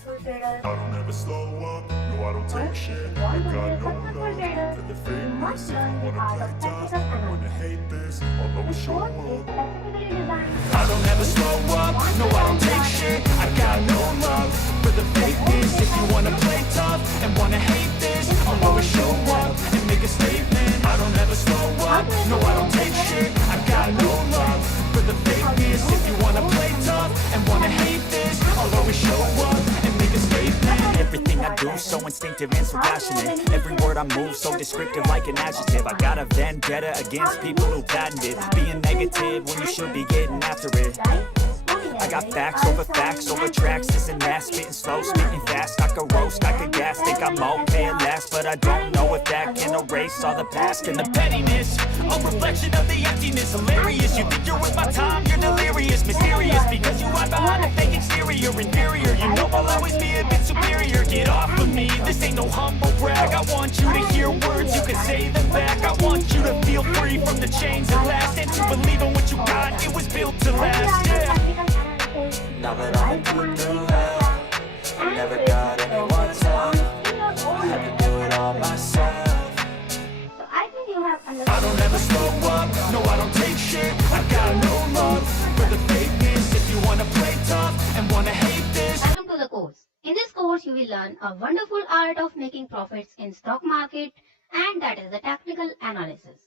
I don't ever slow up, no I don't take shit. I got no love for the fakeness. If you wanna play tough and wanna hate this, I'll always show up. I don't ever slow up, no I don't take shit. I got no love for the fakeness. If you wanna play tough and wanna hate this, I'll always show up and make a statement. I don't ever slow up, no I don't take shit. I got no love for the fakeness. If you wanna play tough and wanna hate this, I'll always show up and make a statement. Everything I do so instinctive and so passionate. Every word I move so descriptive like an adjective. I got a vendetta against people who patented being negative when you should be getting after it. I got facts over tracks, this and that, spitting slow, spitting fast. I could roast, I could gas, think I'm okay at last, but I don't know if that can erase all the past and the pettiness. A reflection of the emptiness, hilarious. You think you're worth my time, you're delirious, mysterious, because you hide behind a fake exterior, inferior. You know I'll always be a bit superior. Get off of me, this ain't no humble brag. I want you to hear words, you can say them back. I want you to feel free from the chains that last, and to believe in what you got, it was built to last, yeah. Now that I've been through hell, never got anyone's help. Had to do it all myself. I don't ever slow up, no I don't take shit. I got no love for the fakeness. If you wanna play tough and wanna hate this. Welcome to the course. In this course, you will learn a wonderful art of making profits in stock market, and that is the technical analysis.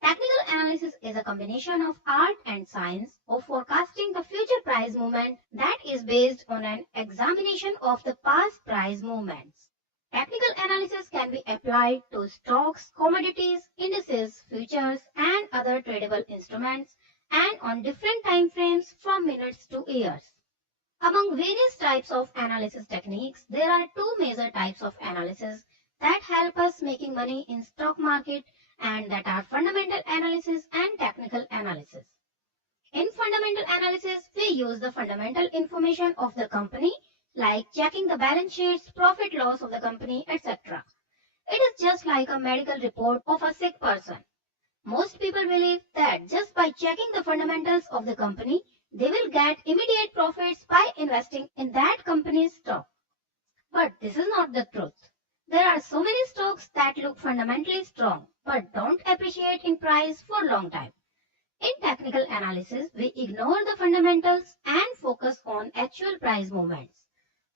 Technical analysis is a combination of art and science of forecasting the future price movement that is based on an examination of the past price movements. Technical analysis can be applied to stocks, commodities, indices, futures, and other tradable instruments, and on different time frames from minutes to years. Among various types of analysis techniques, there are two major types of analysis that help us making money in stock market, and that are fundamental analysis and technical analysis. In fundamental analysis, we use the fundamental information of the company, like checking the balance sheets, profit loss of the company, etc. It is just like a medical report of a sick person. Most people believe that just by checking the fundamentals of the company, they will get immediate profits by investing in that company's stock. But this is not the truth. There are so many stocks that look fundamentally strong, but don't appreciate in price for a long time. In technical analysis, we ignore the fundamentals and focus on actual price movements.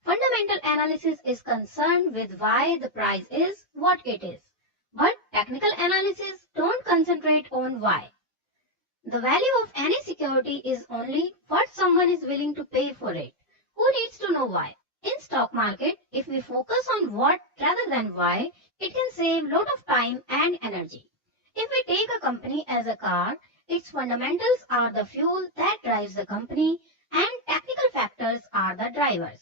Fundamental analysis is concerned with why the price is what it is, but technical analysis don't concentrate on why. The value of any security is only what someone is willing to pay for it. Who needs to know why? In stock market, if we focus on what rather than why, it can save lot of time and energy. If we take a company as a car, its fundamentals are the fuel that drives the company, and technical factors are the drivers.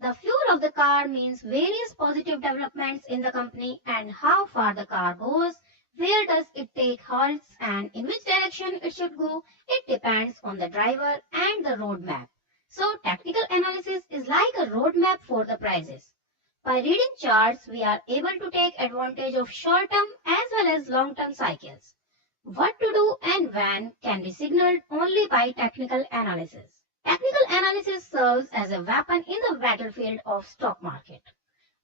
The fuel of the car means various positive developments in the company and how far the car goes, where does it take halts, and in which direction it should go. It depends on the driver and the roadmap. So technical analysis is like a roadmap for the prices. By reading charts, we are able to take advantage of short-term as well as long-term cycles. What to do and when can be signaled only by technical analysis. Technical analysis serves as a weapon in the battlefield of stock market.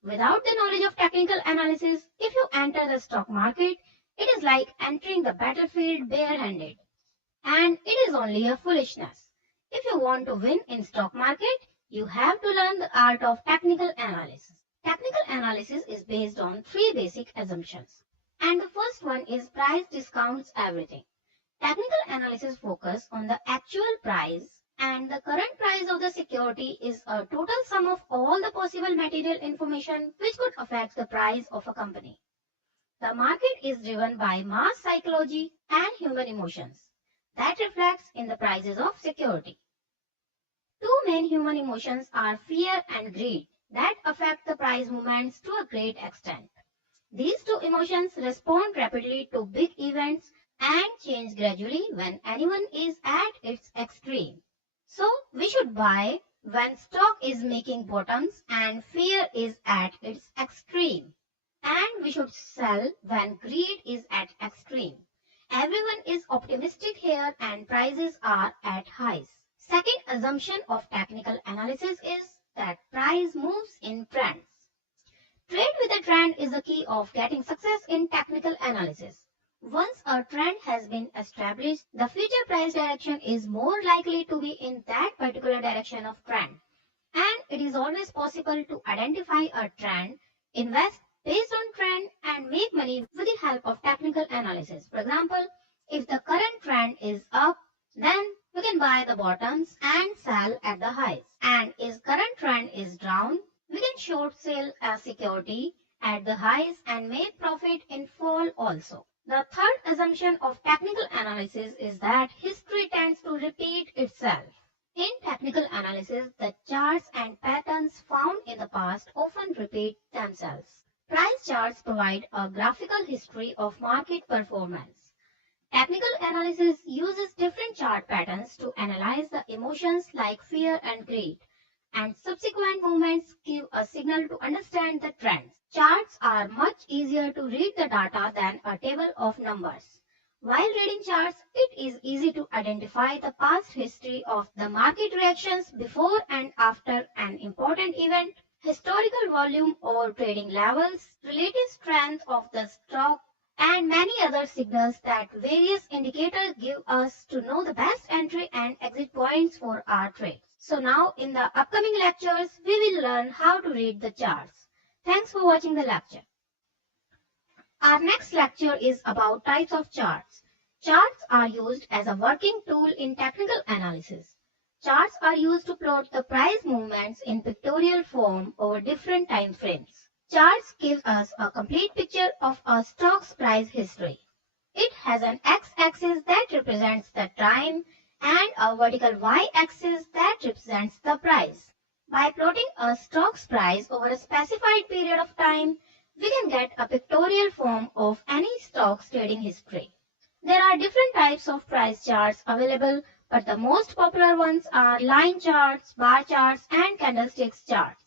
Without the knowledge of technical analysis, if you enter the stock market, it is like entering the battlefield barehanded. And it is only a foolishness. If you want to win in stock market, you have to learn the art of technical analysis. Technical analysis is based on three basic assumptions. And the first one is price discounts everything. Technical analysis focus on the actual price, and the current price of the security is a total sum of all the possible material information which could affect the price of a company. The market is driven by mass psychology and human emotions that reflects in the prices of security. Two main human emotions are fear and greed that affect the price movements to a great extent. These two emotions respond rapidly to big events and change gradually when anyone is at its extreme. So we should buy when stock is making bottoms and fear is at its extreme. And we should sell when greed is at extreme. Everyone is optimistic here and prices are at highs. Second assumption of technical analysis is that price price moves in trends. Trade with a trend is the key of getting success in technical analysis. Once a trend has been established, the future price direction is more likely to be in that particular direction of trend. And it is always possible to identify a trend, invest based on trend, and make money with the help of technical analysis. For example, if the current trend is up, then we can buy the bottoms and sell at the highs. And if current trend is down, we can short sell a security at the highs and make profit in fall also. The third assumption of technical analysis is that history tends to repeat itself. In technical analysis, the charts and patterns found in the past often repeat themselves. Price charts provide a graphical history of market performance. Technical analysis uses different chart patterns to analyze the emotions like fear and greed, and subsequent movements give a signal to understand the trends. Charts are much easier to read the data than a table of numbers. While reading charts, it is easy to identify the past history of the market reactions before and after an important event, historical volume or trading levels, relative strength of the stock, and many other signals that various indicators give us to know the best entry and exit points for our trades. So now in the upcoming lectures, we will learn how to read the charts. Thanks for watching the lecture. Our next lecture is about types of charts. Charts are used as a working tool in technical analysis. Charts are used to plot the price movements in pictorial form over different time frames. Charts give us a complete picture of a stock's price history. It has an x-axis that represents the time and a vertical y-axis that represents the price. By plotting a stock's price over a specified period of time, we can get a pictorial form of any stock's trading history. There are different types of price charts available, but the most popular ones are line charts, bar charts, and candlesticks charts.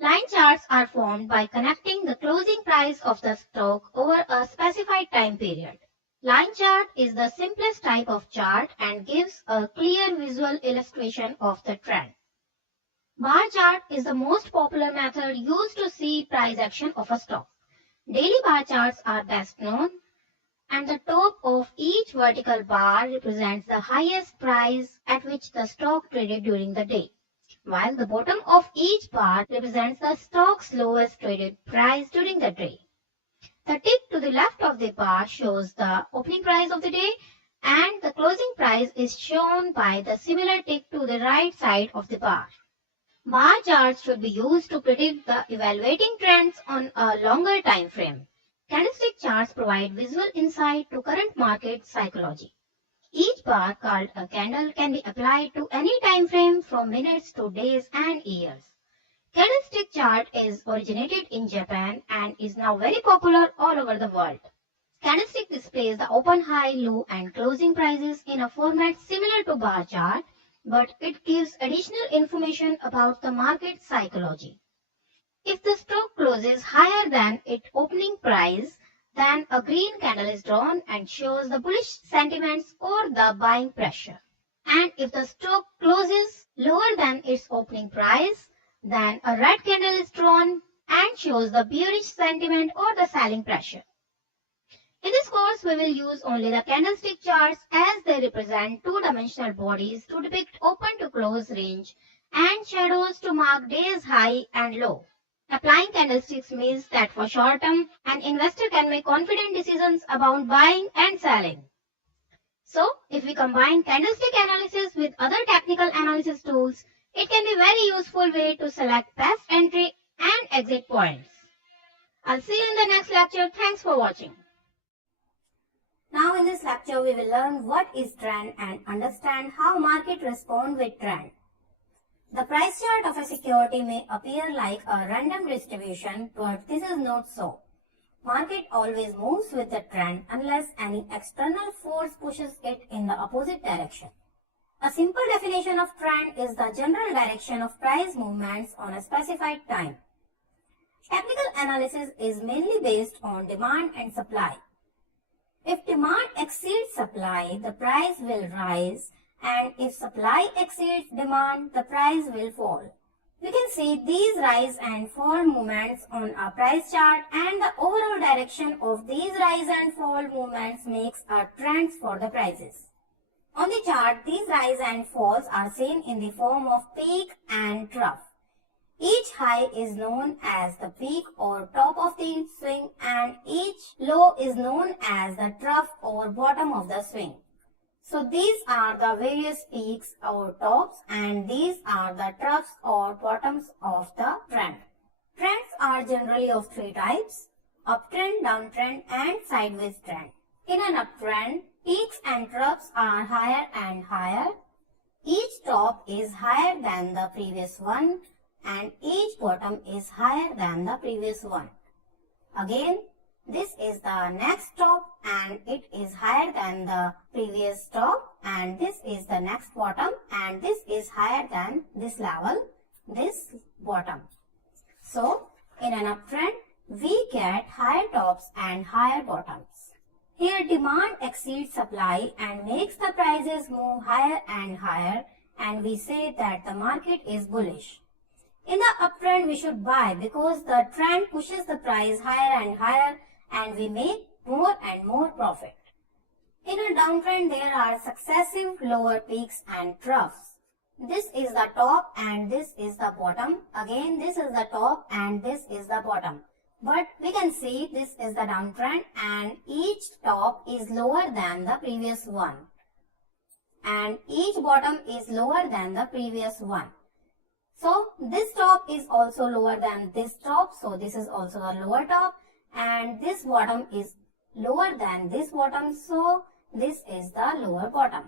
Line charts are formed by connecting the closing price of the stock over a specified time period. Line chart is the simplest type of chart and gives a clear visual illustration of the trend. Bar chart is the most popular method used to see price action of a stock. Daily bar charts are best known, and the top of each vertical bar represents the highest price at which the stock traded during the day, while the bottom of each bar represents the stock's lowest traded price during the day. The tick to the left of the bar shows the opening price of the day, and the closing price is shown by the similar tick to the right side of the bar. Bar charts should be used to predict the evaluating trends on a longer time frame. Candlestick charts provide visual insight to current market psychology. Each bar, called a candle, can be applied to any time frame from minutes to days and years. Candlestick chart is originated in Japan and is now very popular all over the world. Candlestick displays the open, high, low, and closing prices in a format similar to bar chart, but it gives additional information about the market psychology. If the stock closes higher than its opening price, then a green candle is drawn and shows the bullish sentiments or the buying pressure. And if the stock closes lower than its opening price, then a red candle is drawn and shows the bearish sentiment or the selling pressure. In this course, we will use only the candlestick charts as they represent two-dimensional bodies to depict open to close range and shadows to mark days high and low. Applying candlesticks means that for short term, an investor can make confident decisions about buying and selling. So, if we combine candlestick analysis with other technical analysis tools, it can be a very useful way to select best entry and exit points. I'll see you in the next lecture. Thanks for watching. Now in this lecture, we will learn what is trend and understand how market respond with trend. The price chart of a security may appear like a random distribution, but this is not so. Market always moves with the trend unless any external force pushes it in the opposite direction. A simple definition of trend is the general direction of price movements on a specified time. Technical analysis is mainly based on demand and supply. If demand exceeds supply, the price will rise, and if supply exceeds demand, the price will fall. We can see these rise and fall movements on a price chart, and the overall direction of these rise and fall movements makes a trend for the prices. On the chart, these rise and falls are seen in the form of peak and trough. Each high is known as the peak or top of the swing, and each low is known as the trough or bottom of the swing. So these are the various peaks or tops, and these are the troughs or bottoms of the trend. Trends are generally of three types: uptrend, downtrend, and sideways trend. In an uptrend, peaks and troughs are higher and higher. Each top is higher than the previous one, and each bottom is higher than the previous one. Again, this is the next top, and it is higher than the previous top, and this is the next bottom, and this is higher than this level, this bottom. So, in an uptrend, we get higher tops and higher bottoms. Here, demand exceeds supply and makes the prices move higher and higher, and we say that the market is bullish. In the uptrend, we should buy because the trend pushes the price higher and higher, and we make more and more profit. In a downtrend, there are successive lower peaks and troughs. This is the top and this is the bottom. Again, this is the top and this is the bottom. But we can see this is the downtrend, and each top is lower than the previous one, and each bottom is lower than the previous one. So this top is also lower than this top, so this is also a lower top, and this bottom is lower than this bottom, so this is the lower bottom.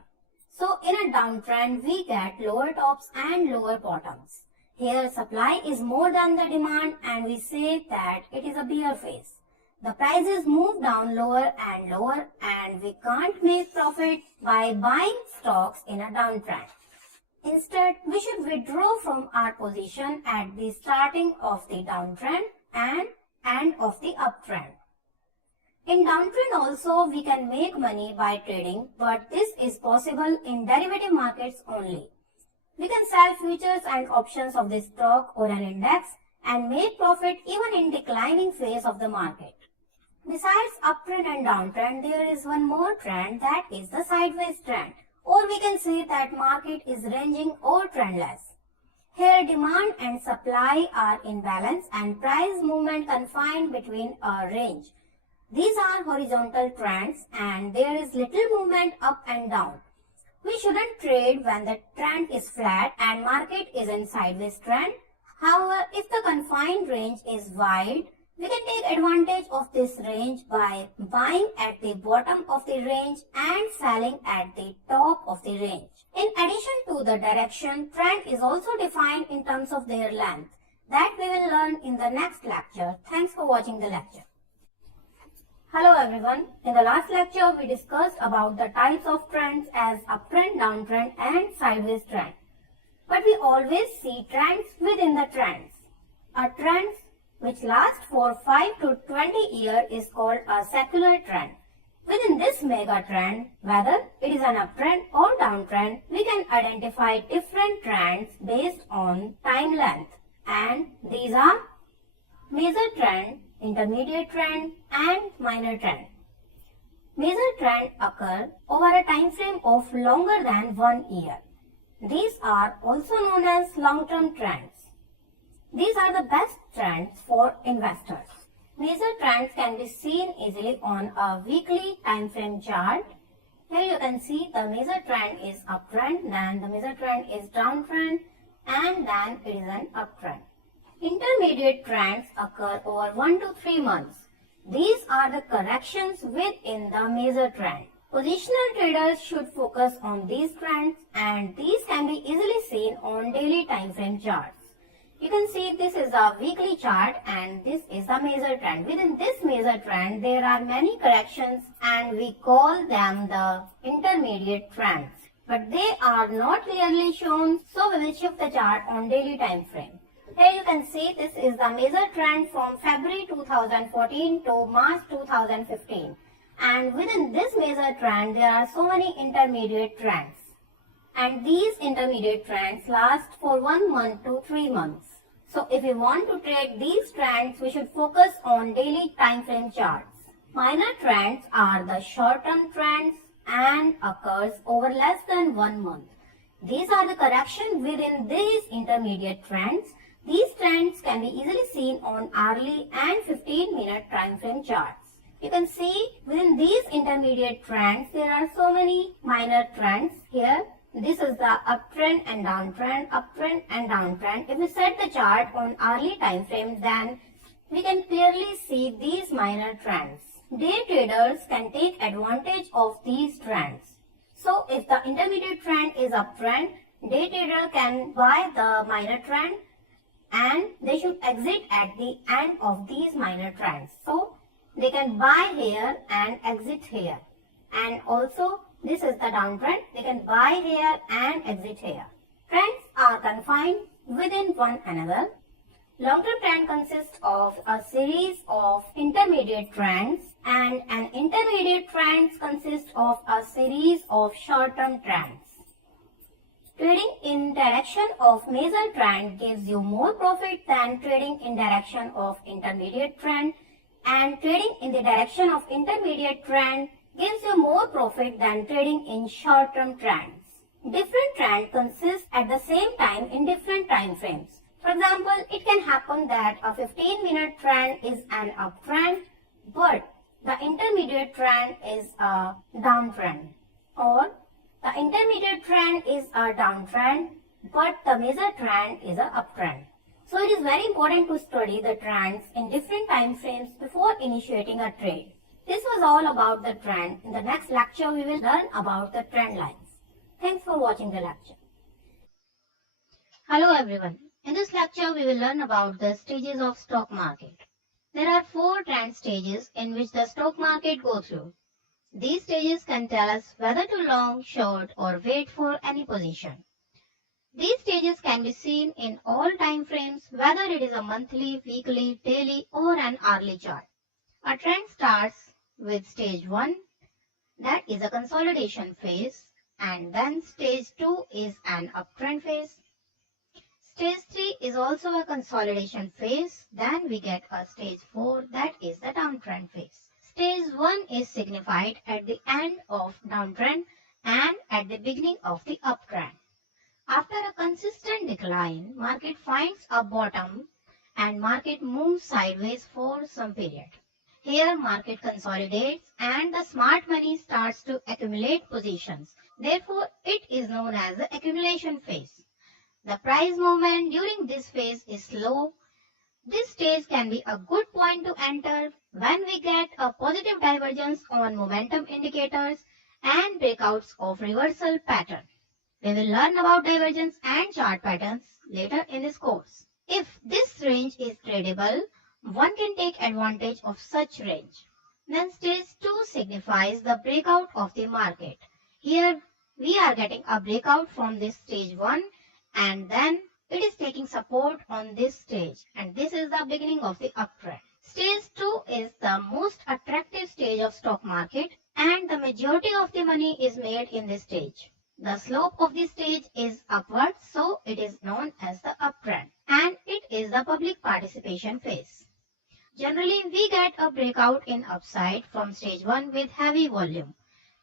So in a downtrend, we get lower tops and lower bottoms. Here supply is more than the demand, and we say that it is a bear phase. The prices move down lower and lower, and we can't make profit by buying stocks in a downtrend. Instead, we should withdraw from our position at the starting of the downtrend and end of the uptrend. In downtrend also, we can make money by trading, but this is possible in derivative markets only. We can sell futures and options of the stock or an index and make profit even in declining phase of the market. Besides uptrend and downtrend, there is one more trend, that is the sideways trend, or we can say that market is ranging or trendless. Here demand and supply are in balance and price movement confined between a range. These are horizontal trends and there is little movement up and down. We shouldn't trade when the trend is flat and market is in sideways trend. However, if the confined range is wide, we can take advantage of this range by buying at the bottom of the range and selling at the top of the range. In addition to the direction, trend is also defined in terms of their length. That we will learn in the next lecture. Thanks for watching the lecture. Hello everyone. In the last lecture, we discussed about the types of trends as uptrend, downtrend and sideways trend. But we always see trends within the trends. A trend which lasts for 5 to 20 years is called a secular trend. Within this mega trend, whether it is an uptrend or downtrend, we can identify different trends based on time length. And these are major trend, intermediate trend and minor trend. Major trends occur over a time frame of longer than 1 year. These are also known as long-term trends. These are the best trends for investors. Major trends can be seen easily on a weekly time frame chart. Here you can see the major trend is uptrend, then the major trend is downtrend, and then it is an uptrend. Intermediate trends occur over 1 to 3 months. These are the corrections within the major trend. Positional traders should focus on these trends, and these can be easily seen on daily time frame charts. You can see this is a weekly chart and this is the major trend. Within this major trend, there are many corrections and we call them the intermediate trends. But they are not clearly shown, so we will shift the chart on daily time frame. Here you can see this is the major trend from February 2014 to March 2015. And within this major trend, there are so many intermediate trends. and these intermediate trends last for 1 month to 3 months. So if we want to trade these trends, we should focus on daily time frame charts. Minor trends are the short-term trends and occurs over less than 1 month. These are the corrections within these intermediate trends. These trends can be easily seen on hourly and 15-minute time frame charts. You can see within these intermediate trends, there are so many minor trends here. This is the uptrend and downtrend, uptrend and downtrend. If we set the chart on hourly time frame, then we can clearly see these minor trends. Day traders can take advantage of these trends. So if the intermediate trend is uptrend, day trader can buy the minor trend and they should exit at the end of these minor trends. So they can buy here and exit here. And also this is the downtrend. They can buy here and exit here. Trends are confined within one another. Long-term trend consists of a series of intermediate trends and an intermediate trend consists of a series of short-term trends. Trading in direction of major trend gives you more profit than trading in direction of intermediate trend, and trading in the direction of intermediate trend gives you more profit than trading in short-term trends. Different trends consist at the same time in different time frames. For example, it can happen that a 15-minute trend is an uptrend, but the intermediate trend is a downtrend. Or the intermediate trend is a downtrend, but the major trend is an uptrend. So it is very important to study the trends in different time frames before initiating a trade. This was all about the trend. In the next lecture, we will learn about the trend lines. Thanks for watching the lecture. Hello everyone. In this lecture, we will learn about the stages of stock market. There are 4 trend stages in which the stock market goes through. These stages can tell us whether to long, short or wait for any position. These stages can be seen in all time frames, whether it is a monthly, weekly, daily or an hourly chart. A trend starts with stage 1, that is a consolidation phase, and then stage 2 is an uptrend phase. Stage 3 is also a consolidation phase. Then we get a stage 4, that is the downtrend phase. Stage 1 is signified at the end of downtrend and at the beginning of the uptrend. After a consistent decline, market finds a bottom and market moves sideways for some period. Here market consolidates and the smart money starts to accumulate positions. Therefore, it is known as the accumulation phase. The price movement during this phase is slow. This stage can be a good point to enter when we get a positive divergence on momentum indicators and breakouts of reversal pattern. We will learn about divergence and chart patterns later in this course. If this range is tradable, one can take advantage of such range. Then stage 2 signifies the breakout of the market. Here we are getting a breakout from this stage 1 and then it is taking support on this stage, and this is the beginning of the uptrend. Stage 2 is the most attractive stage of stock market and the majority of the money is made in this stage. The slope of this stage is upward, so it is known as the uptrend, and it is the public participation phase. Generally, we get a breakout in upside from stage 1 with heavy volume,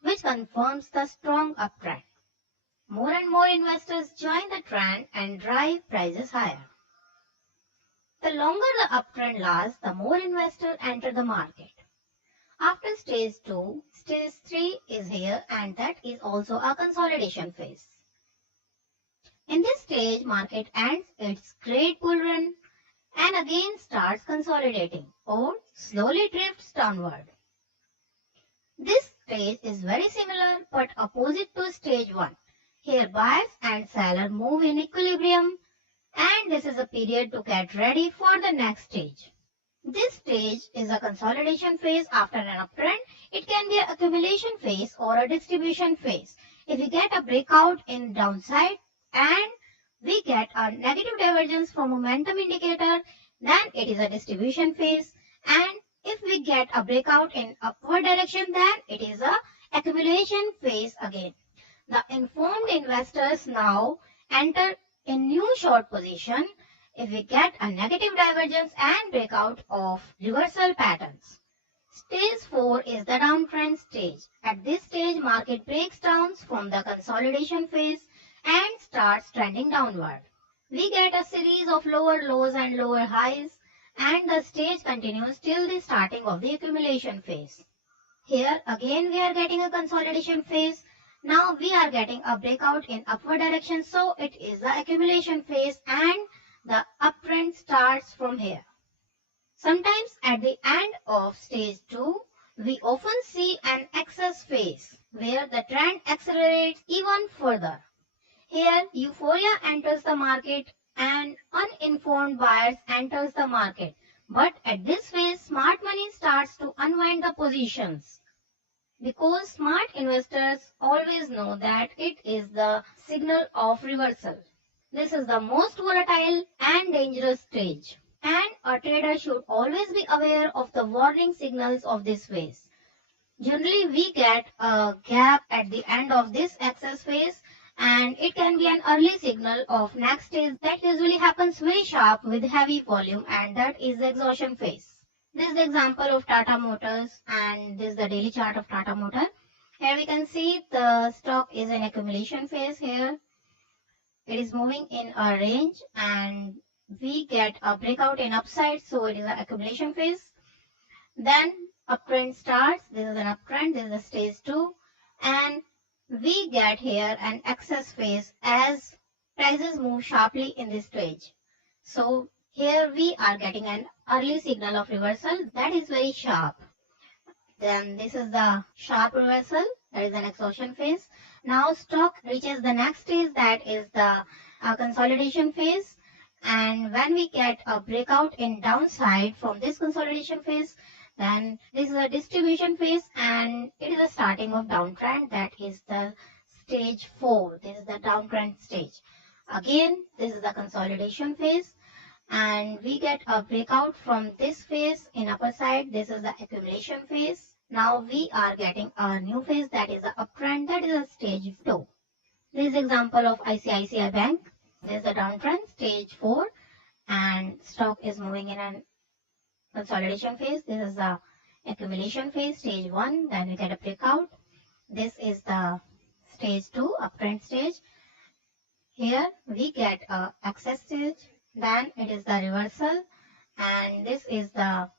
which confirms the strong uptrend. More and more investors join the trend and drive prices higher. The longer the uptrend lasts, the more investors enter the market. After stage 2, stage 3 is here, and that is also a consolidation phase. In this stage, market ends its great bull run and again starts consolidating or slowly drifts downward. This stage is very similar but opposite to stage 1. Here buyers and sellers move in equilibrium, and this is a period to get ready for the next stage. This stage is a consolidation phase after an uptrend. It can be an accumulation phase or a distribution phase. If we get a breakout in downside and we get a negative divergence from momentum indicator, then it is a distribution phase. And if we get a breakout in upward direction, then it is a accumulation phase again. The informed investors now enter a new short position if we get a negative divergence and breakout of reversal patterns. Stage 4 is the downtrend stage. At this stage, market breaks down from the consolidation phase and starts trending downward. We get a series of lower lows and lower highs, and the stage continues till the starting of the accumulation phase. Here again we are getting a consolidation phase. Now we are getting a breakout in upward direction, so it is the accumulation phase and the uptrend starts from here. Sometimes at the end of stage 2, we often see an excess phase where the trend accelerates even further. Here euphoria enters the market and uninformed buyers enters the market. But at this phase, smart money starts to unwind the positions. Because smart investors always know that it is the signal of reversal. This is the most volatile and dangerous stage. And a trader should always be aware of the warning signals of this phase. Generally, we get a gap at the end of this excess phase, and it can be an early signal of next stage that usually happens very sharp with heavy volume, and that is the exhaustion phase. This is the example of Tata Motors, and this is the daily chart of Tata Motor. Here we can see the stock is in accumulation phase here. It is moving in a range and we get a breakout in upside, so it is an accumulation phase. Then uptrend starts. This is an uptrend. This is the stage 2, and we get here an excess phase as prices move sharply in this stage. So here we are getting an early signal of reversal that is very sharp. Then this is the sharp reversal, that is an exhaustion phase. Now stock reaches the next stage, that is the consolidation phase. And when we get a breakout in downside from this consolidation phase, then this is a distribution phase and it is the starting of downtrend, that is the stage 4. This is the downtrend stage. Again, this is the consolidation phase and we get a breakout from this phase in upper side. This is the accumulation phase. Now we are getting a new phase, that is the uptrend, that is a stage 2. This is example of ICICI Bank. This is the downtrend, stage 4, and stock is moving in an consolidation phase. This is the accumulation phase, stage 1. Then we get a breakout. This is the stage 2, uptrend stage. Here we get a excess stage. Then it is the reversal, and this is the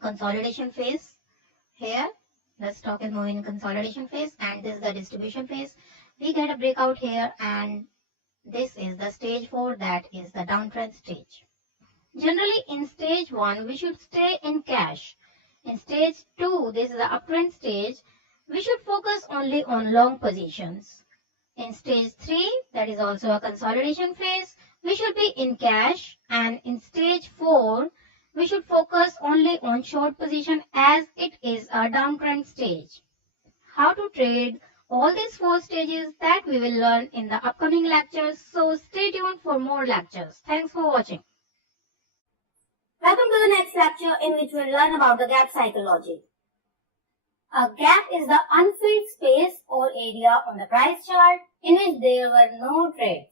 consolidation phase. Here the stock is moving in consolidation phase, and this is the distribution phase. We get a breakout here, and this is the stage 4, that is the downtrend stage. Generally in stage 1, we should stay in cash. In stage 2, this is the uptrend stage, we should focus only on long positions. In stage 3, that is also a consolidation phase, we should be in cash. And in stage 4, we should focus only on short position as it is a downtrend stage. How to trade all these 4 stages, that we will learn in the upcoming lectures, so stay tuned for more lectures. Thanks for watching. Welcome to the next lecture in which we'll learn about the gap psychology. A gap is the unfilled space or area on the price chart in which there were no trades.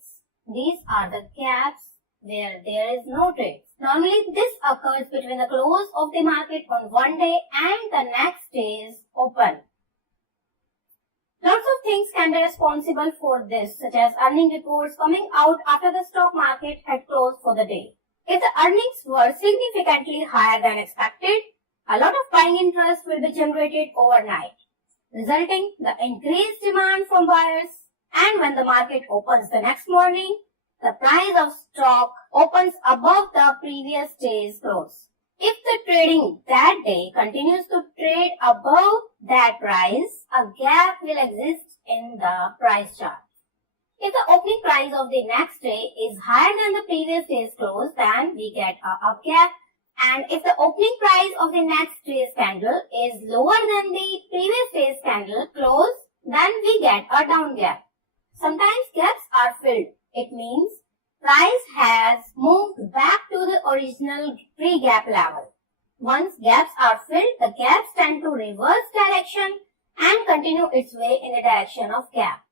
These are the gaps where there is no trades. Normally this occurs between the close of the market on one day and the next day's open. Lots of things can be responsible for this, such as earning reports coming out after the stock market had closed for the day. If the earnings were significantly higher than expected, a lot of buying interest will be generated overnight, resulting in the increased demand from buyers. And when the market opens the next morning, the price of stock opens above the previous day's close. If the trading that day continues to trade above that price, a gap will exist in the price chart. If the opening price of the next day is higher than the previous day's close, then we get a up gap. And if the opening price of the next day's candle is lower than the previous day's candle close, then we get a down gap. Sometimes gaps are filled. It means price has moved back to the original pre-gap level. Once gaps are filled, the gaps tend to reverse direction and continue its way in the direction of gap.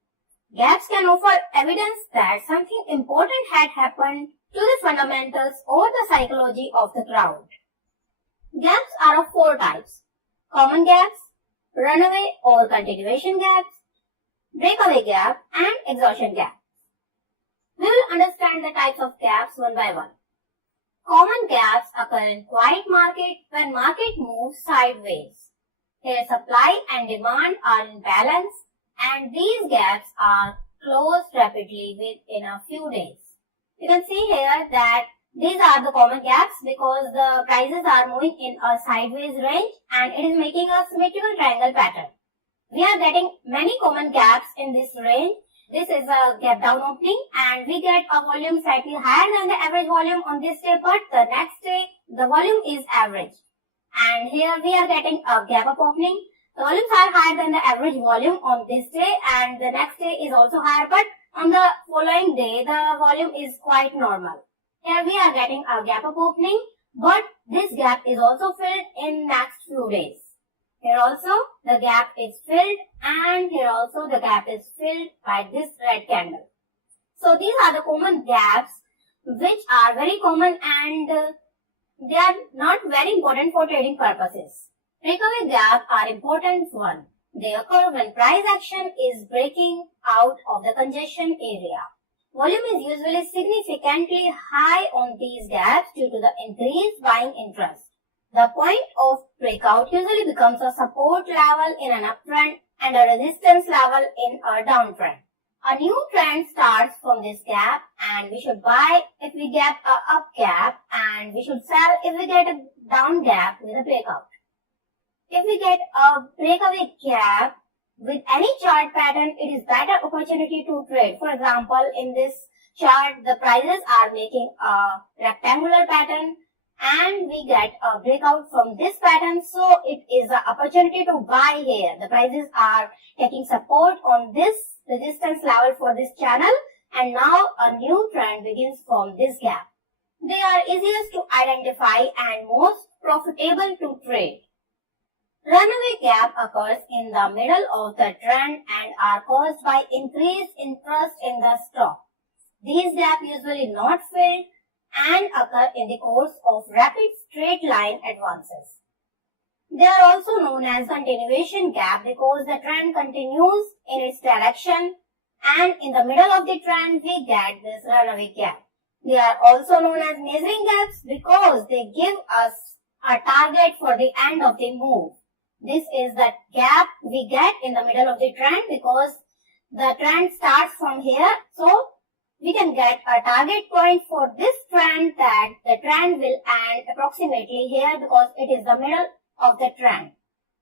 Gaps can offer evidence that something important had happened to the fundamentals or the psychology of the crowd. Gaps are of 4 types: common gaps, runaway or continuation gaps, breakaway gap, and exhaustion gap. We will understand the types of gaps one by one. Common gaps occur in quiet market when market moves sideways. Here supply and demand are in balance, and these gaps are closed rapidly within a few days. You can see here that these are the common gaps because the prices are moving in a sideways range and it is making a symmetrical triangle pattern. We are getting many common gaps in this range. This is a gap down opening and we get a volume slightly higher than the average volume on this day, but the next day the volume is average. And here we are getting a gap up opening. The volumes are higher than the average volume on this day and the next day is also higher, but on the following day the volume is quite normal. Here we are getting a gap up opening, but this gap is also filled in next few days. Here also the gap is filled and here also the gap is filled by this red candle. So these are the common gaps which are very common and they are not very important for trading purposes. Breakaway gaps are important one. They occur when price action is breaking out of the congestion area. Volume is usually significantly high on these gaps due to the increased buying interest. The point of breakout usually becomes a support level in an uptrend and a resistance level in a downtrend. A new trend starts from this gap and we should buy if we get a up gap and we should sell if we get a down gap with a breakout. If we get a breakaway gap with any chart pattern, it is better opportunity to trade. For example, in this chart, the prices are making a rectangular pattern and we get a breakout from this pattern. So it is an opportunity to buy here. The prices are taking support on this resistance level for this channel and now a new trend begins from this gap. They are easiest to identify and most profitable to trade. Runaway gap occurs in the middle of the trend and are caused by increased interest in the stock. These gaps usually not filled and occur in the course of rapid straight line advances. They are also known as continuation gap because the trend continues in its direction and in the middle of the trend we get this runaway gap. They are also known as measuring gaps because they give us a target for the end of the move. This is the gap we get in the middle of the trend because the trend starts from here. So we can get a target point for this trend that the trend will end approximately here because it is the middle of the trend.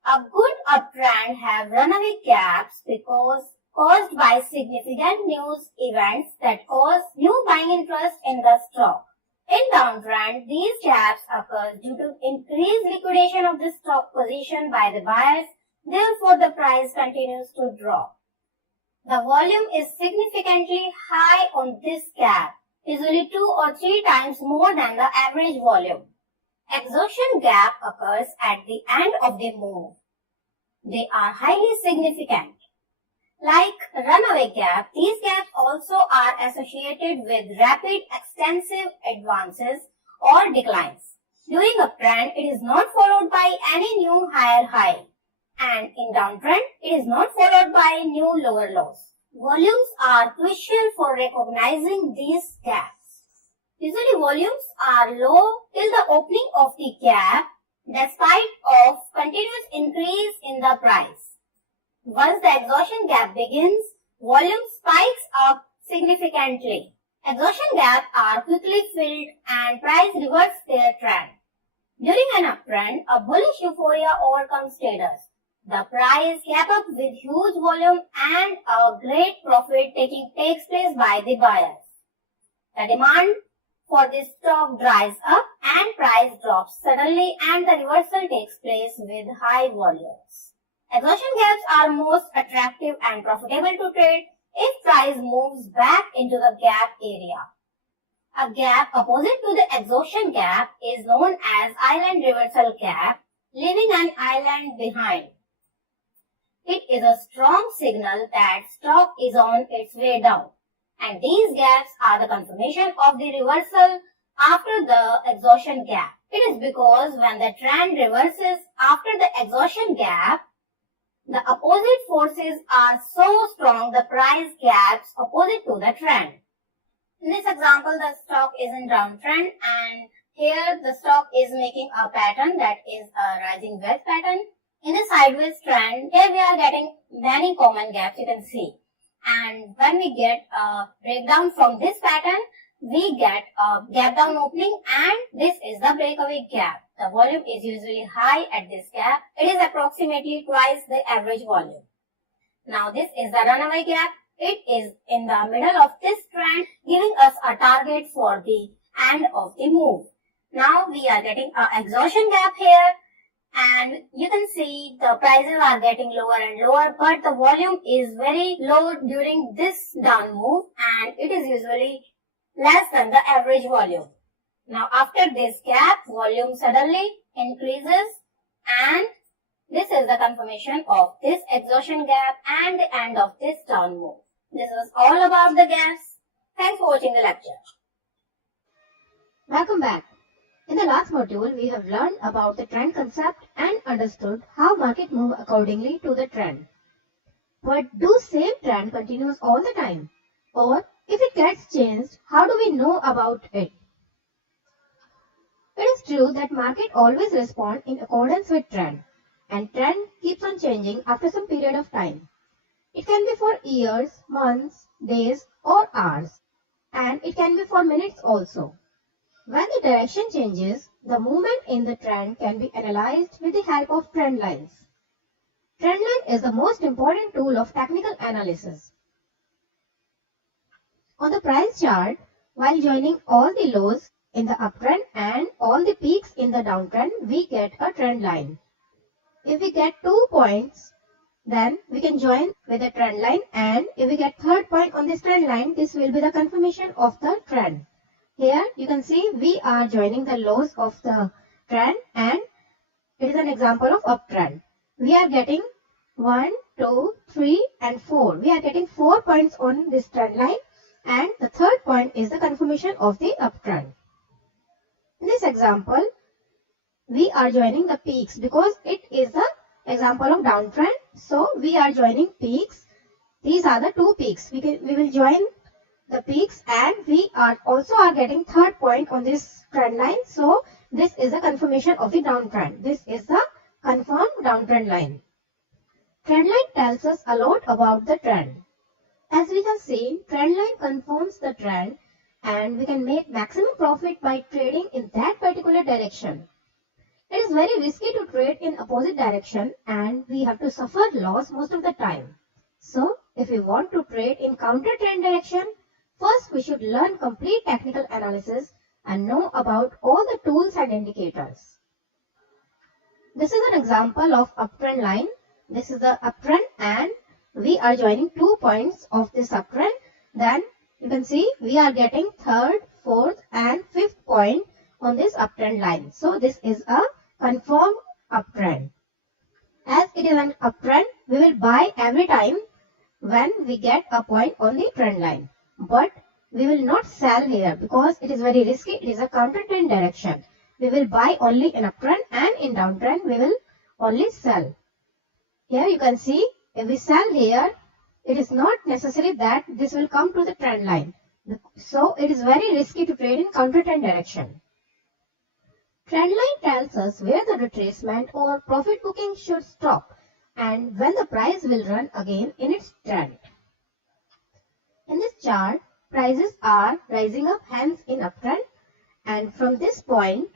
A good uptrend have runaway gaps because caused by significant news events that cause new buying interest in the stock. In downtrend, these gaps occur due to increased liquidation of the stock position by the buyers. Therefore, the price continues to drop. The volume is significantly high on this gap, usually 2 or 3 times more than the average volume. Exhaustion gap occurs at the end of the move. They are highly significant. Like runaway gap, these gaps also are associated with rapid extensive advances or declines. During uptrend, it is not followed by any new higher high. And in downtrend, it is not followed by new lower lows. Volumes are crucial for recognizing these gaps. Usually volumes are low till the opening of the gap despite of continuous increase in the price. Once the exhaustion gap begins, volume spikes up significantly. Exhaustion gaps are quickly filled and price reverts their trend. During an uptrend, a bullish euphoria overcomes traders. The price gap up with huge volume and a great profit takes place by the buyers. The demand for this stock dries up and price drops suddenly and the reversal takes place with high volumes. Exhaustion gaps are most attractive and profitable to trade if price moves back into the gap area. A gap opposite to the exhaustion gap is known as island reversal gap, leaving an island behind. it is a strong signal that stock is on its way down. And these gaps are the confirmation of the reversal after the exhaustion gap. It is because when the trend reverses after the exhaustion gap, the opposite forces are so strong the price gaps opposite to the trend. In this example, the stock is in downtrend and here the stock is making a pattern that is a rising wedge pattern. In the sideways trend, here we are getting many common gaps you can see. And when we get a breakdown from this pattern, we get a gap down opening and this is the breakaway gap. The volume is usually high at this gap. It is approximately twice the average volume. Now this is the runaway gap. It is in the middle of this trend, giving us a target for the end of the move. Now we are getting an exhaustion gap here and you can see the prices are getting lower and lower, but the volume is very low during this down move and it is usually less than the average volume. Now after this gap, volume suddenly increases and this is the confirmation of this exhaustion gap and the end of this down move. This was all about the gaps. Thanks for watching the lecture. Welcome back. In the last module, we have learned about the trend concept and understood how market move accordingly to the trend. But do same trend continues all the time? Or if it gets changed, how do we know about it? It is true that market always respond in accordance with trend and trend keeps on changing after some period of time. It can be for years, months, days or hours and it can be for minutes also. When the direction changes, the movement in the trend can be analyzed with the help of trend lines. Trend line is the most important tool of technical analysis. On the price chart, while joining all the lows in the uptrend and all the peaks in the downtrend, we get a trend line. If we get 2 points, then we can join with the trend line and if we get third point on this trend line, this will be the confirmation of the trend. Here you can see we are joining the lows of the trend and it is an example of uptrend. We are getting 1, 2, 3 and 4. We are getting 4 points on this trend line and the third point is the confirmation of the uptrend. In this example, we are joining the peaks because it is the example of downtrend. So we are joining peaks. These are the 2 peaks. We will join the peaks and we are also getting third point on this trend line. So this is a confirmation of the downtrend. This is the confirmed downtrend line. Trend line tells us a lot about the trend. As we have seen, trend line confirms the trend and we can make maximum profit by trading in that particular direction. It is very risky to trade in opposite direction and we have to suffer loss most of the time. So if we want to trade in counter trend direction, first we should learn complete technical analysis and know about all the tools and indicators. This is an example of uptrend line. This is the uptrend and we are joining 2 points of this uptrend. Then you can see we are getting third, fourth and fifth point on this uptrend line. So this is a confirmed uptrend. As it is an uptrend, we will buy every time when we get a point on the trend line. But we will not sell here because it is very risky. It is a counter trend direction. We will buy only in uptrend and in downtrend we will only sell. Here you can see if we sell here, it is not necessary that this will come to the trend line. So it is very risky to trade in counter trend direction. Trend line tells us where the retracement or profit booking should stop and when the price will run again in its trend. In this chart, prices are rising up hence in uptrend and from this point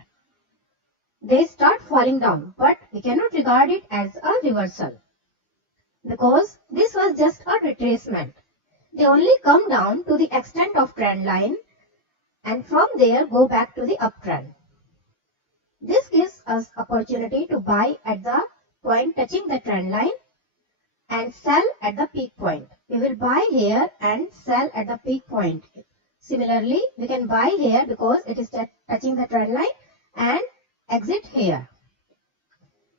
they start falling down, but we cannot regard it as a reversal because this was just a retracement. They only come down to the extent of trend line and from there go back to the uptrend. This gives us opportunity to buy at the point touching the trend line and sell at the peak point. We will buy here and sell at the peak point. Similarly, we can buy here because it is touching the trend line and exit here.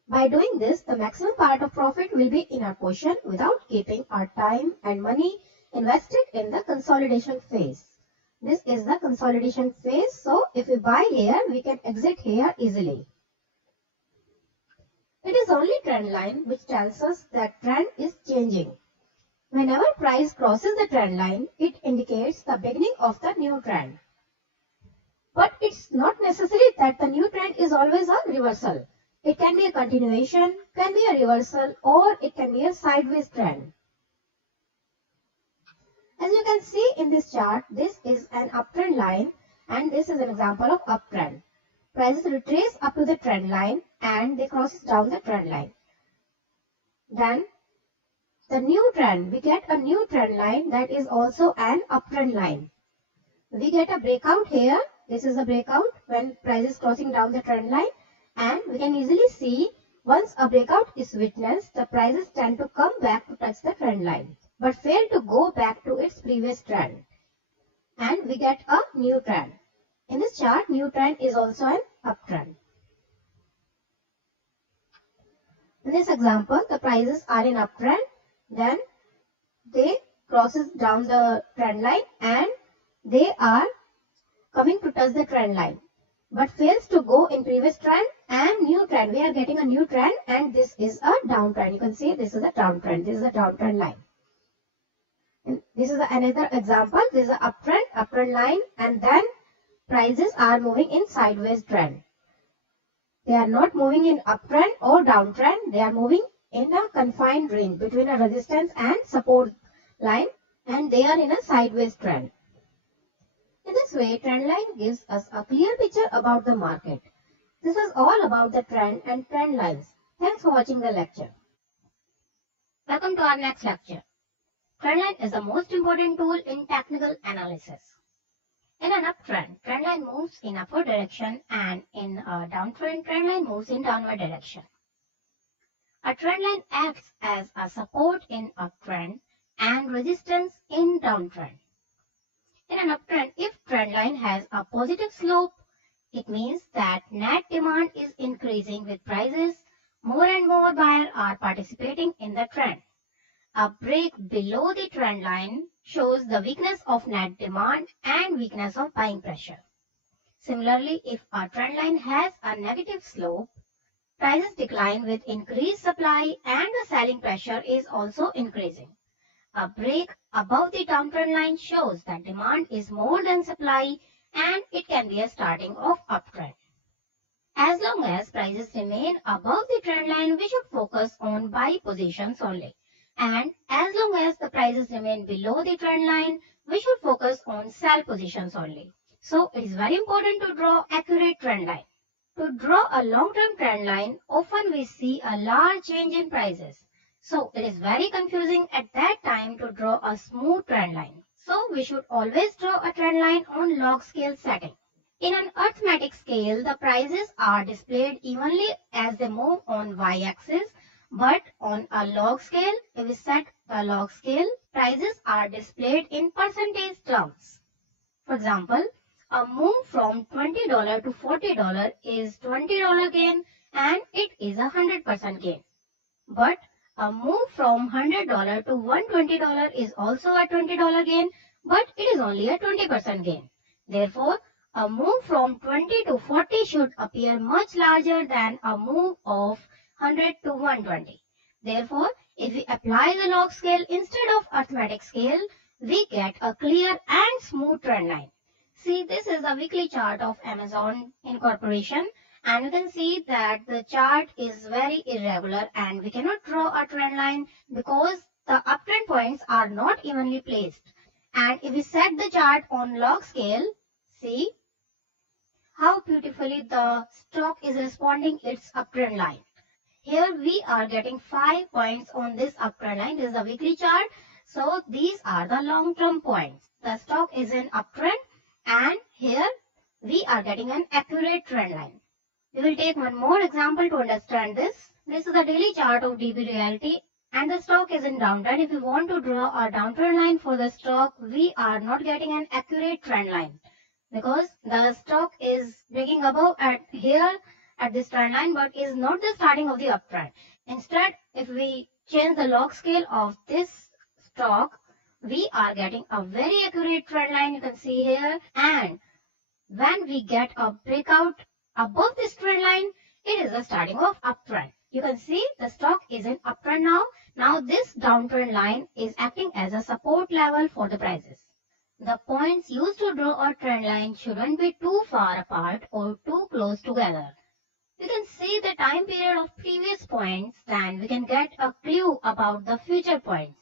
By doing this, the maximum part of profit will be in our portion without keeping our time and money invested in the consolidation phase. This is the consolidation phase, so if we buy here, we can exit here easily. It is only trend line which tells us that trend is changing. Whenever price crosses the trend line, it indicates the beginning of the new trend. But it's not necessary that the new trend is always a reversal. It can be a continuation, can be a reversal, or it can be a sideways trend. As you can see in this chart, this is an uptrend line and this is an example of uptrend. Prices retrace up to the trend line and they crosses down the trend line. Then the new trend, we get a new trend line that is also an uptrend line. We get a breakout here. This is a breakout when price is crossing down the trend line, and we can easily see once a breakout is witnessed, the prices tend to come back to touch the trend line but fail to go back to its previous trend, and we get a new trend. In this chart, new trend is also an uptrend. In this example, the prices are in uptrend, then they crosses down the trend line and they are coming to touch the trend line but fails to go in previous trend and new trend. We are getting a new trend and this is a downtrend. You can see this is a downtrend. This is a downtrend line. And this is another example. This is an uptrend line, and then prices are moving in sideways trend. They are not moving in uptrend or downtrend. They are moving in a confined range between a resistance and support line, and they are in a sideways trend. In this way, trend line gives us a clear picture about the market. This was all about the trend and trend lines. Thanks for watching the lecture. Welcome to our next lecture. Trend line is the most important tool in technical analysis. In an uptrend, trend line moves in upward direction, and in a downtrend, trend line moves in downward direction. A trend line acts as a support in uptrend and resistance in downtrend. In an uptrend, if trend line has a positive slope, it means that net demand is increasing with prices. More and more buyers are participating in the trend. A break below the trend line shows the weakness of net demand and weakness of buying pressure. Similarly, if a trend line has a negative slope, prices decline with increased supply and the selling pressure is also increasing. A break above the downtrend line shows that demand is more than supply and it can be a starting of uptrend. As long as prices remain above the trend line, we should focus on buy positions only. And as long as the prices remain below the trend line, we should focus on sell positions only. So it is very important to draw accurate trend line. To draw a long-term trend line, often we see a large change in prices. So it is very confusing at that time to draw a smooth trend line. So we should always draw a trend line on log scale setting. In an arithmetic scale, the prices are displayed evenly as they move on y-axis. But on a log scale, if we set the log scale, prices are displayed in percentage terms. For example, a move from $20 to $40 is $20 gain and it is a 100% gain. But a move from $100 to $120 is also a $20 gain, but it is only a 20% gain. Therefore, a move from 20 to 40 should appear much larger than a move of 100 to 120. Therefore, if we apply the log scale instead of arithmetic scale, we get a clear and smooth trend line. See, this is a weekly chart of Amazon Incorporation, and you can see that the chart is very irregular and we cannot draw a trend line because the uptrend points are not evenly placed. And if we set the chart on log scale, see how beautifully the stock is responding its uptrend line. Here we are getting 5 points on this uptrend line. This is a weekly chart. So these are the long-term points. The stock is in uptrend and here we are getting an accurate trend line. We will take one more example to understand this. This is a daily chart of DB Realty and the stock is in downtrend. If we want to draw a downtrend line for the stock, we are not getting an accurate trend line because the stock is breaking above at here at this trend line, but is not the starting of the uptrend. Instead, if we change the log scale of this stock, we are getting a very accurate trend line, you can see here. And when we get a breakout above this trend line, it is the starting of uptrend. You can see the stock is in uptrend now. Now this downtrend line is acting as a support level for the prices. The points used to draw a trend line shouldn't be too far apart or too close together. We can see the time period of previous points, then we can get a clue about the future points.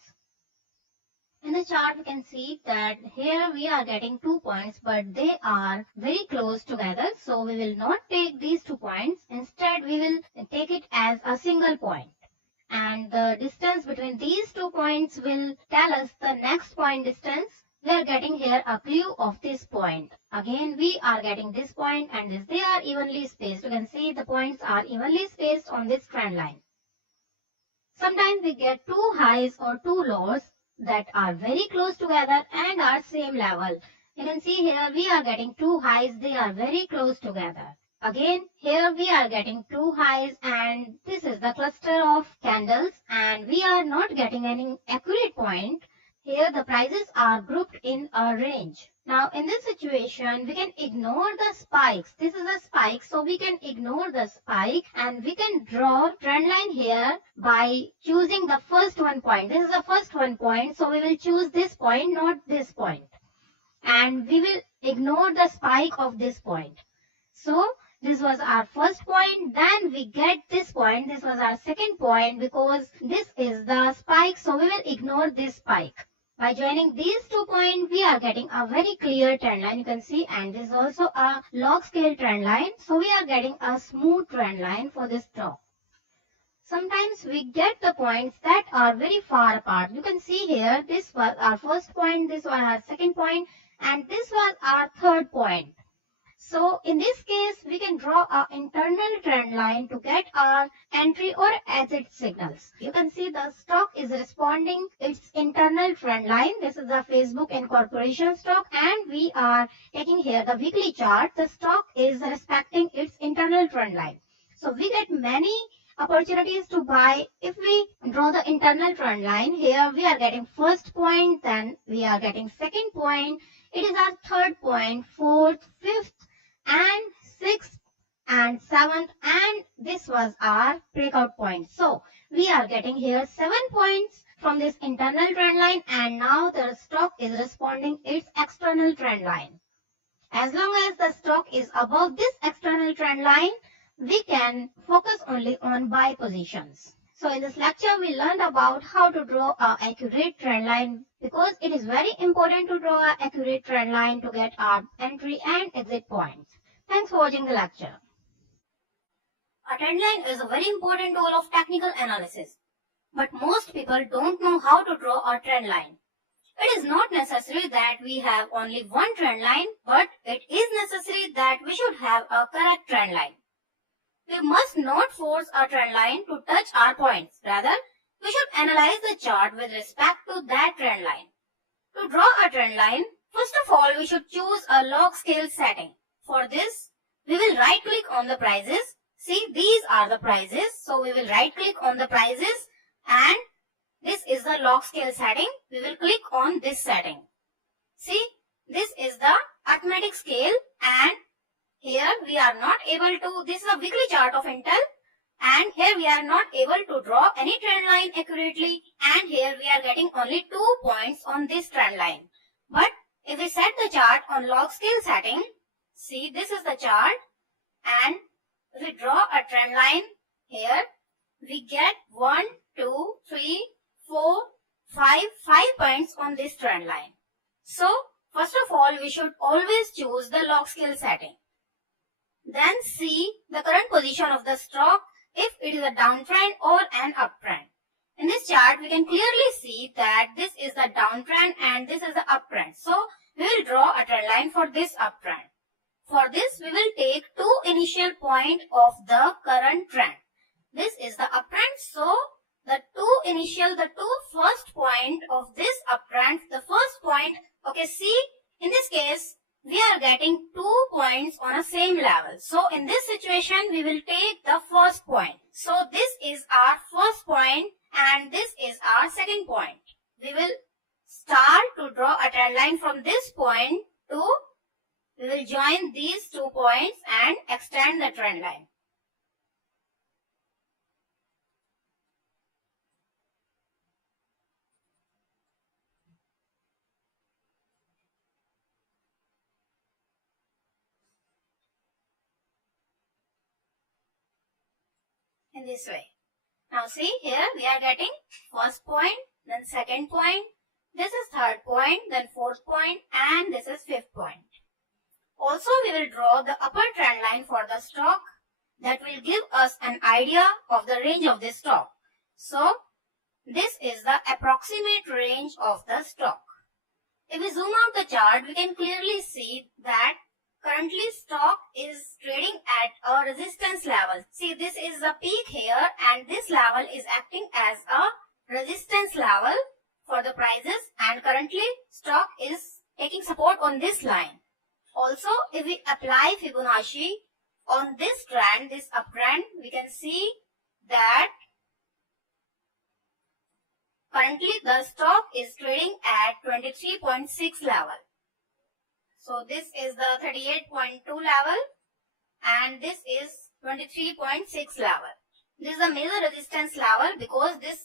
In the chart, we can see that here we are getting 2 points, but they are very close together. So we will not take these 2 points. Instead, we will take it as a single point. And the distance between these 2 points will tell us the next point distance. We are getting here a clue of this point. Again, we are getting this point and this. They are evenly spaced. You can see the points are evenly spaced on this trend line. Sometimes we get 2 highs or 2 lows that are very close together and are same level. You can see here we are getting 2 highs. They are very close together. Again, here we are getting 2 highs and this is the cluster of candles and we are not getting any accurate point. Here the prices are grouped in a range. Now in this situation, we can ignore the spikes. This is a spike, so we can ignore the spike and we can draw trend line here by choosing the first one point. This is the first one point, so we will choose this point, not this point. And we will ignore the spike of this point. So this was our first point, then we get this point. This was our second point because this is the spike, so we will ignore this spike. By joining these 2 points, we are getting a very clear trend line, you can see, and this is also a log scale trend line. So we are getting a smooth trend line for this stock. Sometimes we get the points that are very far apart. You can see here, this was our first point, this was our second point, and this was our third point. So in this case, we can draw an internal trend line to get our entry or exit signals. You can see the stock is responding its internal trend line. This is the Facebook Incorporation stock and we are taking here the weekly chart. The stock is respecting its internal trend line. So we get many opportunities to buy if we draw the internal trend line. Here we are getting first point, then we are getting second point. It is our third point, fourth, fifth, and 6th and 7th, and this was our breakout point. So we are getting here 7 points from this internal trend line and now the stock is responding its external trend line. As long as the stock is above this external trend line, we can focus only on buy positions. So in this lecture, we learned about how to draw an accurate trend line because it is very important to draw an accurate trend line to get our entry and exit points. Thanks for watching the lecture. A trend line is a very important tool of technical analysis, but most people don't know how to draw a trend line. It is not necessary that we have only one trend line, but it is necessary that we should have a correct trend line. We must not force a trend line to touch our points. Rather, we should analyze the chart with respect to that trend line. To draw a trend line, first of all, we should choose a log scale setting. For this, we will right click on the prices. See, these are the prices. So we will right click on the prices and this is the log scale setting. We will click on this setting. See, this is the arithmetic scale and here we are not able to, this is a weekly chart of Intel and here we are not able to draw any trend line accurately and here we are getting only 2 points on this trend line. But if we set the chart on log scale setting, see this is the chart and if we draw a trend line here, we get 1, 2, 3, 4, 5 points on this trend line. So first of all, we should always choose the log scale setting. Then see the current position of the stock if it is a downtrend or an uptrend. In this chart, we can clearly see that this is the downtrend and this is the uptrend. So we will draw a trend line for this uptrend. For this, we will take 2 initial points of the current trend. This is the uptrend. So the 2 first point of this uptrend, the first point, okay, see, in this case, we are getting 2 points on a same level. So in this situation, we will take the first point. So this is our first point and this is our second point. We will start to draw a trend line from this point to, we will join these 2 points and extend the trend line. In this way. Now see here we are getting first point, then second point, this is third point, then fourth point and this is fifth point. Also we will draw the upper trend line for the stock that will give us an idea of the range of this stock. So this is the approximate range of the stock. If we zoom out the chart, we can clearly see that currently stock is trading at a resistance level. See, this is the peak here and this level is acting as a resistance level for the prices and currently stock is taking support on this line. Also, if we apply Fibonacci on this trend, this uptrend, we can see that currently the stock is trading at 23.6 level. So this is the 38.2 level and this is 23.6 level. This is a major resistance level because this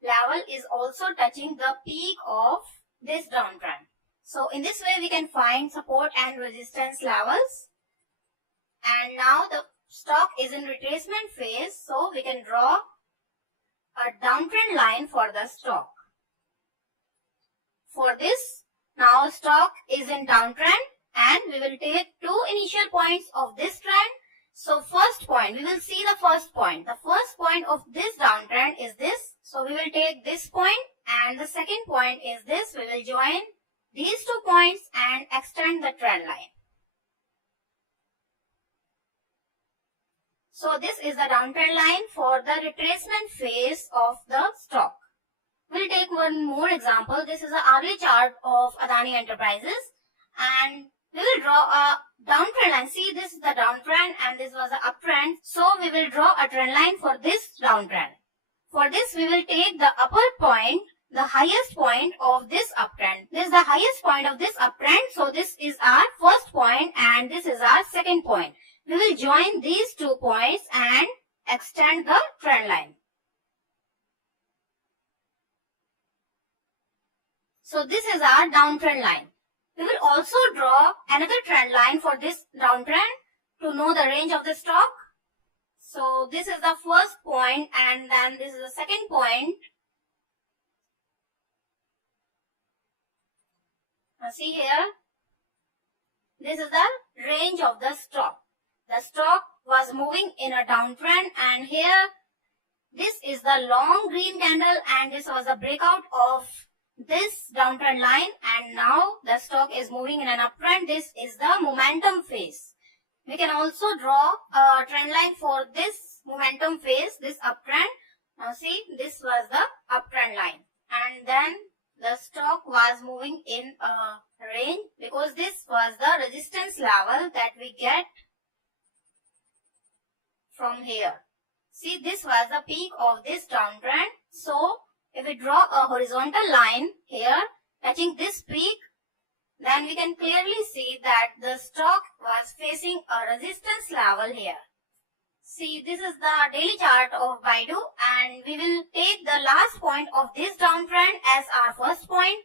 level is also touching the peak of this downtrend. So in this way we can find support and resistance levels. And now the stock is in retracement phase, so we can draw a downtrend line for the stock. For this, now stock is in downtrend and we will take 2 initial points of this trend. So first point, we will see the first point. The first point of this downtrend is this. So we will take this point and the second point is this. We will join these 2 points and extend the trend line. So this is the downtrend line for the retracement phase of the stock. We'll take one more example. This is an hourly chart of Adani Enterprises and we will draw a downtrend line. See, this is the downtrend and this was the uptrend. So we will draw a trend line for this downtrend. For this we will take the upper point, the highest point of this uptrend. This is the highest point of this uptrend. So this is our first point and this is our second point. We will join these 2 points and extend the trend line. So this is our downtrend line. We will also draw another trend line for this downtrend to know the range of the stock. So this is the first point and then this is the second point. Now see here, this is the range of the stock. The stock was moving in a downtrend and here this is the long green candle and this was a breakout of this downtrend line and now the stock is moving in an uptrend. This is the momentum phase. We can also draw a trend line for this momentum phase, this uptrend. Now see, this was the uptrend line and then the stock was moving in a range because this was the resistance level that we get from here. See, this was the peak of this downtrend. So if we draw a horizontal line here touching this peak, then we can clearly see that the stock was facing a resistance level here. See, this is the daily chart of Baidu and we will take the last point of this downtrend as our first point.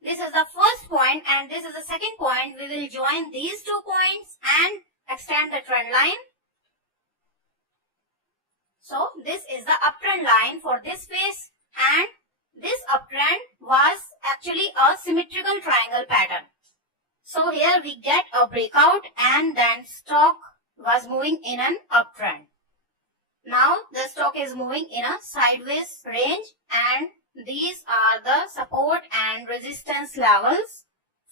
This is the first point and this is the second point. We will join these 2 points and extend the trend line. So this is the uptrend line for this phase and this uptrend was actually a symmetrical triangle pattern. So here we get a breakout and then stock was moving in an uptrend. Now the stock is moving in a sideways range and these are the support and resistance levels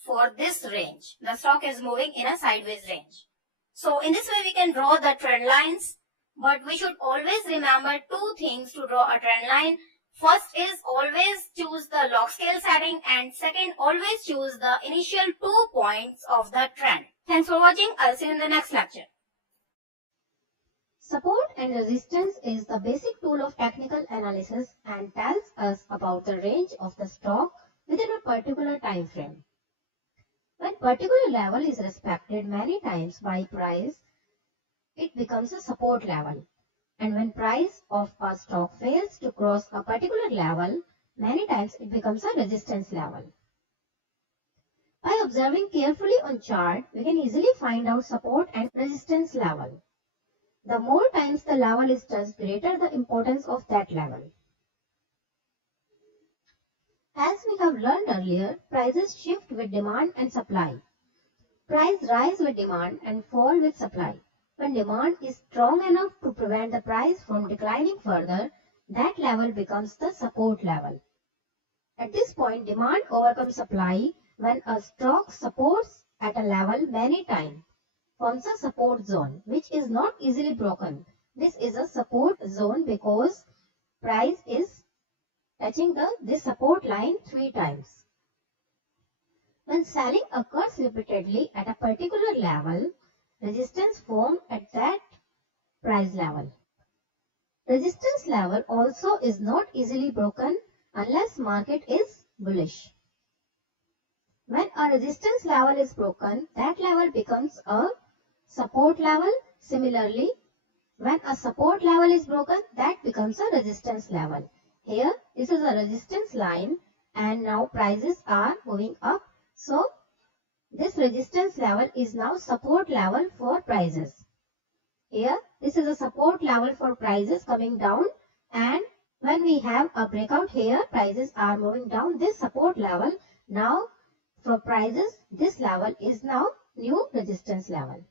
for this range. The stock is moving in a sideways range. So in this way we can draw the trend lines, but we should always remember 2 things to draw a trend line. First is always choose the log scale setting, and second, always choose the initial 2 points of the trend. Thanks for watching. I'll see you in the next lecture. Support and resistance is the basic tool of technical analysis and tells us about the range of the stock within a particular time frame. When particular level is respected many times by price, it becomes a support level. And when price of a stock fails to cross a particular level, many times it becomes a resistance level. By observing carefully on chart, we can easily find out support and resistance level. The more times the level is touched, greater the importance of that level. As we have learned earlier, prices shift with demand and supply. Price rise with demand and fall with supply. When demand is strong enough to prevent the price from declining further, that level becomes the support level. At this point, demand overcomes supply when a stock supports at a level many times, forms a support zone which is not easily broken. This is a support zone because price is touching this support line 3 times. When selling occurs repeatedly at a particular level, resistance forms at that price level. Resistance level also is not easily broken unless market is bullish. When a resistance level is broken, that level becomes a support level. Similarly, when a support level is broken, that becomes a resistance level. Here, this is a resistance line and now prices are moving up. So, this resistance level is now support level for prices. Here, this is a support level for prices coming down, and when we have a breakout here, prices are moving down this support level. Now, for prices, this level is now new resistance level.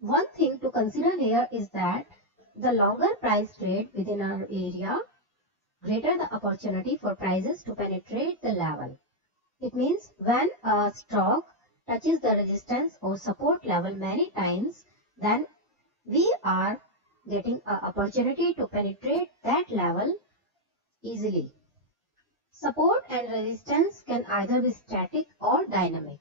One thing to consider here is that the longer price trade within our area, greater the opportunity for prices to penetrate the level. It means when a stock touches the resistance or support level many times, then we are getting an opportunity to penetrate that level easily. Support and resistance can either be static or dynamic.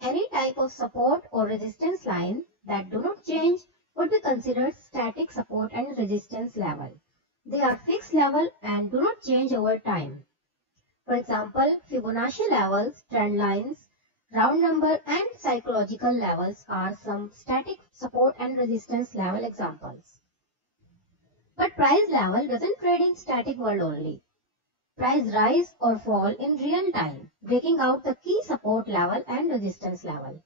Any type of support or resistance line that do not change would be considered static support and resistance level. They are fixed level and do not change over time. For example, Fibonacci levels, trend lines, round number and psychological levels are some static support and resistance level examples. But price level doesn't trade in static world only. Price rise or fall in real time, breaking out the key support level and resistance level.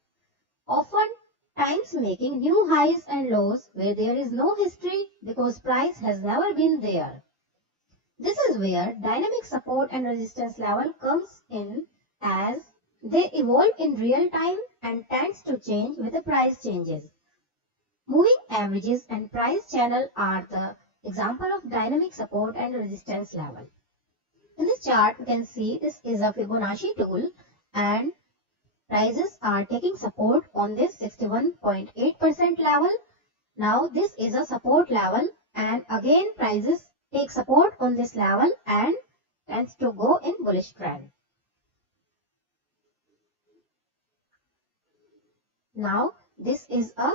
Often times making new highs and lows where there is no history because price has never been there. This is where dynamic support and resistance level comes in, as they evolve in real time and tends to change with the price changes. Moving averages and price channel are the example of dynamic support and resistance level. In this chart, you can see this is a Fibonacci tool and prices are taking support on this 61.8% level. Now this is a support level and again prices take support on this level and tends to go in bullish trend. Now this is a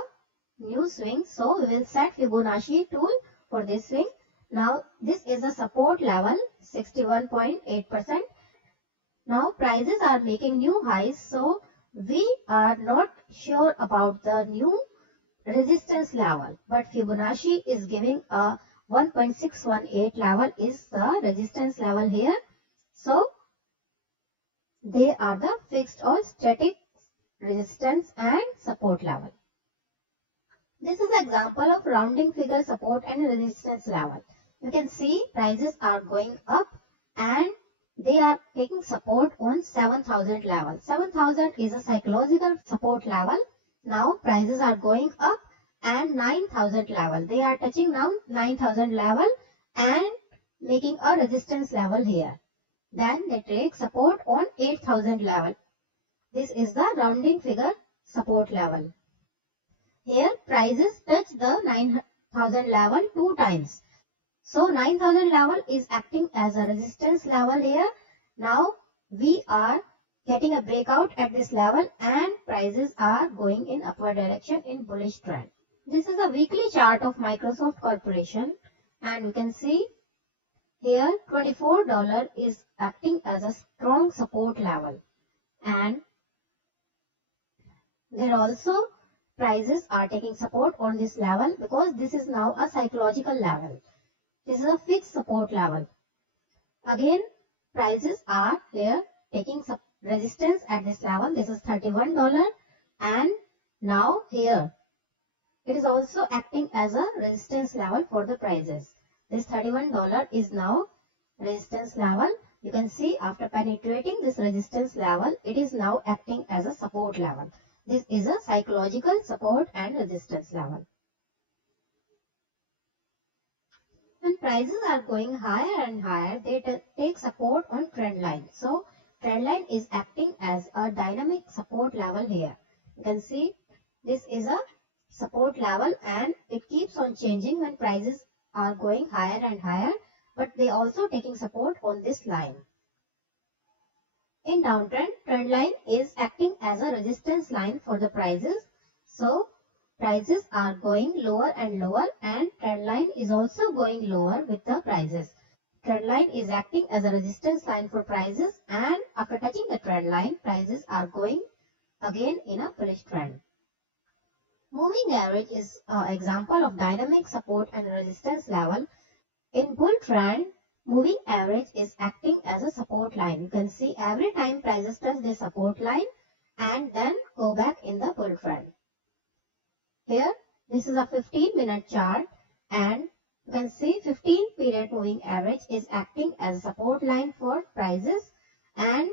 new swing, so we will set Fibonacci tool for this swing. Now this is a support level 61.8%. Now prices are making new highs, so we are not sure about the new resistance level, but Fibonacci is giving a 1.618 level is the resistance level here. So they are the fixed or static resistance and support level. This is an example of rounding figure support and resistance level. You can see prices are going up and they are taking support on 7,000 level. 7,000 is a psychological support level. Now prices are going up and 9,000 level. They are touching now 9,000 level and making a resistance level here. Then they take support on 8,000 level. This is the rounding figure support level. Here prices touch the 9,000 level 2 times. So 9000 level is acting as a resistance level here. Now we are getting a breakout at this level and prices are going in upward direction in bullish trend. This is a weekly chart of Microsoft Corporation and you can see here $24 is acting as a strong support level, and there also prices are taking support on this level because this is now a psychological level. This is a fixed support level. Again, prices are here taking resistance at this level. This is $31 and now here it is also acting as a resistance level for the prices. This $31 is now resistance level. You can see after penetrating this resistance level, it is now acting as a support level. This is a psychological support and resistance level. When prices are going higher and higher, they take support on trend line. So trend line is acting as a dynamic support level here. You can see this is a support level and it keeps on changing when prices are going higher and higher, but they also taking support on this line. In downtrend, trend line is acting as a resistance line for the prices. So prices are going lower and lower and trend line is also going lower with the prices. Trend line is acting as a resistance line for prices and after touching the trend line, prices are going again in a bullish trend. Moving average is an example of dynamic support and resistance level. In bull trend, moving average is acting as a support line. You can see every time prices touch the support line and then go back in the bull trend. Here, this is a 15-minute chart and you can see 15-period moving average is acting as a support line for prices, and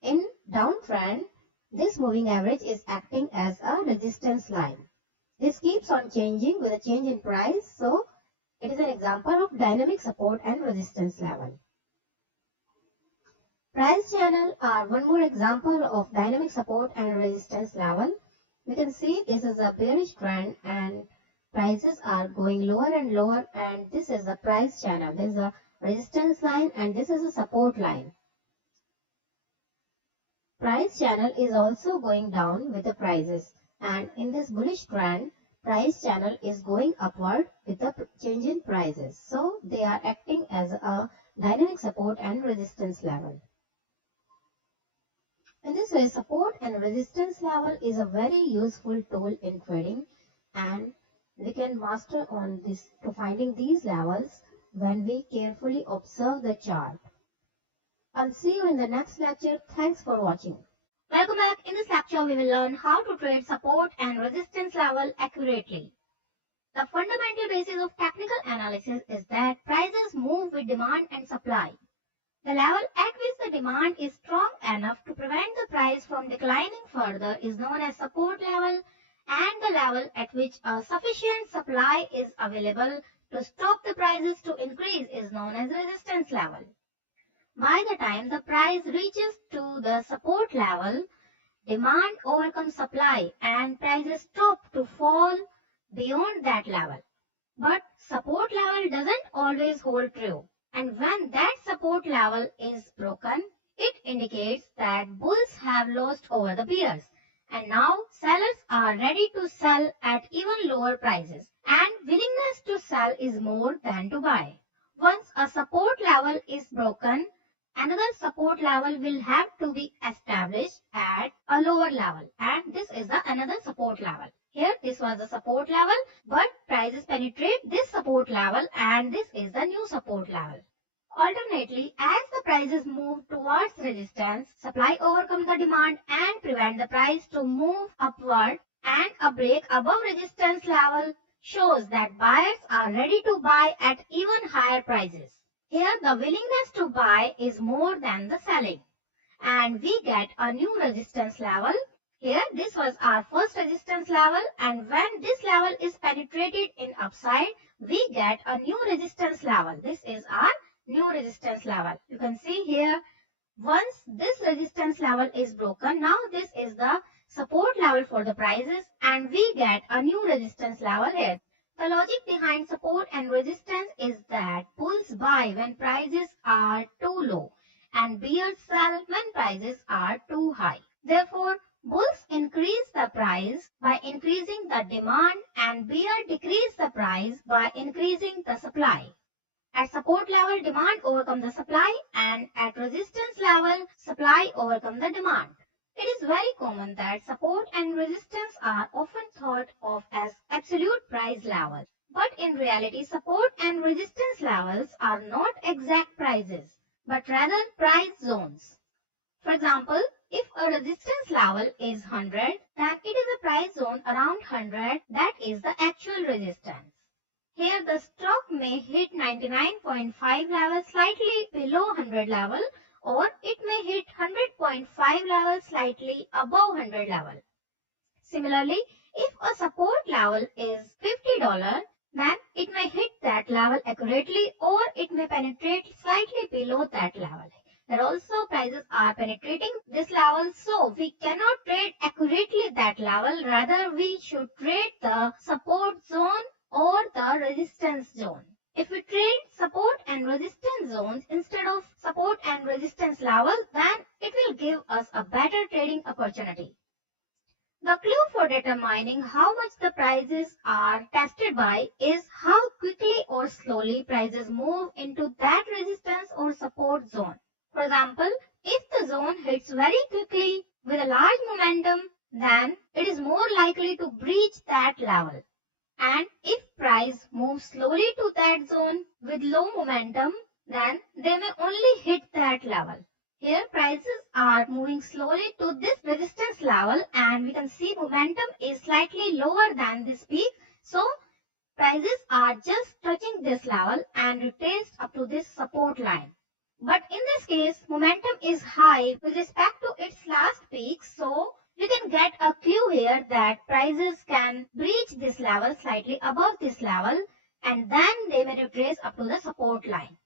in downtrend, this moving average is acting as a resistance line. This keeps on changing with a change in price, so it is an example of dynamic support and resistance level. Price channel are one more example of dynamic support and resistance level. You can see this is a bearish trend and prices are going lower and lower, and this is the price channel. This is a resistance line and this is a support line. Price channel is also going down with the prices, and in this bullish trend, price channel is going upward with the change in prices. So they are acting as a dynamic support and resistance level. In this way, support and resistance level is a very useful tool in trading, and we can master on this to finding these levels when we carefully observe the chart. I'll see you in the next lecture. Thanks for watching. Welcome back. In this lecture, we will learn how to trade support and resistance level accurately. The fundamental basis of technical analysis is that prices move with demand and supply. The level at which the demand is strong enough to prevent the price from declining further is known as support level, and the level at which a sufficient supply is available to stop the prices to increase is known as resistance level. By the time the price reaches to the support level, demand overcomes supply and prices stop to fall beyond that level. But support level doesn't always hold true. And when that support level is broken, it indicates that bulls have lost over the bears. And now sellers are ready to sell at even lower prices. And willingness to sell is more than to buy. Once a support level is broken, another support level will have to be established at a lower level. And this is the another support level. Here, this was the support level, but prices penetrate this support level and this is the new support level. Alternately, as the prices move towards resistance, supply overcomes the demand and prevent the price to move upward, and a break above resistance level shows that buyers are ready to buy at even higher prices. Here, the willingness to buy is more than the selling, and we get a new resistance level. Here, this was our first resistance level, and when this level is penetrated in upside, we get a new resistance level. This is our new resistance level. You can see here, once this resistance level is broken, now this is the support level for the prices, and we get a new resistance level here. The logic behind support and resistance is that bulls buy when prices are too low and bears sell when prices are too high. Therefore, bulls increase the price by increasing the demand and bear decrease the price by increasing the supply. At support level, demand overcomes the supply, and at resistance level, supply overcomes the demand. It is very common that support and resistance are often thought of as absolute price levels. But in reality, support and resistance levels are not exact prices, but rather price zones. For example, if a resistance level is 100, then it is a price zone around 100 that is the actual resistance. Here the stock may hit 99.5 level slightly below 100 level, or it may hit 100.5 level slightly above 100 level. Similarly, if a support level is $50, then it may hit that level accurately or it may penetrate slightly below that level. There also prices are penetrating this level, so we cannot trade accurately that level. Rather, we should trade the support zone or the resistance zone. If we trade support and resistance zones instead of support and resistance levels, then it will give us a better trading opportunity. The clue for determining how much the prices are tested by is how quickly or slowly prices move into that resistance or support zone. For example, if the zone hits very quickly with a large momentum, then it is more likely to breach that level. And if price moves slowly to that zone with low momentum, then they may only hit that level. Here prices are moving slowly to this resistance level and we can see momentum is slightly lower than this peak. So prices are just touching this level and retraced up to this support line. But in this case, momentum is high with respect to its last peak, so we can get a clue here that prices can breach this level slightly above this level and then they may retrace up to the support line.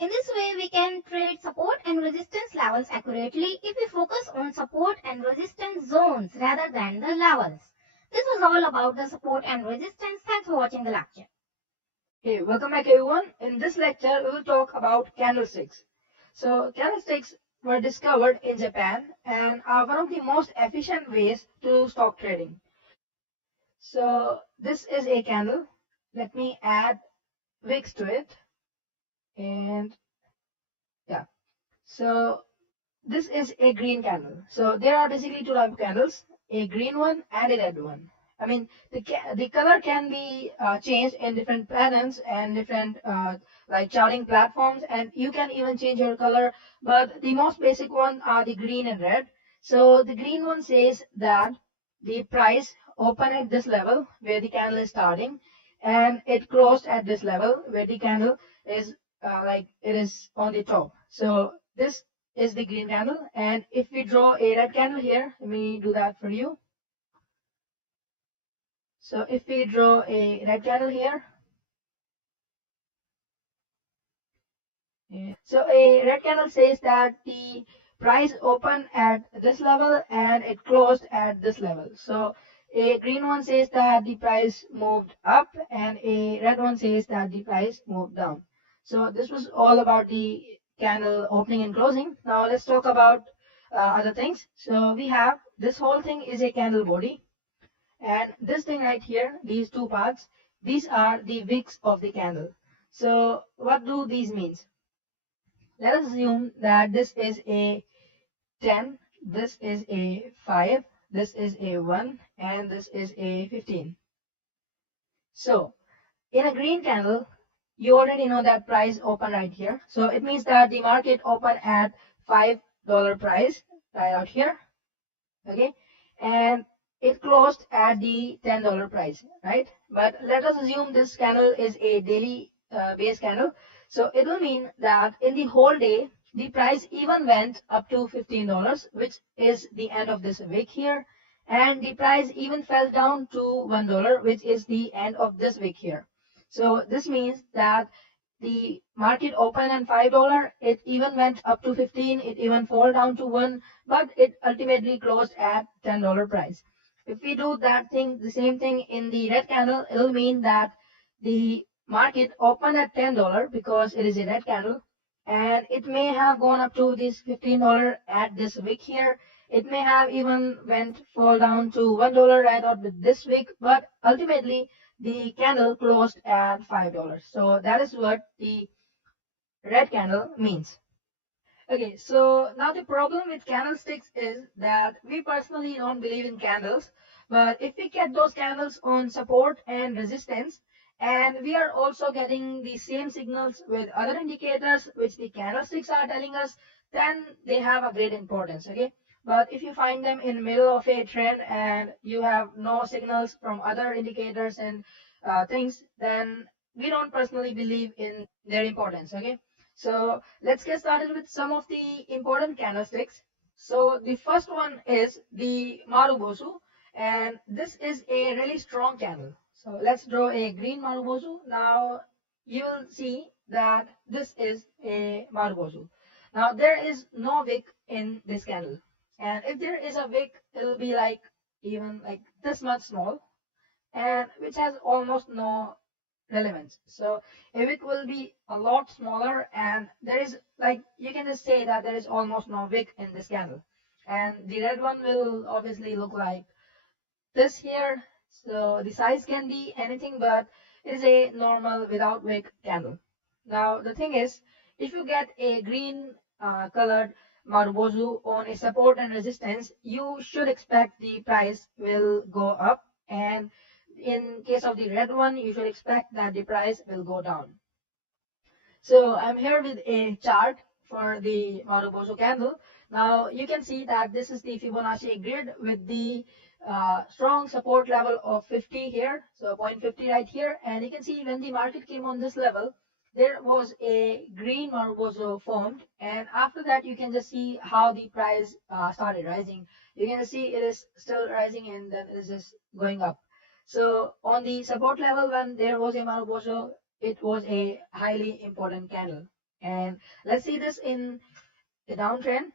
In this way, we can trade support and resistance levels accurately if we focus on support and resistance zones rather than the levels. This was all about the support and resistance. Thanks for watching the lecture. Hey, welcome back everyone. In this lecture, we will talk about candlesticks. So, candlesticks were discovered in Japan and are one of the most efficient ways to stock trading. So, this is a candle. Let me add wicks to it. And yeah, so this is a green candle. So, there are basically two types of candles, a green one and a red one. I mean, the color can be changed in different patterns and different like charting platforms, and you can even change your color. But the most basic one are the green and red. So the green one says that the price opened at this level where the candle is starting, and it closed at this level where the candle is like it is on the top. So this is the green candle, and if we draw a red candle here, let me do that for you. So if we draw a red candle here, so a red candle says that the price opened at this level and it closed at this level. So a green one says that the price moved up and a red one says that the price moved down. So this was all about the candle opening and closing. Now let's talk about other things. So we have this whole thing is a candle body. And this thing right here, these two parts, these are the wicks of the candle. So what do these mean? Let us assume that this is a 10, this is a 5, this is a 1, and this is a 15. So in a green candle, you already know that price open right here. So it means that the market opened at $5 price right out here. Okay. And it closed at the $10 price, right? But let us assume this candle is a daily base candle. So it will mean that in the whole day, the price even went up to $15, which is the end of this wick here. And the price even fell down to $1, which is the end of this wick here. So this means that the market opened at $5, it even went up to 15, it even fell down to 1, but it ultimately closed at $10 price. If we do that thing, the same thing in the red candle, it will mean that the market opened at $10 because it is a red candle, and it may have gone up to this $15 at this wick here. It may have even fall down to $1 right out with this wick, but ultimately the candle closed at $5. So that is what the red candle means. Okay, so now the problem with candlesticks is that we personally don't believe in candles, but if we get those candles on support and resistance, and we are also getting the same signals with other indicators which the candlesticks are telling us, then they have a great importance, okay? But if you find them in the middle of a trend and you have no signals from other indicators and things, then we don't personally believe in their importance, okay? So let's get started with some of the important candlesticks. So the first one is the Marubozu, and this is a really strong candle. So let's draw a green Marubozu. Now you will see that this is a Marubozu. Now there is no wick in this candle, and if there is a wick, it will be like even like this much small, and which has almost no relevance. So a wick will be a lot smaller, and there is like you can just say that there is almost no wick in this candle, and the red one will obviously look like this here. So the size can be anything, but it is a normal without wick candle. Now the thing is, if you get a green colored Marubozu on a support and resistance, you should expect the price will go up, and in case of the red one, you should expect that the price will go down. So I'm here with a chart for the Marubozu candle. Now you can see that this is the Fibonacci grid with the strong support level of 50 here, so 0.50 right here, and you can see when the market came on this level, there was a green Marubozu formed, and after that you can just see how the price started rising. You can see it is still rising and then it is just going up. So on the support level, when there was a Marubozu, it was a highly important candle. And let's see this in the downtrend.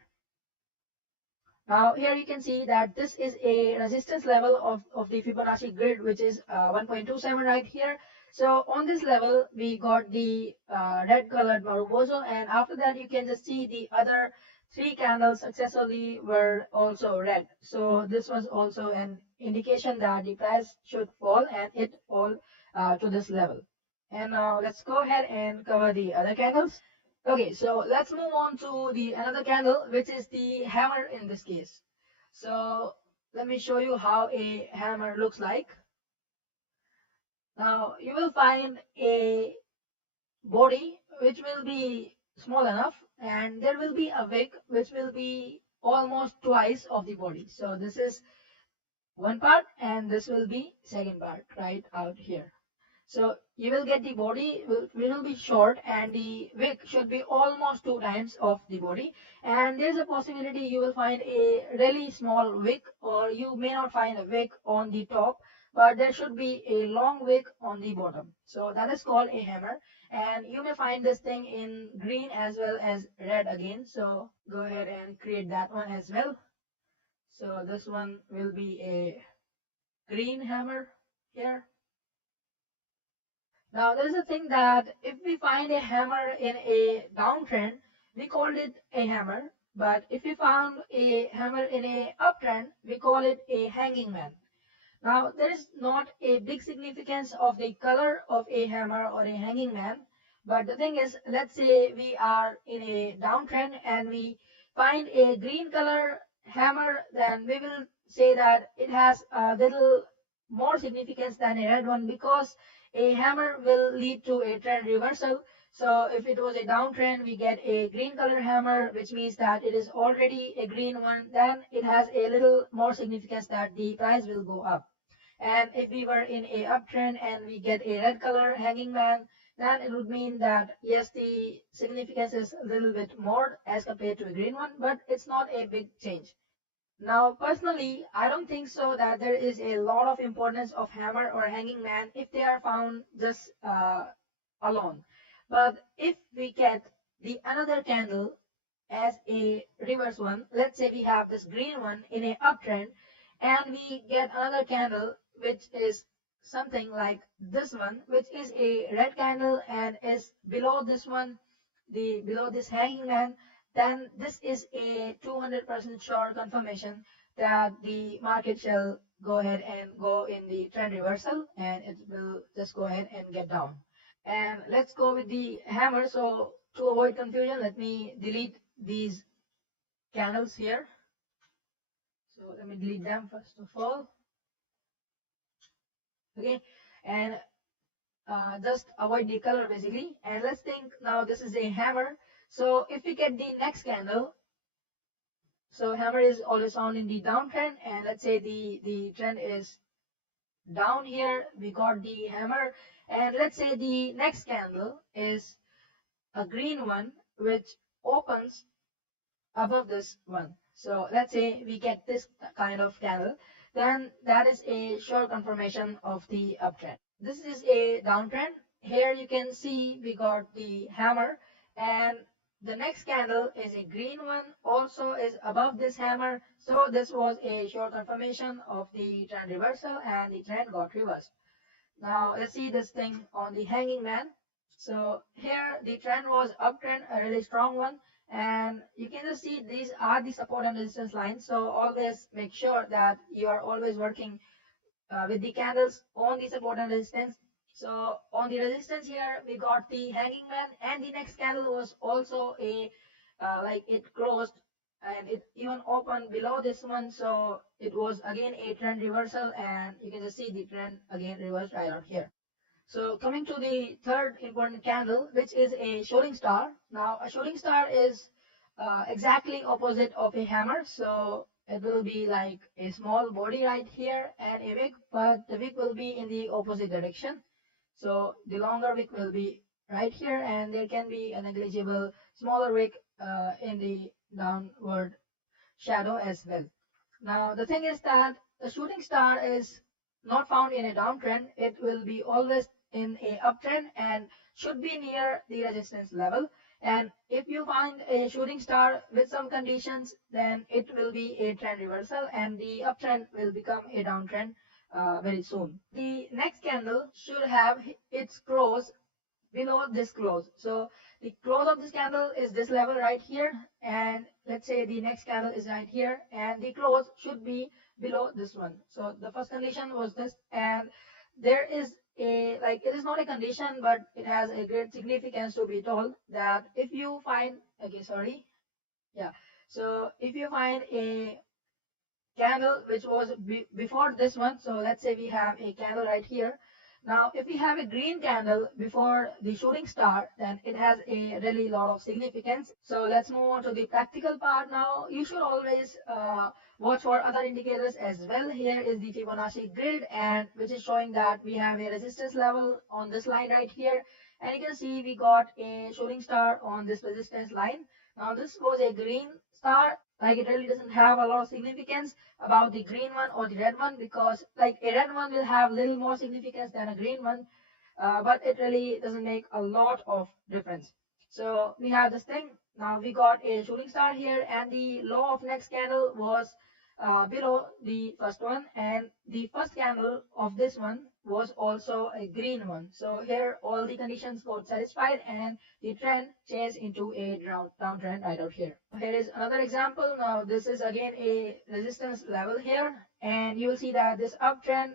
Now here you can see that this is a resistance level of the Fibonacci grid, which is 1.27 right here. So on this level, we got the red colored Marubozu, and after that you can just see the other three candles successively were also red. So this was also an indication that the price should fall, and it fall to this level. And now let's go ahead and cover the other candles. Okay, so let's move on to the another candle, which is the hammer in this case. So let me show you how a hammer looks like. Now you will find a body which will be small enough, and there will be a wick which will be almost twice of the body. So this is one part, and this will be second part right out here. So you will get the body will be short, and the wick should be almost 2 times of the body. And there's a possibility you will find a really small wick, or you may not find a wick on the top, but there should be a long wick on the bottom. So that is called a hammer. And you may find this thing in green as well as red again. So go ahead and create that one as well. So this one will be a green hammer here. Now there is a thing that if we find a hammer in a downtrend, we call it a hammer. But if we found a hammer in a uptrend, we call it a hanging man. Now there is not a big significance of the color of a hammer or a hanging man. But the thing is, let's say we are in a downtrend and we find a green color hammer, then we will say that it has a little more significance than a red one, because a hammer will lead to a trend reversal. So if it was a downtrend, we get a green color hammer, which means that it is already a green one, then it has a little more significance that the price will go up. And if we were in a uptrend and we get a red color hanging man, then it would mean that yes, the significance is a little bit more as compared to a green one, but it's not a big change. Now, personally, I don't think so that there is a lot of importance of hammer or hanging man if they are found just alone. But if we get the another candle as a reverse one, let's say we have this green one in a uptrend, and we get another candle which is something like this one, which is a red candle and is below this one, below this hanging man, then this is a 200% sure confirmation that the market shall go ahead and go in the trend reversal, and it will just go ahead and get down. And let's go with the hammer. So to avoid confusion, let me delete these candles here. So let me delete them first of all. Okay, and just avoid the color basically. And let's think now this is a hammer. So if we get the next candle, so hammer is always found in the downtrend, and let's say the trend is down here, we got the hammer, and let's say the next candle is a green one which opens above this one. So let's say we get this kind of candle, then that is a sure confirmation of the uptrend. This is a downtrend. Here you can see we got the hammer, and the next candle is a green one, also is above this hammer. So this was a sure confirmation of the trend reversal, and the trend got reversed. Now let's see this thing on the hanging man. So here the trend was uptrend, a really strong one, and you can just see these are the support and resistance lines. So always make sure that you are always working with the candles on the support and resistance. So on the resistance here we got the hanging man, and the next candle was also a like it closed and it even opened below this one, so it was again a trend reversal, and you can just see the trend again reversed right out here. So coming to the third important candle, which is a shooting star. Now a shooting star is exactly opposite of a hammer, so it will be like a small body right here and a wick, but the wick will be in the opposite direction. So the longer wick will be right here, and there can be a negligible smaller wick in the downward shadow as well. Now the thing is that the shooting star is not found in a downtrend. It will be always in a uptrend and should be near the resistance level. And if you find a shooting star with some conditions, then it will be a trend reversal, and the uptrend will become a downtrend very soon. The next candle should have its close below this close. So the close of this candle is this level right here, and let's say the next candle is right here, and the close should be below this one. So the first condition was this, and there is a, like, it is not a condition, but it has a great significance to be told that if you find, okay, sorry, yeah, so if you find a candle which was before this one, so let's say we have a candle right here. Now if we have a green candle before the shooting star, then it has a really lot of significance. So let's move on to the practical part now. You should always watch for other indicators as well. Here is the Fibonacci grid, and which is showing that we have a resistance level on this line right here, and you can see we got a shooting star on this resistance line. Now this was a green star, like it really doesn't have a lot of significance about the green one or the red one, because like a red one will have little more significance than a green one, but it really doesn't make a lot of difference. So we have this thing. Now we got a shooting star here, and the low of next candle was below the first one, and the first candle of this one was also a green one. So here all the conditions got satisfied, and the trend changed into a downtrend right out here. Here is another example. Now this is again a resistance level here, and you will see that this uptrend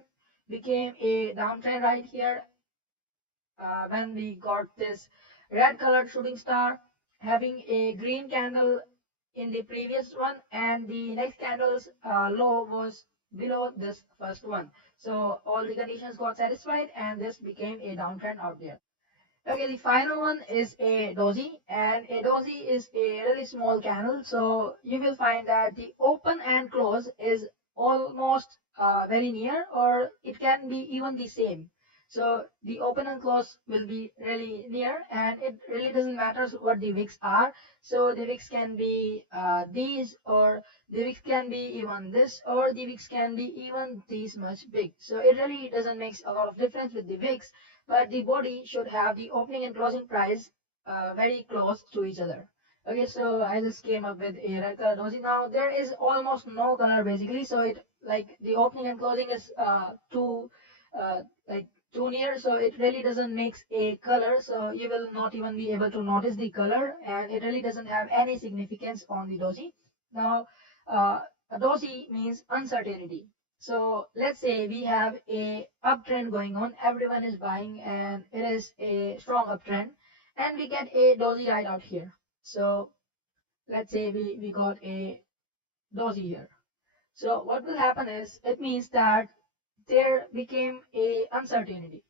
became a downtrend right here when we got this red colored shooting star having a green candle in the previous one, and the next candle's low was below this first one. So all the conditions got satisfied, and this became a downtrend out there. Okay, the final one is a doji, and a doji is a really small candle. So you will find that the open and close is almost very near, or it can be even the same. So the open and close will be really near, and it really doesn't matter what the wicks are. So the wicks can be these, or the wicks can be even this, or the wicks can be even this much big. So it really doesn't make a lot of difference with the wicks, but the body should have the opening and closing price very close to each other. Okay, so I just came up with a red color doji. Now there is almost no color basically, so it, like, the opening and closing is too like too near, so it really doesn't make a color, so you will not even be able to notice the color, and it really doesn't have any significance on the doji. Now a doji means uncertainty. So let's say we have a uptrend going on, everyone is buying and it is a strong uptrend, and we get a doji right out here. So let's say we got a doji here. So what will happen is, it means that there became a uncertainty.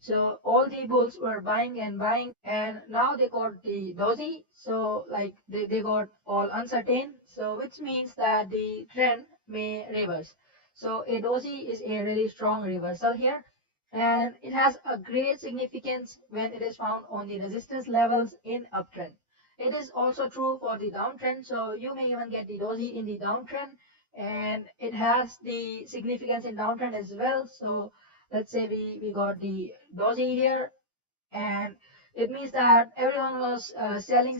So all the bulls were buying and buying, and now they got the doji. So like they got all uncertain. So which means that the trend may reverse. So a doji is a really strong reversal here, and it has a great significance when it is found on the resistance levels in uptrend. It is also true for the downtrend. So you may even get the doji in the downtrend, and it has the significance in downtrend as well. So let's say we got the doji here, and it means that everyone was selling,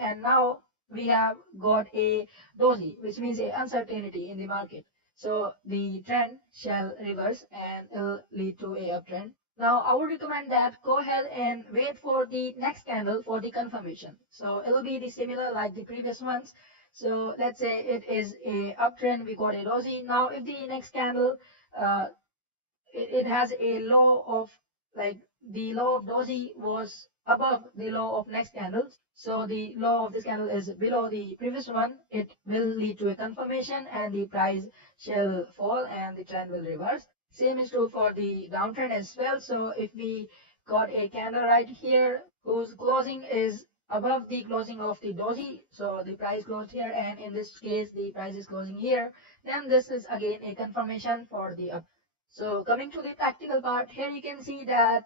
and now we have got a doji, which means a uncertainty in the market. So the trend shall reverse and it will lead to a uptrend. Now I would recommend that go ahead and wait for the next candle for the confirmation. So it will be the similar like the previous ones. So let's say it is a uptrend, we got a doji. Now if the next candle it has a low of, like the low of doji was above the low of next candle, so the low of this candle is below the previous one, it will lead to a confirmation and the price shall fall and the trend will reverse. Same is true for the downtrend as well. So if we got a candle right here whose closing is above the closing of the doji, so the price closed here, and in this case the price is closing here, then this is again a confirmation for the up. So coming to the tactical part, here you can see that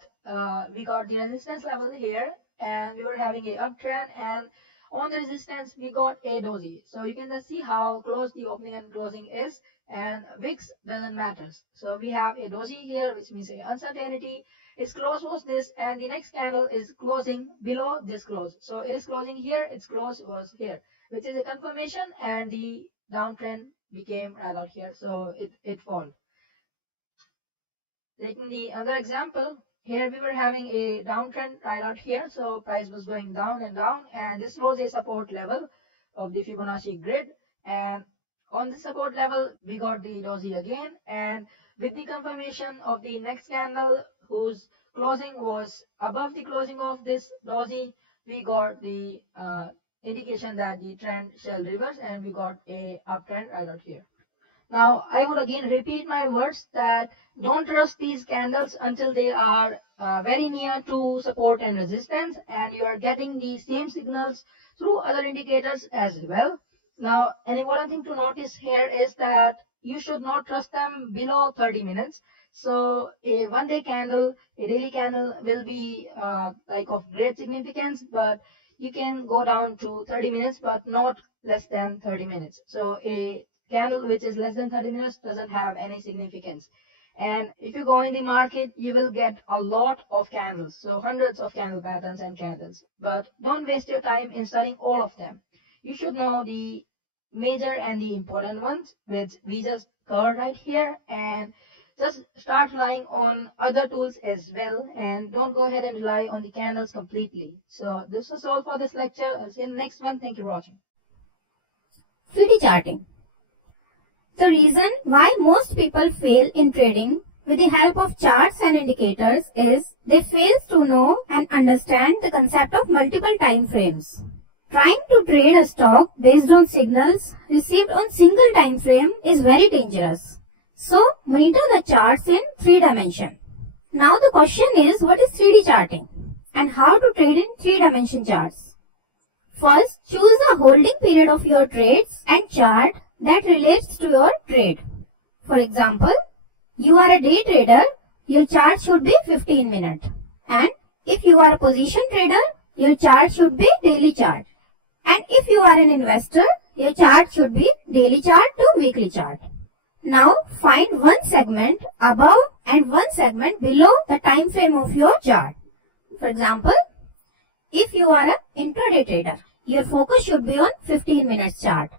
we got the resistance level here, and we were having a uptrend, and on the resistance we got a doji. So you can just see how close the opening and closing is, and wicks doesn't matter. So we have a doji here, which means a uncertainty. Its close was this, and the next candle is closing below this close. So it is closing here, its close was here, which is a confirmation, and the downtrend became right out here, so it fall. Taking the other example, here we were having a downtrend right out here, so price was going down and down, and this was a support level of the Fibonacci grid, and on the support level we got the doji again, and with the confirmation of the next candle whose closing was above the closing of this doji, we got the indication that the trend shall reverse, and we got a uptrend right out here. Now I would again repeat my words that don't trust these candles until they are very near to support and resistance, and you are getting the same signals through other indicators as well. Now an important thing to notice here is that you should not trust them below 30 minutes. So a one-day candle, a daily candle will be like of great significance, but you can go down to 30 minutes, but not less than 30 minutes. So a candle which is less than 30 minutes doesn't have any significance. And if you go in the market, you will get a lot of candles, so hundreds of candle patterns and candles, but don't waste your time in studying all of them. You should know the major and the important ones, which we just covered right here, and just start relying on other tools as well, and don't go ahead and rely on the candles completely. So this is all for this lecture. I'll see you in the next one. Thank you for watching. 3D charting. The reason why most people fail in trading with the help of charts and indicators is they fail to know and understand the concept of multiple time frames. Trying to trade a stock based on signals received on single time frame is very dangerous. So monitor the charts in 3 dimension. Now the question is, what is 3D charting and how to trade in 3 dimension charts? First, choose the holding period of your trades and chart that relates to your trade. For example, you are a day trader, your chart should be 15 minute. And if you are a position trader, your chart should be daily chart. And if you are an investor, your chart should be daily chart to weekly chart. Now find one segment above and one segment below the time frame of your chart. For example, if you are an intraday trader, your focus should be on 15 minutes chart.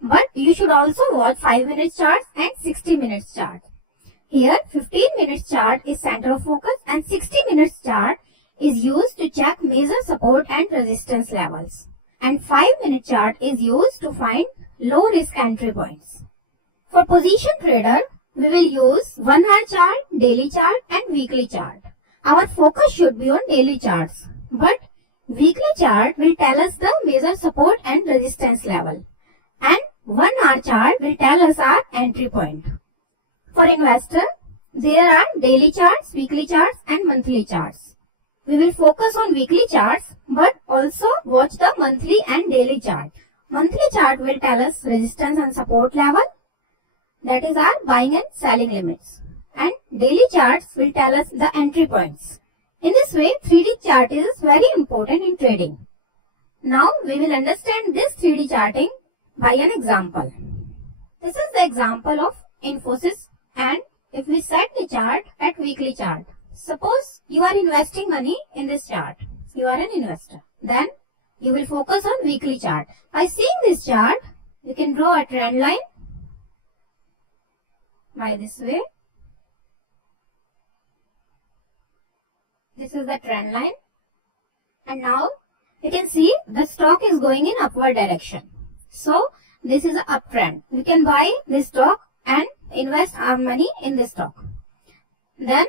But you should also watch 5 minutes charts and 60 minutes chart. Here 15 minutes chart is center of focus and 60 minutes chart is used to check major support and resistance levels. And 5-minute chart is used to find low risk entry points. For position trader, we will use 1 hour chart, daily chart and weekly chart. Our focus should be on daily charts, but weekly chart will tell us the major support and resistance level, and 1 hour chart will tell us our entry point. For investor, there are daily charts, weekly charts and monthly charts. We will focus on weekly charts but also watch the monthly and daily chart. Monthly chart will tell us resistance and support level, that is our buying and selling limits, and daily charts will tell us the entry points. In this way, 3D chart is very important in trading. Now we will understand this 3D charting by an example. This is the example of Infosys, and if we set the chart at weekly chart, suppose you are investing money in this chart, you are an investor, then you will focus on weekly chart. By seeing this chart, you can draw a trend line by this way. This is the trend line, and now you can see the stock is going in upward direction. So this is an uptrend. We can buy this stock and invest our money in this stock. Then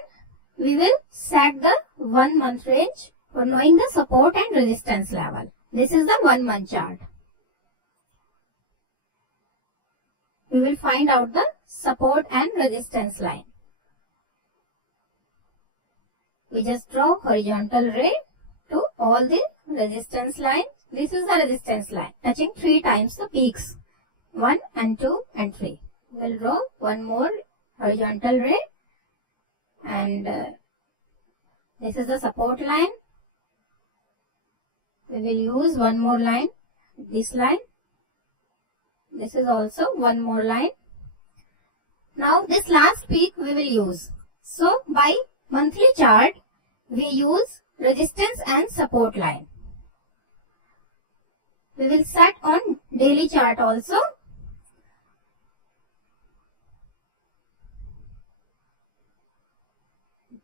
we will set the 1 month range for knowing the support and resistance level. This is the 1 month chart. We will find out the support and resistance line. We just draw horizontal ray to all the resistance lines. This is the resistance line touching 3 times the peaks, 1 and 2 and 3. We will draw one more horizontal ray, and this is the support line. We will use one more line, this line. This is also one more line. Now this last peak we will use. So by monthly chart, we use resistance and support line. We will set on daily chart also.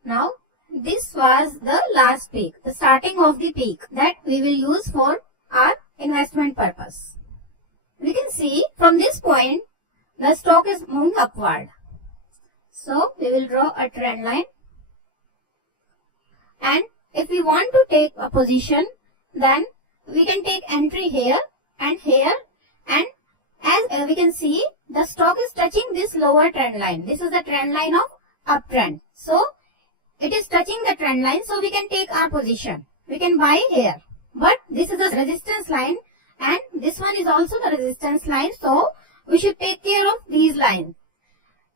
Now this was the last peak, the starting of the peak that we will use for our investment purpose. We can see from this point the stock is moving upward. So we will draw a trend line, and if we want to take a position, then we can take entry here, and as we can see, the stock is touching this lower trend line. This is the trend line of uptrend. So it is touching the trend line, so we can take our position. We can buy here, but this is the resistance line and this one is also the resistance line, so we should take care of these lines.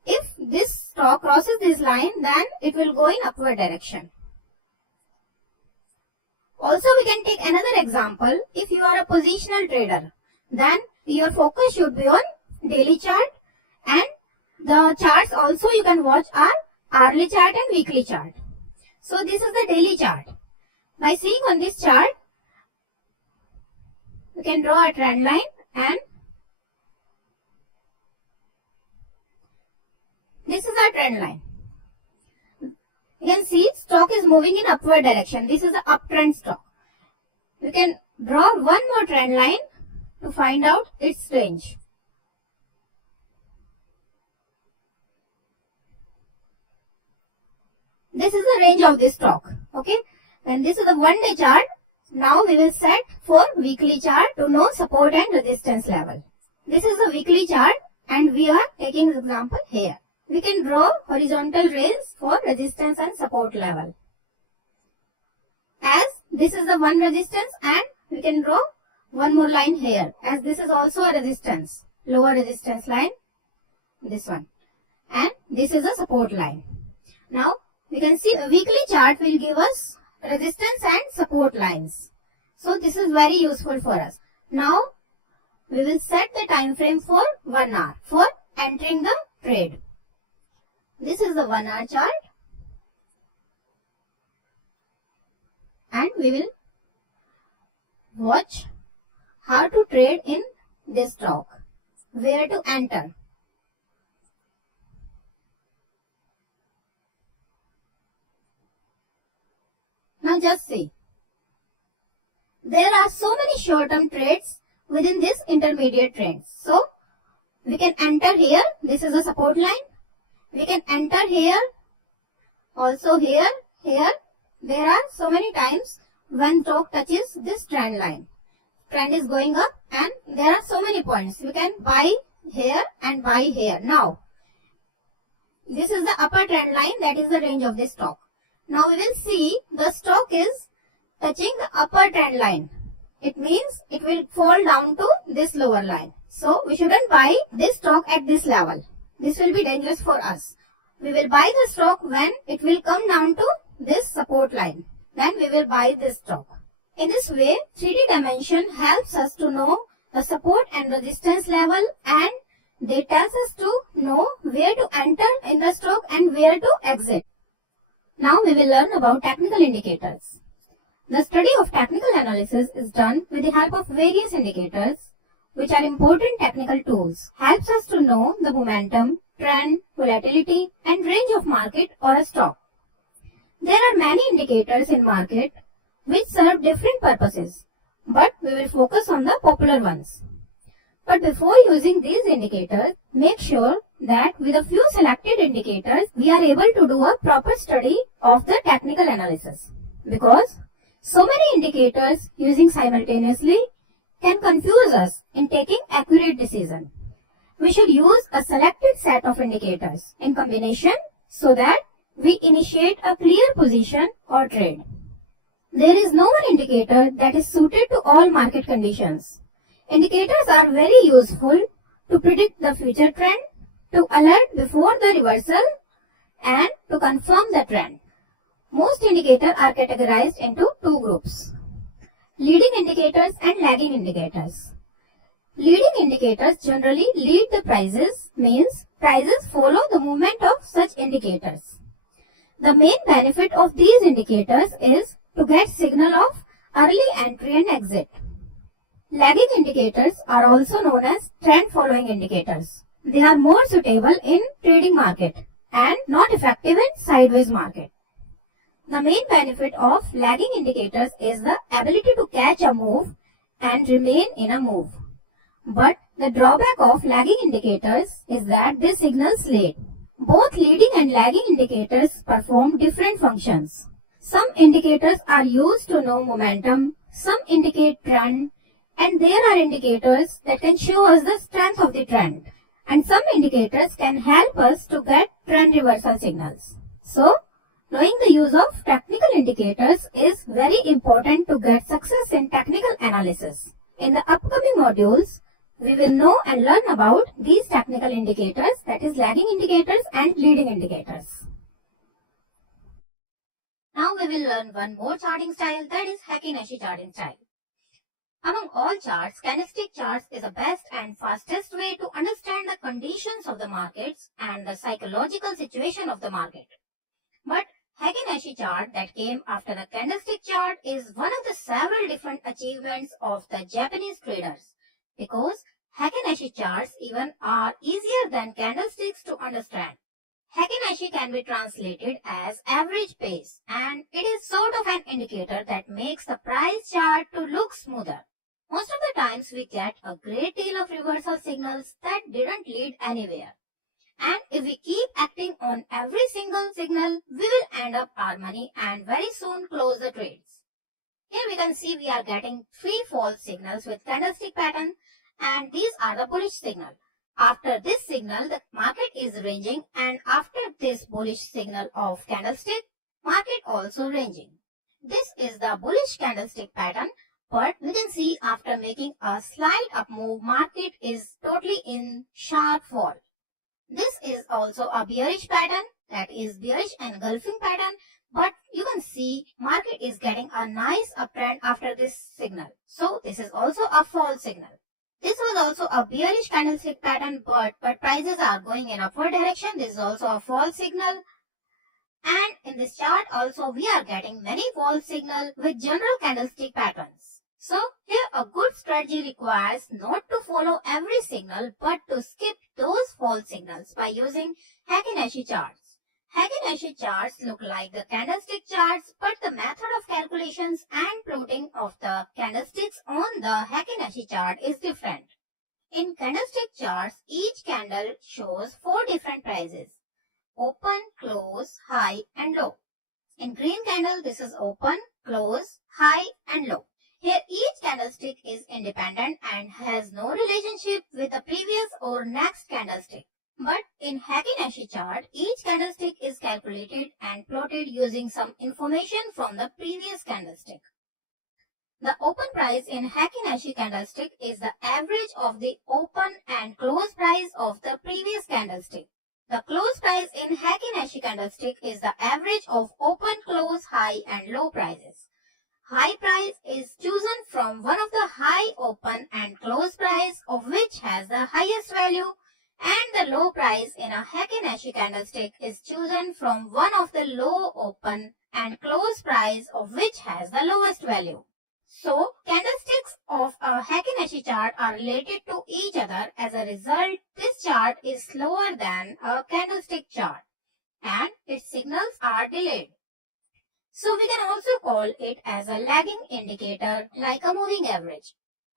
If this stock crosses this line, then it will go in upward direction. Also, we can take another example. If you are a positional trader, then your focus should be on daily chart, and the charts also you can watch are hourly chart and weekly chart. So this is the daily chart. By seeing on this chart, we can draw a trend line, and this is our trend line. You can see stock is moving in upward direction. This is the uptrend stock. We can draw one more trend line to find out its range. This is the range of this stock. Okay, and this is the 1 day chart. Now we will set for weekly chart to know support and resistance level. This is the weekly chart, and we are taking this example here. We can draw horizontal rails for resistance and support level. As this is the one resistance, and we can draw one more line here, as this is also a resistance, lower resistance line, this one, and this is a support line. Now we can see a weekly chart will give us resistance and support lines. So this is very useful for us. Now we will set the time frame for 1 hour for entering the trade. This is the 1 hour chart, and we will watch how to trade in this stock, where to enter. just see. There are so many short-term trades within this intermediate trend. So, we can enter here. This is a support line. We can enter here. Also here. There are so many times when stock touches this trend line. Trend is going up and there are so many points. We can buy here and buy here. Now, this is the upper trend line, that is the range of this stock. Now we will see the stock is touching the upper trend line. It means it will fall down to this lower line. So we shouldn't buy this stock at this level. This will be dangerous for us. We will buy the stock when it will come down to this support line. Then we will buy this stock. In this way, 3D dimension helps us to know the support and resistance level, and they tells us to know where to enter in the stock and where to exit. Now we will learn about technical indicators. The study of technical analysis is done with the help of various indicators, which are important technical tools. Helps us to know the momentum, trend, volatility, and range of market or a stock. There are many indicators in market which serve different purposes, but we will focus on the popular ones. But before using these indicators, make sure that with a few selected indicators, we are able to do a proper study of the technical analysis. Because so many indicators using simultaneously can confuse us in taking accurate decision. We should use a selected set of indicators in combination so that we initiate a clear position or trade. There is no one indicator that is suited to all market conditions. Indicators are very useful to predict the future trend, to alert before the reversal, and to confirm the trend. Most indicators are categorized into two groups: leading indicators and lagging indicators. Leading indicators generally lead the prices, means prices follow the movement of such indicators. The main benefit of these indicators is to get signal of early entry and exit. Lagging indicators are also known as trend following indicators. They are more suitable in trading market and not effective in sideways market. The main benefit of lagging indicators is the ability to catch a move and remain in a move. But the drawback of lagging indicators is that they signal late. Both leading and lagging indicators perform different functions. Some indicators are used to know momentum, some indicate trend, and there are indicators that can show us the strength of the trend. And some indicators can help us to get trend reversal signals. So, knowing the use of technical indicators is very important to get success in technical analysis. In the upcoming modules, we will know and learn about these technical indicators, that is lagging indicators and leading indicators. Now we will learn one more charting style, that is Heikin-Ashi charting style. Among all charts, candlestick charts is the best and fastest way to understand the conditions of the markets and the psychological situation of the market. But Heikin-Ashi chart that came after the candlestick chart is one of the several different achievements of the Japanese traders, because Heikin-Ashi charts even are easier than candlesticks to understand. Heikin-Ashi can be translated as average pace, and it is sort of an indicator that makes the price chart to look smoother. Most of the times we get a great deal of reversal signals that didn't lead anywhere. And if we keep acting on every single signal, we will end up our money and very soon close the trades. Here we can see we are getting 3 false signals with candlestick pattern, and these are the bullish signal. After this signal, the market is ranging, and after this bullish signal of candlestick, market also ranging. This is the bullish candlestick pattern, but we can see after making a slight up move, market is totally in sharp fall. This is also a bearish pattern, that is bearish engulfing pattern, but you can see market is getting a nice uptrend after this signal. So this is also a false signal. This was also a bearish candlestick pattern, but prices are going in upward direction. This is also a false signal. And in this chart also we are getting many false signals with general candlestick patterns. So here a good strategy requires not to follow every signal but to skip those false signals by using Heikin-Ashi charts. Heikin-Ashi charts look like the candlestick charts, but the method of calculations and plotting of the candlesticks on the Heikin-Ashi chart is different. In candlestick charts, each candle shows 4 different prices: open, close, high and low. In green candle, this is open, close, high and low. Here each candlestick is independent and has no relationship with the previous or next candlestick. But in Heikin-Ashi chart, each candlestick is calculated and plotted using some information from the previous candlestick. The open price in Heikin-Ashi candlestick is the average of the open and close price of the previous candlestick. The close price in Heikin-Ashi candlestick is the average of open, close, high and low prices. High price is chosen from one of the high open and close price of which has the highest value, and the low price in a Heikin-Ashi candlestick is chosen from one of the low open and close price of which has the lowest value. So, candlesticks of a Heikin-Ashi chart are related to each other. As a result, this chart is slower than a candlestick chart and its signals are delayed. So, we can also call it as a lagging indicator like a moving average.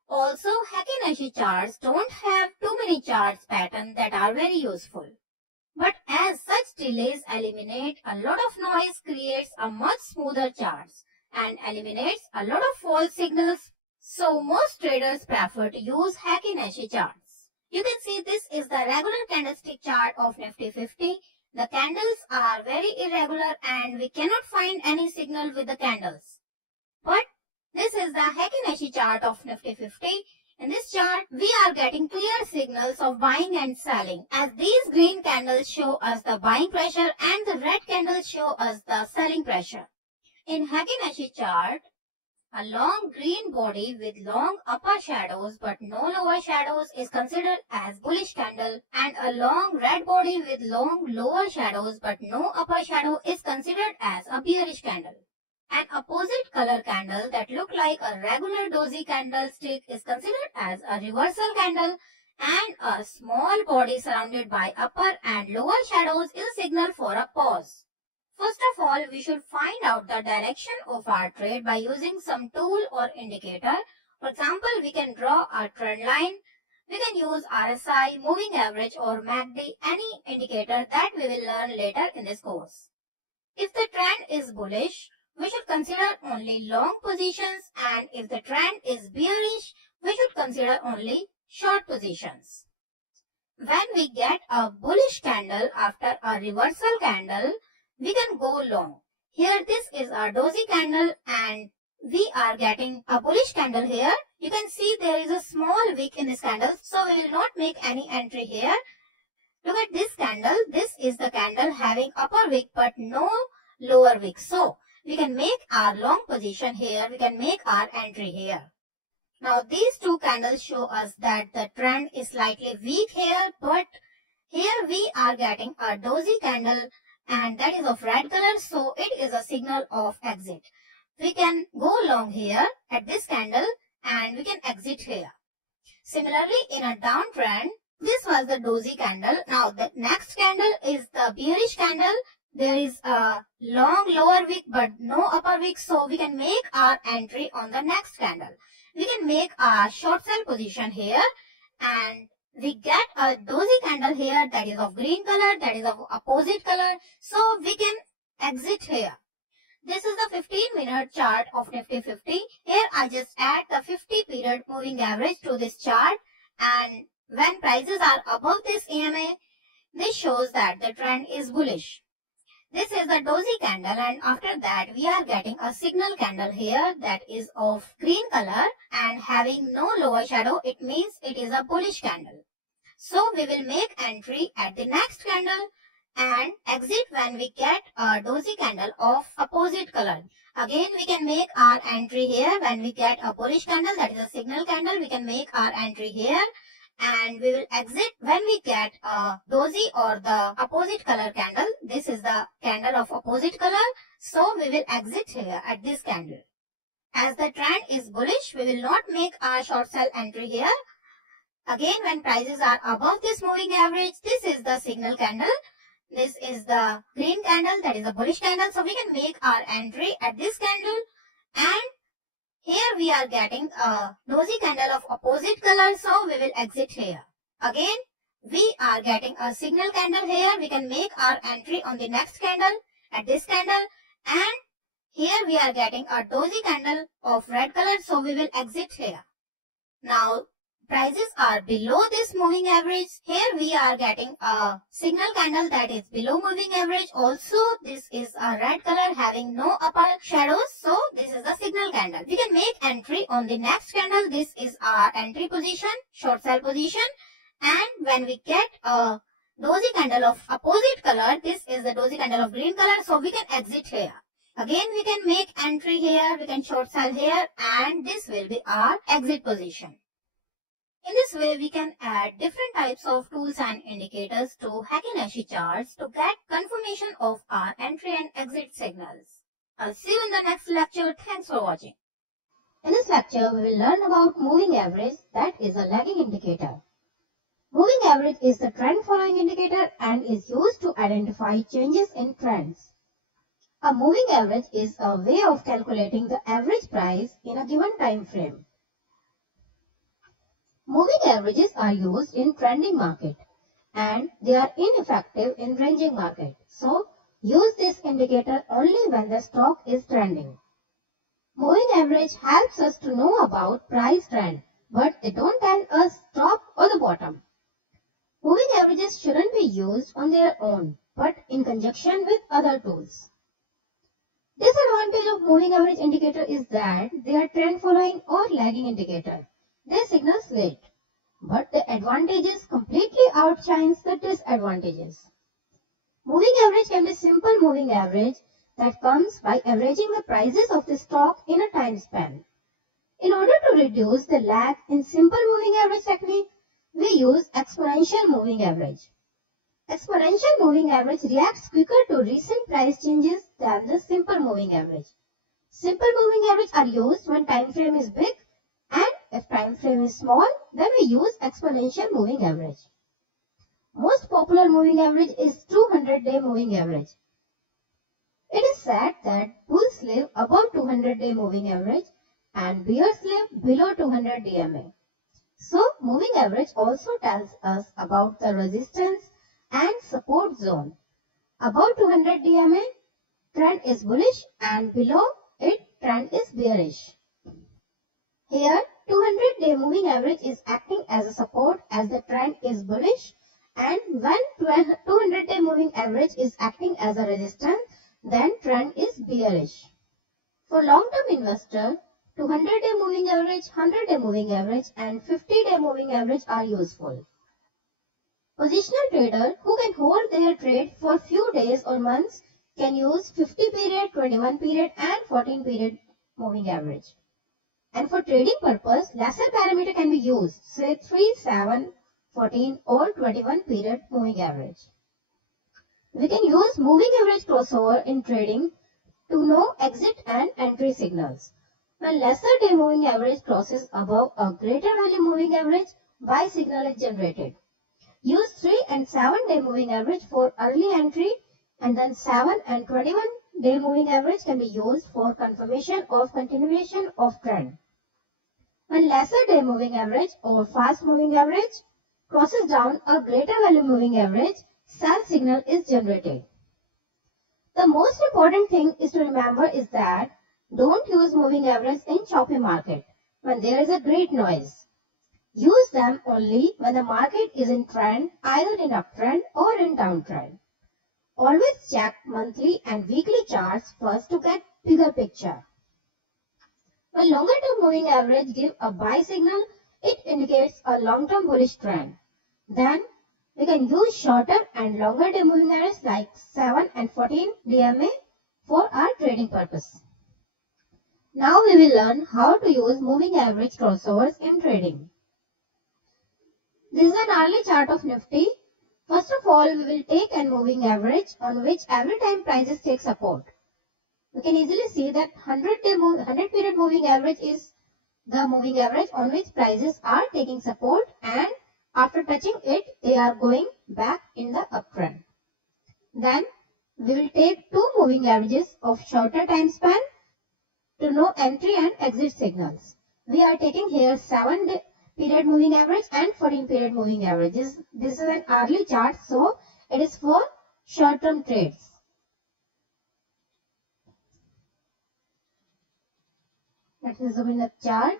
Also, Heikin-Ashi charts don't have too many charts patterns that are very useful. But as such delays eliminate a lot of noise, creates a much smoother charts and eliminates a lot of false signals. So most traders prefer to use Heikin-Ashi charts. You can see this is the regular candlestick chart of Nifty 50. The candles are very irregular and we cannot find any signal with the candles. But this is the Heikin-Ashi chart of Nifty 50. In this chart, we are getting clear signals of buying and selling, as these green candles show us the buying pressure and the red candles show us the selling pressure. In Heikin-Ashi chart, a long green body with long upper shadows but no lower shadows is considered as bullish candle, and a long red body with long lower shadows but no upper shadow is considered as a bearish candle. An opposite color candle that look like a regular doji candlestick is considered as a reversal candle, and a small body surrounded by upper and lower shadows is a signal for a pause. First of all, we should find out the direction of our trade by using some tool or indicator. For example, we can draw a trend line. We can use RSI, moving average or MACD, any indicator that we will learn later in this course. If the trend is bullish, we should consider only long positions, and if the trend is bearish, we should consider only short positions. When we get a bullish candle after a reversal candle, we can go long. Here this is a doji candle and we are getting a bullish candle here. You can see there is a small wick in this candle, so we will not make any entry here. Look at this candle. This is the candle having upper wick but no lower wick. So we can make our long position here. We can make our entry here. Now these two candles show us that the trend is slightly weak here, but here we are getting a doji candle and that is of red color, so it is a signal of exit. We can go long here at this candle and we can exit here. Similarly, in a downtrend, this was the doji candle. Now the next candle is the bearish candle. There is a long lower wick but no upper wick, so we can make our entry on the next candle. We can make our short sell position here and we get a doji candle here that is of green color, that is of opposite color, so we can exit here. This is the 15-minute chart of Nifty 50. Here I just add the 50-period moving average to this chart, and when prices are above this EMA, this shows that the trend is bullish. This is the doji candle, and after that we are getting a signal candle here that is of green color and having no lower shadow. It means it is a bullish candle. So we will make entry at the next candle and exit when we get a doji candle of opposite color. Again we can make our entry here when we get a bullish candle, that is a signal candle. We can make our entry here and we will exit when we get a doji or the opposite color candle. This is the candle of opposite color, so we will exit here at this candle. As the trend is bullish, we will not make our short sell entry here. Again, when prices are above this moving average, this is the signal candle. This is the green candle, that is a bullish candle. So we can make our entry at this candle, and here we are getting a doji candle of opposite color, so we will exit here. Again, we are getting a signal candle here. We can make our entry on the next candle at this candle, and here we are getting a doji candle of red color, so we will exit here. Now, prices are below this moving average. Here we are getting a signal candle that is below moving average. Also, this is a red color having no upper shadows. So, this is the signal candle. We can make entry on the next candle. This is our entry position, short sell position. And when we get a doji candle of opposite color, this is the doji candle of green color. So, we can exit here. Again, we can make entry here. We can short sell here. And this will be our exit position. In this way, we can add different types of tools and indicators to Heikin-Ashi charts to get confirmation of our entry and exit signals. I'll see you in the next lecture. Thanks for watching. In this lecture, we will learn about moving average, that is a lagging indicator. Moving average is the trend following indicator and is used to identify changes in trends. A moving average is a way of calculating the average price in a given time frame. Moving averages are used in trending market and they are ineffective in ranging market. So, use this indicator only when the stock is trending. Moving average helps us to know about price trend, but they don't tell us top or the bottom. Moving averages shouldn't be used on their own, but in conjunction with other tools. Disadvantage of moving average indicator is that they are trend following or lagging indicator. They signals late, but the advantages completely outshines the disadvantages. Moving average can be simple moving average that comes by averaging the prices of the stock in a time span. In order to reduce the lag in simple moving average technique, we use exponential moving average. Exponential moving average reacts quicker to recent price changes than the simple moving average. Simple moving average are used when time frame is big, and if time frame is small, then we use exponential moving average. Most popular moving average is 200-day moving average. It is said that bulls live above 200-day moving average and bears live below 200 DMA. So, moving average also tells us about the resistance and support zone. Above 200 DMA, trend is bullish, and below it, trend is bearish. Here, 200-day moving average is acting as a support as the trend is bullish, and when 200-day moving average is acting as a resistance, then trend is bearish. For long-term investor, 200-day moving average, 100-day moving average, and 50-day moving average are useful. Positional trader who can hold their trade for few days or months can use 50 period, 21 period, and 14 period moving average. And for trading purpose, lesser parameter can be used, say 3, 7, 14 or 21 period moving average. We can use moving average crossover in trading to know exit and entry signals. When lesser day moving average crosses above a greater value moving average, buy signal is generated. Use 3 and 7 day moving average for early entry, and then 7 and 21 day moving average can be used for confirmation of continuation of trend. When lesser day moving average or fast moving average crosses down a greater value moving average, sell signal is generated. The most important thing is to remember is that don't use moving average in choppy market when there is a great noise. Use them only when the market is in trend, either in uptrend or in downtrend. Always check monthly and weekly charts first to get bigger picture. When longer term moving average give a buy signal, it indicates a long-term bullish trend. Then we can use shorter and longer day moving average like 7 and 14 DMA for our trading purpose. Now we will learn how to use moving average crossovers in trading. This is an early chart of Nifty. First of all, we will take a moving average on which every time prices take support. We can easily see that 100 period moving average is the moving average on which prices are taking support, and after touching it, they are going back in the uptrend. Then we will take two moving averages of shorter time span to know entry and exit signals. We are taking here 7 period moving average and 14 period moving averages. This is an hourly chart, so it is for short-term trades. Let me zoom in the chart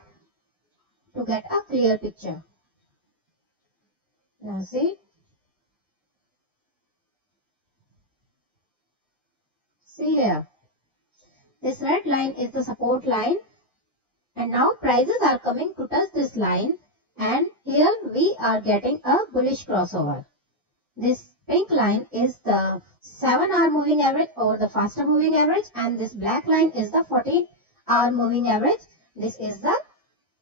to get a clear picture. Now see. See here. This red line is the support line, and now prices are coming to touch this line, and here we are getting a bullish crossover. This pink line is the 7-hour moving average or the faster moving average, and this black line is the 14-hour moving average. This is the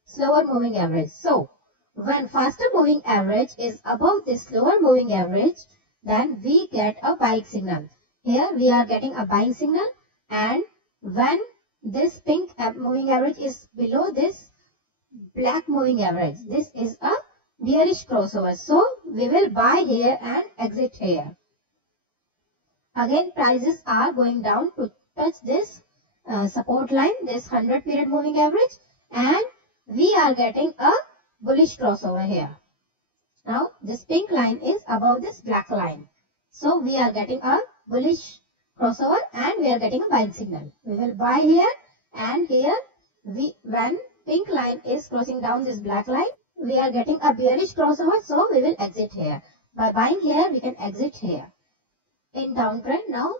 slower moving average. So when faster moving average is above this slower moving average, then we get a buying signal. Here we are getting a buying signal, and when this pink moving average is below this black moving average, this is a bearish crossover. So we will buy here and exit here. Again, prices are going down to touch this support line, this 100 period moving average, and we are getting a bullish crossover here. Now this pink line is above this black line. So we are getting a bullish crossover and we are getting a buying signal. We will buy here, and here when pink line is crossing down this black line, we are getting a bearish crossover, so we will exit here. By buying here, we can exit here. In downtrend now,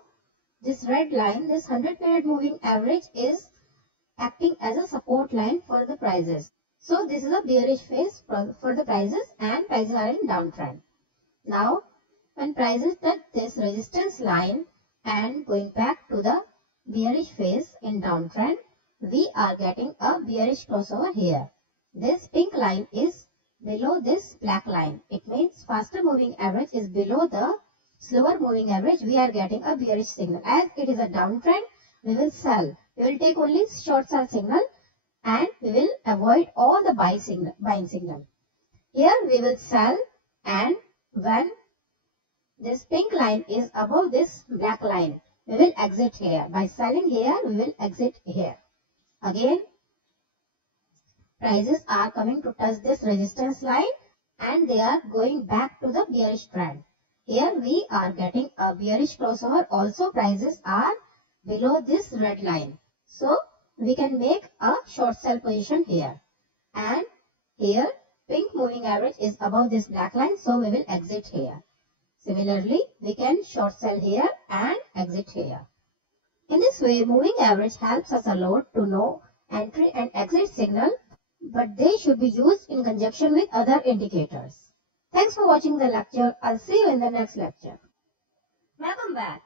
this red line, this 100 period moving average is acting as a support line for the prices. So this is a bearish phase for the prices, and prices are in downtrend. Now when prices touch this resistance line and going back to the bearish phase in downtrend, we are getting a bearish crossover here. This pink line is below this black line. It means faster moving average is below the slower moving average. We are getting a bearish signal. As it is a downtrend, we will sell. We will take only short sell signal, and we will avoid all the buying signal. Here we will sell, and when this pink line is above this black line, we will exit here. By selling here, we will exit here. Again, prices are coming to touch this resistance line, and they are going back to the bearish trend. Here we are getting a bearish crossover. Also prices are below this red line. So we can make a short sell position here. And here pink moving average is above this black line, so we will exit here. Similarly, we can short sell here and exit here. In this way, moving average helps us a lot to know entry and exit signal, but they should be used in conjunction with other indicators. Thanks for watching the lecture. I'll see you in the next lecture. Welcome back.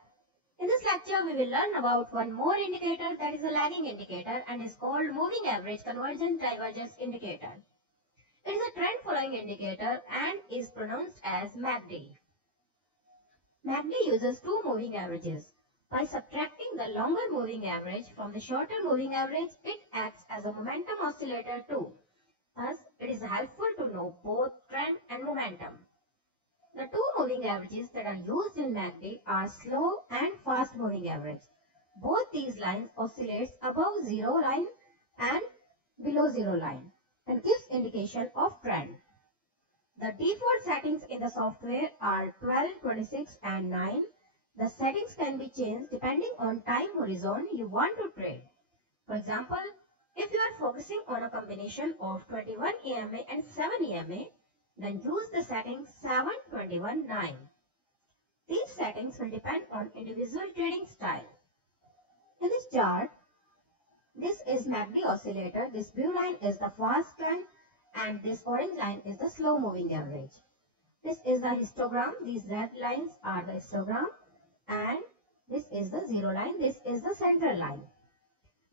In this lecture, we will learn about one more indicator, that is a lagging indicator, and is called moving average convergence divergence indicator. It is a trend following indicator and is pronounced as MACD. MACD uses two moving averages. By subtracting the longer moving average from the shorter moving average, it acts as a momentum oscillator too. Thus, it is helpful to know both trend and momentum. The two moving averages that are used in MACD are slow and fast moving average. Both these lines oscillates above zero line and below zero line and gives indication of trend. The default settings in the software are 12, 26 and 9. The settings can be changed depending on time horizon you want to trade. For example, if you are focusing on a combination of 21 EMA and 7 EMA, then use the settings 7, 21, 9. These settings will depend on individual trading style. In this chart, this is MACD oscillator. This blue line is the fast line and this orange line is the slow moving average. This is the histogram. These red lines are the histogram, and this is the zero line. This is the central line.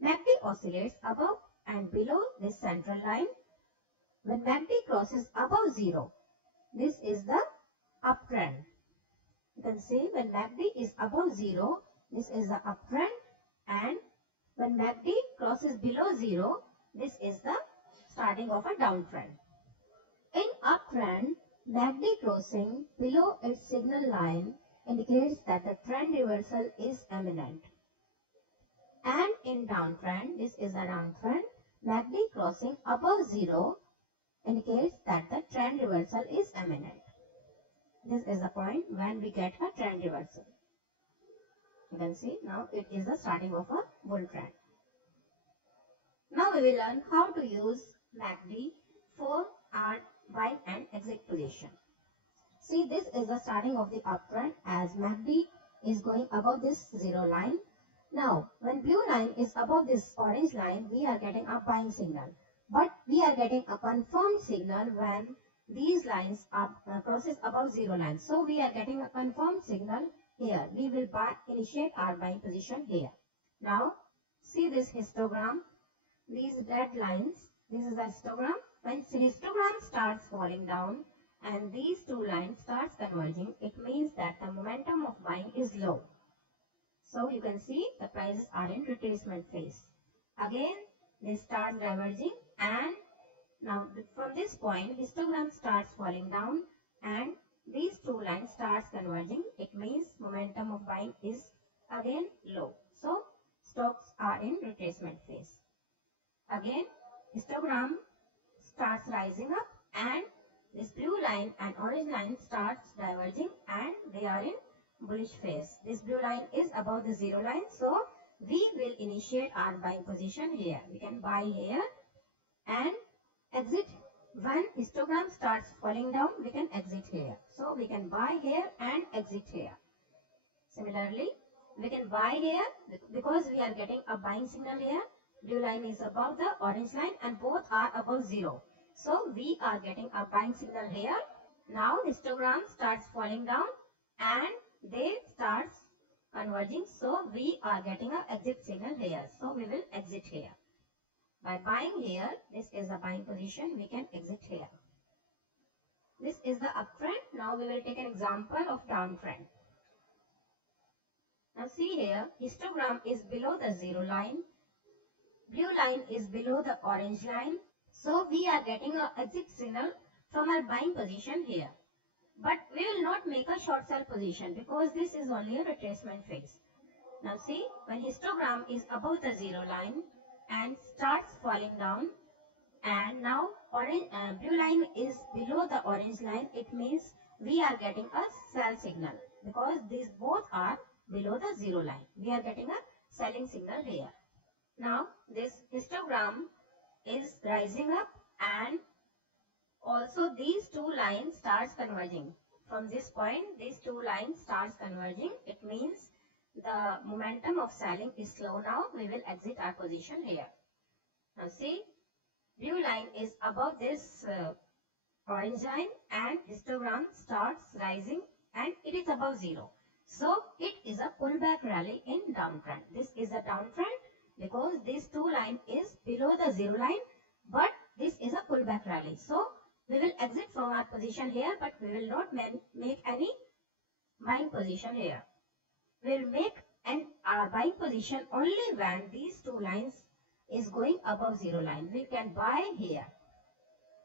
MACD oscillates above and below this central line. When MACD crosses above zero, this is the uptrend. You can see when MACD is above zero, this is the uptrend, and when MACD crosses below zero, this is the starting of a downtrend. In uptrend, MACD crossing below its signal line indicates that the trend reversal is imminent. And in downtrend, this is a downtrend, MACD crossing above 0 indicates that the trend reversal is imminent. This is the point when we get a trend reversal. You can see now it is the starting of a bull trend. Now we will learn how to use MACD for our buy and exit position. See, this is the starting of the uptrend as MACD is going above this 0 line. Now, when blue line is above this orange line, we are getting a buying signal. But we are getting a confirmed signal when these lines are crosses above 0 line. So, we are getting a confirmed signal here. We will initiate our buying position here. Now, see this histogram. These red lines, this is a histogram. When histogram starts falling down and these two lines starts converging, it means that the momentum of buying is low. So you can see the prices are in retracement phase. Again, they start diverging, and now from this point, histogram starts falling down and these two lines starts converging. It means momentum of buying is again low. So stocks are in retracement phase. Again, histogram starts rising up and this blue line and orange line starts diverging and they are in bullish phase. This blue line is above the 0 line, so we will initiate our buying position here. We can buy here and exit. When histogram starts falling down, we can exit here. So we can buy here and exit here. Similarly, we can buy here because we are getting a buying signal here. Blue line is above the orange line and both are above 0. So we are getting a buying signal here. Now histogram starts falling down and they starts converging. So we are getting an exit signal here. So we will exit here. By buying here, this is the buying position, we can exit here. This is the uptrend. Now we will take an example of downtrend. Now see here, histogram is below the 0 line. Blue line is below the orange line. So we are getting an exit signal from our buying position here. But we will not make a short sell position because this is only a retracement phase. Now see, when histogram is above the 0 line and starts falling down, and now blue line is below the orange line, it means we are getting a sell signal because these both are below the 0 line. We are getting a selling signal here. Now this histogram is rising up and also these two lines starts converging. From this point, these two lines starts converging. It means the momentum of selling is slow now. We will exit our position here. Now see, blue line is above this orange line and histogram starts rising and it is above 0. So it is a pullback rally in downtrend. This is a downtrend because this two line is below the 0 line, but this is a pullback rally. So we will exit from our position here, but we will not make any buying position here. We will make our buying position only when these two lines is going above 0 line. We can buy here,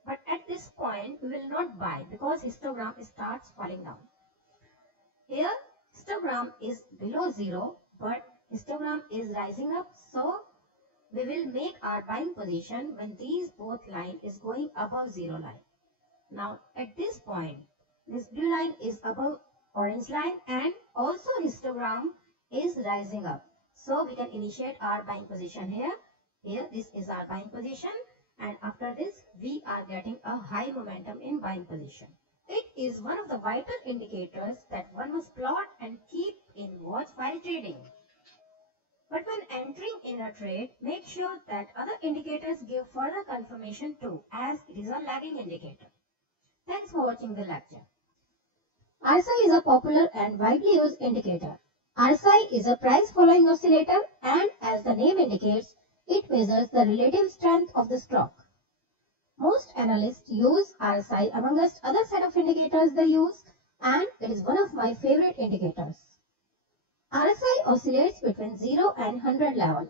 but at this point we will not buy because histogram starts falling down. Here histogram is below 0, but histogram is rising up, so we will make our buying position when these both line is going above 0 line. Now at this point, this blue line is above orange line and also histogram is rising up. So we can initiate our buying position here. Here this is our buying position, and after this we are getting a high momentum in buying position. It is one of the vital indicators that one must plot and keep in watch while trading. But when entering in a trade, make sure that other indicators give further confirmation too, as it is a lagging indicator. Thanks for watching the lecture. RSI is a popular and widely used indicator. RSI is a price following oscillator, and as the name indicates, it measures the relative strength of the stock. Most analysts use RSI amongst other set of indicators they use, and it is one of my favorite indicators. RSI oscillates between 0 and 100 level.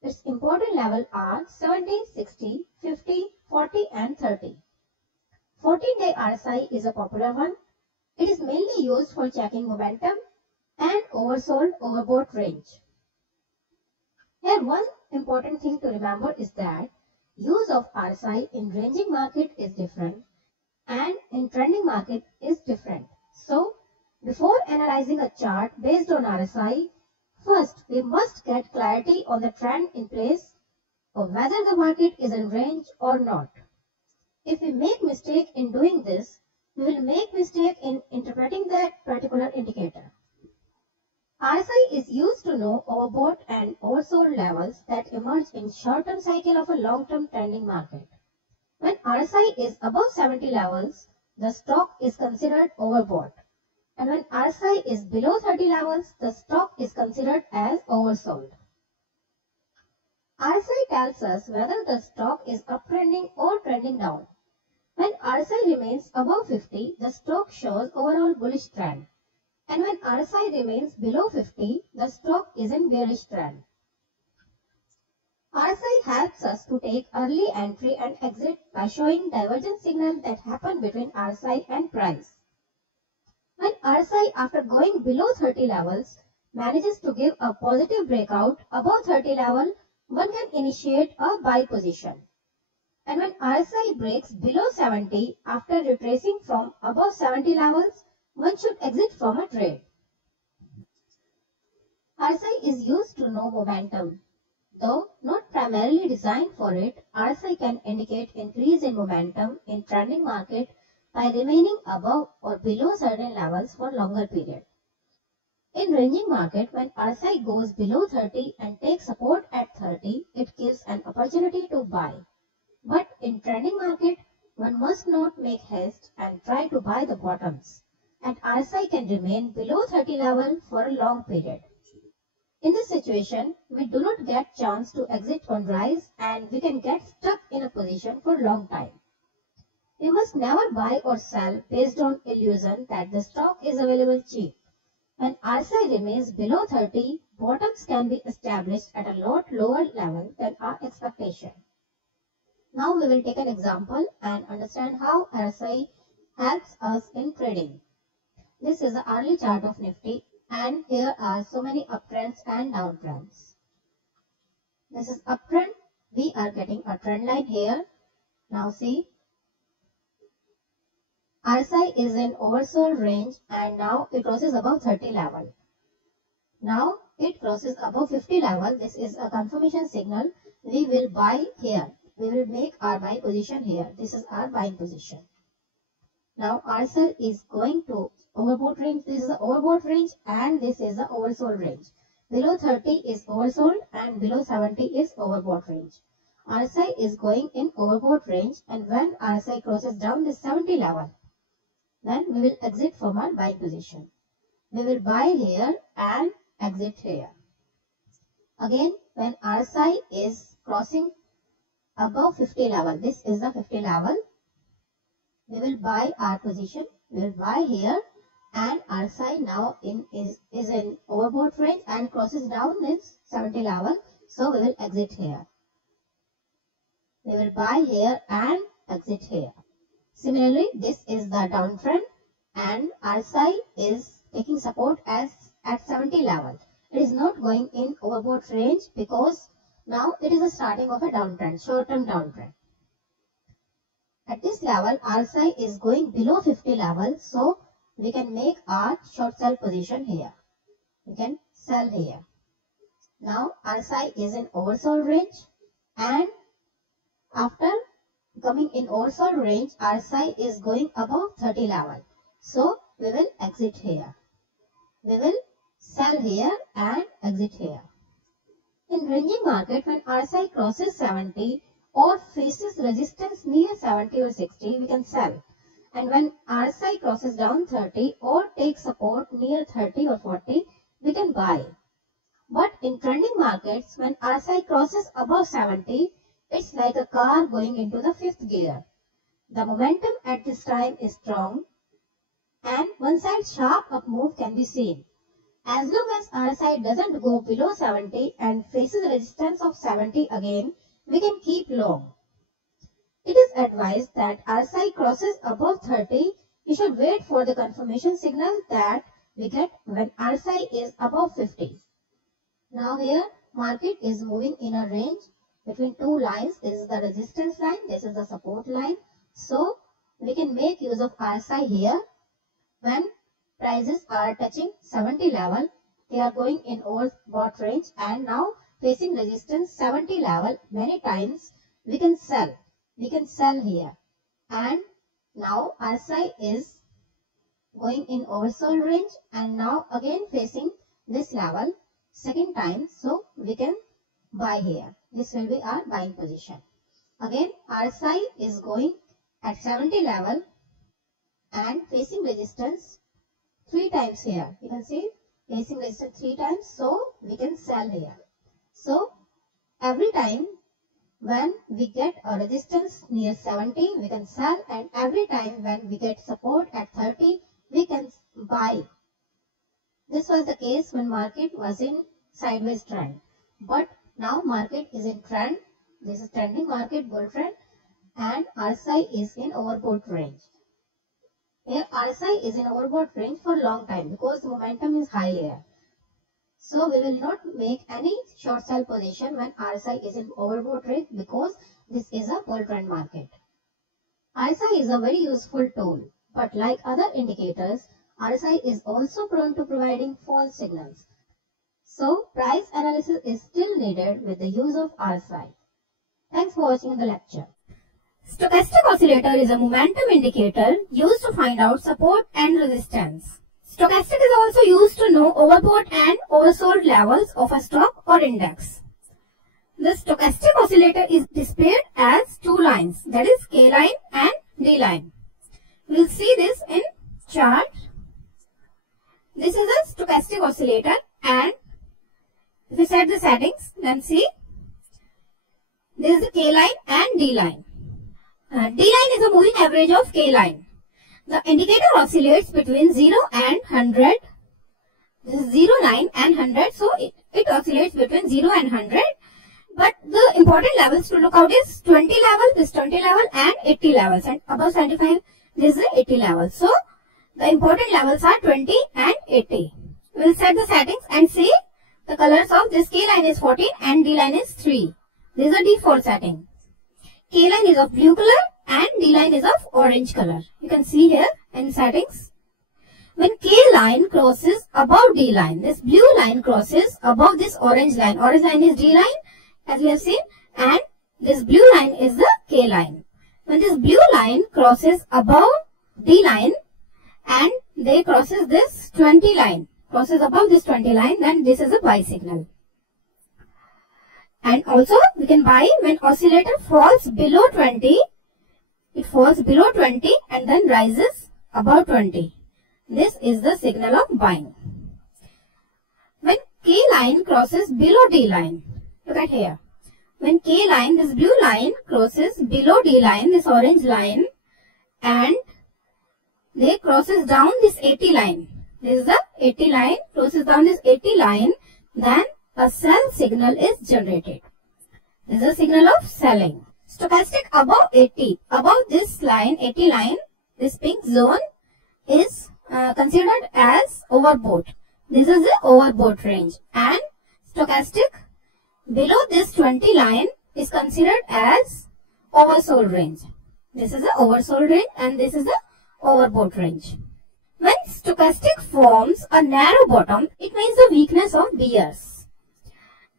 Its important levels are 70, 60, 50, 40 and 30. 14-day RSI is a popular one. It is mainly used for checking momentum and oversold overbought range. Here one important thing to remember is that use of RSI in ranging market is different and in trending market is different. So before analyzing a chart based on RSI, first we must get clarity on the trend in place or whether the market is in range or not. If we make mistake in doing this, we will make mistake in interpreting that particular indicator. RSI is used to know overbought and oversold levels that emerge in short-term cycle of a long-term trending market. When RSI is above 70 levels, the stock is considered overbought. And when RSI is below 30 levels, the stock is considered as oversold. RSI tells us whether the stock is uptrending or trending down. When RSI remains above 50, the stock shows overall bullish trend. And when RSI remains below 50, the stock is in bearish trend. RSI helps us to take early entry and exit by showing divergence signals that happen between RSI and price. When RSI after going below 30 levels manages to give a positive breakout above 30 level, one can initiate a buy position. And when RSI breaks below 70 after retracing from above 70 levels, one should exit from a trade. RSI is used to know momentum. Though not primarily designed for it, RSI can indicate increase in momentum in trending market by remaining above or below certain levels for longer period. In ranging market, when RSI goes below 30 and takes support at 30, it gives an opportunity to buy. But in trending market, one must not make haste and try to buy the bottoms, and RSI can remain below 30 level for a long period. In this situation, we do not get chance to exit on rise and we can get stuck in a position for long time. We must never buy or sell based on illusion that the stock is available cheap. When RSI remains below 30, bottoms can be established at a lot lower level than our expectation. Now we will take an example and understand how RSI helps us in trading. This is the hourly chart of Nifty and here are so many uptrends and downtrends. This is uptrend. We are getting a trend line here. Now see, RSI is in oversold range and now it crosses above 30 level. Now it crosses above 50 level. This is a confirmation signal. We will buy here. We will make our buy position here. This is our buying position. Now RSI is going to overbought range. This is the overbought range and this is the oversold range. Below 30 is oversold and below 70 is overbought range. RSI is going in overbought range and when RSI crosses down this 70 level, then we will exit from our buying position. We will buy here and exit here. Again, when RSI is crossing above 50 level, this is the 50 level, we will buy our position. We will buy here and RSI now is in overbought range and crosses down this 70 level. So we will exit here. We will buy here and exit here. Similarly, this is the downtrend and RSI is taking support as at 70 level. It is not going in overbought range because now it is the starting of a downtrend, short-term downtrend. At this level, RSI is going below 50 level, so we can make our short sell position here. We can sell here. Now RSI is in oversold range and after coming in oversold range, RSI is going above 30 level. So we will exit here. We will sell here and exit here. In ranging market, when RSI crosses 70 or faces resistance near 70 or 60, we can sell. And when RSI crosses down 30 or takes support near 30 or 40, we can buy. But in trending markets, when RSI crosses above 70, it's like a car going into the fifth gear. The momentum at this time is strong and one side sharp up move can be seen. As long as RSI doesn't go below 70 and faces resistance of 70 again, we can keep long. It is advised that RSI crosses above 30 You should wait for the confirmation signal that we get when RSI is above 50. Now here market is moving in a range between two lines. This is the resistance line, this is the support line. So we can make use of RSI here when prices are touching 70 level. They are going in overbought range and now facing resistance 70 level. Many times we can sell here, and now RSI is going in oversold range and now again facing this level second time, so we can buy here. This will be our buying position. Again RSI is going at 70 level and facing resistance 3 times here. You can see facing resistance 3 times, so we can sell here. So every time when we get a resistance near 70, we can sell, and every time when we get support at 30, we can buy. This was the case when market was in sideways trend, but now market is in trend. This is trending market, bull trend, and RSI is in overbought range. Here RSI is in overbought range for a long time because the momentum is high here. So we will not make any short sell position when RSI is in overbought range because this is a bull trend market. RSI is a very useful tool, but like other indicators, RSI is also prone to providing false signals. So price analysis is still needed with the use of RSI. Thanks for watching the lecture. Stochastic oscillator is a momentum indicator used to find out support and resistance. Stochastic is also used to know overbought and oversold levels of a stock or index. The stochastic oscillator is displayed as two lines, that is K line and D line. We will see this in chart. This is a stochastic oscillator, and if we set the settings, then see this is the K line and D line. D line is a moving average of K line. The indicator oscillates between 0 and 100. This is 0, 9 and 100. So it oscillates between 0 and 100. But the important levels to look out is 20 level, this 20 level and 80 levels. And above 75, this is 80 level. So the important levels are 20 and 80. We will set the settings and see the colors of this K line is 14 and D line is 3. This is a default setting. K line is of blue color and D line is of orange color. You can see here in settings. When K line crosses above D line, this blue line crosses above this orange line. Orange line is D line as we have seen, and this blue line is the K line. When this blue line crosses above D line and they crosses this 20 line, crosses above this 20 line, then this is a buy signal. And also we can buy when oscillator falls below 20. It falls below 20 and then rises above 20. This is the signal of buying. When K line crosses below D line, look at here. When K line, this blue line crosses below D line, this orange line, and they crosses down this 80 line. This is the 80 line, crosses down this 80 line, then a sell signal is generated. This is a signal of selling. Stochastic above 80, above this line, 80 line, this pink zone is considered as overbought. This is the overbought range, and stochastic below this 20 line is considered as oversold range. This is the oversold range and this is the overbought range. When stochastic forms a narrow bottom, it means the weakness of bears.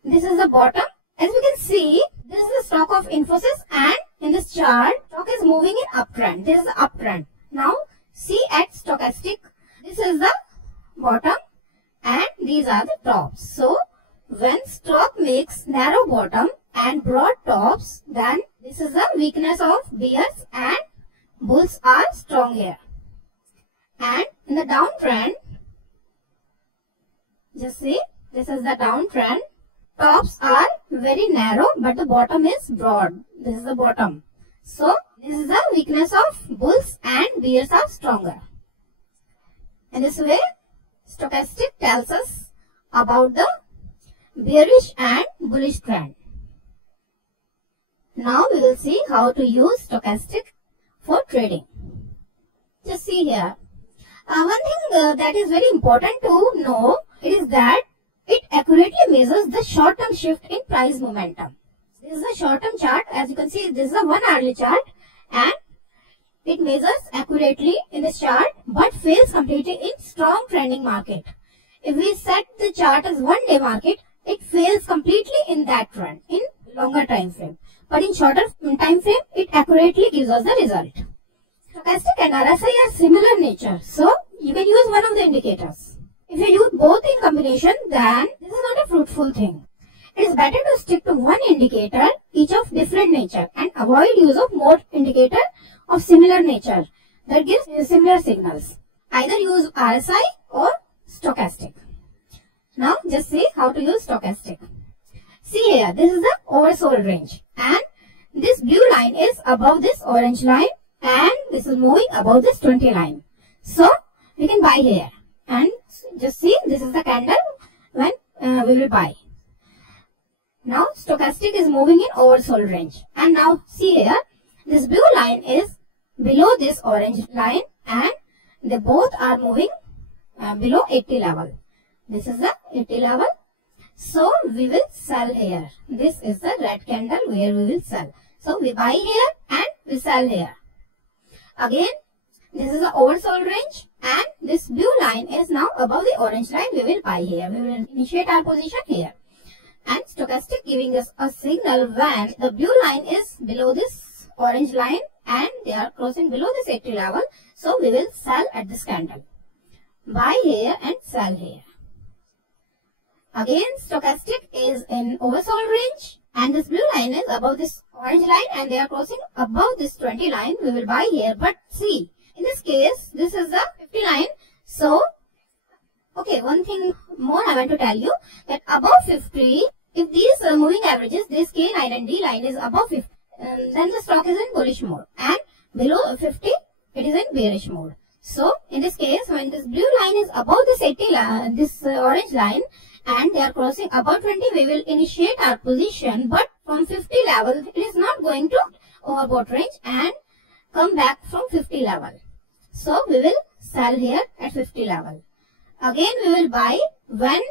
This is the bottom. As we can see, this is the stock of Infosys, and in this chart, stock is moving in uptrend. This is the uptrend. Now, see at stochastic, this is the bottom and these are the tops. So, when stock makes narrow bottom and broad tops, then this is the weakness of bears and bulls are strong here. And in the downtrend, just see, this is the downtrend. Tops are very narrow, but the bottom is broad. This is the bottom. So, this is the weakness of bulls and bears are stronger. In this way, stochastic tells us about the bearish and bullish trend. Now, we will see how to use stochastic for trading. Just see here. One thing that is very important to know is that it accurately measures the short-term shift in price momentum. This is a short-term chart. As you can see, this is a 1 hourly chart, and it measures accurately in this chart but fails completely in strong trending market. If we set the chart as 1 day market, it fails completely in that trend in longer time frame. But in shorter time frame, it accurately gives us the result. Stochastic and RSI are similar nature, so you can use one of the indicators. If you use both in combination, then this is not a fruitful thing. It is better to stick to one indicator, each of different nature, and avoid use of more indicator of similar nature that gives similar signals. Either use RSI or stochastic. Now just see how to use stochastic. See here, this is the oversold range, and this blue line is above this orange line, and this is moving above this 20 line. So we can buy here, and just see, this is the candle when we will buy. Now stochastic is moving in oversold range, and now see here, this blue line is below this orange line, and they both are moving below 80 level. This is the 80 level. So we will sell here. This is the red candle where we will sell. So we buy here and we sell here. Again, this is the oversold range, and this blue line is now above the orange line. We will buy here. We will initiate our position here. And stochastic giving us a signal when the blue line is below this orange line and they are crossing below this 80 level. So we will sell at this candle. Buy here and sell here. Again, stochastic is in oversold range, and this blue line is above this orange line and they are crossing above this 20 line. We will buy here. But see, in this case, this is the 50 line. So, okay, one thing more I want to tell you, that above 50, if these moving averages, this K line and D line is above 50, then the stock is in bullish mode, and below 50, it is in bearish mode. So, in this case, when this blue line is above this 80 line, this orange line, and they are crossing above 20, we will initiate our position, but from 50 level, it is not going to overbought range and come back from 50 level. So, we will sell here at 50 level. Again, we will buy when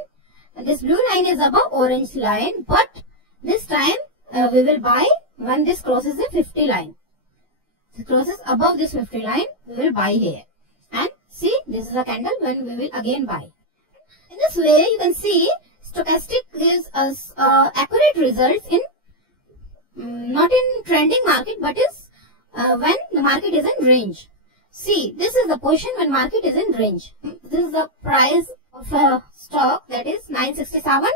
this blue line is above orange line, but this time we will buy when this crosses the 50 line. It crosses above this 50 line, we will buy here. And see, this is a candle when we will again buy. In this way, you can see stochastic gives us accurate results in not in trending market, but is when the market is in range. See, this is the position when market is in range. This is the price of a stock, that is 967,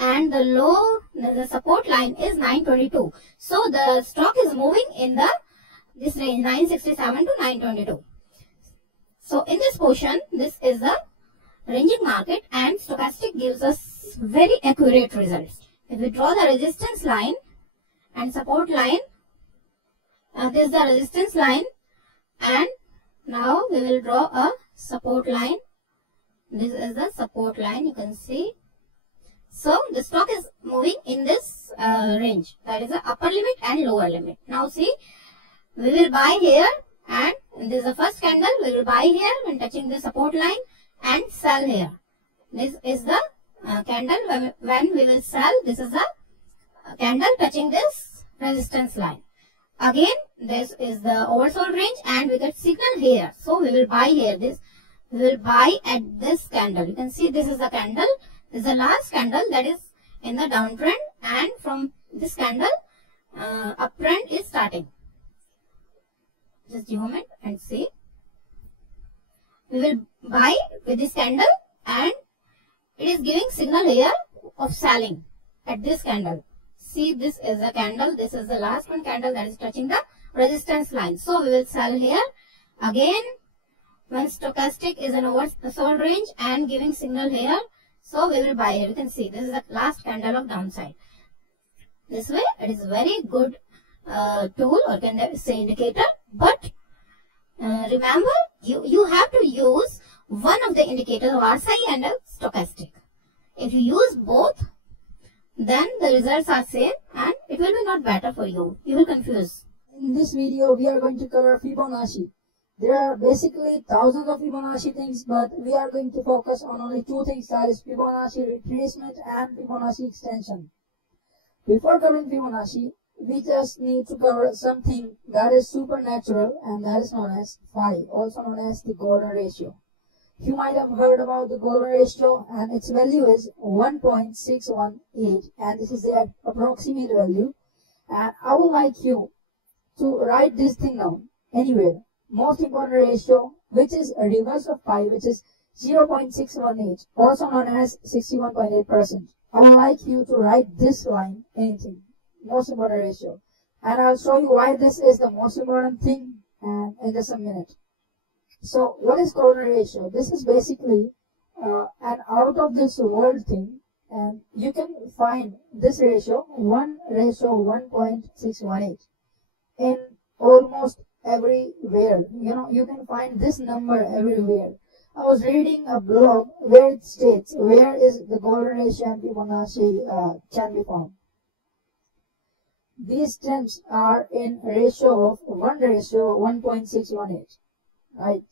and the low, the support line is 922. So the stock is moving in this range 967 to 922. So in this position, this is the ranging market, and stochastic gives us very accurate results. If we draw the resistance line and support line, this is the resistance line, and now we will draw a support line. This is the support line, you can see. So the stock is moving in this range, that is the upper limit and lower limit. Now see, we will buy here, and this is the first candle. We will buy here when touching the support line and sell here. This is the candle when we will sell. This is the candle touching this resistance line. Again, this is the oversold range, and we get signal here. So we will buy here. We will buy at this candle. You can see this is the candle. This is the last candle that is in the downtrend, and from this candle, uptrend is starting. Just zoom in and see. We will buy with this candle, and it is giving signal here of selling at this candle. See, this is the candle. This is the last one candle that is touching the resistance line. So we will sell here. Again, when stochastic is in oversold range and giving signal here, so we will buy here. You can see this is the last candle of downside. This way, it is very good tool, or can say indicator. But remember, you have to use one of the indicators of RSI and a stochastic. If you use both, then the results are same, and it will be not better for you. You will confuse. In this video, we are going to cover Fibonacci. There are basically thousands of Fibonacci things, but we are going to focus on only two things, that is Fibonacci retracement and Fibonacci extension. Before covering Fibonacci, we just need to cover something that is supernatural, and that is known as phi, also known as the golden ratio. You might have heard about the golden ratio, and its value is 1.618, and this is the approximate value. And I would like you to write this thing down anywhere. Most important ratio, which is a reverse of pi, which is 0.618, also known as 61.8%. I would like you to write this line, anything, most important ratio. And I'll show you why this is the most important thing in just a minute. So what is golden ratio? This is basically an out of this world thing, and you can find this ratio 1:1.618 in almost everywhere. You can find this number everywhere. I was reading a blog where it states where is the golden ratio and Fibonacci can be found. These terms are in ratio of 1:1.618. Right.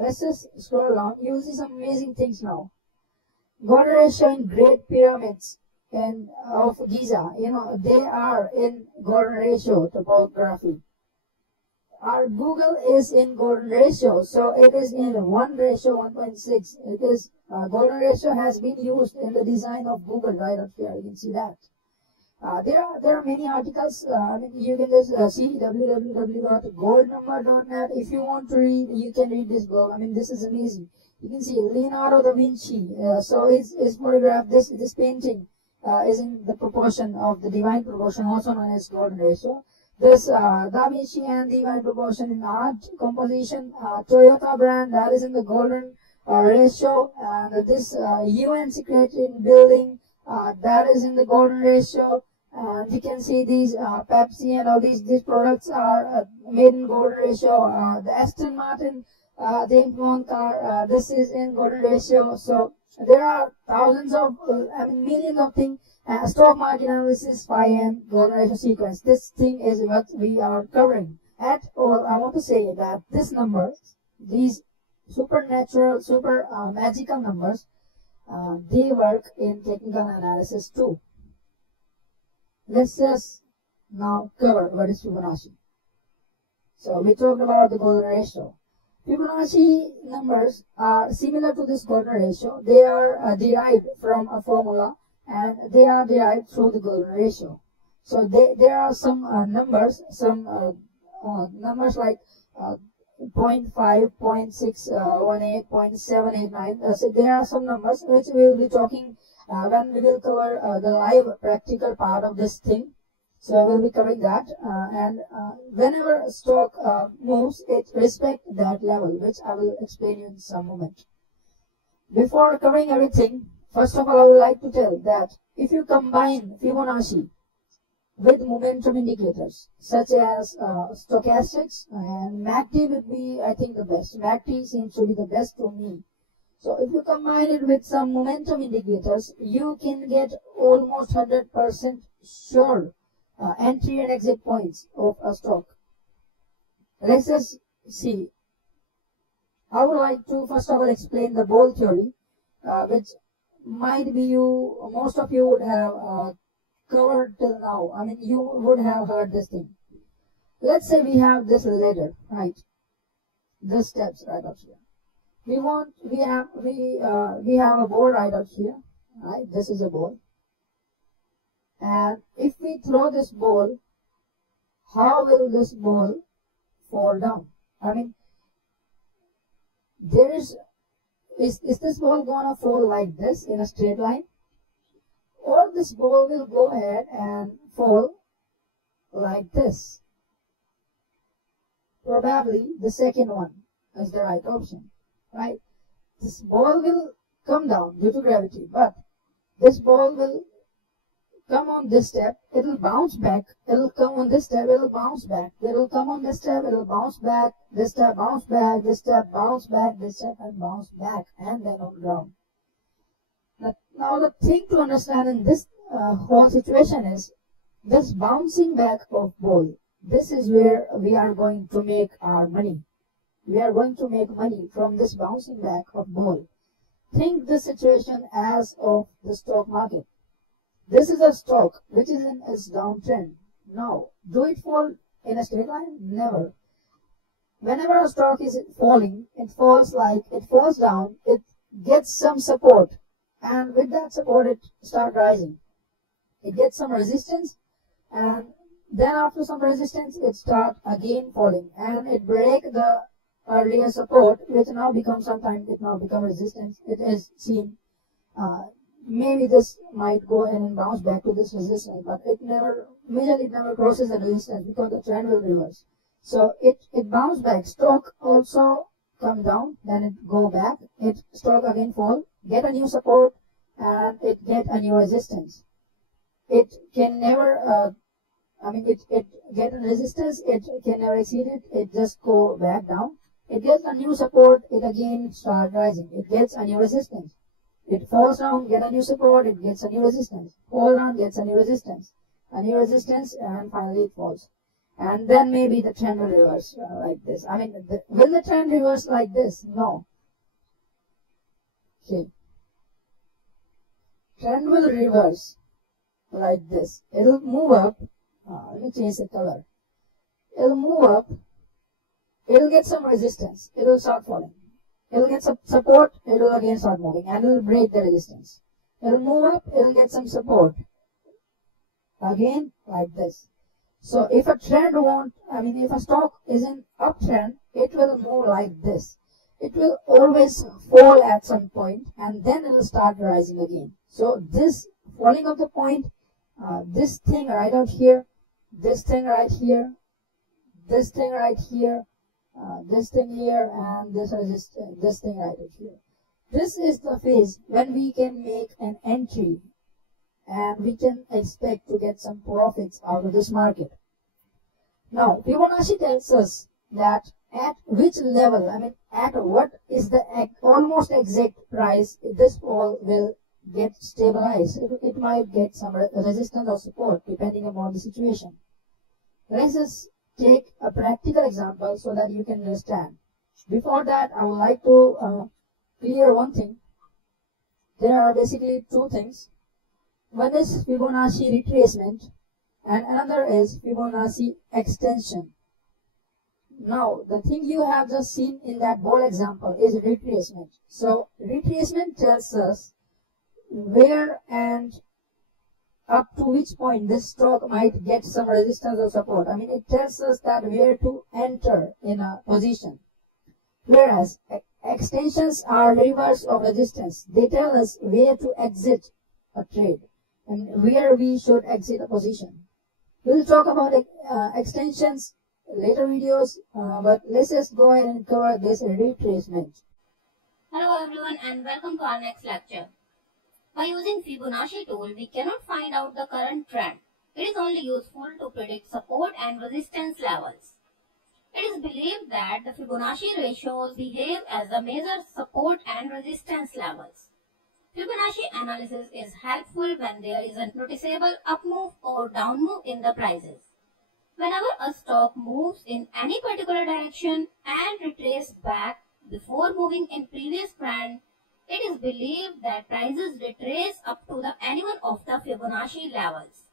Let's just scroll down. You will see some amazing things now. Golden ratio in Great Pyramids of Giza. They are in golden ratio topography. Our Google is in golden ratio, so it is in 1:1.6. It is golden ratio has been used in the design of Google right up here. You can see that. There are many articles. You can just see www.goldnumber.net. If you want to read, you can read this blog. This is amazing. You can see Leonardo da Vinci. So his photograph, this painting is in the proportion of the divine proportion, also known as golden ratio. This Da Vinci and divine proportion in art composition. Toyota brand, that is in the golden ratio. And this UN Secretariat building, that is in the golden ratio. You can see these Pepsi and all these products are made in golden ratio. The Aston Martin, the improved car, this is in golden ratio. So there are thousands of, millions of things. Stock market analysis, phi and golden ratio sequence. This thing is what we are covering. At all, I want to say that this number, these supernatural, magical numbers, they work in technical analysis too. Let's just now cover what is Fibonacci. So we talked about the golden ratio. Fibonacci numbers are similar to this golden ratio. They are derived from a formula, and they are derived through the golden ratio. So there are some numbers like 0.5, 0.618, 0.789. So there are some numbers which we will be talking when we will cover the live practical part of this thing. So we will be covering that. And whenever stock moves, it respects that level, which I will explain you in some moment. Before covering everything, first of all, I would like to tell that if you combine Fibonacci with momentum indicators such as stochastics, and MACD would be, I think, the best. MACD seems to be the best to me. So if you combine it with some momentum indicators, you can get almost 100% sure entry and exit points of a stock. Let's just see. I would like to first of all explain the Ball theory, which might be most of you would have covered till now. You would have heard this thing. Let's say we have this ladder, right? The steps right up here. We have a ball right up here, right? This is a ball. And if we throw this ball, how will this ball fall down? Is this ball gonna fall like this in a straight line? Or this ball will go ahead and fall like this? Probably the second one is the right option, right? This ball will come down due to gravity, but this ball will come on this step, it will bounce back, it will come on this step, it will bounce back, it will come on this step, it will bounce back, this step bounce back, this step bounce back, this step and bounce back, and then on ground. Now the thing to understand in this whole situation is this bouncing back of ball. This is where we are going to make our money. we are going to make money from this bouncing back of ball. Think this situation as of the stock market. This is a stock which is in its downtrend. Now, do it fall in a straight line? Never. Whenever a stock is falling, it falls down, it gets some support, and with that support it starts rising. It gets some resistance, and then after some resistance it starts again falling, and it breaks the earlier support, which now becomes resistance. It is seen. Maybe this might go in and bounce back to this resistance, but it never crosses the resistance because the trend will reverse. So it bounce back. Stock also come down, then it go back. Stock again fall, get a new support, and it get a new resistance. It can never. It get a resistance. It can never exceed it. It just go back down. It gets a new support. It again start rising. It gets a new resistance. It falls down, get a new support, it gets a new resistance. Fall down, gets a new resistance, and finally it falls. And then maybe the trend will reverse like this. Will the trend reverse like this? No. Okay. Trend will reverse like this. It'll move up. Let me change the color. It'll move up. It'll get some resistance. It'll start falling. It'll get some support, it'll again start moving, and it'll break the resistance. It'll move up, it'll get some support. Again, like this. So if a stock is in uptrend, it will move like this. It will always fall at some point, and then it will start rising again. So this falling of the point, this thing right out here, this thing right here, this thing right here, this thing here, and this thing right here. This is the phase when we can make an entry and we can expect to get some profits out of this market. Now, Fibonacci tells us that at which level, at what is the almost exact price this fall will get stabilized. It might get some resistance or support depending upon the situation. Let's just take a practical example so that you can understand. Before that, I would like to clear one thing. There are basically two things. One is Fibonacci retracement and another is Fibonacci extension. Now, the thing you have just seen in that ball example is retracement. So, retracement tells us where and up to which point this stock might get some resistance or support. It tells us that where to enter in a position. Whereas extensions are reverse of resistance. They tell us where to exit a trade and where we should exit a position. We'll talk about extensions later videos, but let's just go ahead and cover this retracement. Hello everyone and welcome to our next lecture. By using Fibonacci tool, we cannot find out the current trend. It is only useful to predict support and resistance levels. It is believed that the Fibonacci ratios behave as a measure support and resistance levels. Fibonacci analysis is helpful when there is a noticeable up move or down move in the prices. Whenever a stock moves in any particular direction and retraces back before moving in previous trend, it is believed that prices retrace up to any one of the Fibonacci levels.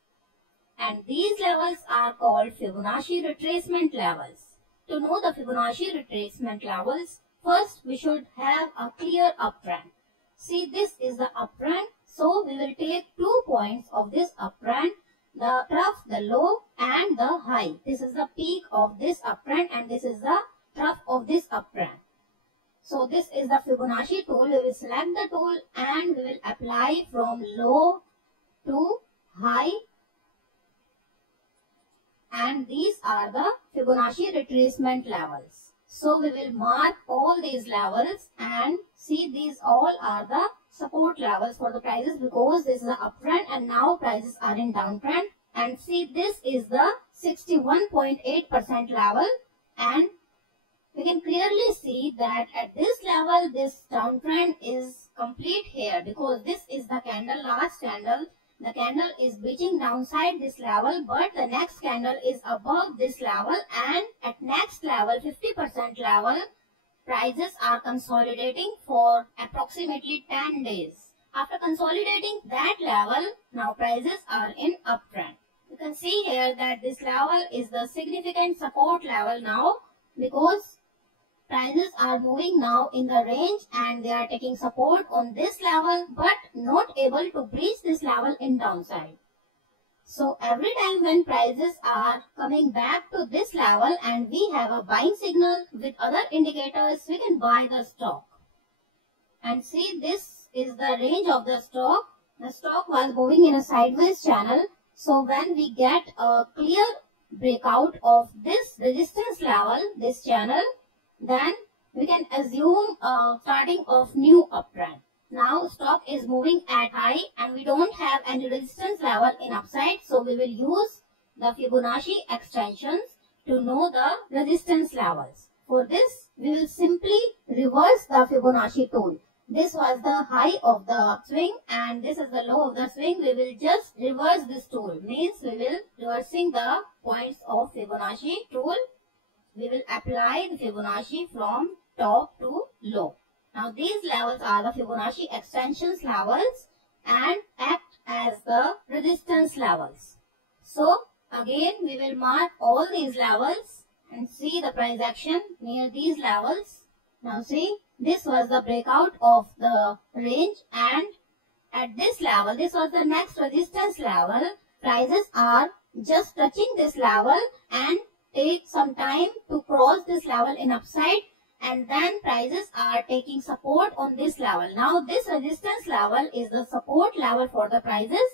And these levels are called Fibonacci retracement levels. To know the Fibonacci retracement levels, first we should have a clear uptrend. See, this is the uptrend, so we will take 2 points of this uptrend, the trough, the low, and the high. This is the peak of this uptrend and this is the trough of this uptrend. So this is the Fibonacci tool. We will select the tool and we will apply from low to high. And these are the Fibonacci retracement levels. So we will mark all these levels and see these all are the support levels for the prices because this is the uptrend and now prices are in downtrend. And see, this is the 61.8% level and we can clearly see that at this level, this downtrend is complete here because this is the candle, last candle. The candle is breaching downside this level, but the next candle is above this level and at next level, 50% level, prices are consolidating for approximately 10 days. After consolidating that level, now prices are in uptrend. You can see here that this level is the significant support level now, because prices are moving now in the range and they are taking support on this level but not able to breach this level in downside. So every time when prices are coming back to this level and we have a buying signal with other indicators, we can buy the stock. And see, this is the range of the stock. The stock was moving in a sideways channel. So when we get a clear breakout of this resistance level, this channel, then we can assume a starting of new uptrend. Now stock is moving at high and we don't have any resistance level in upside, so we will use the Fibonacci extensions to know the resistance levels. For this, we will simply reverse the Fibonacci tool. This was the high of the swing and this is the low of the swing. We will just reverse this tool, means we will reversing the points of Fibonacci tool. We will apply the Fibonacci from top to low. Now these levels are the Fibonacci extensions levels and act as the resistance levels. So again we will mark all these levels and see the price action near these levels. Now see, this was the breakout of the range and at this level, this was the next resistance level. Prices are just touching this level and take some time to cross this level in upside, and then prices are taking support on this level. Now this resistance level is the support level for the prices,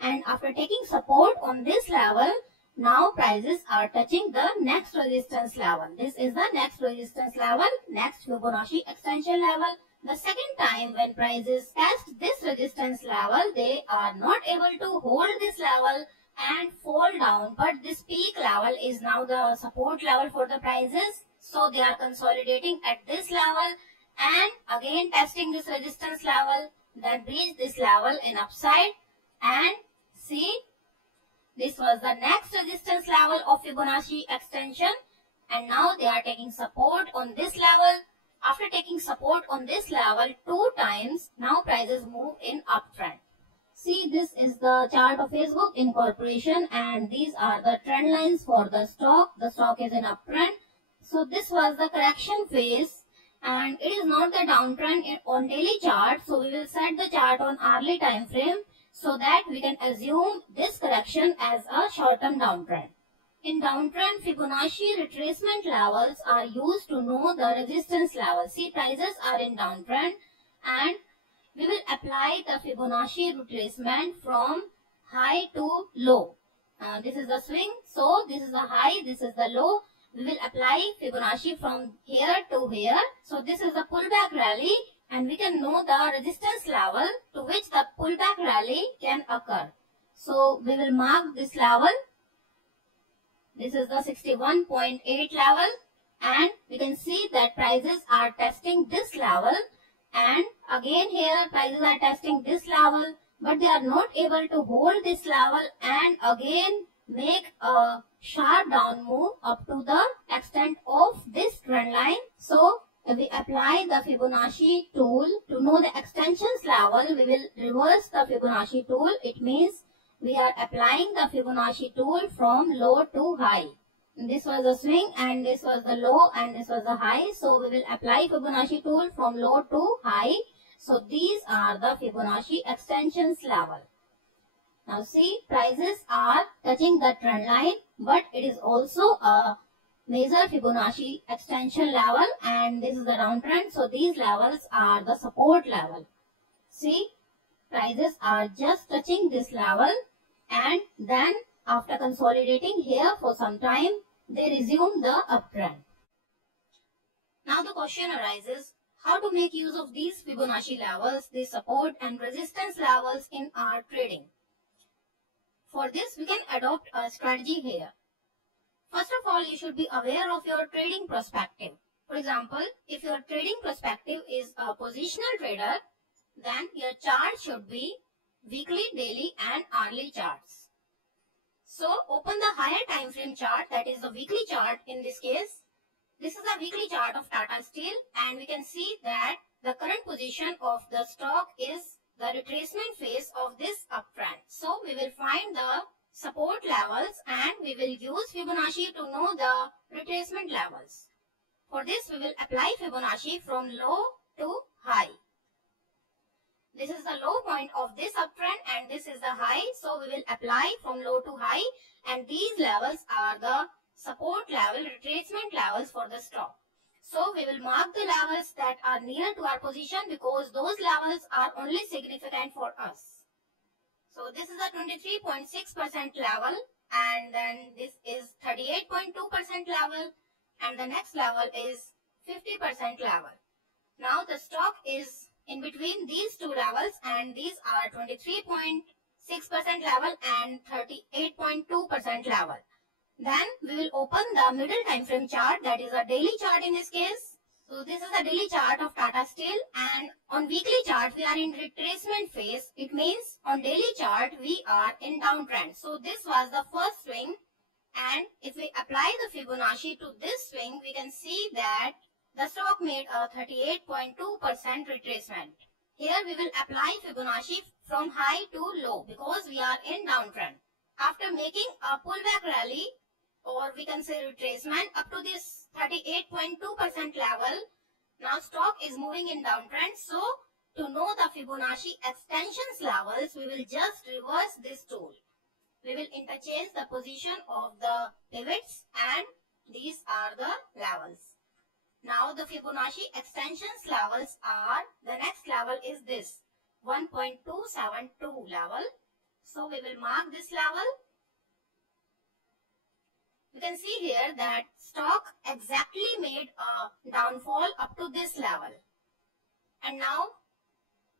and after taking support on this level, now prices are touching the next resistance level. This is the next resistance level, next Fibonacci extension level. The second time when prices test this resistance level, they are not able to hold this level and fall down, but this peak level is now the support level for the prices. So they are consolidating at this level and again testing this resistance level, then breach this level in upside, and see, this was the next resistance level of Fibonacci extension, and now they are taking support on this level. After taking support on this level 2 times, now prices move in uptrend. See, this is the chart of Facebook Incorporation and these are the trend lines for the stock. The stock is in uptrend. So this was the correction phase and it is not the downtrend on daily chart. So we will set the chart on hourly time frame so that we can assume this correction as a short-term downtrend. In downtrend, Fibonacci retracement levels are used to know the resistance level. See, prices are in downtrend and we will apply the Fibonacci retracement from high to low. This is the swing, so this is the high, this is the low. We will apply Fibonacci from here to here. So this is the pullback rally and we can know the resistance level to which the pullback rally can occur. So we will mark this level. This is the 61.8 level and we can see that prices are testing this level, and again here prices are testing this level, but they are not able to hold this level and again make a sharp down move up to the extent of this trend line. So if we apply the Fibonacci tool to know the extensions level, we will reverse the Fibonacci tool. It means we are applying the Fibonacci tool from low to high. This was the swing and this was the low and this was the high. So we will apply Fibonacci tool from low to high. So these are the Fibonacci extensions level. Now see, prices are touching the trend line, but it is also a major Fibonacci extension level and this is the downtrend. So these levels are the support level. See, prices are just touching this level and then after consolidating here for some time, they resume the uptrend. Now the question arises, how to make use of these Fibonacci levels, these support and resistance levels in our trading. For this, we can adopt a strategy here. First of all, you should be aware of your trading perspective. For example, if your trading perspective is a positional trader, then your chart should be weekly, daily and hourly charts. So open the higher time frame chart, that is the weekly chart in this case, This is the weekly chart of Tata Steel, and we can see that the current position of the stock is the retracement phase of this uptrend. So we will find the support levels and we will use Fibonacci to know the retracement levels. For this, we will apply Fibonacci from low to high. This is the low point of this uptrend and this is the high. So we will apply from low to high, and these levels are the support level, retracement levels for the stock. So we will mark the levels that are near to our position because those levels are only significant for us. So this is a 23.6% level, and then this is 38.2% level, and the next level is 50% level. Now the stock is in between these two levels, and these are 23.6% level and 38.2% level. Then we will open the middle time frame chart, that is a daily chart in this case. So this is the daily chart of Tata Steel, and on weekly chart we are in retracement phase. It means on daily chart we are in downtrend. So this was the first swing, and if we apply the Fibonacci to this swing, we can see that the stock made a 38.2% retracement. Here we will apply Fibonacci from high to low because we are in downtrend. After making a pullback rally, or we can say retracement up to this 38.2% level, now stock is moving in downtrend. So to know the Fibonacci extensions levels, we will just reverse this tool. We will interchange the position of the pivots, and these are the levels. Now the Fibonacci extensions levels are, the next level is this 1.272 level. So we will mark this level. You can see here that stock exactly made a downfall up to this level. And now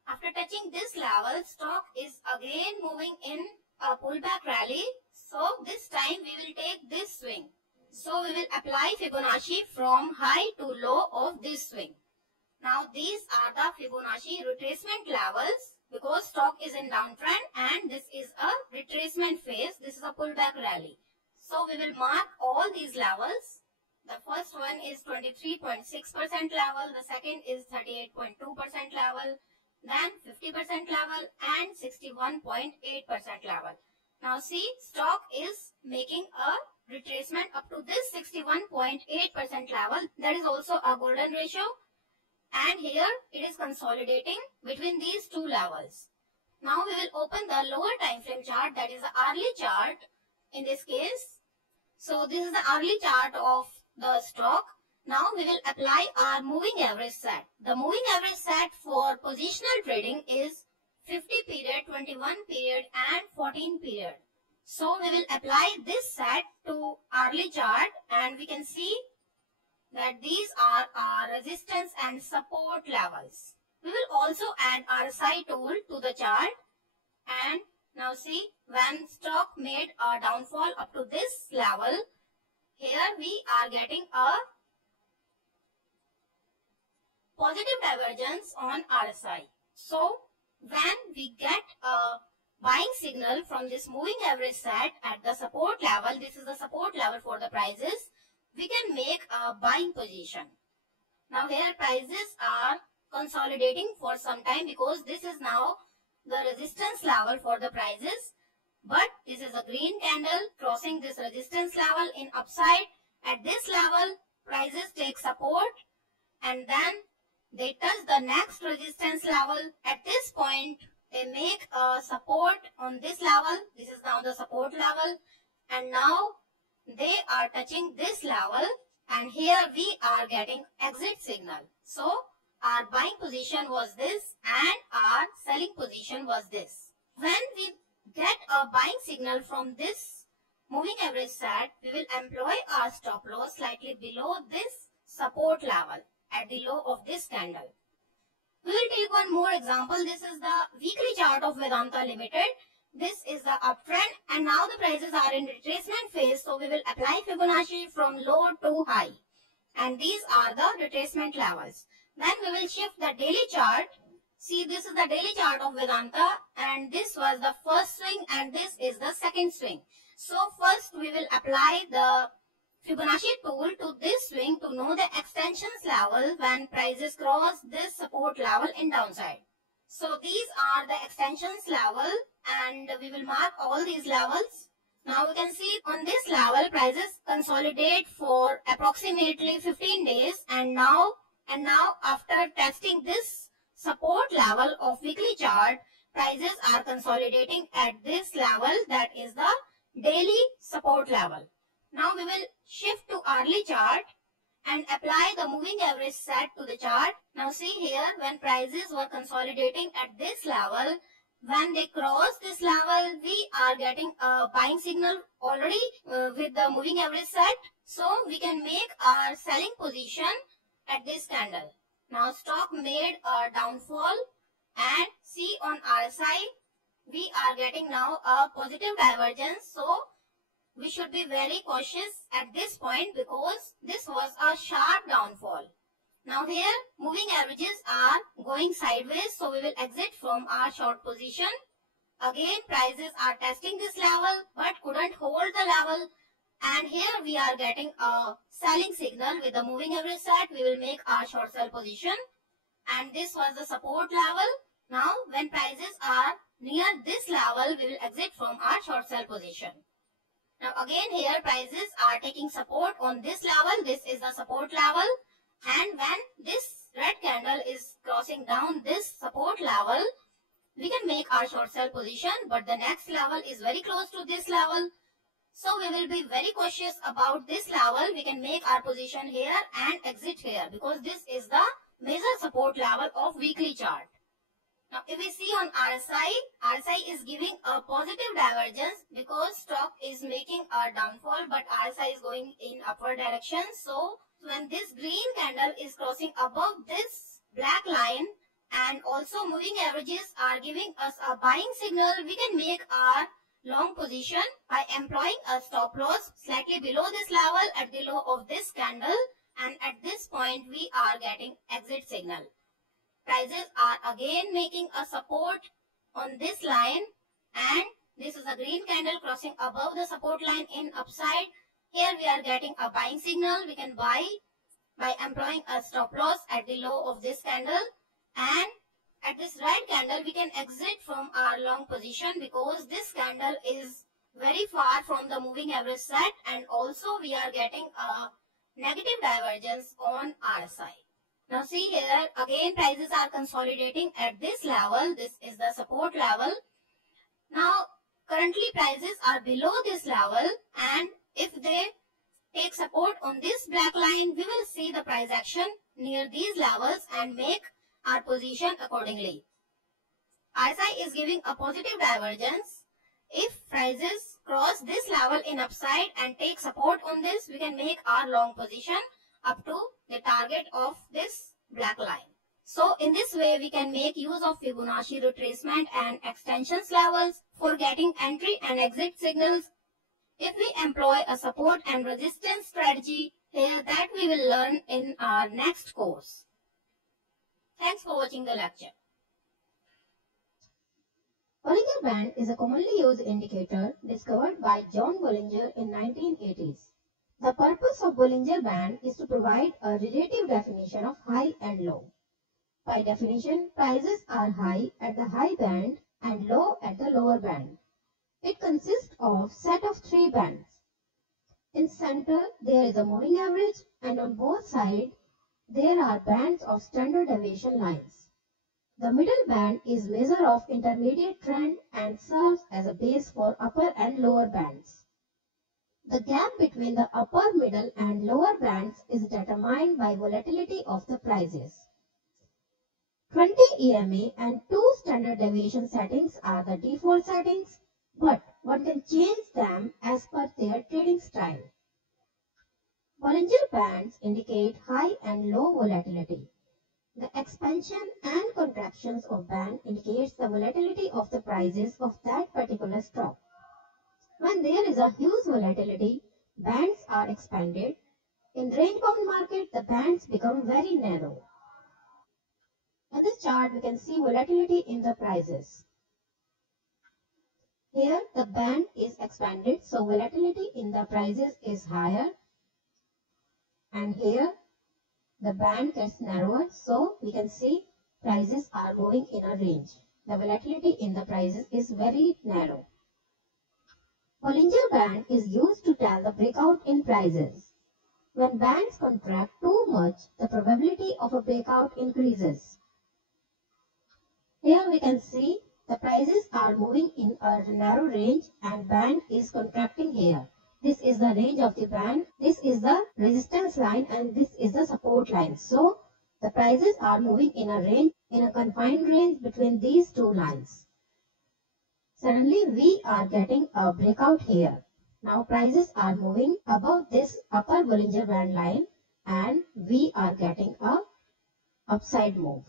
after touching this level, stock is again moving in a pullback rally. So this time we will take this swing. So we will apply Fibonacci from high to low of this swing. Now these are the Fibonacci retracement levels because stock is in downtrend and this is a retracement phase. This is a pullback rally. So we will mark all these levels. The first one is 23.6% level, the second is 38.2% level, then 50% level and 61.8% level. Now see, stock is making a retracement up to this 61.8% level. That is also a golden ratio, and here it is consolidating between these two levels. Now we will open the lower time frame chart, that is the hourly chart in this case. So this is the hourly chart of the stock. Now we will apply our moving average set. The moving average set for positional trading is 50 period, 21 period and 14 period. So we will apply this set to hourly chart, and we can see that these are our resistance and support levels. We will also add RSI tool to the chart, and now see, when stock made a downfall up to this level, here we are getting a positive divergence on RSI. So when we get a buying signal from this moving average set at the support level, this is the support level for the prices, we can make a buying position. Now here prices are consolidating for some time because this is now the resistance level for the prices, but this is a green candle crossing this resistance level in upside. At this level, prices take support and then they touch the next resistance level. At this point, they make a support on this level. This is now the support level, and now they are touching this level, and here we are getting exit signal. So our buying position was this and our selling position was this. When we get a buying signal from this moving average set, we will employ our stop loss slightly below this support level at the low of this candle. We will take one more example. This is the weekly chart of Vedanta Limited. This is the uptrend, and now the prices are in retracement phase. So we will apply Fibonacci from low to high, and these are the retracement levels. Then we will shift the daily chart. See, this is the daily chart of Vedanta, and this was the first swing and this is the second swing. So first we will apply the Fibonacci tool to this swing to know the extensions level when prices cross this support level in downside. So these are the extensions level and we will mark all these levels. Now we can see on this level prices consolidate for approximately 15 days and now after testing this support level of weekly chart, prices are consolidating at this level, that is the daily support level. Now we will shift to hourly chart and apply the moving average set to the chart. Now see here, when prices were consolidating at this level, when they cross this level, we are getting a buying signal already with the moving average set. So we can make our selling position at this candle. Now stock made a downfall and see on RSI, we are getting now a positive divergence. So we should be very cautious at this point because this was a sharp downfall. Now here moving averages are going sideways, so we will exit from our short position. Again prices are testing this level but couldn't hold the level, and here we are getting a selling signal with the moving average set. We will make our short sell position, and this was the support level. Now when prices are near this level, we will exit from our short sell position. Now again here prices are taking support on this level. This is the support level, and when this red candle is crossing down this support level, we can make our short sell position, but the next level is very close to this level. So we will be very cautious about this level. We can make our position here and exit here because this is the major support level of weekly chart. Now if we see on RSI is giving a positive divergence because stock is making a downfall but RSI is going in upward direction. So when this green candle is crossing above this black line and also moving averages are giving us a buying signal, we can make our long position by employing a stop loss slightly below this level at the low of this candle, and at this point we are getting exit signal. Prices are again making a support on this line, and this is a green candle crossing above the support line in upside. Here we are getting a buying signal. We can buy by employing a stop loss at the low of this candle, and at this red candle we can exit from our long position because this candle is very far from the moving average set, and also we are getting a negative divergence on RSI. Now see here, again prices are consolidating at this level. This is the support level. Now currently prices are below this level, and if they take support on this black line, we will see the price action near these levels and make our position accordingly. RSI is giving a positive divergence. If prices cross this level in upside and take support on this, we can make our long position up to the target of this black line. So in this way we can make use of Fibonacci retracement and extensions levels for getting entry and exit signals. If we employ a support and resistance strategy here, that we will learn in our next course. Thanks for watching the lecture. Bollinger Band is a commonly used indicator discovered by John Bollinger in 1980s. The purpose of Bollinger Band is to provide a relative definition of high and low. By definition, prices are high at the high band and low at the lower band. It consists of set of three bands. In center, there is a moving average, and on both sides, there are bands of standard deviation lines. The middle band is measure of intermediate trend and serves as a base for upper and lower bands. The gap between the upper, middle and lower bands is determined by volatility of the prices. 20 EMA and 2 standard deviation settings are the default settings, but one can change them as per their trading style. Bollinger Bands indicate high and low volatility. The expansion and contractions of band indicates the volatility of the prices of that particular stock. When there is a huge volatility, bands are expanded. In range-bound market, the bands become very narrow. In this chart, we can see volatility in the prices. Here, the band is expanded, so volatility in the prices is higher. and here the band gets narrower, so we can see prices are moving in a range. The volatility in the prices is very narrow. Bollinger Band is used to tell the breakout in prices. When bands contract too much, the probability of a breakout increases. Here we can see the prices are moving in a narrow range and band is contracting here. This is the range of the band, this is the resistance line and this is the support line. So the prices are moving in a range, in a confined range between these two lines. Suddenly we are getting a breakout here. Now prices are moving above this upper Bollinger Band line and we are getting a upside move.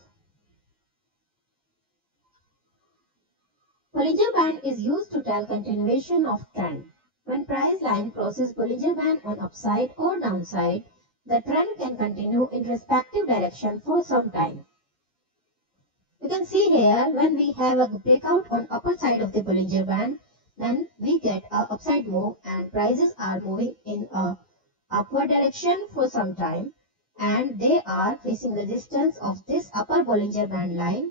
Bollinger Band is used to tell continuation of trend. When price line crosses Bollinger Band on upside or downside, the trend can continue in respective direction for some time. You can see here when we have a breakout on upper side of the Bollinger Band, then we get a upside move and prices are moving in a upward direction for some time and they are facing resistance of this upper Bollinger Band line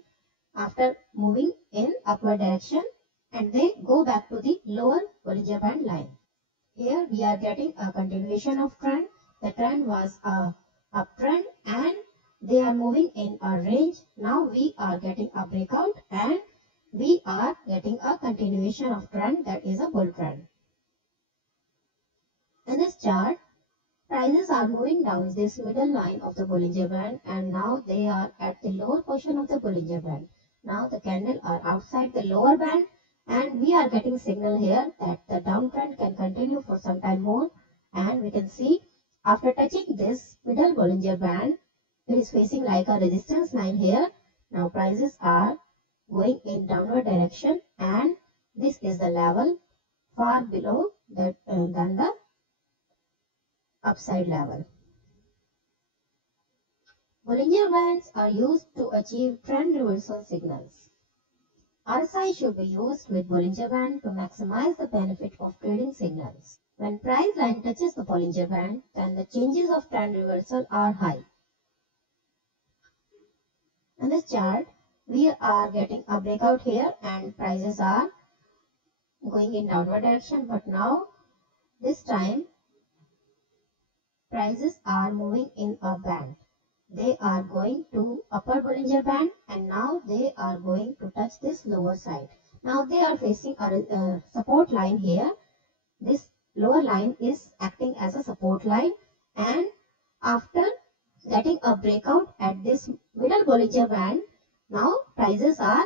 after moving in upward direction and they go back to the lower Bollinger Band line. Here we are getting a continuation of trend. The trend was a uptrend and they are moving in a range. Now we are getting a breakout and we are getting a continuation of trend, that is a bull trend. In this chart, prices are moving down this middle line of the Bollinger Band and now they are at the lower portion of the Bollinger Band. Now the candle are outside the lower band and we are getting signal here that the downtrend can continue for some time more and we can see after touching this middle Bollinger Band, it is facing like a resistance line here. Now prices are going in downward direction and this is the level far below that than the upside level. Bollinger Bands are used to achieve trend reversal signals. RSI should be used with Bollinger Band to maximize the benefit of trading signals. When price line touches the Bollinger Band, then the chances of trend reversal are high. In this chart, we are getting a breakout here and prices are going in downward direction, but now this time prices are moving in a band. They are going to upper Bollinger Band and now they are going to touch this lower side. Now they are facing a support line here. This lower line is acting as a support line and after getting a breakout at this middle Bollinger Band, now prices are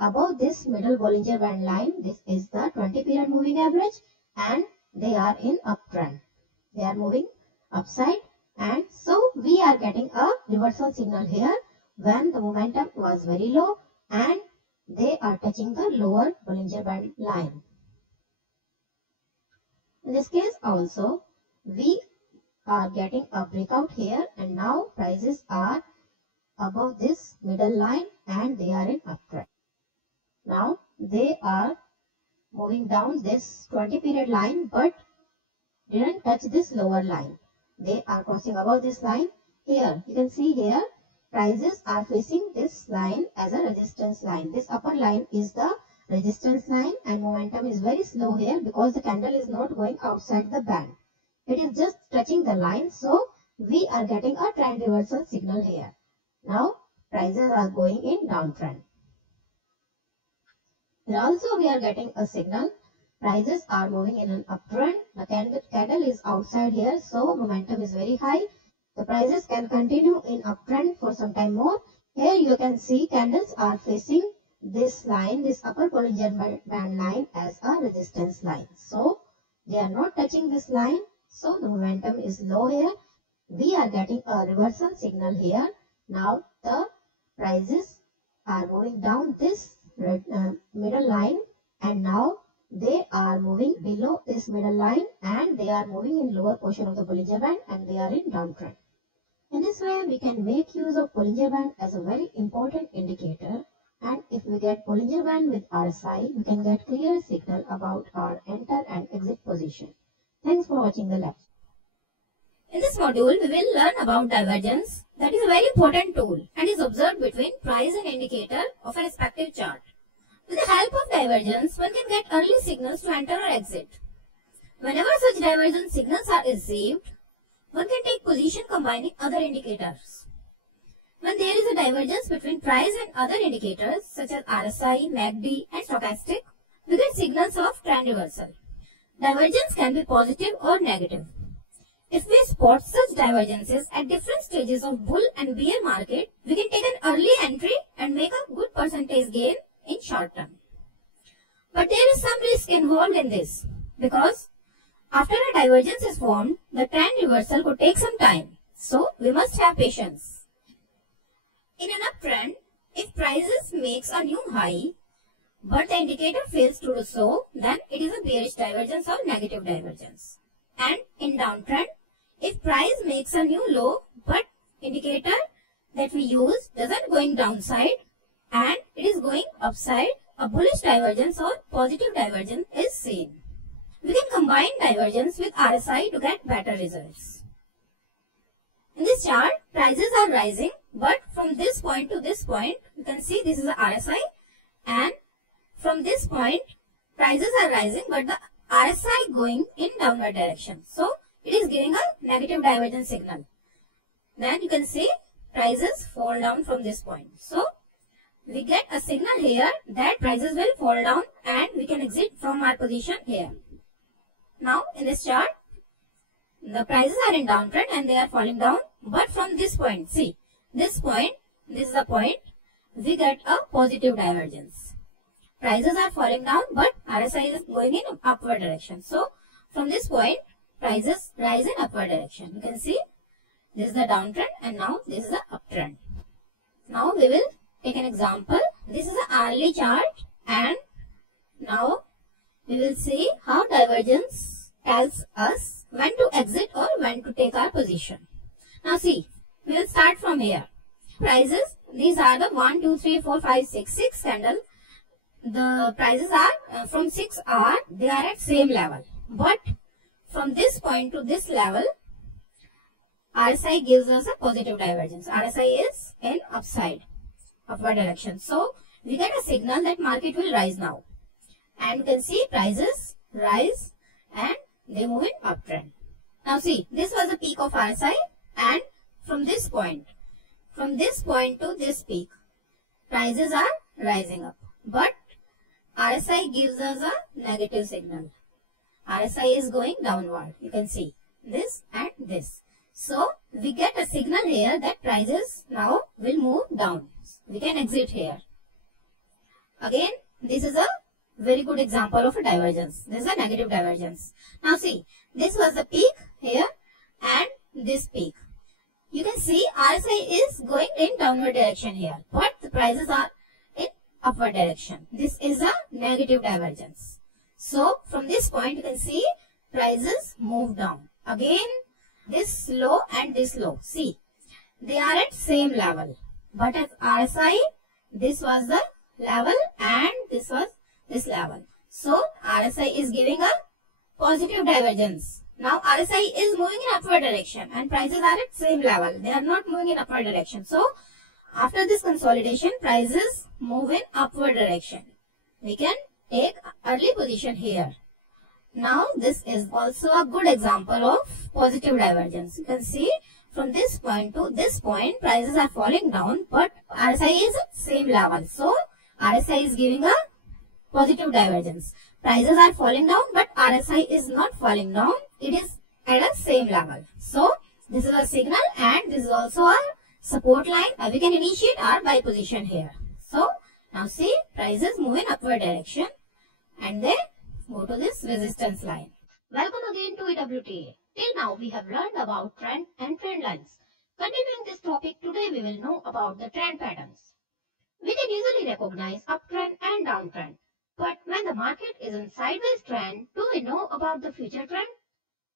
above this middle Bollinger Band line. This is the 20 period moving average and they are in uptrend. They are moving upside and so we are getting a reversal signal here when the momentum was very low and they are touching the lower Bollinger Band line. In this case also, we are getting a breakout here and now prices are above this middle line and they are in uptrend. Now they are moving down this 20 period line but didn't touch this lower line. They are crossing above this line. Here you can see here prices are facing this line as a resistance line. This upper line is the resistance line and momentum is very slow here because the candle is not going outside the band. It is just touching the line, so we are getting a trend reversal signal here. Now prices are going in downtrend. Here also we are getting a signal. Prices are moving in an uptrend. The candle is outside here, so momentum is very high. The prices can continue in uptrend for some time more. Here you can see candles are facing this line, this upper Bollinger Band line as a resistance line. So they are not touching this line, so the momentum is low here. We are getting a reversal signal here. Now the prices are moving down this middle line and now they are moving below this middle line and they are moving in lower portion of the Bollinger Band and they are in downtrend. In this way, we can make use of Bollinger Band as a very important indicator, and if we get Bollinger Band with RSI, we can get clear signal about our enter and exit position. Thanks for watching the lecture. In this module, we will learn about divergence. That is a very important tool and is observed between price and indicator of a respective chart. With the help of divergence, one can get early signals to enter or exit. Whenever such divergence signals are received, one can take position combining other indicators. When there is a divergence between price and other indicators such as RSI, MACD and stochastic, we get signals of trend reversal. Divergence can be positive or negative. If we spot such divergences at different stages of bull and bear market, we can take an early entry and make a good percentage gain in short term. But there is some risk involved in this because after a divergence is formed, the trend reversal could take some time. So we must have patience. In an uptrend, if prices makes a new high, but the indicator fails to do so, then it is a bearish divergence or negative divergence. And in downtrend, if price makes a new low, but indicator that we use doesn't going downside and it is going upside, a bullish divergence or positive divergence is seen. We can combine divergence with RSI to get better results. In this chart, prices are rising, but from this point to this point, you can see this is the RSI, and from this point, prices are rising, but the RSI going in downward direction. So, it is giving a negative divergence signal. Then you can see prices fall down from this point. So, we get a signal here that prices will fall down and we can exit from our position here. Now, in this chart, the prices are in downtrend and they are falling down. But from this point, see, this point, this is the point, we get a positive divergence. Prices are falling down, but RSI is going in upward direction. So, from this point, prices rise in upward direction. You can see, this is the downtrend and now this is the uptrend. Now, we will take an example. This is an hourly chart and now we will see how divergence tells us when to exit or when to take our position. Now see, we will start from here. Prices, these are the 1, 2, 3, 4, 5, 6, 6 candle. The prices are from 6 hour, they are at same level. But from this point to this level, RSI gives us a positive divergence. RSI is in upward direction. So, we get a signal that market will rise now. And you can see prices rise and they move in uptrend. Now see, this was the peak of RSI and from this point to this peak, prices are rising up. But RSI gives us a negative signal. RSI is going downward. You can see this and this. So, we get a signal here that prices now will move down. We can exit here. Again, this is a very good example of a divergence. This is a negative divergence. Now see, this was the peak here and this peak. You can see RSI is going in downward direction here, but the prices are in upward direction. This is a negative divergence. So, from this point you can see prices move down. Again, this low and this low. See, they are at same level. But as RSI, this was the level and this was this level. So, RSI is giving a positive divergence. Now, RSI is moving in upward direction and prices are at same level. They are not moving in upward direction. So, after this consolidation, prices move in upward direction. We can take early position here. Now, this is also a good example of positive divergence. You can see from this point to this point, prices are falling down, but RSI is at same level. So, RSI is giving a positive divergence. Prices are falling down, but RSI is not falling down. It is at a same level. So, this is a signal and this is also a support line. We can initiate our buy position here. So, now see, prices move in upward direction and they go to this resistance line. Welcome again to EWTA. Till now we have learned about trend and trend lines. Continuing this topic, today we will know about the trend patterns. We can easily recognize uptrend and downtrend. But when the market is in sideways trend, do we know about the future trend?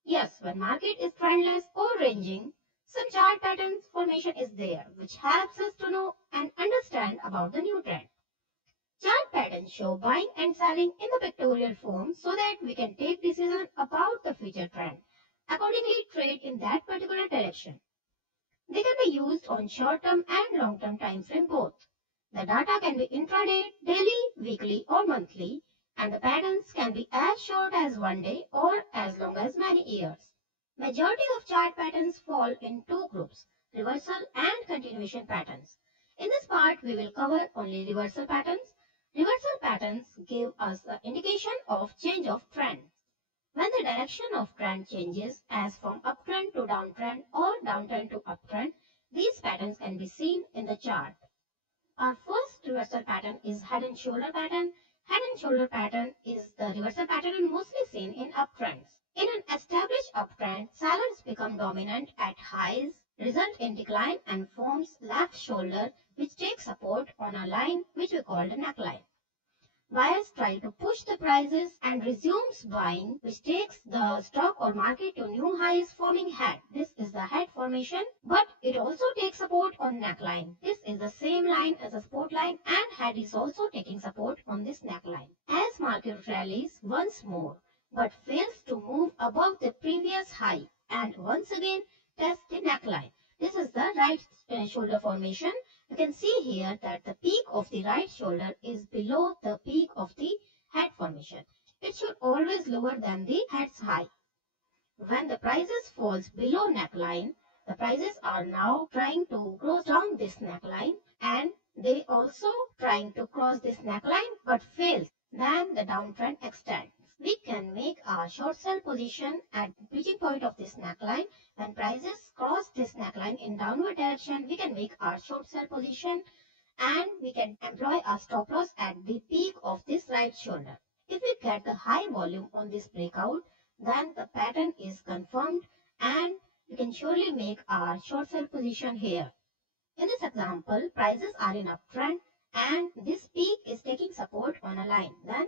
Yes, when market is trendless or ranging, some chart patterns formation is there which helps us to know and understand about the new trend. Chart patterns show buying and selling in the pictorial form so that we can take decision about the future trend. According accordingly trade in that particular direction. They can be used on short-term and long-term time frame both. The data can be intraday, daily, weekly or monthly, and the patterns can be as short as one day or as long as many years. Majority of chart patterns fall in two groups, reversal and continuation patterns. In this part, we will cover only reversal patterns. Reversal patterns give us the indication of change of trend. When the direction of trend changes as from uptrend to downtrend or downtrend to uptrend, these patterns can be seen in the chart. Our first reversal pattern is head and shoulder pattern. Head and shoulder pattern is the reversal pattern mostly seen in uptrends. In an established uptrend, sellers become dominant at highs, result in decline and forms left shoulder which takes support on a line which we call the neckline. Buyers try to push the prices and resumes buying, which takes the stock or market to new highs, forming head. This is the head formation, but it also takes support on neckline. This is the same line as a support line, and head is also taking support on this neckline. As market rallies once more, but fails to move above the previous high, and once again tests the neckline. This is the right shoulder formation. You can see here that the peak of the right shoulder is below the peak of the head formation. It should always lower than the head's high. When the prices falls below neckline, the prices are now trying to cross down this neckline and they also trying to cross this neckline but fails. Then the downtrend extends. We can make a short sell position at the breaching point of this neckline. When prices cross this neckline in downward direction, we can make our short sell position and we can employ a stop loss at the peak of this right shoulder. If we get the high volume on this breakout, then the pattern is confirmed and we can surely make our short sell position here. In this example, prices are in uptrend and this peak is taking support on a line. Then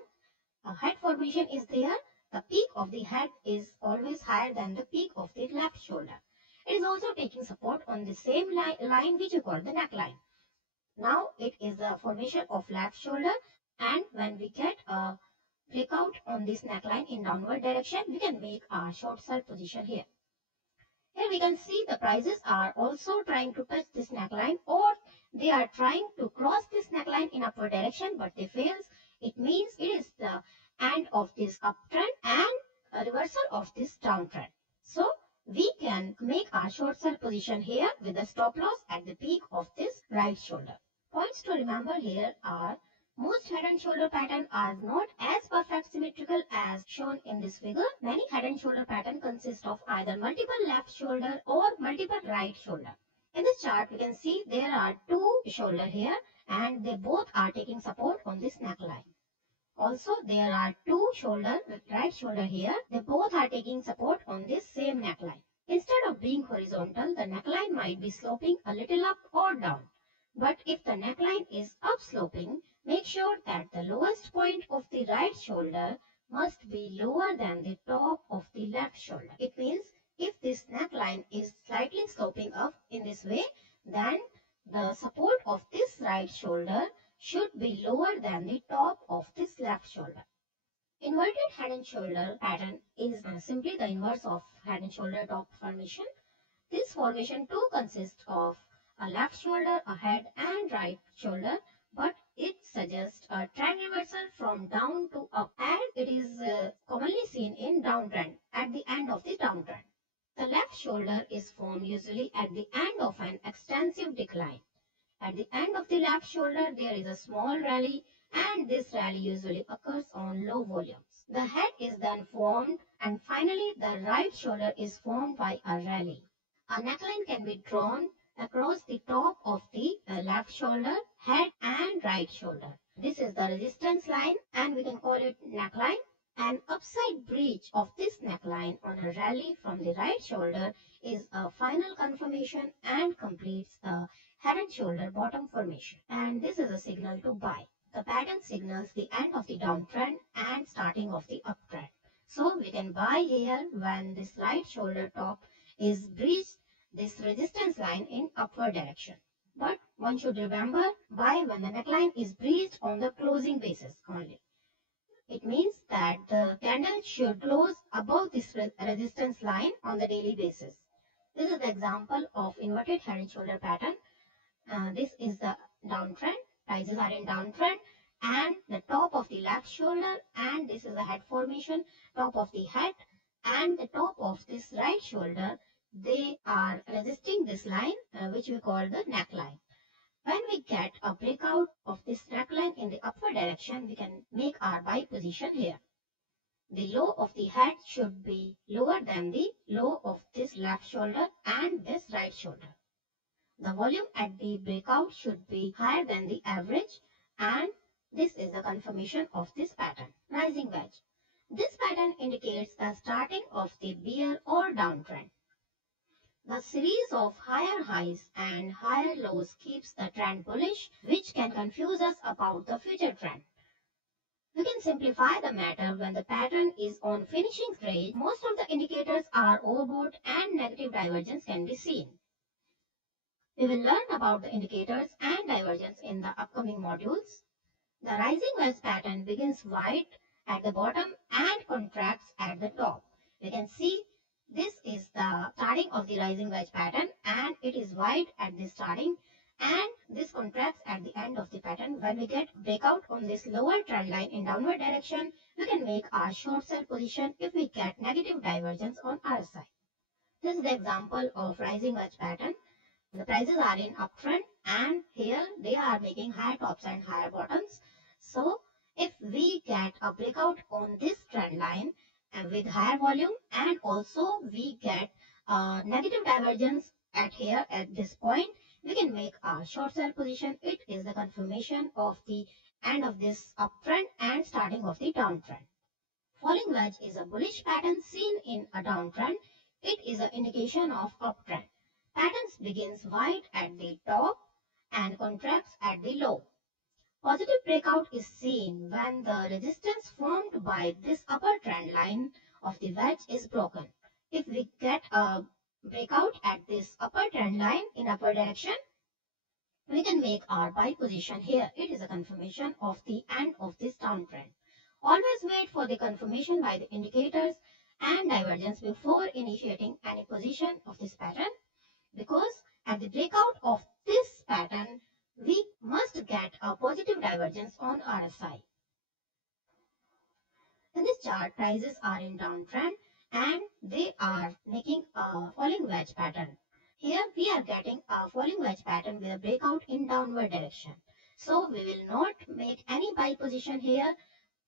a head formation is there. The peak of the head is always higher than the peak of the left shoulder. It is also taking support on the same line which we call the neckline. Now it is the formation of left shoulder, and when we get a breakout on this neckline in downward direction, we can make a short sell position here. Here we can see the prices are also trying to touch this neckline, or they are trying to cross this neckline in upward direction but they fails. It means it is the end of this uptrend and a reversal of this downtrend. So we can make our short sell position here with a stop loss at the peak of this right shoulder. Points to remember here are most head and shoulder pattern are not as perfect symmetrical as shown in this figure. Many head and shoulder pattern consist of either multiple left shoulder or multiple right shoulder. In this chart, we can see there are two shoulder here and they both are taking support on this neckline. Also, there are two shoulder, right shoulder here. They both are taking support on this same neckline. Instead of being horizontal, the neckline might be sloping a little up or down. But if the neckline is up sloping, make sure that the lowest point of the right shoulder must be lower than the top of the left shoulder. It means if this neckline is slightly sloping up in this way, then the support of this right shoulder should be lower than the top of this left shoulder. Inverted head and shoulder pattern is simply the inverse of head and shoulder top formation. This formation too consists of a left shoulder, a head and right shoulder, but it suggests a trend reversal from down to up, and it is commonly seen in downtrend at the end of the downtrend. The left shoulder is formed usually at the end of an extensive decline. At the end of the left shoulder, there is a small rally and this rally usually occurs on low volumes. The head is then formed and finally the right shoulder is formed by a rally. A neckline can be drawn across the top of the left shoulder, head and right shoulder. This is the resistance line and we can call it neckline. An upside breach of this neckline on a rally from the right shoulder is a final confirmation and completes the head and shoulder bottom formation. And this is a signal to buy. The pattern signals the end of the downtrend and starting of the uptrend. So we can buy here when this right shoulder top is breached this resistance line in upward direction. But one should remember buy when the neckline is breached on the closing basis only. It means that the candle should close above this resistance line on the daily basis. This is the example of inverted head and shoulder pattern. This is the downtrend. Prices are in downtrend, and the top of the left shoulder, and this is the head formation, top of the head and the top of this right shoulder, they are resisting this line, which we call the neckline. When we get a breakout of this neckline in the upward direction, we can make our buy position here. The low of the head should be lower than the low of this left shoulder and this right shoulder. The volume at the breakout should be higher than the average, and this is the confirmation of this pattern. Rising wedge. This pattern indicates the starting of the bear or downtrend. The series of higher highs and higher lows keeps the trend bullish, which can confuse us about the future trend. We can simplify the matter when the pattern is on finishing trade. Most of the indicators are overbought and negative divergence can be seen. We will learn about the indicators and divergence in the upcoming modules. The rising wedge pattern begins wide at the bottom and contracts at the top. We can see this is the starting of the rising wedge pattern, and it is wide at the starting, and this contracts at the end of the pattern. When we get breakout on this lower trend line in downward direction, we can make our short sell position if we get negative divergence on RSI. This is the example of rising wedge pattern. The prices are in uptrend, and here they are making higher tops and higher bottoms. So if we get a breakout on this trend line and with higher volume, and also we get a negative divergence at here at this point, we can make a short sell position. It is the confirmation of the end of this uptrend and starting of the downtrend. Falling wedge is a bullish pattern seen in a downtrend. It is an indication of uptrend. Patterns begins wide at the top and contracts at the low. Positive breakout is seen when the resistance formed by this upper trend line of the wedge is broken. If we get a breakout at this upper trend line in upward direction, we can make our buy position here. It is a confirmation of the end of this downtrend. Always wait for the confirmation by the indicators and divergence before initiating any position of this pattern, because at the breakout of this pattern, we must get a positive divergence on RSI. In this chart, prices are in downtrend and they are making a falling wedge pattern. Here we are getting a falling wedge pattern with a breakout in downward direction. So we will not make any buy position here.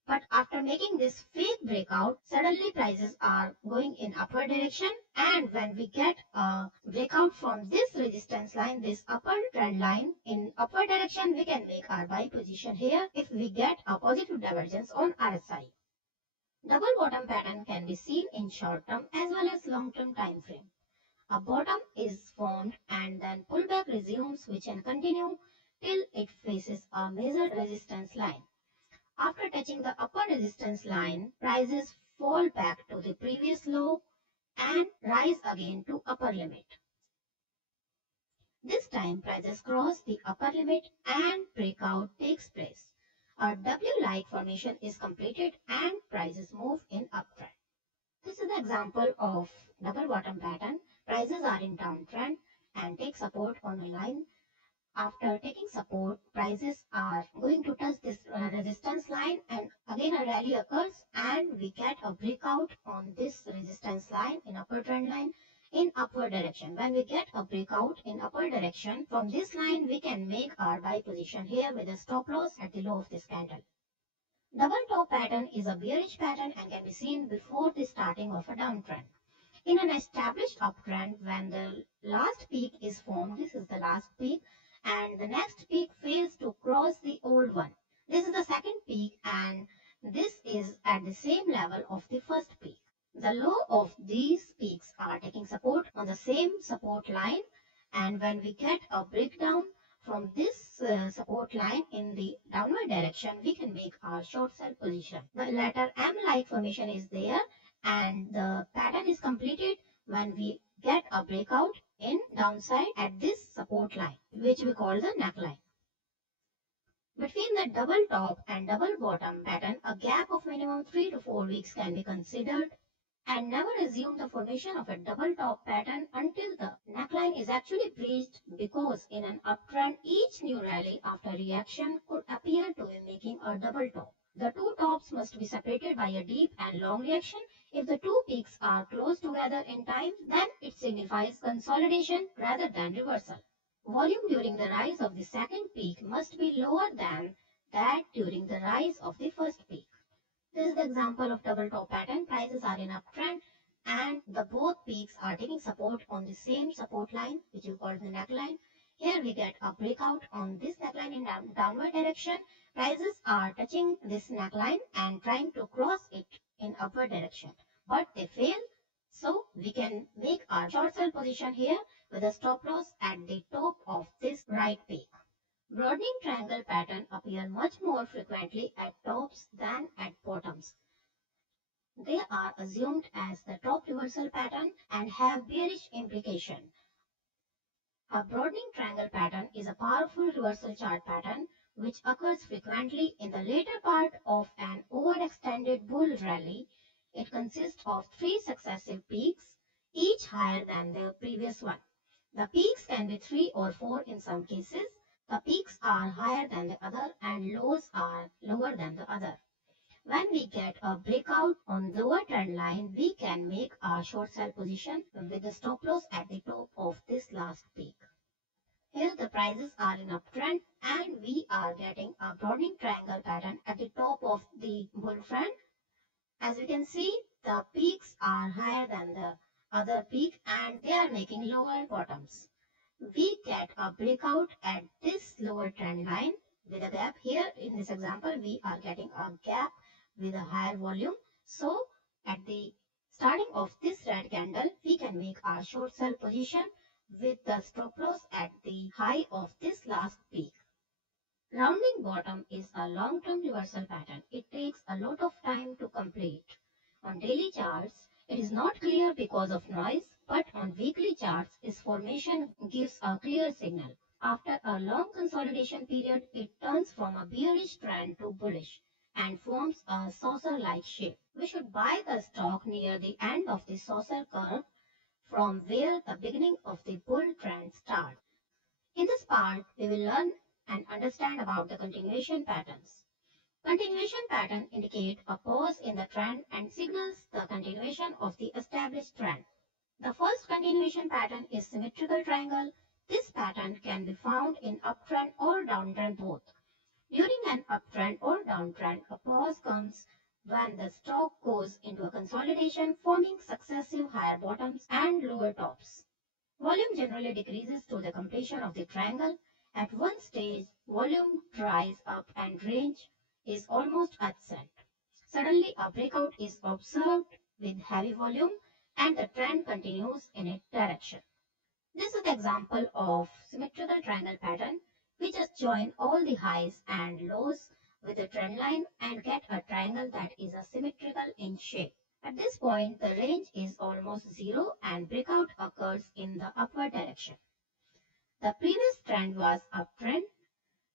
But after making this fake breakout, suddenly prices are going in upward direction, and when we get a breakout from this resistance line, this upper trend line in upward direction, we can make our buy position here if we get a positive divergence on RSI. Double bottom pattern can be seen in short term as well as long term time frame. A bottom is formed and then pullback resumes, which can continue till it faces a major resistance line. After touching the upper resistance line, prices fall back to the previous low and rise again to upper limit. This time prices cross the upper limit and breakout takes place. A W-like formation is completed and prices move in uptrend. This is the example of double bottom pattern. Prices are in downtrend and take support on a line. After taking support, prices are going to touch this resistance line, and again a rally occurs and we get a breakout on this resistance line in upper trend line in upward direction. When we get a breakout in upward direction from this line, we can make our buy position here with a stop loss at the low of this candle. Double top pattern is a bearish pattern and can be seen before the starting of a downtrend. In an established uptrend, when the last peak is formed, this is the last peak, and the next peak fails to cross the old one. This is the second peak, and this is at the same level of the first peak. The low of these peaks are taking support on the same support line, and when we get a breakdown from this support line in the downward direction, we can make our short sell position. The letter M-like formation is there, and the pattern is completed when we get a breakout in downside at this support line, which we call the neckline. Between the double top and double bottom pattern, a gap of minimum 3 to 4 weeks can be considered, and never assume the formation of a double top pattern until the neckline is actually breached, because in an uptrend each new rally after reaction could appear to be making a double top. The two tops must be separated by a deep and long reaction. If the two peaks are close together in time, then it signifies consolidation rather than reversal. Volume during the rise of the second peak must be lower than that during the rise of the first peak. This is the example of double top pattern. Prices are in uptrend and the both peaks are taking support on the same support line, which you call the neckline. Here we get a breakout on this neckline in downward direction. Prices are touching this neckline and trying to cross it in upward direction, but they fail. So we can make our short sell position here with a stop loss at the top of this right peak. Broadening triangle pattern appear much more frequently at tops than at bottoms. They are assumed as the top reversal pattern and have bearish implication. A broadening triangle pattern is a powerful reversal chart pattern which occurs frequently in the later part of an overextended bull rally. It consists of three successive peaks, each higher than the previous one. The peaks can be 3 or 4 in some cases. The peaks are higher than the other and lows are lower than the other. When we get a breakout on lower trend line, we can make a short sell position with the stop loss at the top of this last peak. Here the prices are in uptrend and we are getting a broadening triangle pattern at the top of the bull trend. As we can see, the peaks are higher than the other peak and they are making lower bottoms. We get a breakout at this lower trend line with a gap. Here in this example, we are getting a gap with a higher volume. So at the starting of this red candle, we can make our short sell position with the stop loss at the high of this last peak. Rounding bottom is a long-term reversal pattern. It takes a lot of time to complete. On daily charts, it is not clear because of noise, but on weekly charts, its formation gives a clear signal. After a long consolidation period, it turns from a bearish trend to bullish and forms a saucer-like shape. We should buy the stock near the end of the saucer curve from where the beginning of the bull trend starts. In this part, we will learn and understand about the continuation patterns. Continuation pattern indicate a pause in the trend and signals the continuation of the established trend. The first continuation pattern is symmetrical triangle. This pattern can be found in uptrend or downtrend both. During an uptrend or downtrend, a pause comes when the stock goes into a consolidation, forming successive higher bottoms and lower tops. Volume generally decreases to the completion of the triangle. At one stage, volume dries up and range is almost absent. Suddenly, a breakout is observed with heavy volume and the trend continues in its direction. This is the example of symmetrical triangle pattern. We just join all the highs and lows with the trend line and get a triangle that is asymmetrical in shape. At this point, the range is almost zero and breakout occurs in the upward direction. The previous trend was uptrend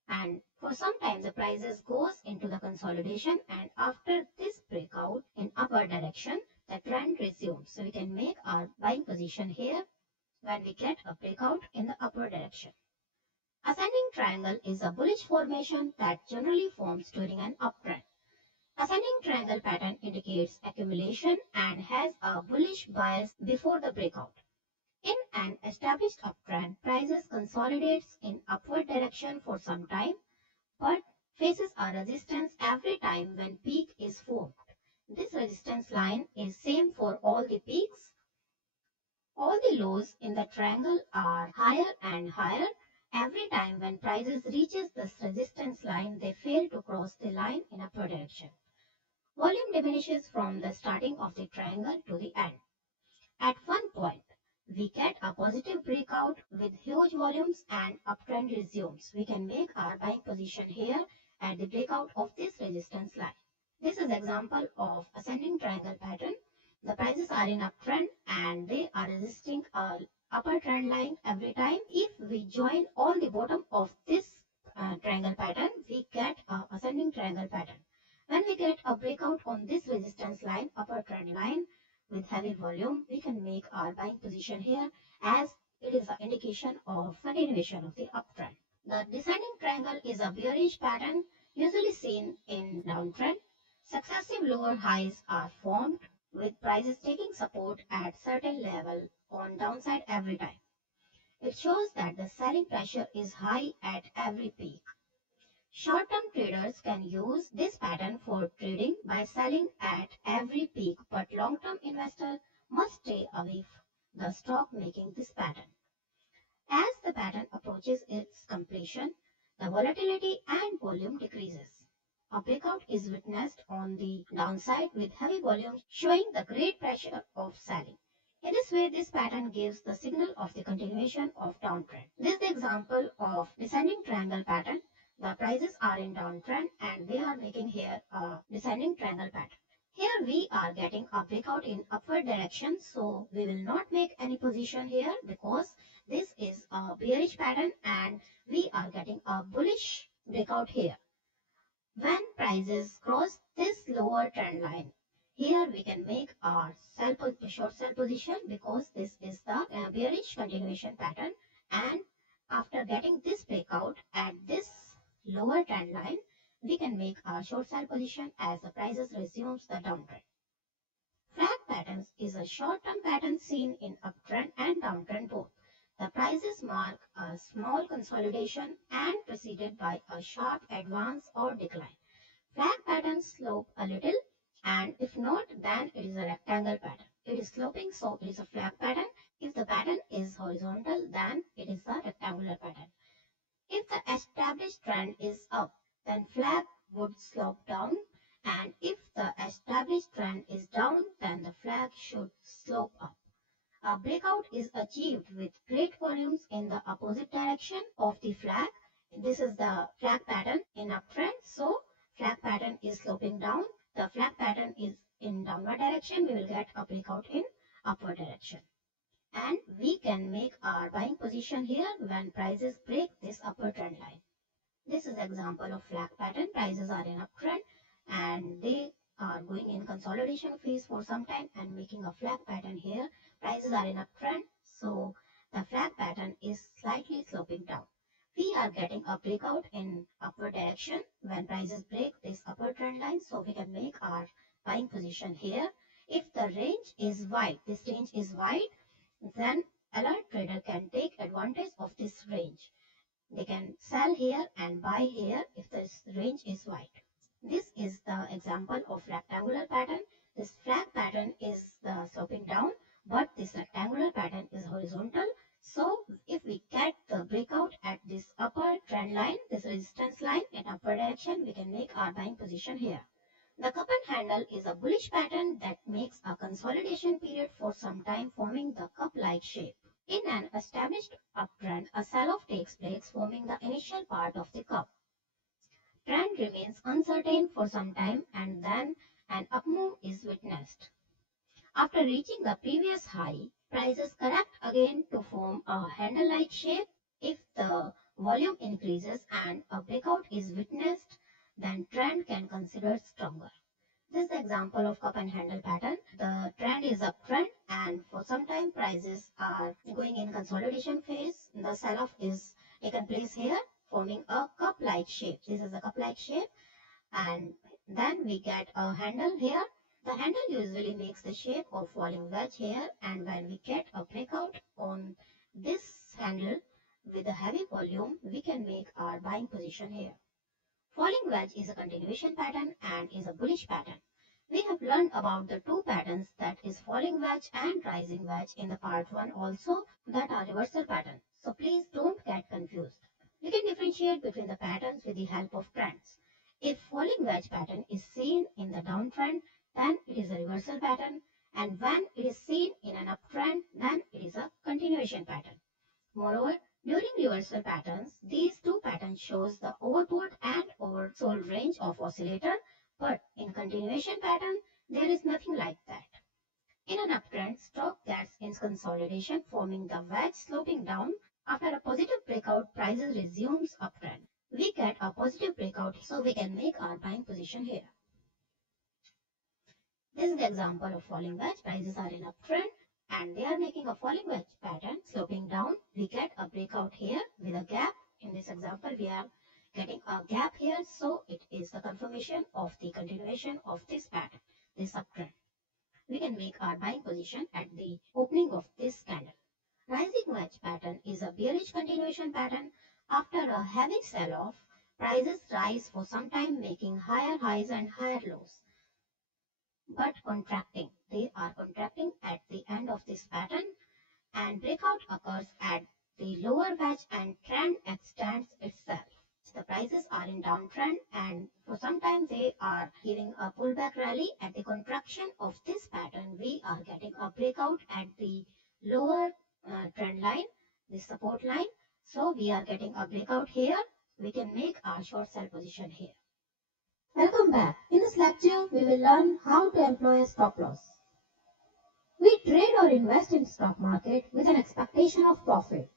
and for some time the prices goes into the consolidation, and after this breakout in upward direction, the trend resumes. So we can make our buying position here when we get a breakout in the upward direction. Ascending triangle is a bullish formation that generally forms during an uptrend. Ascending triangle pattern indicates accumulation and has a bullish bias before the breakout. In an established uptrend, prices consolidates in upward direction for some time, but faces a resistance every time when peak is formed. This resistance line is same for all the peaks. All the lows in the triangle are higher and higher. Every time when prices reaches this resistance line, they fail to cross the line in upward direction. Volume diminishes from the starting of the triangle to the end. At one point, we get a positive breakout with huge volumes and uptrend resumes. We can make our buying position here at the breakout of this resistance line. This is example of ascending triangle pattern. The prices are in uptrend and they are resisting a upper trend line every time. If we join all the bottom of this triangle pattern, we get a ascending triangle pattern. When we get a breakout on this resistance line, upper trend line with heavy volume, we can make our buying position here as it is an indication of continuation of the uptrend. The descending triangle is a bearish pattern usually seen in downtrend. Successive lower highs are formed with prices taking support at certain level on downside every time. It shows that the selling pressure is high at every peak. Short-term traders can use this pattern for trading by selling at every peak, but long-term investors must stay away from the stock making this pattern. As the pattern approaches its completion, the volatility and volume decreases. A breakout is witnessed on the downside with heavy volumes showing the great pressure of selling. In this way, this pattern gives the signal of the continuation of downtrend. This is the example of descending triangle pattern. The prices are in downtrend and they are making here a descending triangle pattern. Here we are getting a breakout in upward direction, so we will not make any position here because this is a bearish pattern and we are getting a bullish breakout here. When prices cross this lower trend line, here we can make our short sell position because this is the bearish continuation pattern, and after getting this breakout at this lower trend line, we can make a short sell position as the prices resumes the downtrend. Flag patterns is a short-term pattern seen in uptrend and downtrend both. The prices mark a small consolidation and preceded by a sharp advance or decline. Flag patterns slope a little, and if not, then it is a rectangle pattern. It is sloping, so it is a flag pattern. If the pattern is horizontal, then it is a rectangular pattern. If the established trend is up, then flag would slope down, and if the established trend is down, then the flag should slope up. A breakout is achieved with great volumes in the opposite direction of the flag. This is the flag pattern in uptrend, so flag pattern is sloping down. The flag pattern is in downward direction. We will get a breakout in upward direction. And we can make our buying position here when prices break this upper trend line. This is example of flag pattern. Prices are in uptrend and they are going in consolidation phase for some time and making a flag pattern here. Prices are in uptrend, so the flag pattern is slightly sloping down. We are getting a breakout in upward direction when prices break this upper trend line, so we can make our buying position here. If the range is wide, this range is wide, then alert trader can take advantage of this range. They can sell here and buy here if this range is wide. This is the example of rectangular pattern. This flag pattern is the sloping down, but this rectangular pattern is horizontal. So if we get the breakout at this upper trend line, this resistance line in upper direction, we can make our buying position here. The cup and handle is a bullish pattern that makes a consolidation period for some time, forming the cup-like shape. In an established uptrend, a sell-off takes place, forming the initial part of the cup. Trend remains uncertain for some time and then an up move is witnessed. After reaching the previous high, prices correct again to form a handle-like shape. If the volume increases and a breakout is witnessed, then trend can consider stronger. This is the example of cup and handle pattern. The trend is uptrend and for some time prices are going in consolidation phase. The sell-off is taken place here, forming a cup-like shape. This is a cup-like shape, and then we get a handle here. The handle usually makes the shape of falling wedge here, and when we get a breakout on this handle with a heavy volume, we can make our buying position here. Falling wedge is a continuation pattern and is a bullish pattern. We have learned about the two patterns, that is falling wedge and rising wedge, in the part 1 also, that are reversal pattern. So please don't get confused. We can differentiate between the patterns with the help of trends. If falling wedge pattern is seen in the downtrend, then it is a reversal pattern, and when it is seen in an uptrend, then it is a continuation pattern. Moreover, during reversal patterns, these two patterns shows the overbought and oversold range of oscillator, but in continuation pattern, there is nothing like that. In an uptrend, stock gets in consolidation, forming the wedge sloping down. After a positive breakout, prices resumes uptrend. we get a positive breakout, so we can make our buying position here. This is the example of falling wedge. Prices are in uptrend and they are making a falling wedge pattern sloping down. We get a breakout here with a gap. In this example, we are getting a gap here, so it is the confirmation of the continuation of this pattern, this uptrend. We can make our buying position at the opening of this candle. Rising wedge pattern is a bearish continuation pattern. After a heavy sell-off, prices rise for some time, making higher highs and higher lows, but contracting. They are contracting at the end of this pattern, and breakout occurs at the lower wedge and trend extends itself. The prices are in downtrend and for some time they are giving a pullback rally. At the contraction of this pattern, we are getting a breakout at the lower trend line, this support line. So we are getting a breakout here. We can make our short sell position here. Welcome back. In this lecture, we will learn how to employ a stop loss. We trade or invest in stock market with an expectation of profit.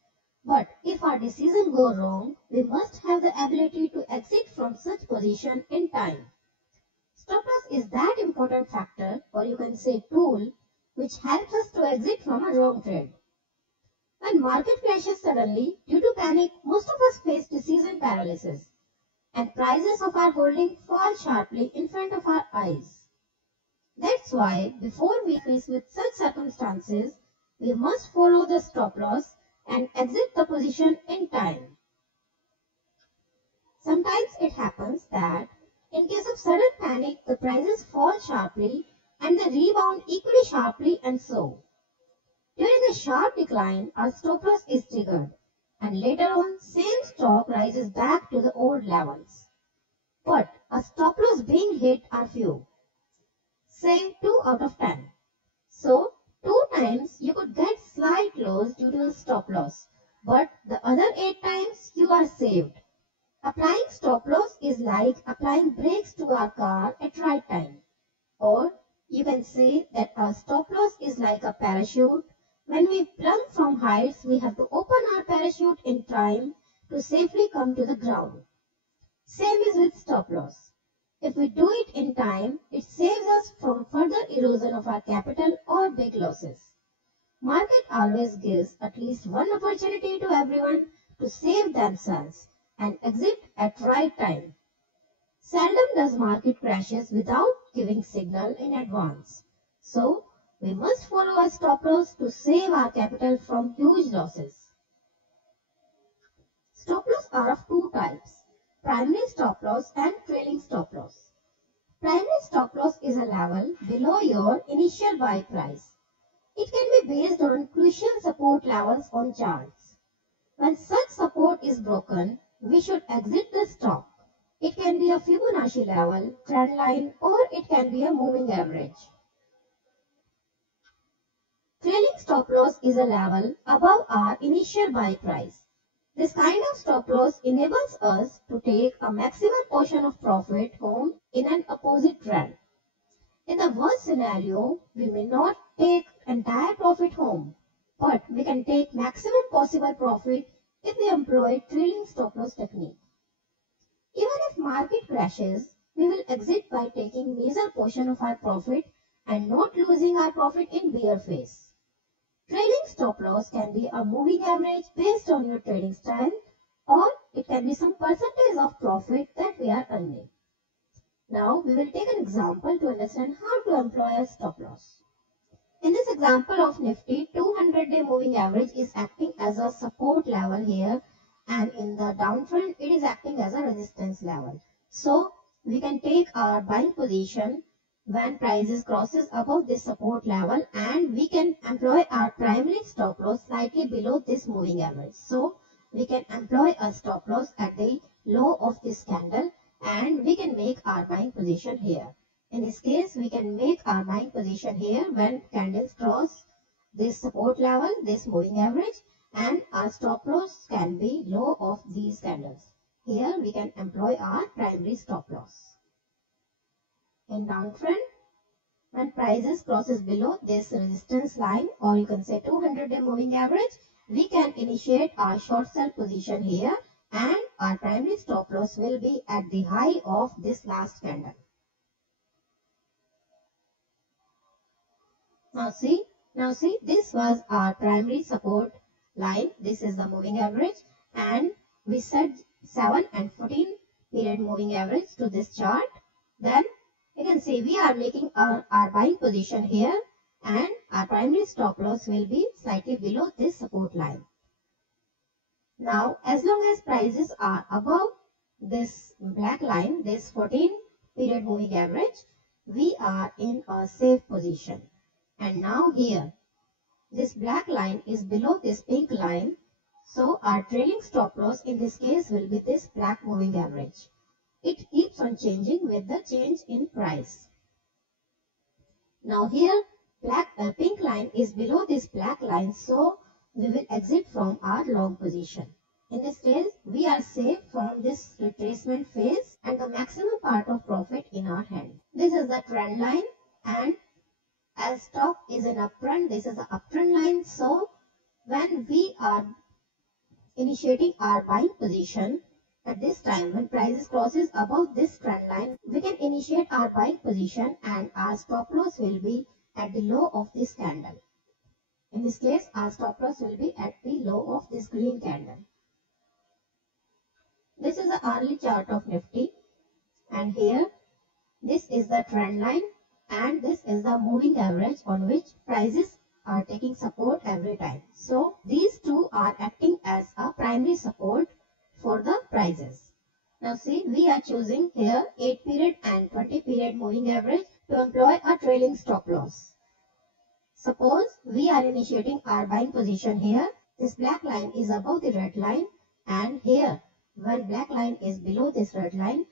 But if our decision go wrong, we must have the ability to exit from such position in time. Stop loss is that important factor, or you can say tool, which helps us to exit from a wrong trade. When market crashes suddenly, due to panic, most of us face decision paralysis, and prices of our holding fall sharply in front of our eyes. That's why, before we face with such circumstances, we must follow the stop loss and exit the position in time. Sometimes it happens that in case of sudden panic, the prices fall sharply and they rebound equally sharply, and so during a sharp decline, our stop loss is triggered and later on same stock rises back to the old levels. But a stop loss being hit are few, say 2 out of 10. So 2 times you could get slight loss due to the stop loss, but the other 8 times you are saved. Applying stop loss is like applying brakes to our car at right time. Or you can say that our stop loss is like a parachute. When we plunge from heights, we have to open our parachute in time to safely come to the ground. Same is with stop loss. If we do it in time, it saves us from further erosion of our capital or big losses. Market always gives at least one opportunity to everyone to save themselves and exit at right time. Seldom does market crashes without giving signal in advance. So, we must follow a stop loss to save our capital from huge losses. Stop loss are of 2 types: primary stop loss and trailing stop loss. Primary stop loss is a level below your initial buy price. It can be based on crucial support levels on charts. When such support is broken, we should exit the stock. It can be a Fibonacci level, trend line, or it can be a moving average. Trailing stop loss is a level above our initial buy price. This kind of stop loss enables us to take a maximum portion of profit home in an opposite trend. In the worst scenario, we may not take entire profit home, but we can take maximum possible profit if we employ trailing stop loss technique. Even if market crashes, we will exit by taking major portion of our profit and not losing our profit in bear phase. Trailing stop loss can be a moving average based on your trading style, or it can be some percentage of profit that we are earning. Now we will take an example to understand how to employ a stop loss. In this example of Nifty, 200-day moving average is acting as a support level here, and in the downtrend it is acting as a resistance level. So we can take our buying position when prices crosses above this support level, and we can employ our primary stop loss slightly below this moving average. So we can employ a stop loss at the low of this candle and we can make our buying position here. In this case, we can make our buying position here when candles cross this support level, this moving average, and our stop loss can be low of these candles. Here we can employ our primary stop loss. In downtrend, when prices crosses below this resistance line, or you can say 200-day moving average, we can initiate our short sell position here and our primary stop loss will be at the high of this last candle. Now see, this was our primary support line. This is the moving average, and we set 7 and 14 period moving average to this chart. Then you can see we are making our buying position here, and our primary stop loss will be slightly below this support line. Now, as long as prices are above this black line, this 14 period moving average, we are in a safe position. And now here, this black line is below this pink line. So our trailing stop loss in this case will be this black moving average. It keeps on changing with the change in price. Now here, pink line is below this black line. So we will exit from our long position. In this case, we are safe from this retracement phase and the maximum part of profit in our hand. This is the trend line, and as stock is in uptrend, this is the uptrend line. So when we are initiating our buying position at this time, when prices crosses above this trend line, we can initiate our buying position and our stop loss will be at the low of this candle. In this case, our stop loss will be at the low of this green candle. This is the hourly chart of Nifty, and here this is the trend line, and this is the moving average on which prices are taking support every time. So these two are acting as a primary support for the prices. Now see, we are choosing here 8 period and 20 period moving average to employ a trailing stop loss. Suppose we are initiating our buying position here. This black line is above the red line, and here when black line is below this red line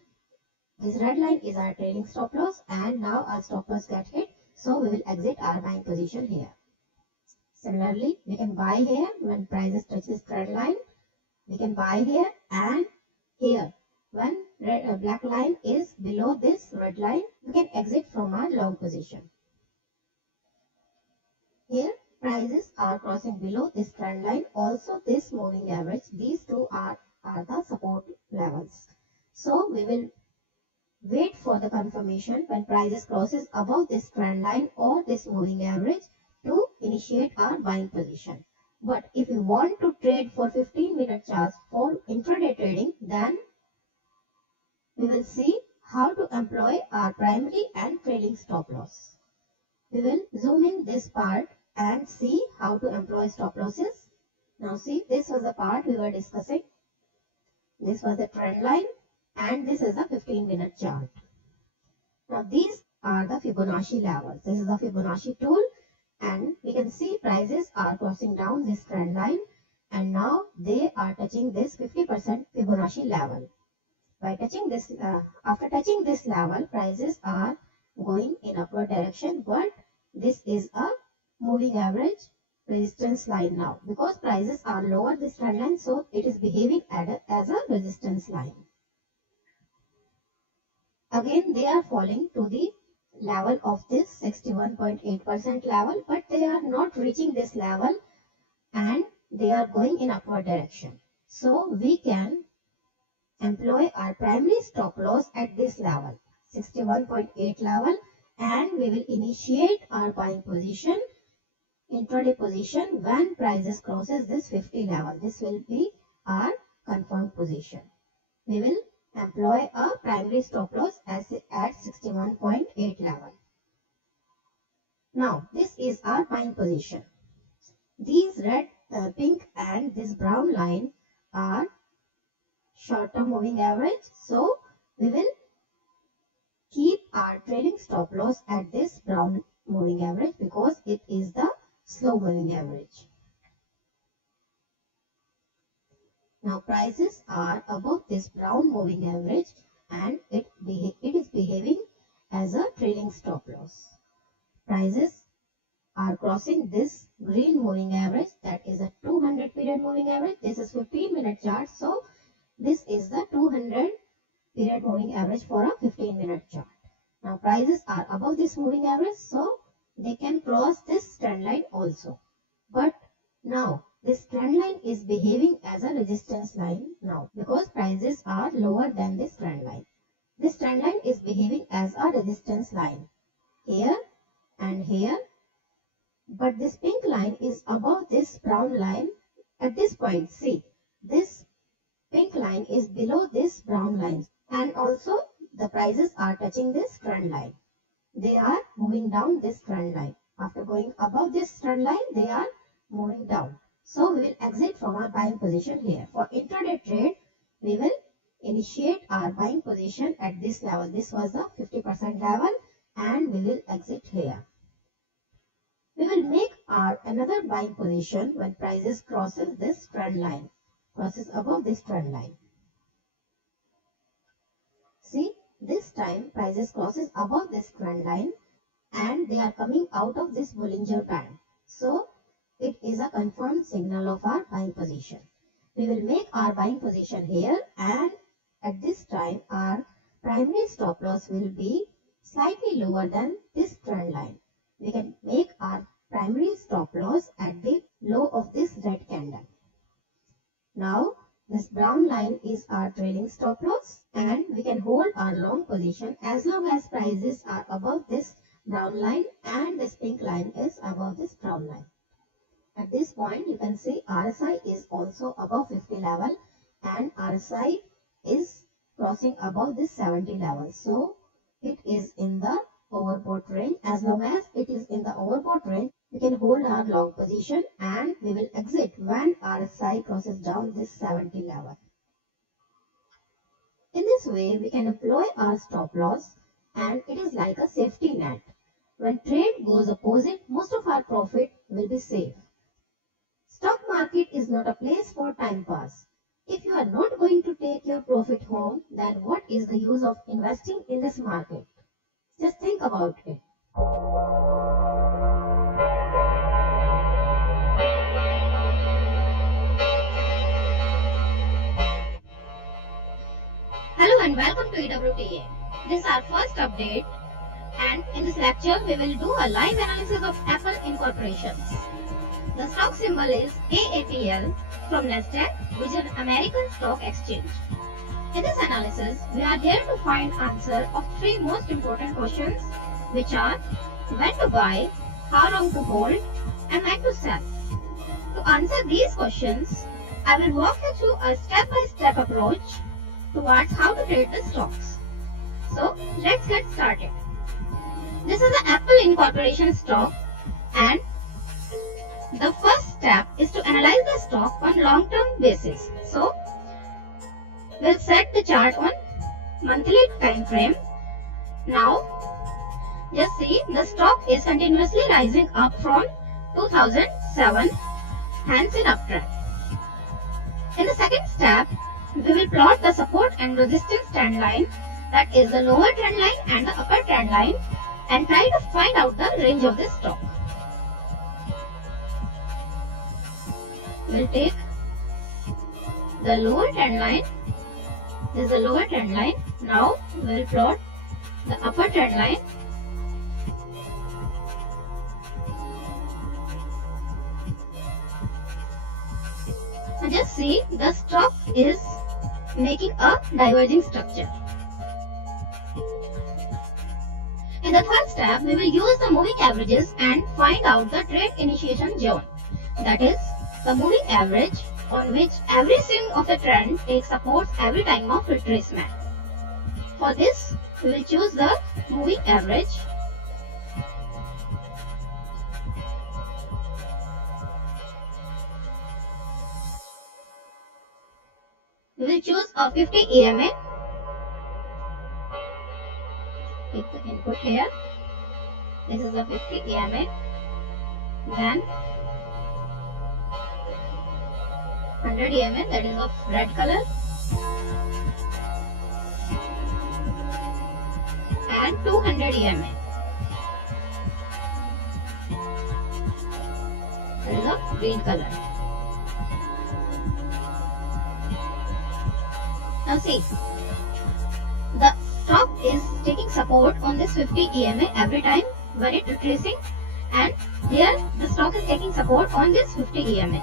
is our trailing stop loss, and now our stop loss get hit. So we will exit our buying position here. Similarly, we can buy here when prices touch this trend line. We can buy here and here when black line is below this red line. We can exit from our long position. Here prices are crossing below this trend line, also this moving average. These two are the support levels. So we will wait for the confirmation when prices crosses above this trend line or this moving average to initiate our buying position. But if you want to trade for 15-minute charts for intraday trading, then we will see how to employ our primary and trailing stop loss. We will zoom in this part and see how to employ stop losses. Now see, this was the part we were discussing. This was the trend line, and this is the 15-minute chart. Now these are the Fibonacci levels. This is the Fibonacci tool, and we can see prices are crossing down this trend line, and now they are touching this 50% Fibonacci level. By touching this, after touching this level, prices are going in upward direction, but this is a moving average resistance line now, because prices are lower this trend line, so it is behaving as a resistance line. Again, they are falling to the level of this 61.8% level, but they are not reaching this level and they are going in upward direction. So we can employ our primary stop loss at this level, 61.8 level, and we will initiate our buying position, intraday position, when prices crosses this 50 level. This will be our confirmed position. We will employ a primary stop loss at 61.8 level. Now this is our buying position. These red, pink and this brown line are short-term moving average. So we will keep our trailing stop loss at this brown moving average because it is the slow moving average. Now prices are above this brown moving average and it is behaving as a trailing stop loss. Prices are crossing this green moving average, that is a 200 period moving average. This is 15-minute chart, so this is the 200 period moving average for a 15-minute chart. Now prices are above this moving average, so they can cross this trend line also. But now This trend line is behaving as a resistance line now because prices are lower than this trend line. This trend line is behaving as a resistance line here and here, but this pink line is above this brown line at this point. See, this pink line is below this brown line, and also the prices are touching this trend line. They are moving down this trend line. After going above this trend line, they are moving down. So we will exit from our buying position here. For intraday trade, we will initiate our buying position at this level. This was the 50% level, and we will exit here. We will make our another buying position when prices crosses this trend line, crosses above this trend line. See, this time prices crosses above this trend line and they are coming out of this Bollinger Band. So it is a confirmed signal of our buying position. We will make our buying position here, and at this time our primary stop loss will be slightly lower than this trend line. We can make our primary stop loss at the low of this red candle. Now this brown line is our trailing stop loss, and we can hold our long position as long as prices are above this brown line and this pink line is above this brown line. At this point you can see RSI is also above 50 level and RSI is crossing above this 70 level. So it is in the overbought range. As long as it is in the overbought range, we can hold our long position and we will exit when RSI crosses down this 70 level. In this way, we can employ our stop loss, and it is like a safety net. When trade goes opposite, most of our profit will be safe. Stock market is not a place for time pass. If you are not going to take your profit home, then what is the use of investing in this market? Just think about it. Hello and welcome to EWTA. This is our first update, and in this lecture we will do a live analysis of Apple Incorporations. The stock symbol is AAPL from Nasdaq, which is an American stock exchange. In this analysis, we are here to find answer of three most important questions, which are when to buy, how long to hold, and when to sell. To answer these questions, I will walk you through a step-by-step approach towards how to trade the stocks. So let's get started. This is the Apple Incorporation stock, and the first step is to analyze the stock on long-term basis. So we'll set the chart on monthly time frame. Now just see, the stock is continuously rising up from 2007, hence in uptrend. In the second step, we will plot the support and resistance trend line, that is the lower trend line and the upper trend line, and try to find out the range of this stock. We'll take the lower trend line. This is the lower trend line. Now we'll plot the upper trend line. Now just see, the stock is making a diverging structure. In the third step, we will use the moving averages and find out the trade initiation zone. That is, the moving average on which every swing of the trend takes support every time of retracement. For this, we will choose the moving average. We will choose a 50 EMA. Take the input here. This is a 50 EMA. Then 100 EMA, that is of red color, and 200 EMA, that is of green color. Now see, the stock is taking support on this 50 EMA every time when it retracing, and here the stock is taking support on this 50 EMA.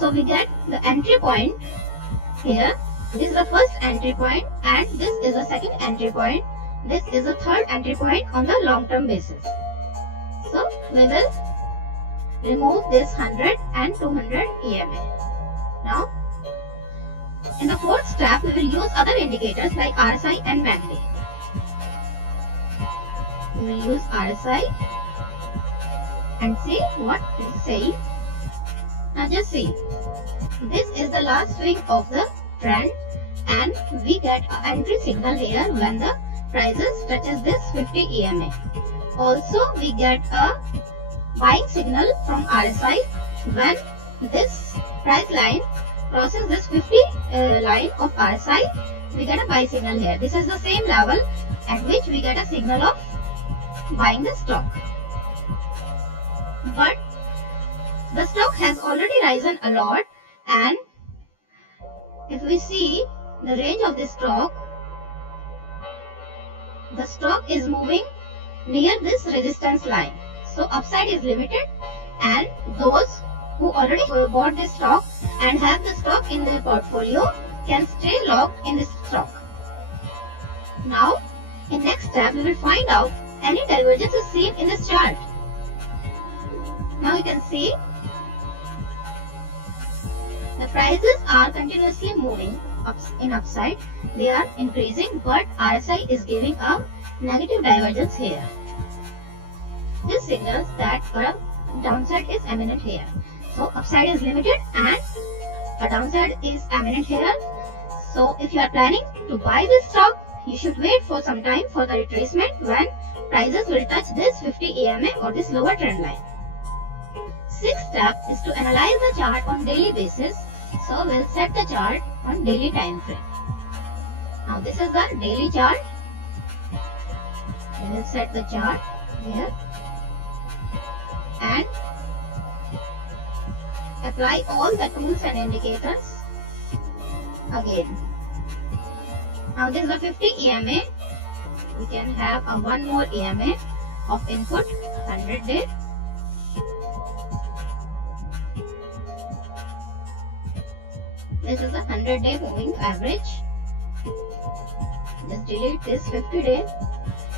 So we get the entry point here. This is the first entry point and this is the second entry point. This is the third entry point on the long term basis. So we will remove this 100 and 200 EMA. Now in the fourth step we will use other indicators like RSI and MACD. We will use RSI and see what it is saying. Now just see, this is the last swing of the trend and we get an entry signal here when the prices touches this 50 EMA. Also we get a buying signal from RSI when this price line crosses this 50 line of RSI. We get a buy signal here. This is the same level at which we get a signal of buying the stock. But the stock has already risen a lot, and if we see the range of this stock, the stock is moving near this resistance line. So upside is limited, and those who already bought this stock and have the stock in their portfolio can stay locked in this stock. Now in next step we will find out any divergence is seen in this chart. Now you can see the prices are continuously moving in upside. They are increasing, but RSI is giving a negative divergence here. This signals that a downside is imminent here. So upside is limited and a downside is imminent here. So if you are planning to buy this stock, you should wait for some time for the retracement when prices will touch this 50 EMA or this lower trend line. Sixth step is to analyze the chart on daily basis. So we'll set the chart on daily time frame. Now this is the daily chart. We will set the chart here and apply all the tools and indicators again. Now this is the 50 EMA. We can have a one more EMA of input 100 day. This is a 100-day moving average. Just delete this 50 day.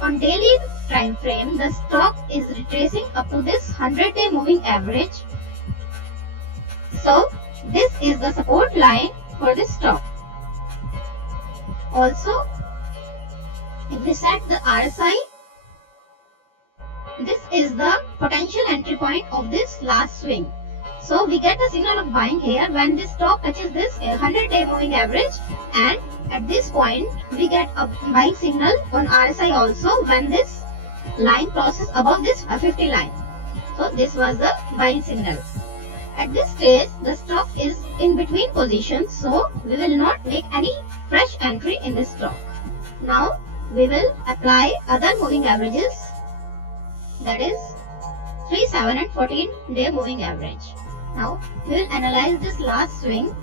On daily time frame, the stock is retracing up to this 100-day moving average. So this is the support line for this stock. Also, if we set the RSI, this is the potential entry point of this last swing. So we get a signal of buying here when this stock touches this 100-day moving average, and at this point we get a buying signal on RSI also when this line crosses above this 50 line. So this was the buying signal. At this stage the stock is in between positions, so we will not make any fresh entry in this stock. Now we will apply other moving averages, that is 3, 7 and 14-day moving average. Now we will analyze this last swing.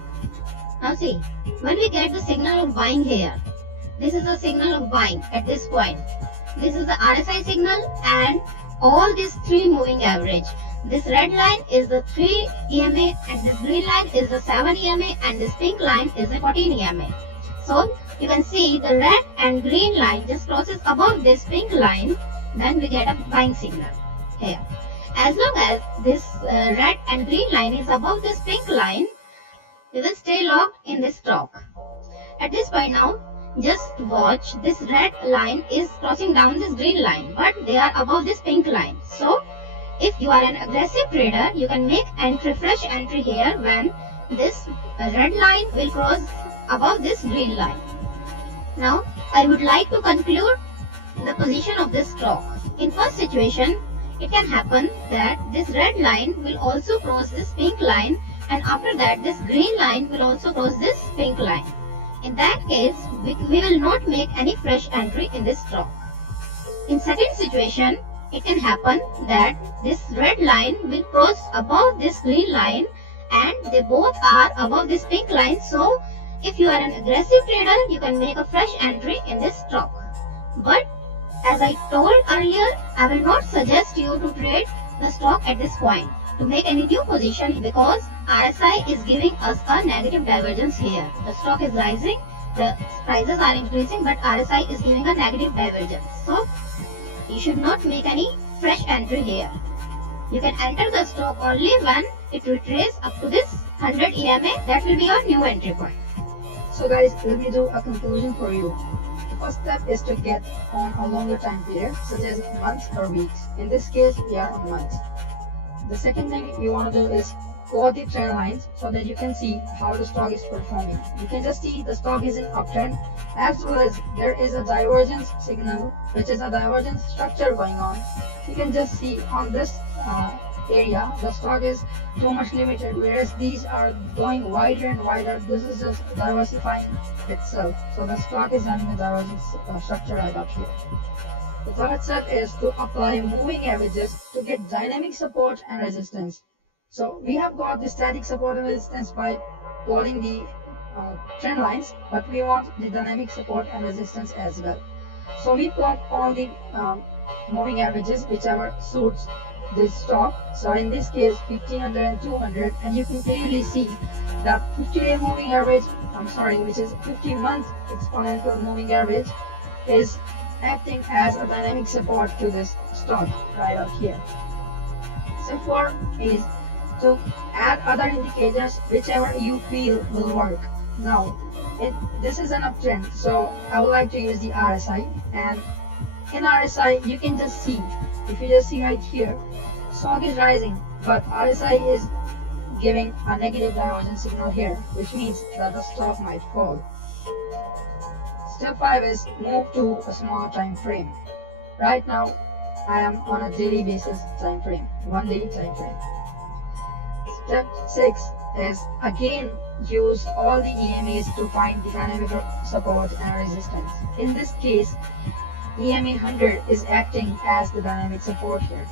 Now see, when we get the signal of buying here, this is the signal of buying at this point. This is the RSI signal and all these three moving average. This red line is the 3 EMA and this green line is the 7 EMA and this pink line is the 14 EMA. So you can see the red and green line just crosses above this pink line, then we get a buying signal here. As long as this red and green line is above this pink line, we will stay locked in this stock. At this point now, just watch, this red line is crossing down this green line, but they are above this pink line. So if you are an aggressive trader, you can make fresh entry here when this red line will cross above this green line. Now I would like to conclude the position of this stock. In first situation, it can happen that this red line will also cross this pink line, and after that this green line will also cross this pink line. In that case, we will not make any fresh entry in this stock. In second situation, it can happen that this red line will cross above this green line and they both are above this pink line. So if you are an aggressive trader, you can make a fresh entry in this stock. But as I told earlier, I will not suggest you to trade the stock at this point. to make any new position because RSI is giving us a negative divergence here. The stock is rising, the prices are increasing, but RSI is giving a negative divergence. So you should not make any fresh entry here. You can enter the stock only when it retraces up to this 100 EMA. That will be your new entry point. So guys, let me do a conclusion for you. The first step is to get on a longer time period, such as months or weeks. In this case, we are on months. The second thing you want to do is plot the trend lines so that you can see how the stock is performing. You can just see the stock is in uptrend, as well as there is a divergence signal, which is a divergence structure going on. You can just see on this area the stock is too much limited, whereas these are going wider and wider. This is just diversifying itself. So the stock is having a divergence structure right up here. The third step is to apply moving averages to get dynamic support and resistance. So we have got the static support and resistance by plotting the trend lines, but we want the dynamic support and resistance as well. So we plot all the moving averages whichever suits this stock. So in this case 1500 and 200, and you can clearly see that 50-day moving average, which is 50-month exponential moving average, is acting as a dynamic support to this stock right up here. Step 4 is to add other indicators whichever you feel will work. Now this is an uptrend, so I would like to use the RSI, and in RSI you can just see, if you just see right here, stock is rising, but RSI is giving a negative divergence signal here, which means that the stock might fall. Step 5 is move to a smaller time frame. Right now I am on a daily basis time frame, 1 day time frame. Step 6 is again use all the EMAs to find the dynamic support and resistance. In this case, EMA 100 is acting as the dynamic support here.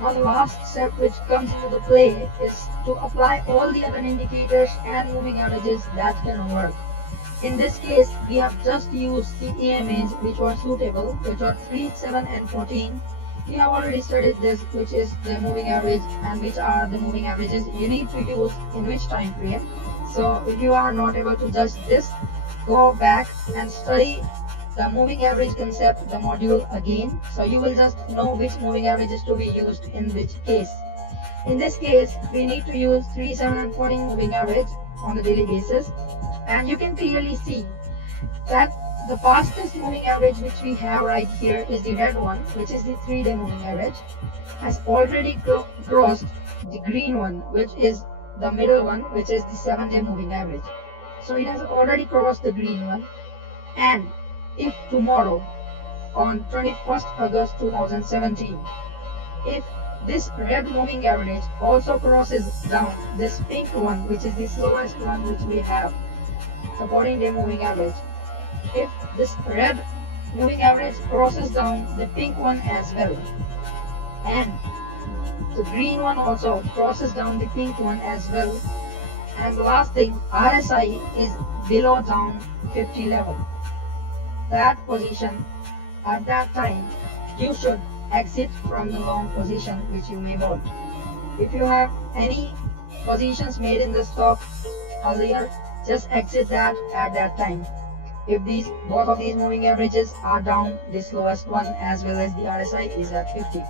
Now the last step which comes into the play is to apply all the other indicators and moving averages that can work. In this case, we have just used the EMAs which were suitable, which are 3, 7 and 14. We have already studied this, which is the moving average and which are the moving averages you need to use in which time frame. So if you are not able to judge this, go back and study the moving average concept, the module again, so you will just know which moving average is to be used in which case. In this case, we need to use 3, 7 and 14 moving average on a daily basis, and you can clearly see that the fastest moving average which we have right here is the red one, which is the 3-day moving average, has already crossed the green one, which is the middle one, which is the 7-day moving average. So it has already crossed the green one, and if tomorrow on 21st August 2017, if this red moving average also crosses down this pink one, which is the slowest one which we have, the 14-day moving average, if this red moving average crosses down the pink one as well, and the green one also crosses down the pink one as well, and the last thing, RSI is below down 50 level, that position at that time you should exit from the long position which you may hold. If you have any positions made in the stock earlier, just exit that at that time. If both of these moving averages are down, the slowest one as well as the RSI is at 50,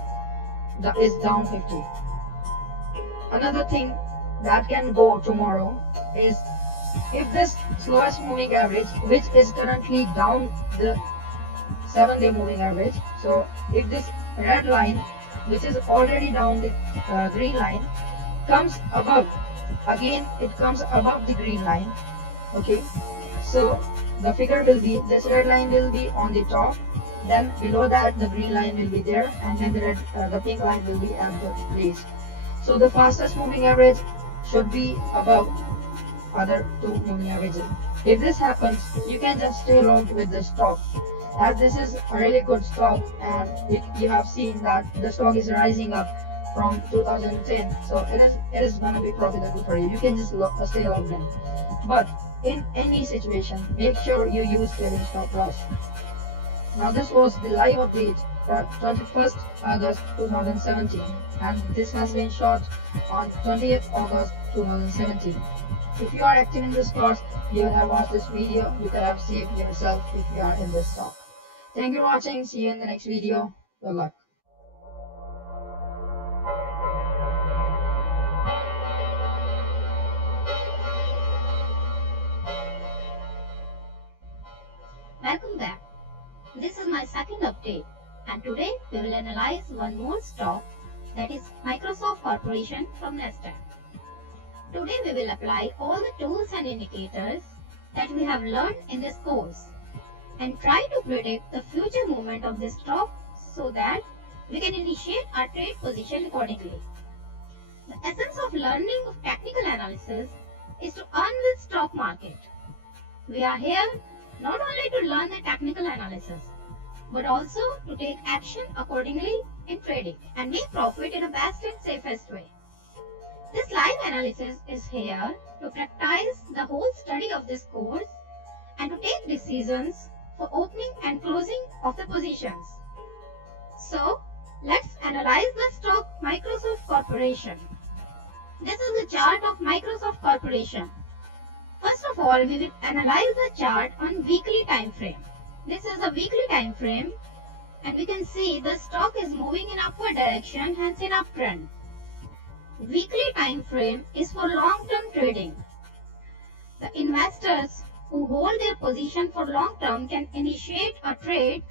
that is down 50. Another thing that can go tomorrow is if this slowest moving average, which is currently down the 7-day moving average, so if this red line, which is already down the green line, comes above, again it comes above the green line, okay, so the figure will be, this red line will be on the top, then below that the green line will be there, and then the pink line will be at the base. So the fastest moving average should be above other two moving averages. If this happens, you can just stay long with the stock, as this is a really good stock, and you have seen that the stock is rising up from 2010, so it is going to be profitable for you. You can just stay logged in. But in any situation, make sure you use trailing stop loss. Now this was the live update for 21st August 2017, and this has been shot on 20th August 2017. If you are active in this course, you will have watched this video, you could have saved yourself if you are in this stock. Thank you for watching, see you in the next video, good luck. Welcome back. This is my second update, and today we will analyze one more stock, that is Microsoft Corporation from Nasdaq. Today we will apply all the tools and indicators that we have learned in this course and try to predict the future movement of this stock so that we can initiate our trade position accordingly. The essence of learning of technical analysis is to earn with stock market. We are here not only to learn the technical analysis, but also to take action accordingly in trading and make profit in the best and safest way. This live analysis is here to practice the whole study of this course and to take decisions for opening and closing of the positions. So, let's analyze the stock Microsoft Corporation. This is the chart of Microsoft Corporation. First of all, we will analyze the chart on weekly time frame. This is a weekly time frame, and we can see the stock is moving in upward direction, hence in uptrend. Weekly time frame is for long-term trading. The investors who hold their position for long term can initiate a trade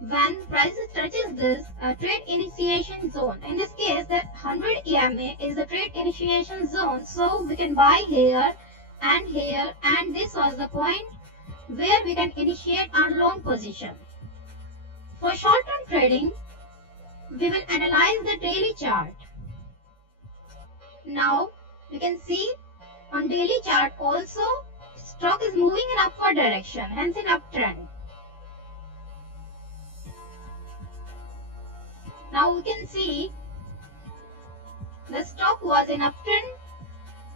when prices touches this trade initiation zone. In this case, that 100 EMA is the trade initiation zone, so we can buy here, and this was the point where we can initiate our long position. For short-term trading, we will analyze the daily chart. Now, we can see on daily chart also, stock is moving in upward direction, hence in uptrend. Now we can see the stock was in uptrend,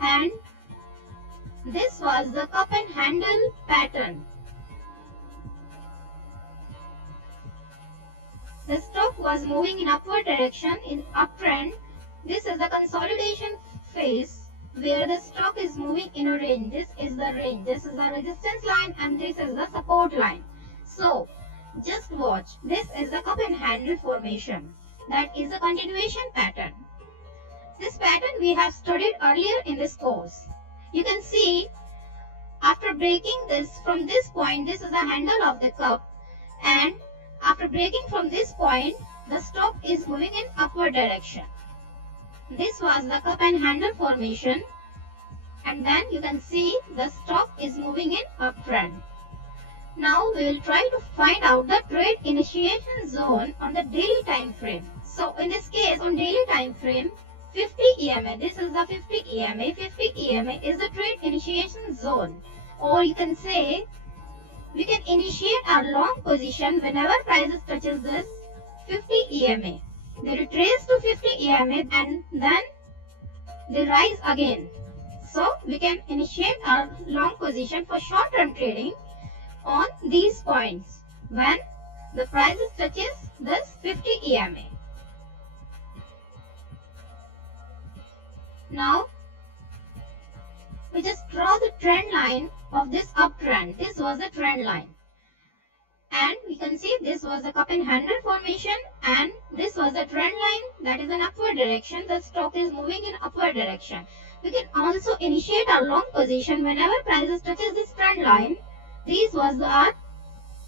and this was the cup and handle pattern. The stock was moving in upward direction in uptrend. This is the consolidation phase where the stock is moving in a range. This is the range. This is the resistance line and this is the support line. So, just watch. This is the cup and handle formation. That is the continuation pattern. This pattern we have studied earlier in this course. You can see after breaking this from this point, this is the handle of the cup, and after breaking from this point, the stock is moving in upward direction. This was the cup and handle formation, and then you can see the stock is moving in uptrend. Now we will try to find out the trade initiation zone on the daily time frame. So in this case, on daily time frame, 50 EMA, this is the 50 EMA. 50 EMA is the trade initiation zone, or you can say we can initiate our long position whenever prices touches this 50 EMA. They retrace to 50 EMA and then they rise again. So we can initiate our long position for short-term trading on these points when the prices touches this 50 EMA. Now we just draw the trend line of this uptrend. This was the trend line, and we can see this was the cup and handle formation, and this was the trend line, that is an upward direction. The stock is moving in upward direction. We can also initiate our long position whenever prices touches this trend line. These was our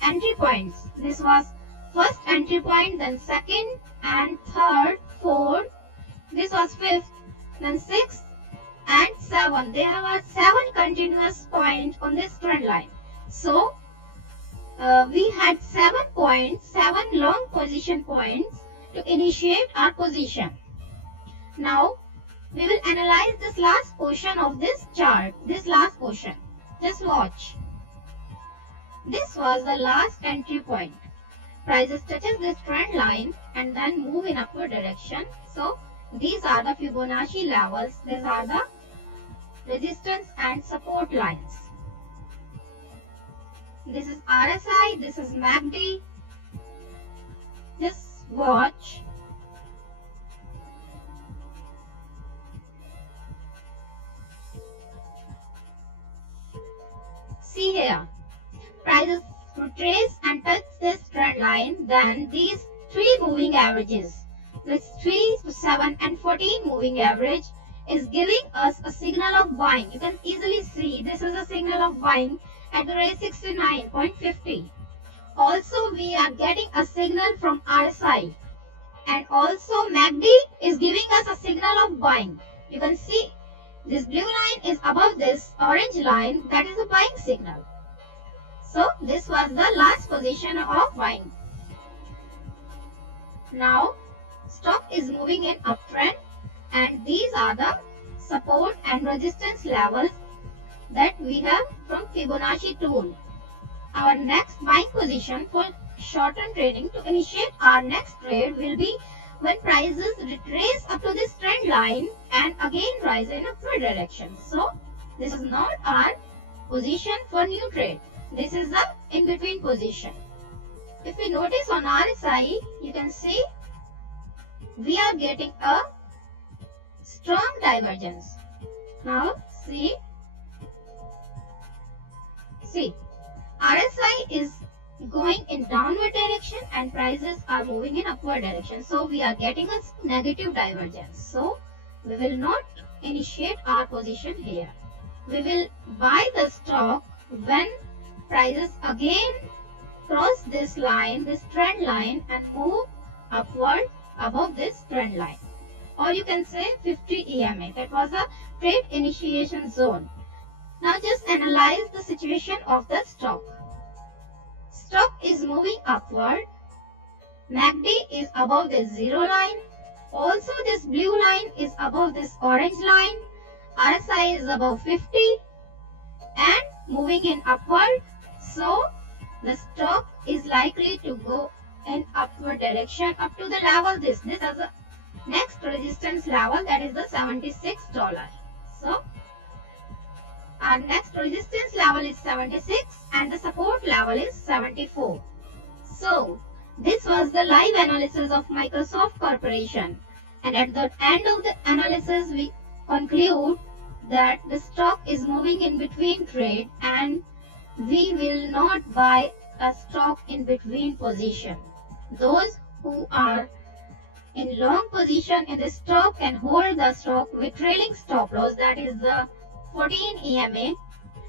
entry points. This was first entry point, then second and third, fourth. This was fifth, then sixth and seventh. There were 7 continuous points on this trend line. So we had 7 points, 7 long position points to initiate our position. Now we will analyze this last portion of this chart. This last portion. Just watch. This was the last entry point. Prices touches this trend line and then move in upward direction. So these are the Fibonacci levels. These are the resistance and support lines. This is RSI. This is MACD. Just watch. See here, prices retrace and touch this trend line, then these three moving averages, this 3, 7 and 14 moving average is giving us a signal of buying. You can easily see this is a signal of buying at the rate 69.50. Also we are getting a signal from RSI, and also MACD is giving us a signal of buying. You can see this blue line is above this orange line, that is a buying signal. So this was the last position of buying. Now stock is moving in uptrend, and these are the support and resistance levels that we have from Fibonacci tool. Our next buying position for short-term trading to initiate our next trade will be when prices retrace up to this trend line and again rise in upward direction. So this is not our position for new trade. This is the in-between position. If we notice on RSI, you can see we are getting a strong divergence. Now see, RSI is going in downward direction and prices are moving in upward direction. So we are getting a negative divergence. So we will not initiate our position here. We will buy the stock when prices again cross this line, this trend line, and move upward above this trend line. Or you can say 50 EMA. That was a trade initiation zone. Now just analyze the situation of the stock. Stock is moving upward. MACD is above this 0 line. Also this blue line is above this orange line. RSI is above 50 and moving in upward. So the stock is likely to go in upward direction up to the level this as a next resistance level, that is the $76. So our next resistance level is 76 and the support level is 74. So this was the live analysis of Microsoft Corporation, and at the end of the analysis we conclude that the stock is moving in between trade and we will not buy a stock in between position. Those who are in long position in the stock can hold the stock with trailing stop loss, that is the 14 EMA,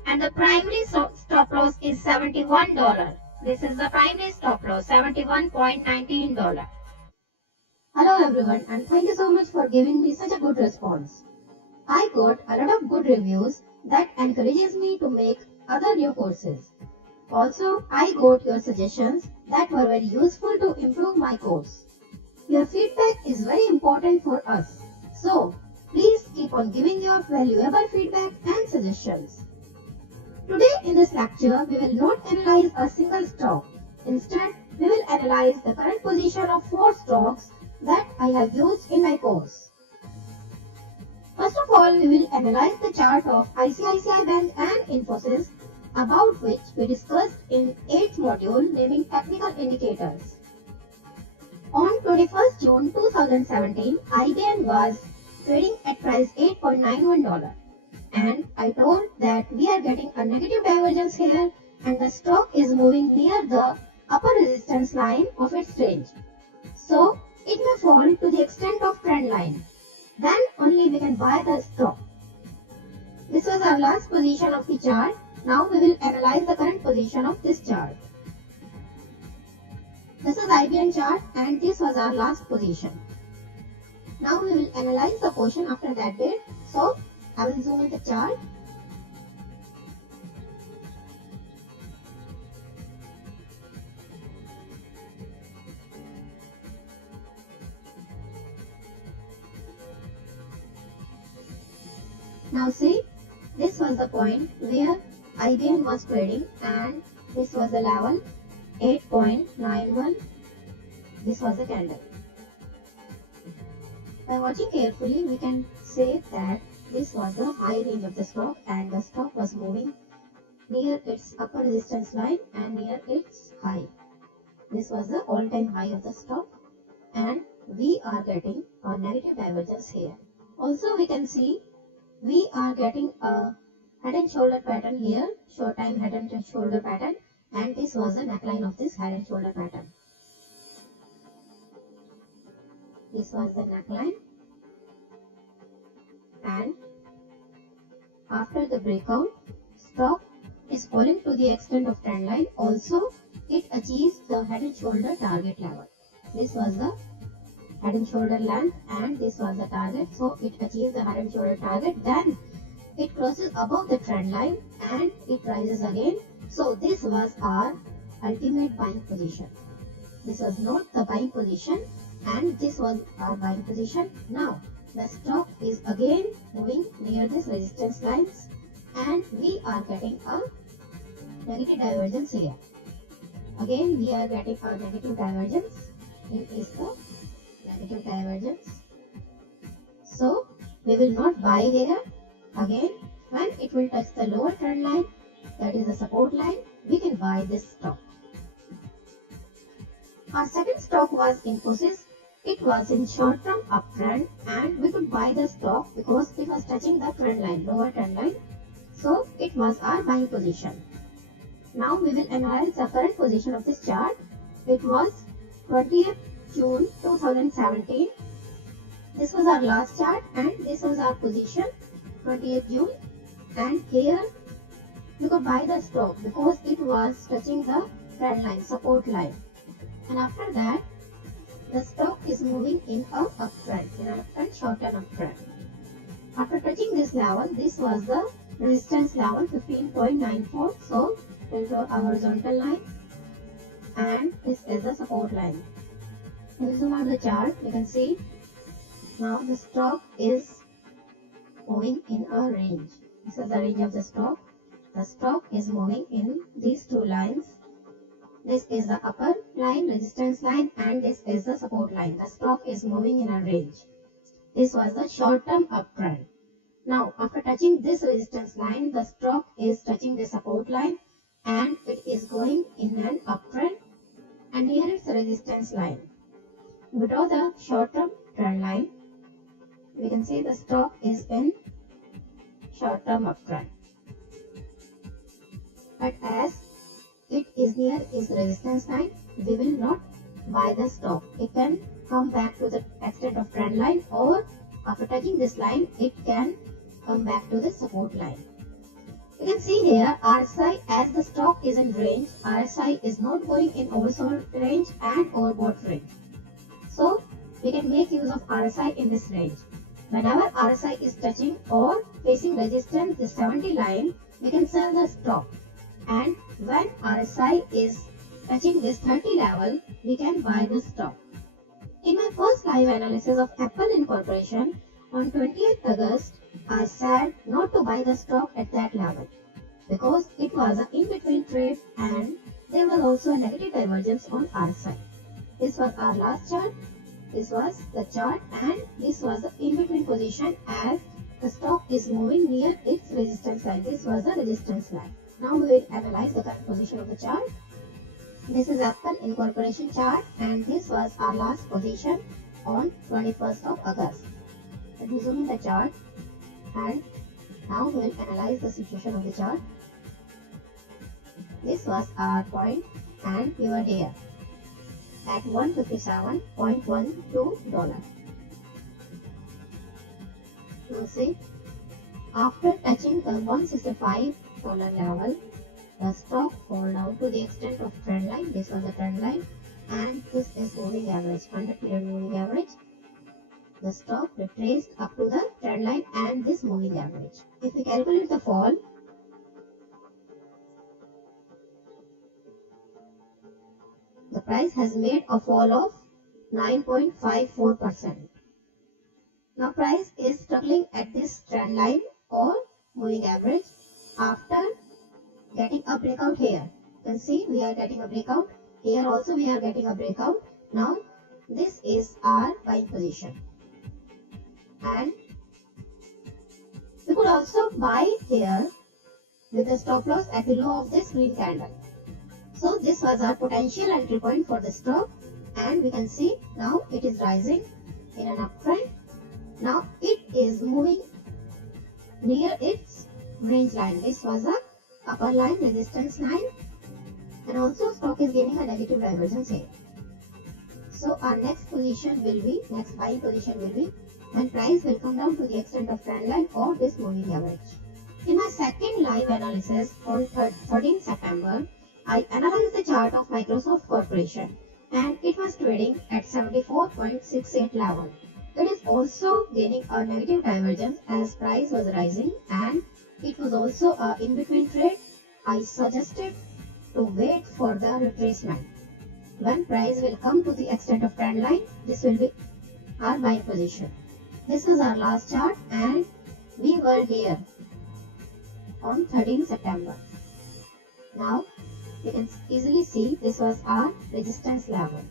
and the primary stop loss is $71. This is the primary stop loss, $71.19. Hello everyone, and thank you so much for giving me such a good response. I got a lot of good reviews that encourages me to make other new courses. Also, I got your suggestions that were very useful to improve my course. Your feedback is very important for us. So, please keep on giving your valuable feedback and suggestions. Today in this lecture, we will not analyze a single stock. Instead, we will analyze the current position of 4 stocks that I have used in my course. First of all, we will analyze the chart of ICICI Bank and Infosys, about which we discussed in 8th module naming technical indicators. On 21st June 2017, IBM was trading at price $8.91, and I told that we are getting a negative divergence here and the stock is moving near the upper resistance line of its range. So it may fall to the extent of trend line. Then only we can buy the stock. This was our last position of the chart. Now we will analyze the current position of this chart. This is IBM chart and this was our last position. Now we will analyze the portion after that date. So I will zoom in the chart. Now see, this was the point where IBM was trading and this was the level 8.91. This was the candle. By watching carefully, we can say that this was the high range of the stock and the stock was moving near its upper resistance line and near its high. This was the all-time high of the stock and we are getting a negative divergence here. Also we can see we are getting a head and shoulder pattern here, short time head and shoulder pattern, and this was the neckline of this head and shoulder pattern. This was the neckline, and after the breakout, stock is falling to the extent of trend line. Also, it achieves the head and shoulder target level. This was the head and shoulder length and this was the target. So it achieves the head and shoulder target. Then it crosses above the trend line and it rises again. So this was our ultimate buying position. This was not the buying position and this was our buying position. Now the stock is again moving near this resistance lines and we are getting a negative divergence here. Again we are getting a negative divergence. It is the negative divergence. So we will not buy here. Again when it will touch the lower trend line, that is the support line, we can buy this stock. Our second stock was Infosys. It was in short term uptrend and we could buy the stock because it was touching the trend line, lower trend line. So it was our buying position. Now we will analyze the current position of this chart. It was 20th June 2017. This was our last chart and this was our position 20th June, and here we could buy the stock because it was touching the trend line, support line, and after that the stock is moving in a uptrend, in an uptrend, short-term uptrend. After touching this level, this was the resistance level 15.94. So this is our horizontal line and this is the support line. If we zoom out the chart, you can see now the stock is moving in a range. This is the range of the stock. The stock is moving in these two lines. This is the upper line, resistance line, and this is the support line. The stock is moving in a range. This was the short-term uptrend. Now, after touching this resistance line, the stock is touching the support line and it is going in an uptrend, and here it's the resistance line. We draw the short-term trend line. We can see the stock is in short-term uptrend. But as it is near its resistance line, we will not buy the stock. It can come back to the extent of trend line, or after touching this line, it can come back to the support line. You can see here RSI, as the stock is in range, RSI is not going in oversold range and overbought range. So we can make use of RSI in this range. Whenever RSI is touching or facing resistance, the 70 line, we can sell the stock. And when RSI is touching this 30 level, we can buy the stock. In my first live analysis of Apple Incorporation on 20th August, I said not to buy the stock at that level because it was an in-between trade and there was also a negative divergence on RSI. This was our last chart. This was the chart and this was the in-between position as the stock is moving near its resistance line. This was the resistance line. Now we will analyze the current position of the chart. This is Apple Incorporation chart and this was our last position on 21st of August. Let me zoom in the chart and now we will analyze the situation of the chart. This was our point and we were here at $157.12. You will see after touching the $165 level, the stock fall down to the extent of trend line. This was the trend line and this is moving average, 100 period moving average. The stock retraced up to the trend line and this moving average. If we calculate the fall, the price has made a fall of 9.54%. Now price is struggling at this trend line or moving average after getting a breakout here. You can see we are getting a breakout. Here also we are getting a breakout. Now this is our buying position. And we could also buy here with the stop loss at the low of this green candle. So this was our potential entry point for the stock and we can see now it is rising in an uptrend. Now it is moving near its range line. This was a upper line, resistance line, and also stock is giving a negative divergence here. So our next buying position will be when price will come down to the extent of trend line or this moving average. In my second live analysis on 13 September, I analyzed the chart of Microsoft Corporation and it was trading at 74.68 level. It is also gaining a negative divergence as price was rising and it was also a in-between trade. I suggested to wait for the retracement. When price will come to the extent of trend line, this will be our buying position. This was our last chart and we were here on 13 September. Now you can easily see this was our resistance level.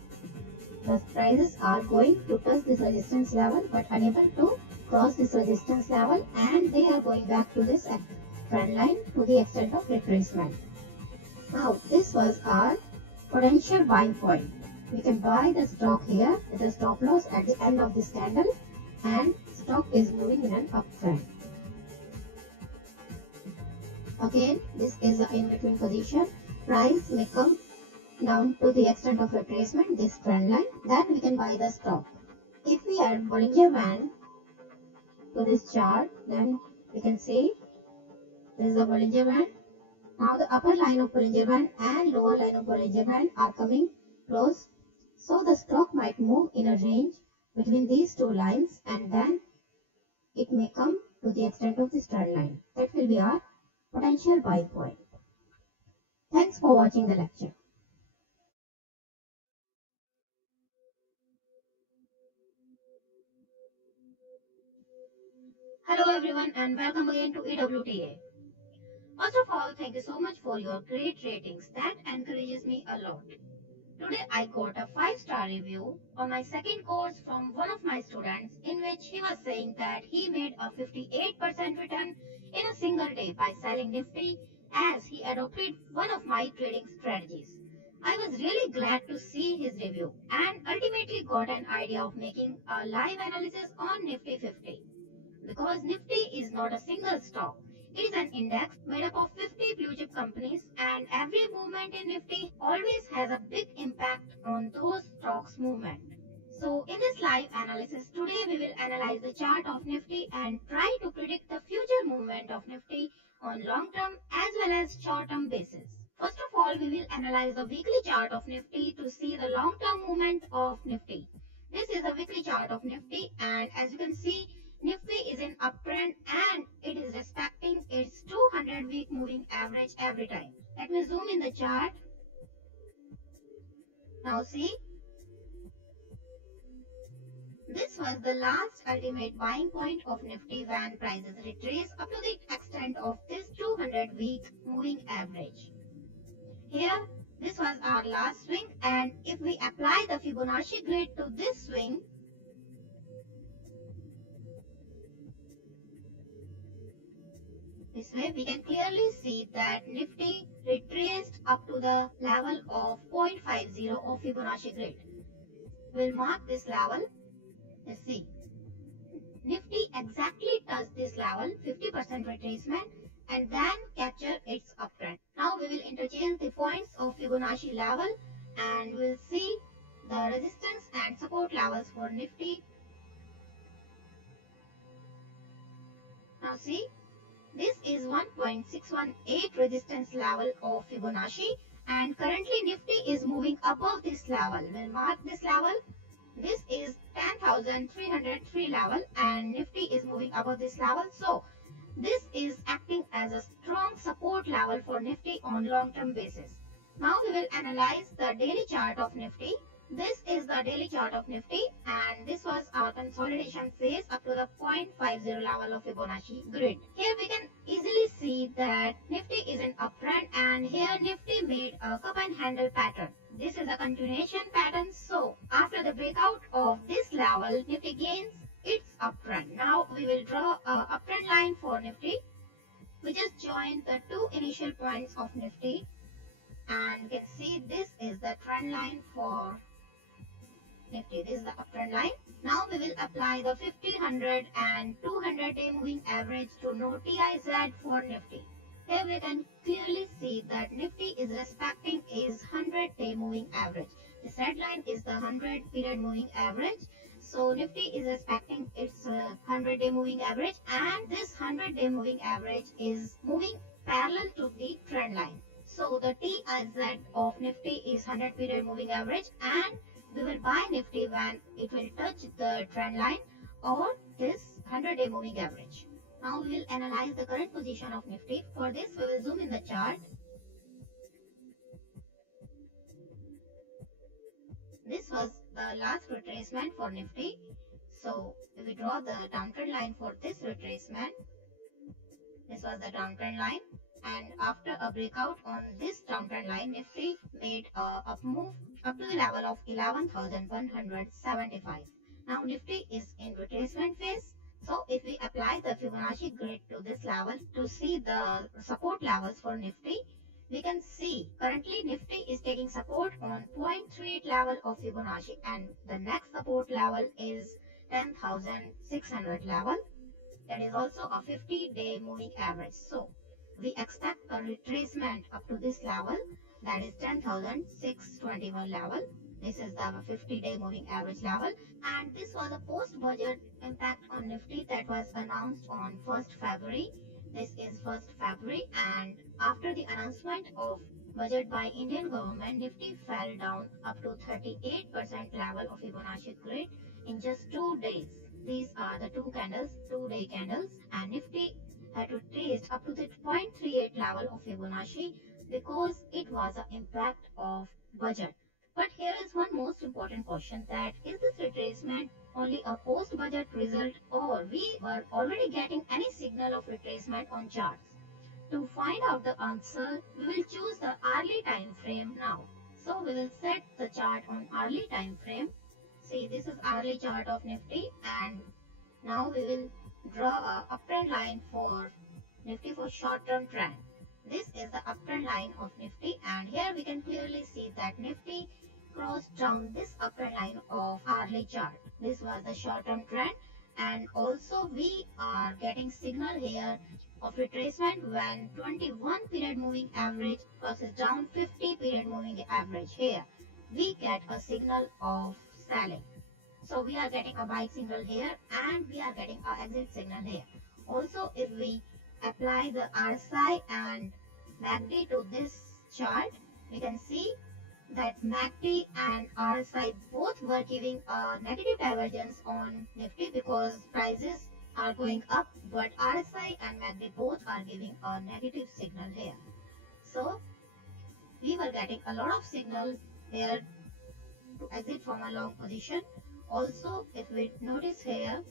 The prices are going to touch this resistance level but unable to cross this resistance level, and they are going back to this trend line to the extent of retracement. Now this was our potential buying point. We can buy the stock here with a stop loss at the end of this candle, and stock is moving in an uptrend. Again, this is an in-between position. Price may come down to the extent of retracement, this trend line, then we can buy the stock. If we add Bollinger Band to this chart, then we can see this is a Bollinger Band. Now the upper line of Bollinger Band and lower line of Bollinger Band are coming close. So the stock might move in a range between these two lines and then it may come to the extent of this trend line. That will be our potential buy point. Thanks for watching the lecture. Hello everyone and welcome again to EWTA. First of all, thank you so much for your great ratings. That encourages me a lot. Today I got a 5-star review on my second course from one of my students in which he was saying that he made a 58% return in a single day by selling Nifty as he adopted one of my trading strategies. I was really glad to see his review and ultimately got an idea of making a live analysis on Nifty 50. Because Nifty is not a single stock. It is an index made up of 50 blue chip companies, and every movement in Nifty always has a big impact on those stocks' movement. So in this live analysis today we will analyze the chart of Nifty and try to predict the future movement of Nifty on long term as well as short term basis. First of all, we will analyze the weekly chart of Nifty to see the long term movement of Nifty. This is the weekly chart of Nifty, and as you can see, Nifty is in uptrend and it is respecting its 200-week moving average every time. Let me zoom in the chart. Now see, this was the last ultimate buying point of Nifty when prices retrace up to the extent of this 200-week moving average. Here, this was our last swing, and if we apply the Fibonacci grid to this swing, this way we can clearly see that Nifty retraced up to the level of 0.50 of Fibonacci grid. We'll mark this level. Let's see. Nifty exactly touched this level, 50% retracement, and then capture its uptrend. Now we will interchange the points of Fibonacci level and we'll see the resistance and support levels for Nifty. Now see, this is 1.618 resistance level of Fibonacci, and currently Nifty is moving above this level. We'll mark this level. This is 10,303 level and Nifty is moving above this level. So this is acting as a strong support level for Nifty on long-term basis. Now we will analyze the daily chart of Nifty. This is the daily chart of Nifty and this was our consolidation phase up to the 0.50 level of Fibonacci grid. Here we can easily see that Nifty is in uptrend and here Nifty made a cup and handle pattern. This is a continuation pattern. So after the breakout of this level, Nifty gains its uptrend. Now we will draw a uptrend line for Nifty. We just join the two initial points of Nifty and you can see this is the trend line for Nifty. This is the uptrend line. Now we will apply the 50, 100 and 200 day moving average to know TIZ for Nifty. Here we can clearly see that Nifty is respecting its 100 day moving average. This red line is the 100 period moving average. So Nifty is respecting its 100 day moving average, and this 100 day moving average is moving parallel to the trend line. So the TIZ of Nifty is 100 period moving average, and we will buy Nifty when it will touch the trend line or this 100 day moving average. Now we will analyze the current position of Nifty. For this we will zoom in the chart. This was the last retracement for Nifty. So if we draw the downtrend line for this retracement, this was the downtrend line, and after a breakout on this downtrend line, Nifty made a up move up to the level of 11,175. Now Nifty is in retracement phase. So if we apply the Fibonacci grid to this level to see the support levels for Nifty, we can see currently Nifty is taking support on 0.38 level of Fibonacci, and the next support level is 10,600 level. That is also a 50-day moving average. So we expect a retracement up to this level, that is 10,621 level. This is the 50-day moving average level, and this was a post-budget impact on Nifty that was announced on 1st February. This is 1st February, and after the announcement of budget by Indian government, Nifty fell down up to 38% level of Fibonacci grid in just 2 days. These are the two candles, 2-day candles, and Nifty had retraced up to the 0.38 level of Fibonacci because it was an impact of budget. But here is one most important question, that is this retracement only a post-budget result, or we were already getting any signal of retracement on charts? To find out the answer, we will choose the hourly time frame now. So we will set the chart on hourly time frame. See, this is hourly chart of Nifty, and now we will draw a uptrend line for Nifty for short-term trend. This is the uptrend line of Nifty, and here we can clearly see that Nifty crossed down this uptrend line of hourly chart. This was the short-term trend, and also we are getting signal here of retracement when 21 period moving average crosses down 50 period moving average. Here we get a signal of selling. So we are getting a buy signal here, and we are getting a exit signal here. Also, if we apply the RSI and MACD to this chart, we can see that MACD and RSI both were giving a negative divergence on Nifty because prices are going up, but RSI and MACD both are giving a negative signal here. So we were getting a lot of signal here to exit from a long position. Also, if we notice here,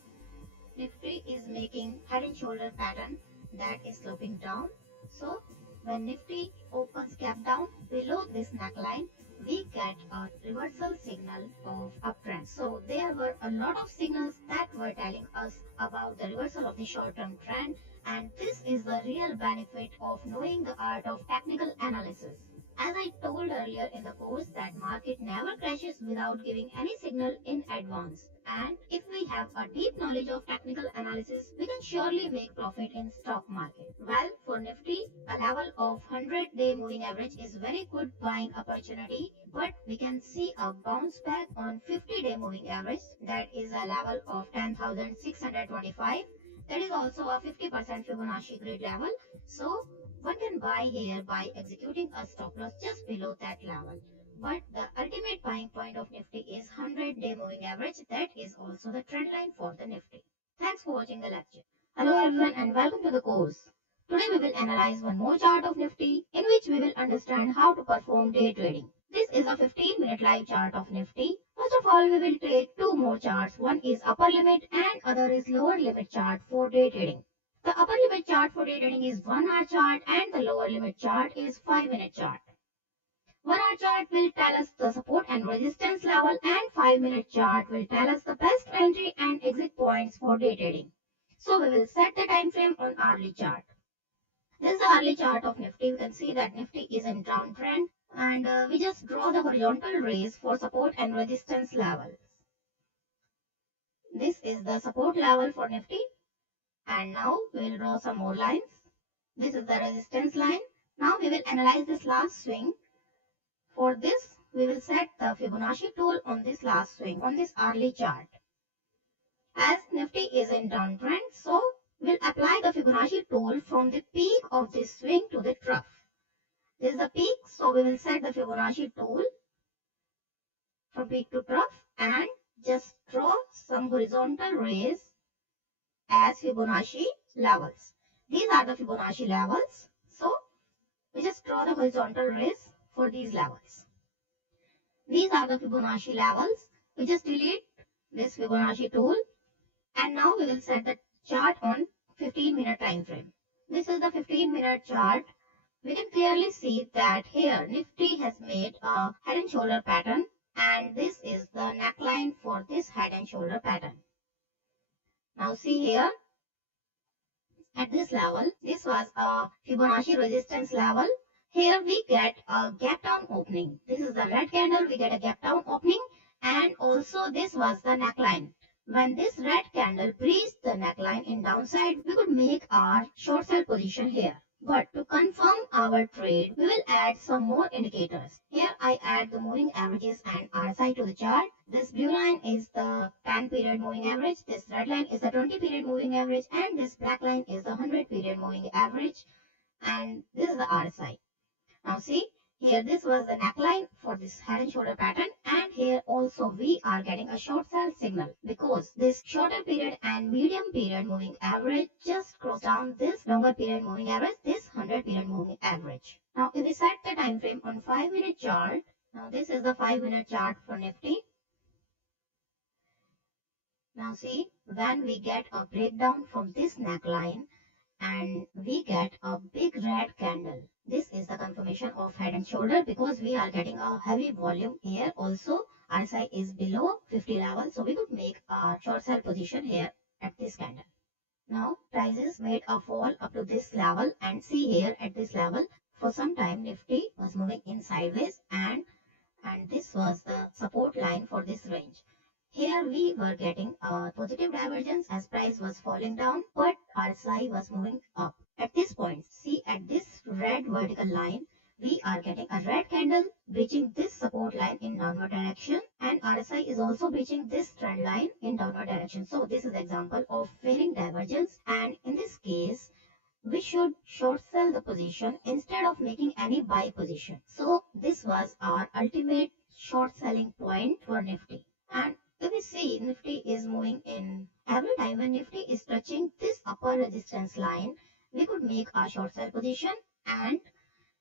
Nifty is making head and shoulder pattern that is sloping down. So when Nifty opens gap down below this neckline, we get a reversal signal of uptrend. So there were a lot of signals that were telling us about the reversal of the short-term trend, and this is the real benefit of knowing the art of technical analysis. As I told earlier in the course, that market never crashes without giving any signal in advance. And if we have a deep knowledge of technical analysis, we can surely make profit in stock market. Well, for Nifty, a level of 100-day moving average is very good buying opportunity, but we can see a bounce back on 50-day moving average, that is a level of 10,625. That is also a 50% Fibonacci grid level. So one can buy here by executing a stop loss just below that level. But the ultimate buying point of Nifty is 100-day moving average. That is also the trend line for the Nifty. Thanks for watching the lecture. Hello everyone and welcome to the course. Today we will analyze one more chart of Nifty in which we will understand how to perform day trading. This is a 15-minute live chart of Nifty. First of all, we will take two more charts. One is upper limit and other is lower limit chart for day trading. The upper limit chart for day trading is 1 hour chart and the lower limit chart is 5-minute chart. 1 hour chart will tell us the support and resistance level, and 5-minute chart will tell us the best entry and exit points for day trading. So we will set the time frame on hourly chart. This is the hourly chart of Nifty. We can see that Nifty is in downtrend, and we just draw the horizontal rays for support and resistance levels. This is the support level for Nifty. And now we will draw some more lines. This is the resistance line. Now we will analyze this last swing. For this, we will set the Fibonacci tool on this last swing, on this hourly chart. As Nifty is in downtrend, so we'll apply the Fibonacci tool from the peak of this swing to the trough. This is the peak, so we will set the Fibonacci tool from peak to trough and just draw some horizontal rays as Fibonacci levels. These are the Fibonacci levels. So we just draw the horizontal rays for these levels. These are the Fibonacci levels. We just delete this Fibonacci tool and now we will set the chart on 15-minute time frame. This is the 15-minute chart. We can clearly see that here Nifty has made a head and shoulder pattern and this is the neckline for this head and shoulder pattern. Now see here, at this level, this was a Fibonacci resistance level. Here we get a gap down opening. This is the red candle, we get a gap down opening and also this was the neckline. When this red candle breached the neckline in downside, we could make our short sell position here. But to confirm our trade, we will add some more indicators. Here I add the moving averages and RSI to the chart. This blue line is the 10 period moving average. This red line is the 20 period moving average. And this black line is the 100 period moving average. And this is the RSI. Now see, here this was the neckline for this head and shoulder pattern. And here also we are getting a short sell signal because this shorter period and medium period moving average just crossed down this longer period moving average, this 100 period moving average. Now if we set the time frame on 5-minute chart, now this is the 5-minute chart for Nifty. Now see, when we get a breakdown from this neckline and we get a big red candle, this is the confirmation of head and shoulder because we are getting a heavy volume here. Also RSI is below 50 level, so we could make a short sell position here at this candle. Now prices made a fall up to this level and see here at this level for some time Nifty was moving in sideways and this was the support line for this range. Here we were getting a positive divergence as price was falling down, but RSI was moving up. At this point, see at this red vertical line, we are getting a red candle breaching this support line in downward direction and RSI is also breaching this trend line in downward direction. So this is the example of failing divergence and in this case, we should short sell the position instead of making any buy position. So this was our ultimate short selling point for Nifty. And if we see Nifty is moving in, every time when Nifty is touching this upper resistance line, we could make a short sell position and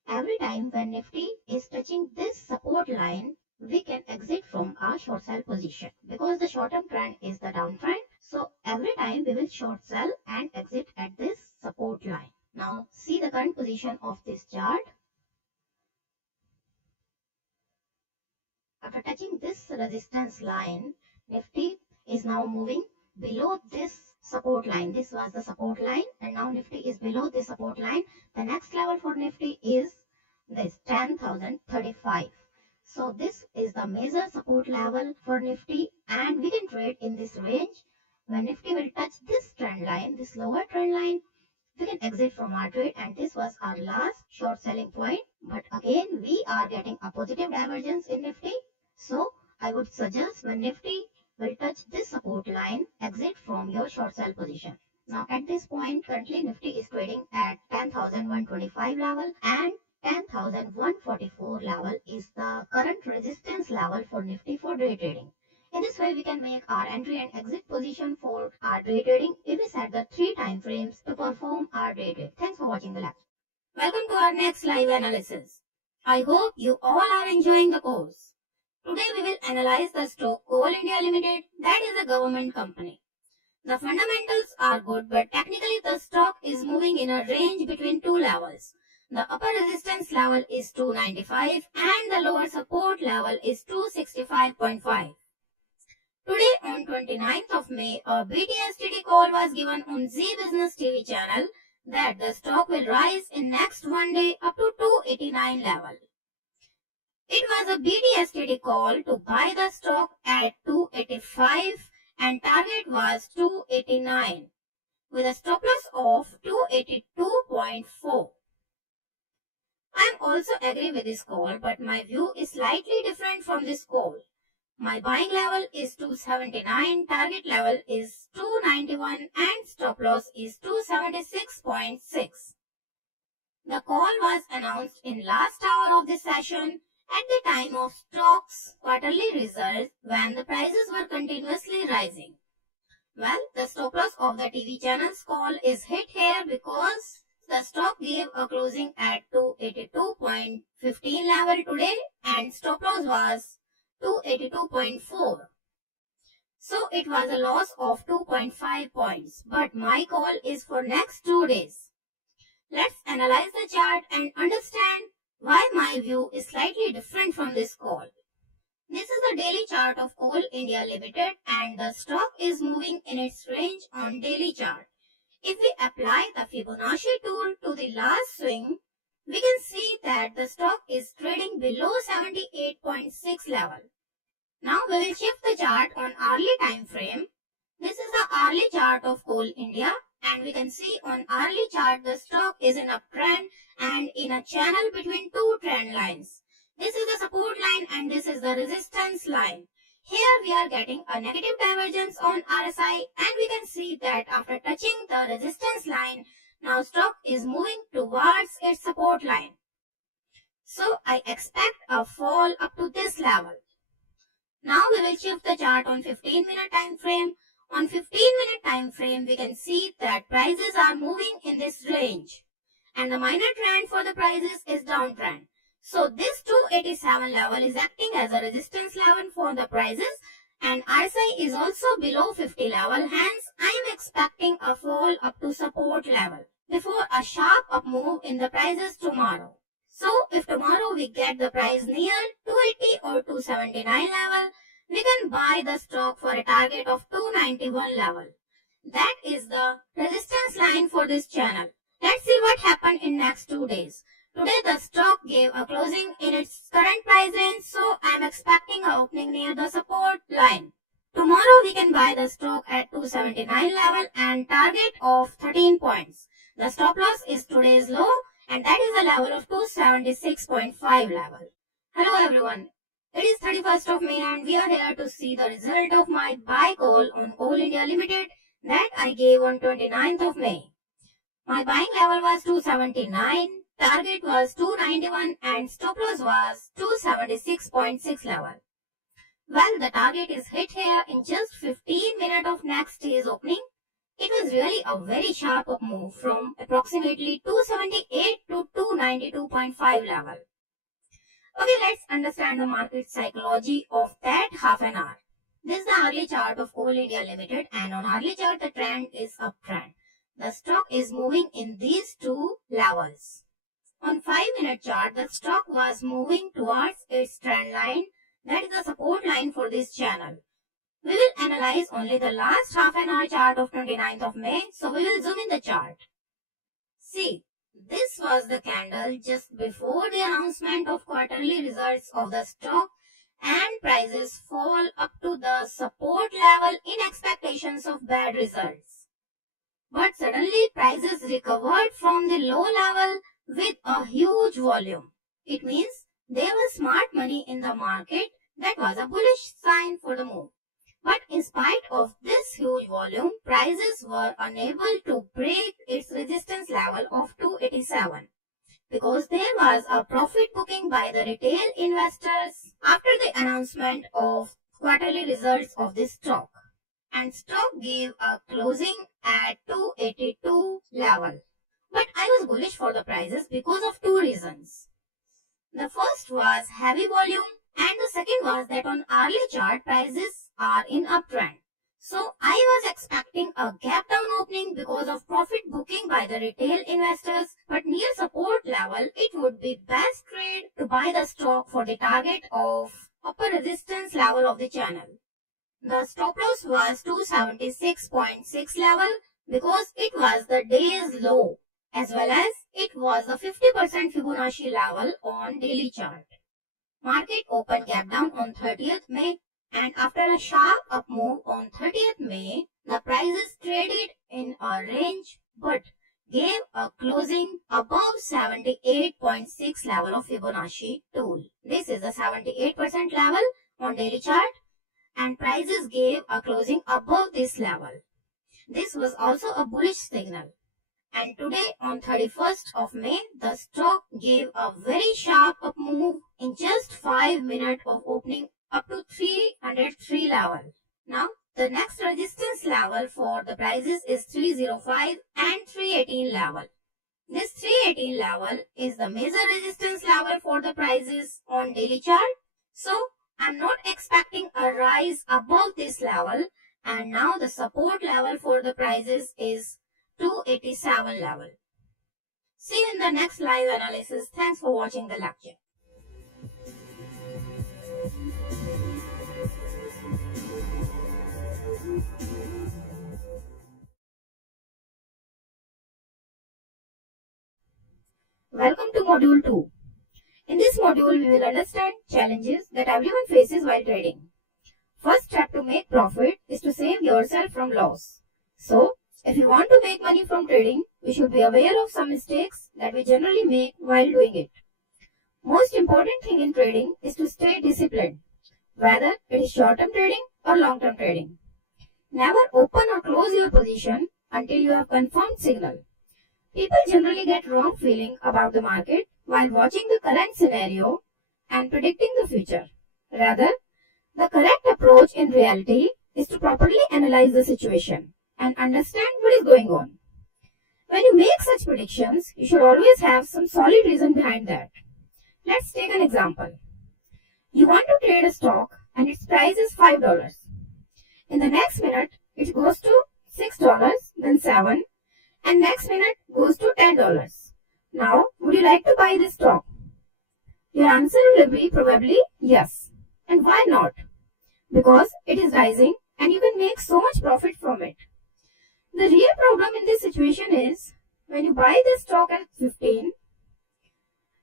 every time when Nifty is touching this support line, we can exit from our short sell position because the short term trend is the downtrend. So every time we will short sell and exit at this support line. Now see the current position of this chart. After touching this resistance line, Nifty is now moving below this support line. This was the support line and now Nifty is below this support line. The next level for Nifty is this 10,035. So this is the major support level for Nifty and we can trade in this range. When Nifty will touch this trend line, this lower trend line, we can exit from our trade and this was our last short selling point. But again, we are getting a positive divergence in Nifty. So I would suggest when Nifty will touch this support line, exit from your short sell position. Now at this point, currently Nifty is trading at 10,125 level and 10,144 level is the current resistance level for Nifty for day trading. In this way, we can make our entry and exit position for our day trading if we set the 3 time frames to perform our day trade. Thanks for watching the lecture. Welcome to our next live analysis. I hope you all are enjoying the course. Today we will analyze the stock Coal India Limited, that is a government company. The fundamentals are good, but technically the stock is moving in a range between 2 levels. The upper resistance level is 295 and the lower support level is 265.5. Today on 29th of May, a BTSTD call was given on Zee Business TV channel that the stock will rise in next one day up to 289 level. It was a BTSTD call to buy the stock at 285 and target was 289 with a stop loss of 282.4. I am also agree with this call, but my view is slightly different from this call. My buying level is 279, target level is 291 and stop loss is 276.6. The call was announced in last hour of the session at the time of stock's quarterly results when the prices were continuously rising. Well, the stop loss of the TV channel's call is hit here because the stock gave a closing at 282.15 level today and stop loss was 282.4. So it was a loss of 2.5 points. But my call is for next 2 days. Let's analyze the chart and understand why my view is slightly different from this call. This is the daily chart of Coal India Limited and the stock is moving in its range on daily chart. If we apply the Fibonacci tool to the last swing, we can see that the stock is trading below 78.6 level. Now we will shift the chart on hourly time frame. This is the hourly chart of Coal India and we can see on hourly chart the stock is in uptrend and in a channel between two trend lines. This is the support line and this is the resistance line. Here we are getting a negative divergence on RSI and we can see that after touching the resistance line, now stock is moving towards its support line. So I expect a fall up to this level. Now we will shift the chart on 15-minute time frame. On 15-minute time frame, we can see that prices are moving in this range and the minor trend for the prices is downtrend. So this 287 level is acting as a resistance level for the prices and RSI is also below 50 level. Hence, I am expecting a fall up to support level before a sharp up move in the prices tomorrow. So if tomorrow we get the price near 280 or 279 level, we can buy the stock for a target of 291 level. That is the resistance line for this channel. Let's see what happened in next 2 days. Today the stock gave a closing in its current price range, so I am expecting a opening near the support line. Tomorrow we can buy the stock at 279 level and target of 13 points. The stop loss is today's low and that is the level of 276.5 level. Hello everyone. It is 31st of May and we are here to see the result of my buy call on Coal India Limited that I gave on 29th of May. My buying level was 279. Target was 291 and stop loss was 276.6 level. Well, the target is hit here in just 15 minutes of next day's opening. It was really a very sharp up move from approximately 278 to 292.5 level. Okay, let's understand the market psychology of that half an hour. This is the hourly chart of Coal India Limited and on hourly chart the trend is uptrend. The stock is moving in these two levels. On 5-minute chart, the stock was moving towards its trend line, that is the support line for this channel. We will analyze only the last half an hour chart of 29th of May, so we will zoom in the chart. See, this was the candle just before the announcement of quarterly results of the stock and prices fall up to the support level in expectations of bad results. But suddenly prices recovered from the low level with a huge volume. It means there was smart money in the market that was a bullish sign for the move. But in spite of this huge volume, prices were unable to break its resistance level of 287 because there was a profit booking by the retail investors after the announcement of quarterly results of this stock. And stock gave a closing at 282 level. But I was bullish for the prices because of two reasons. The first was heavy volume and the second was that on hourly chart prices are in uptrend. So I was expecting a gap down opening because of profit booking by the retail investors, but near support level it would be best trade to buy the stock for the target of upper resistance level of the channel. The stop loss was 276.6 level because it was the day's low as well as it was a 50% Fibonacci level on daily chart. Market opened gap down on 30th May And after a sharp up move on 30th May, the prices traded in a range but gave a closing above 78.6 level of Fibonacci tool. This is the 78% level on daily chart and prices gave a closing above this level. This was also a bullish signal. And today on 31st of May, the stock gave a very sharp up move in just 5 minutes of opening up to 303 level. Now, the next resistance level for the prices is 305 and 318 level. This 318 level is the major resistance level for the prices on daily chart. So, I'm not expecting a rise above this level, and now the support level for the prices is 287 level. See you in the next live analysis. Thanks for watching the lecture. Welcome to Module 2. In this module, we will understand challenges that everyone faces while trading. First step to make profit is to save yourself from loss. So, if you want to make money from trading, we should be aware of some mistakes that we generally make while doing it. Most important thing in trading is to stay disciplined, whether it is short-term trading or long-term trading. Never open or close your position until you have confirmed signal. People generally get wrong feeling about the market while watching the current scenario and predicting the future. Rather, the correct approach in reality is to properly analyze the situation and understand what is going on. When you make such predictions, you should always have some solid reason behind that. Let's take an example. You want to trade a stock and its price is $5. In the next minute, it goes to $6, then $7, and next minute goes to $10. Now, would you like to buy this stock? Your answer will be probably yes. And why not? Because it is rising and you can make so much profit from it. The real problem in this situation is when you buy this stock at 15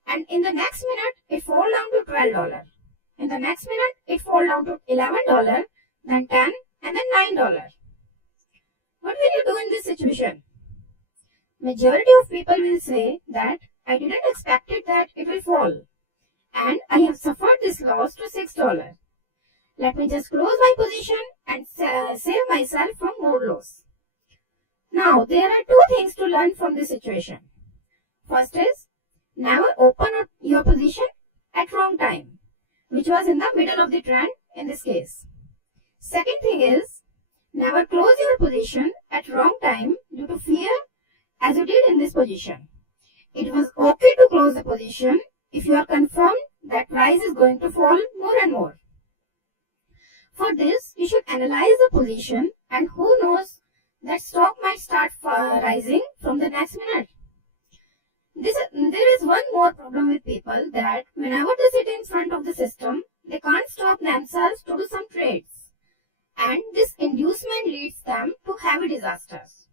and in the next minute it falls down to $12. In the next minute it falls down to $11, then $10 and then $9. What will you do in this situation? Majority of people will say that I didn't expect it that it will fall and I have suffered this loss to $6. Let me just close my position and save myself from more loss. Now, there are two things to learn from this situation. First is, never open up your position at wrong time, which was in the middle of the trend in this case. Second thing is, never close your position at wrong time due to fear as you did in this position. It was okay to close the position if you are confirmed that price is going to fall more and more. For this, you should analyze the position and who knows that stock might start rising from the next minute. There is one more problem with people that whenever they sit in front of the system, they can't stop themselves to do some trades. And this inducement leads them to heavy disasters.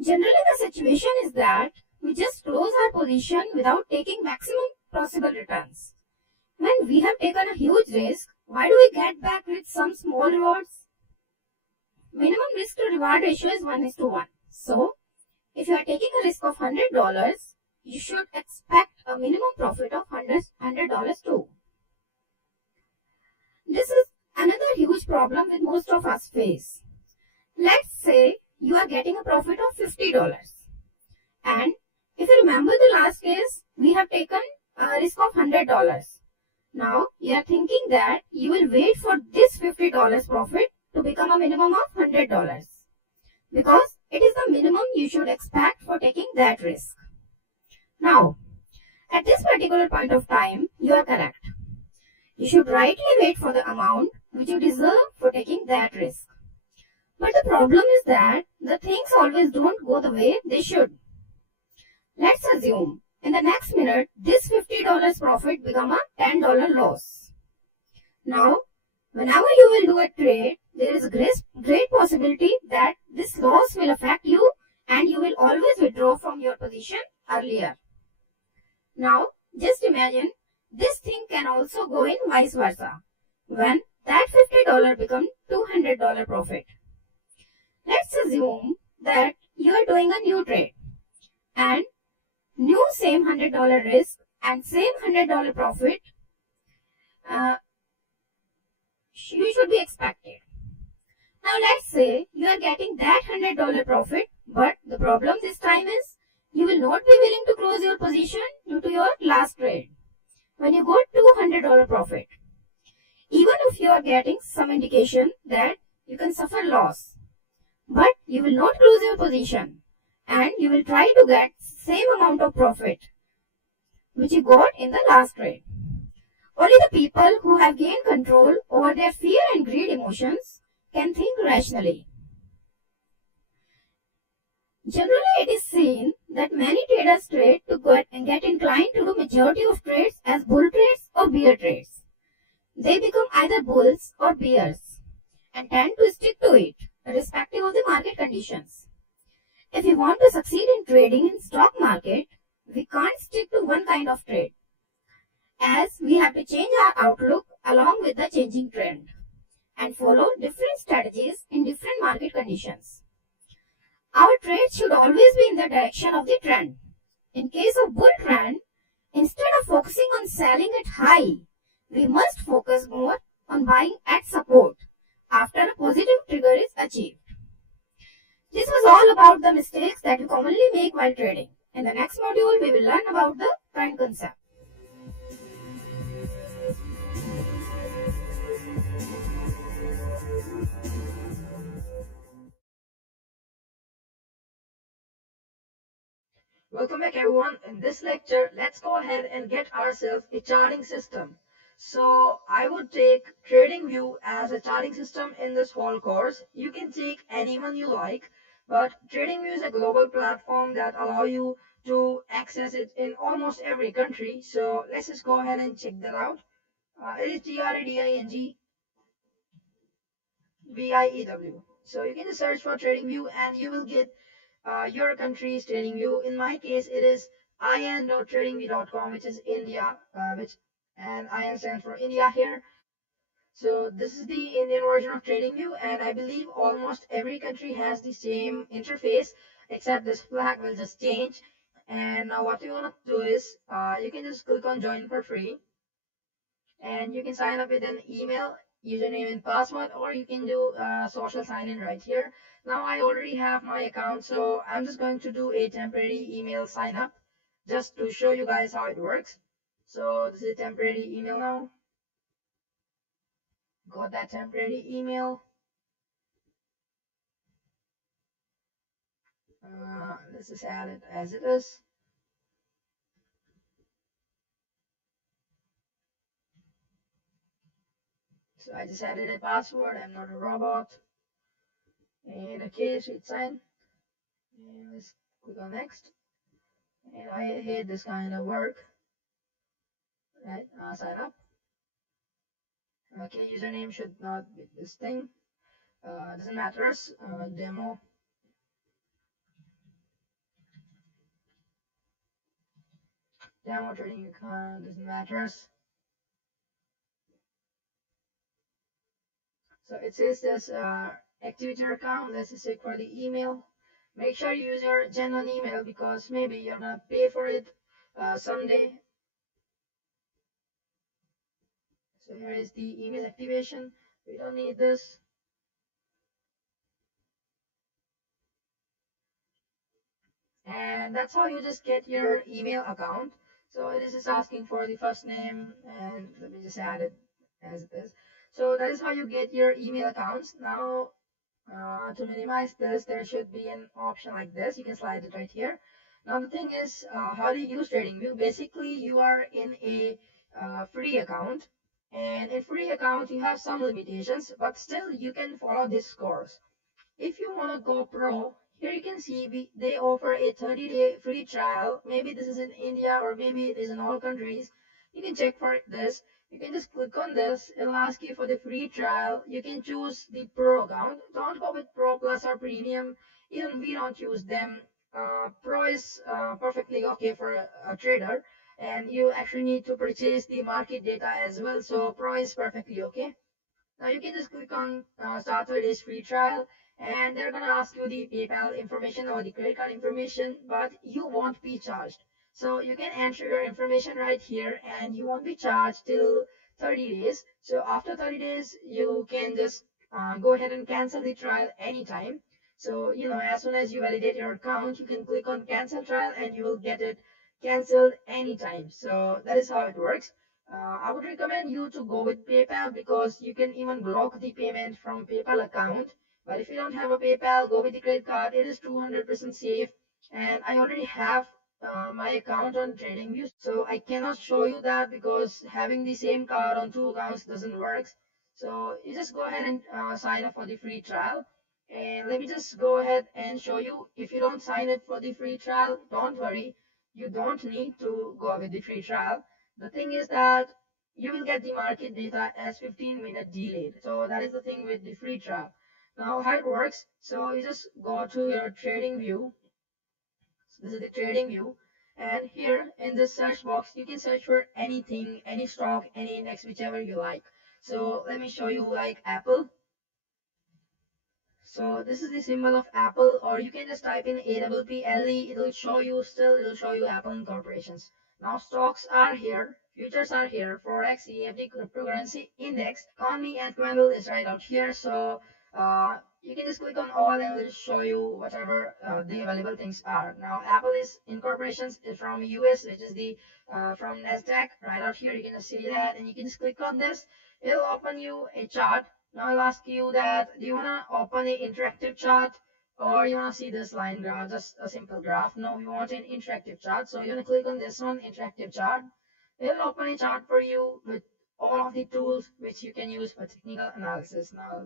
Generally, the situation is that we just close our position without taking maximum possible returns. When we have taken a huge risk, why do we get back with some small rewards? Minimum risk to reward ratio is 1:1. So, if you are taking a risk of $100, you should expect a minimum profit of $100 too. This is another huge problem with most of us face. Let's say you are getting a profit of $50. And if you remember the last case, we have taken a risk of $100. Now, you are thinking that you will wait for this $50 profit to become a minimum of $100. Because it is the minimum you should expect for taking that risk. Now, at this particular point of time, you are correct. You should rightly wait for the amount which you deserve for taking that risk. But the problem is that the things always don't go the way they should. Let's assume in the next minute, this $50 profit become a $10 loss. Now, whenever you will do a trade, there is a great possibility that this loss will affect you and you will always withdraw from your position earlier. Now, just imagine This thing can also go in vice versa, when that $50 becomes $200 profit. Let's assume that you are doing a new trade and new same $100 risk and same $100 profit uh, you should be expected. Now let's say you are getting that $100 profit, but the problem this time is you will not be willing to close your position due to your last trade when you got $200 profit. Even if you are getting some indication that you can suffer loss, but you will not close your position and you will try to get same amount of profit which you got in the last trade. Only the people who have gained control over their fear and greed emotions can think rationally. Generally, it is seen that many traders trade to get inclined to do majority of trades as bull trades or bear trades. They become either bulls or bears and tend to stick to it, irrespective of the market conditions. If we want to succeed in trading in stock market, we can't stick to one kind of trade, as we have to change our outlook along with the changing trend and follow different strategies in different market conditions. Our trade should always be in the direction of the trend. In case of bull trend, instead of focusing on selling at high, we must focus more on buying at support after a positive trigger is achieved. This was all about the mistakes that we commonly make while trading. In the next module, we will learn about the trend concept. Welcome back everyone. In this lecture, let's go ahead and get ourselves a charting system. So I would take TradingView as a charting system in this whole course. You can take anyone you like, but TradingView is a global platform that allow you to access it in almost every country. So let's just go ahead and check that out. It is TradingView. So you can just search for TradingView and you will get your country's TradingView. In my case, it is in.tradingview.com, which is India, and IN stands for India here. So this is the Indian version of TradingView, and I believe almost every country has the same interface, except this flag will just change. And now what you want to do is, you can just click on join for free, and you can sign up with an email, username and password, or you can do social sign in right here. Now I already have my account, so I'm just going to do a temporary email sign up just to show you guys how it works. So this is a temporary email now. Got that temporary email. Let's just add it as it is. So I just added a password. I'm not a robot. And okay, so it's signed. And let's click on next. And I hate this kind of work. Right, sign up. Okay, username should not be this thing. Doesn't matter. Demo. Demo trading account doesn't matter. So it says this activate your account. Let's just check for the email. Make sure you use your genuine email because maybe you're gonna pay for it someday. So here is the email activation. We don't need this. And that's how you just get your email account. So it is just asking for the first name, and let me just add it as it is. So that is how you get your email accounts. Now to minimize this, there should be an option like this. You can slide it right here. Now the thing is, how do you use TradingView? Basically, you are in a free account, and in free account you have some limitations, but still you can follow this course. If you want to go pro, here you can see they offer a 30-day free trial. Maybe this is in India or maybe it is in all countries. You can check for this. You can just click on this. It'll ask you for the free trial. You can choose the pro account. Don't go with pro plus or premium. Even we don't use them. Pro is perfectly okay for a trader. and you actually need to purchase the market data as well. So Pro is perfectly okay. Now you can just click on start 30 days free trial, and they're gonna ask you the PayPal information or the credit card information, but you won't be charged. So you can enter your information right here, and you won't be charged till 30 days. So after 30 days, you can just go ahead and cancel the trial anytime. So as soon as you validate your account, you can click on cancel trial, and you will get it canceled anytime. So that is how it works. I would recommend you to go with PayPal because you can even block the payment from PayPal account. But if you don't have a PayPal, go with the credit card. It is 200% safe. And I already have my account on TradingView, so I cannot show you that because having the same card on two accounts doesn't work. So you just go ahead and sign up for the free trial. And let me just go ahead and show you. If you don't sign up for the free trial, don't worry. You don't need to go with the free trial. The thing is that you will get the market data as 15-minute delayed. So that is the thing with the free trial. Now how it works, so you just go to your trading view. So this is the trading view. And here in this search box, you can search for anything, any stock, any index, whichever you like. So let me show you like Apple. So this is the symbol of Apple, or you can just type in APPLE. It'll show you Apple Incorporations. Now stocks are here, futures are here, Forex, EFD, cryptocurrency, index, economy, and candle is right out here. So you can just click on all and it'll show you whatever the available things are. Now Apple is Incorporations is from US, which is the from Nasdaq right out here. You can just see that, and you can just click on this. It'll open you a chart. Now I'll ask you that, do you want to open an interactive chart or you want to see this line graph, just a simple graph? No, we want an interactive chart. So you're going to click on this one, interactive chart. It'll open a chart for you with all of the tools which you can use for technical analysis. Now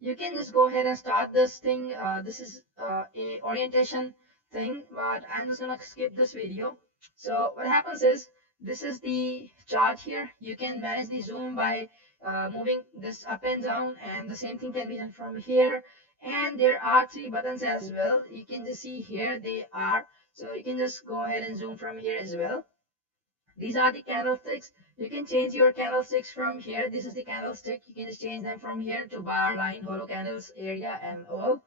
you can just go ahead and start this thing. This is a orientation thing, but I'm just going to skip this video. So what happens is, this is the chart here. You can manage the zoom by moving this up and down, and the same thing can be done from here. And there are three buttons as well. You can just see here they are, so you can just go ahead and zoom from here as well. These are the candlesticks. You can change your candlesticks from here. This is the candlestick. You can just change them from here to bar, line, hollow candles, area, and all.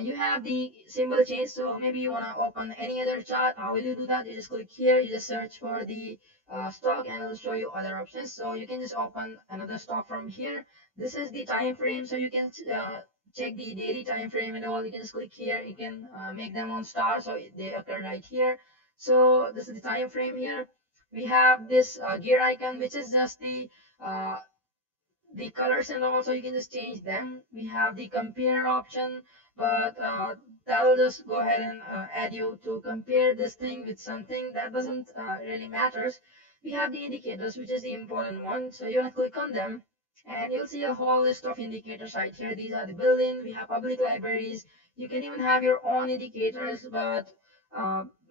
You have the symbol change, so maybe you want to open any other chart. How will you do that? You just click here, you just search for the stock, and it will show you other options. So you can just open another stock from here. This is the time frame, so you can check the daily time frame and all. You can just click here. You can make them on star, so they occur right here. So this is the time frame here. We have this gear icon, which is just the colors, and also you can just change them. We have the compare option, but that will just go ahead and add you to compare this thing with something that doesn't really matters. We have the indicators, which is the important one, so you want to click on them and you'll see a whole list of indicators right here. These are the built-in. We have public libraries. You can even have your own indicators, but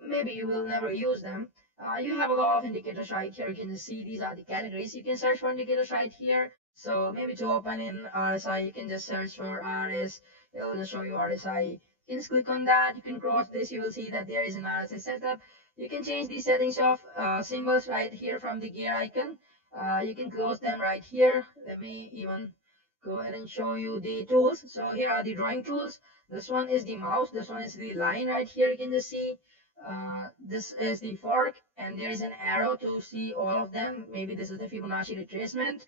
maybe you will never use them. You have a lot of indicators right here. You can see these are the categories. You can search for indicators right here. So maybe to open in RSI, you can just search for RS. It will just show you RSI. You can just click on that. You can cross this. You will see that there is an RSI setup. You can change the settings of symbols right here from the gear icon. You can close them right here. Let me even go ahead and show you the tools. So here are the drawing tools. This one is the mouse. This one is the line right here. You can just see. This is the fork, and there is an arrow to see all of them. Maybe this is the Fibonacci retracement.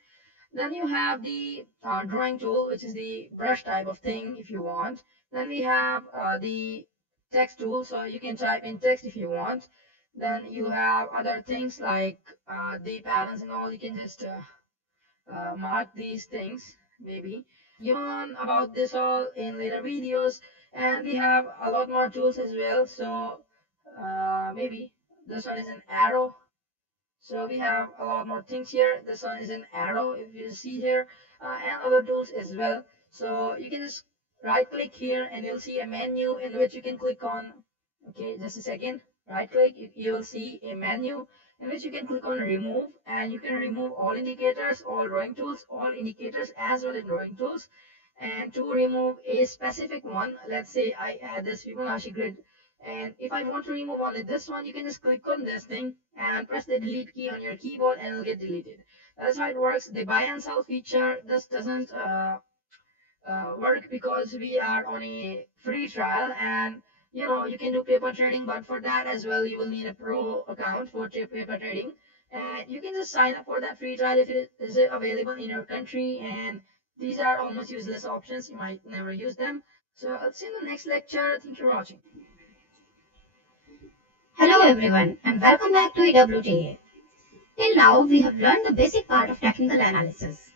Then you have the drawing tool, which is the brush type of thing if you want. Then we have the text tool, so you can type in text if you want. Then you have other things like the patterns and all. You can just mark these things maybe. You learn about this all in later videos, and we have a lot more tools as well. So maybe this one is an arrow. So we have a lot more things here. This one is an arrow, if you see here, and other tools as well. So you can just right click here and you'll see a menu in which you can click on. Okay, just a second. Right click, you will see a menu in which you can click on remove, and you can remove all indicators, all drawing tools, all indicators as well as drawing tools. And to remove a specific one, let's say I add this Fibonacci grid, And if I want to remove only this one, you can just click on this thing and press the delete key on your keyboard and it'll get deleted. That's how it works. The buy and sell feature just doesn't work because we are on a free trial, and you can do paper trading, but for that as well you will need a pro account for paper trading. And you can just sign up for that free trial if it is available in your country, and these are almost useless options, you might never use them. So I'll see you in the next lecture. Thank you for watching. Hello everyone and welcome back to EWTA. Till now we have learned the basic part of technical analysis.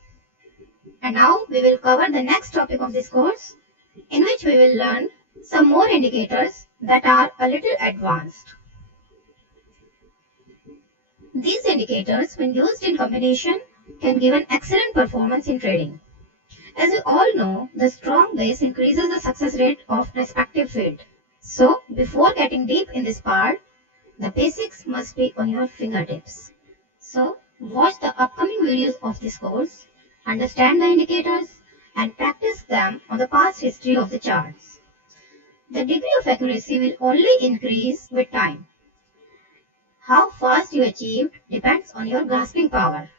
And now we will cover the next topic of this course, in which we will learn some more indicators that are a little advanced. These indicators, when used in combination, can give an excellent performance in trading. As you all know, the strong base increases the success rate of respective field. So, before getting deep in this part, the basics must be on your fingertips. So, watch the upcoming videos of this course, understand the indicators, and practice them on the past history of the charts. The degree of accuracy will only increase with time. How fast you achieved depends on your grasping power.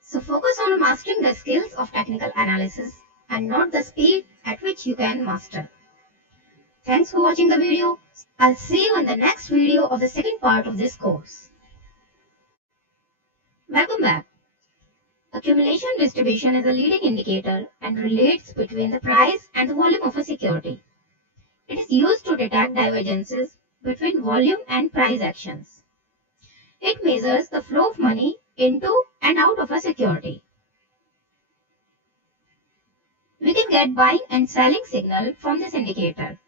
So focus on mastering the skills of technical analysis and not the speed at which you can master. Thanks for watching the video. I'll see you in the next video of the second part of this course. Welcome back. Accumulation distribution is a leading indicator and relates between the price and the volume of a security. It is used to detect divergences between volume and price actions. It measures the flow of money into and out of a security. We can get buying and selling signal from this indicator.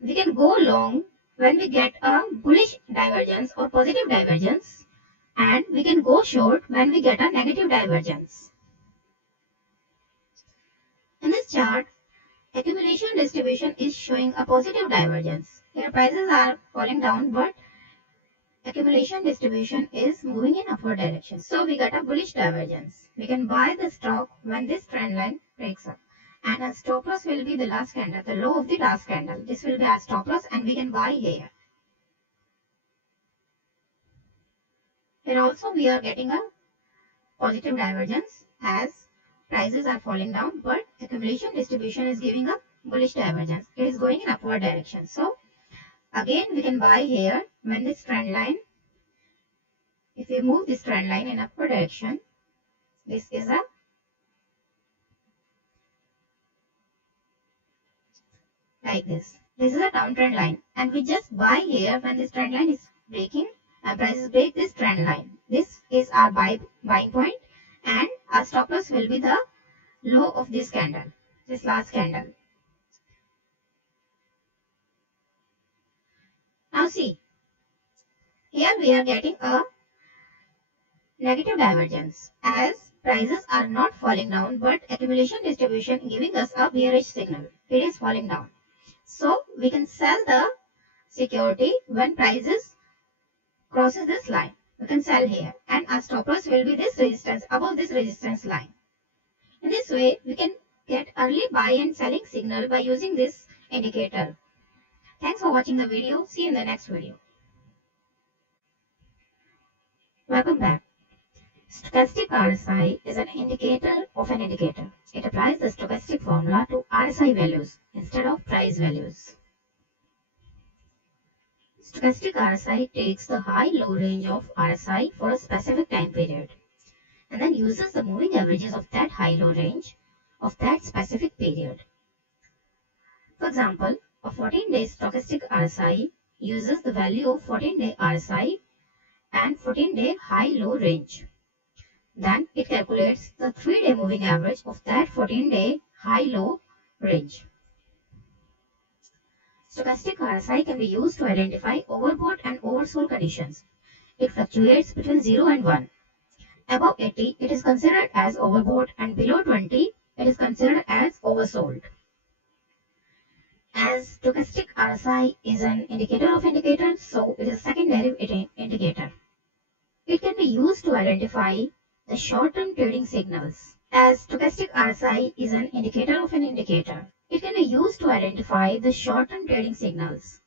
We can go long when we get a bullish divergence or positive divergence, and we can go short when we get a negative divergence. In this chart, accumulation distribution is showing a positive divergence. Here prices are falling down, but accumulation distribution is moving in upward direction. So we get a bullish divergence. We can buy the stock when this trend line breaks up. And our stop loss will be the last candle, the low of the last candle. This will be our stop loss and we can buy here. Here also we are getting a positive divergence as prices are falling down, but accumulation distribution is giving a bullish divergence. It is going in upward direction. So again we can buy here when this trend line, if we move this trend line in upward direction, this is a like this. This is a downtrend line and we just buy here when this trend line is breaking and prices break this trend line. This is our buying point and our stop loss will be the low of this candle, this last candle. Now see, here we are getting a negative divergence as prices are not falling down, but accumulation distribution giving us a bearish signal. It is falling down. So we can sell the security when prices crosses this line. We can sell here and our stop loss will be this resistance, above this resistance line. In this way, we can get early buy and selling signal by using this indicator. Thanks for watching the video. See you in the next video. Welcome back. Stochastic RSI is an indicator of an indicator. It applies the stochastic formula to RSI values instead of price values. Stochastic RSI takes the high-low range of RSI for a specific time period and then uses the moving averages of that high-low range of that specific period. For example, a 14-day stochastic RSI uses the value of 14-day RSI and 14-day high-low range. Then it calculates the 3-day moving average of that 14-day high-low range. Stochastic RSI can be used to identify overbought and oversold conditions. It fluctuates between 0 and 1. Above 80, it is considered as overbought, and below 20, it is considered as oversold. As stochastic RSI is an indicator of indicators, so it is a secondary indicator. It can be used to identify the short-term trading signals. As stochastic RSI is an indicator of an indicator, It can be used to identify the short-term trading signals.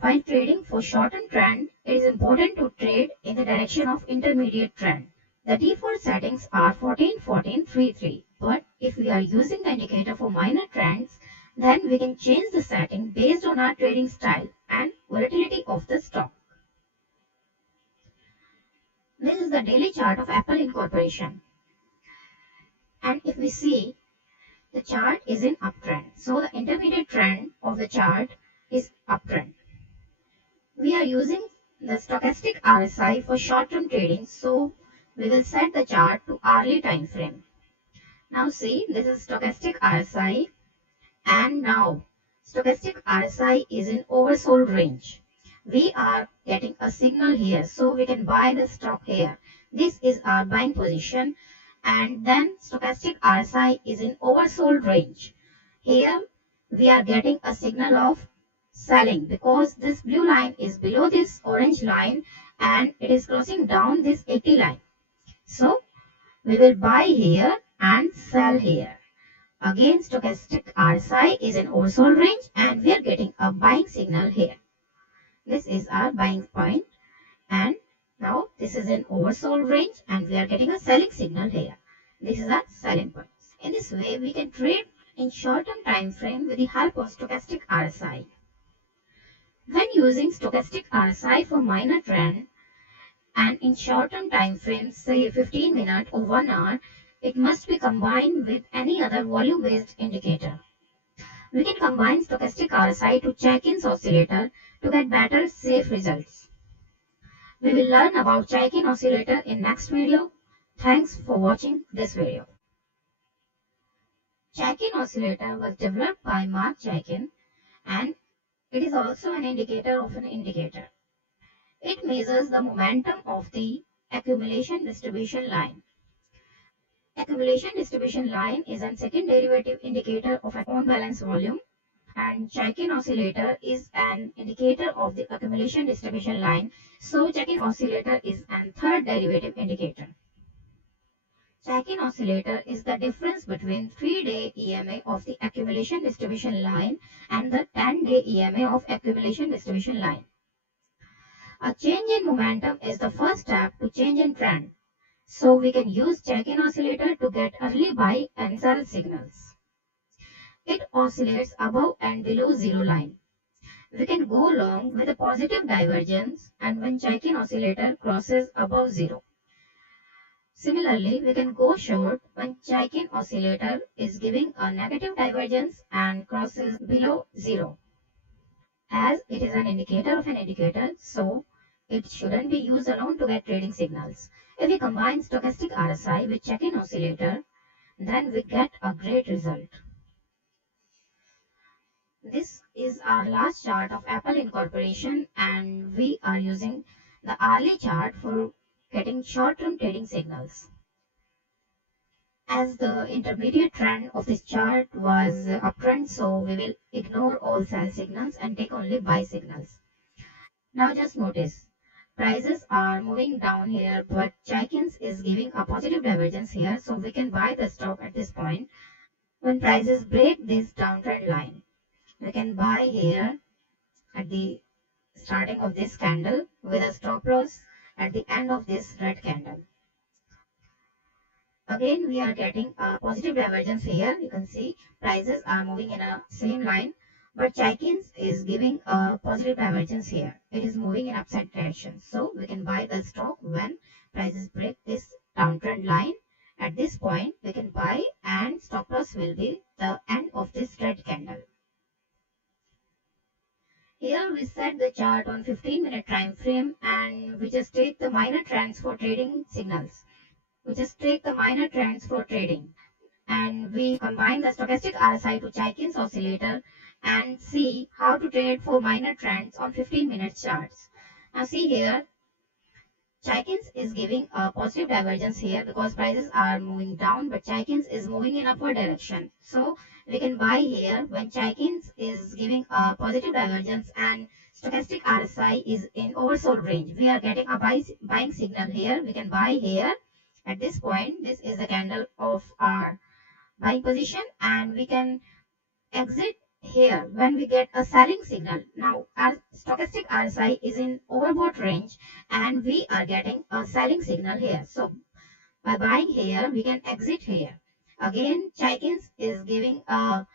While trading for short-term trend, it is important to trade in the direction of intermediate trend. The default settings are 14, 14, 3, 3. But if we are using the indicator for minor trends, then we can change the setting based on our trading style and volatility of the stock. This is the daily chart of Apple Incorporation. And if we see, the chart is in uptrend. So the intermediate trend of the chart is uptrend. We are using the stochastic RSI for short-term trading, so we will set the chart to hourly time frame. Now see, this is stochastic RSI, and now stochastic RSI is in oversold range. We are getting a signal here, so we can buy the stock here. This is our buying position, and then stochastic RSI is in oversold range. Here we are getting a signal of selling because this blue line is below this orange line and it is crossing down this 80 line. So we will buy here and sell here. Again, stochastic RSI is in oversold range and we are getting a buying signal here. This is our buying point, and now this is in oversold range and we are getting a selling signal here. This is our selling point. In this way, we can trade in short-term time frame with the help of stochastic RSI. When using stochastic RSI for minor trend and in short-term time frames, say 15 minutes or 1 hour, it must be combined with any other volume-based indicator. We can combine stochastic RSI to Chaikin's oscillator to get better, safe results. We will learn about Chaikin oscillator in next video. Thanks for watching this video. Chaikin oscillator was developed by Mark Chaikin, and it is also an indicator of an indicator. It measures the momentum of the accumulation distribution line. Accumulation distribution line is a second derivative indicator of an on-balance volume, and Chaikin oscillator is an indicator of the accumulation distribution line. So Chaikin oscillator is a third derivative indicator. Chaikin oscillator is the difference between 3-day EMA of the accumulation distribution line and the 10-day EMA of accumulation distribution line. A change in momentum is the first step to change in trend. So we can use Chaikin oscillator to get early buy and sell signals. It oscillates above and below zero line. We can go long with a positive divergence and when Chaikin oscillator crosses above zero. Similarly, we can go short when Chaikin oscillator is giving a negative divergence and crosses below zero. As it is an indicator of an indicator, so it shouldn't be used alone to get trading signals. If we combine stochastic RSI with Chaikin oscillator, then we get a great result. This is our last chart of Apple Incorporation, and we are using the hourly chart for getting short-term trading signals. As the intermediate trend of this chart was uptrend, so we will ignore all sell signals and take only buy signals. Now just notice, prices are moving down here, but Chaikin's is giving a positive divergence here, so we can buy the stock at this point. When prices break this downtrend line, we can buy here at the starting of this candle with a stop loss at the end of this red candle. Again, we are getting a positive divergence here. You can see prices are moving in a same line, but Chaikin's is giving a positive divergence here. It is moving in upside direction. So we can buy the stock when prices break this downtrend line. At this point, we can buy and stop loss will be the end of this red candle. Here we set the chart on 15-minute time frame and we just take the minor trends for trading signals. We just take the minor trends for trading and we combine the stochastic RSI to Chaikin's oscillator and see how to trade for minor trends on 15-minute charts. Now see here, Chaikin's is giving a positive divergence here because prices are moving down, but Chaikin's is moving in upward direction. So we can buy here when Chaikin's is giving a positive divergence and stochastic RSI is in oversold range. We are getting a buying signal here. We can buy here. At this point, this is the candle of our buying position and we can exit here when we get a selling signal. Now our stochastic RSI is in overbought range and we are getting a selling signal here. So by buying here, we can exit here. Again, Chaikin's is giving a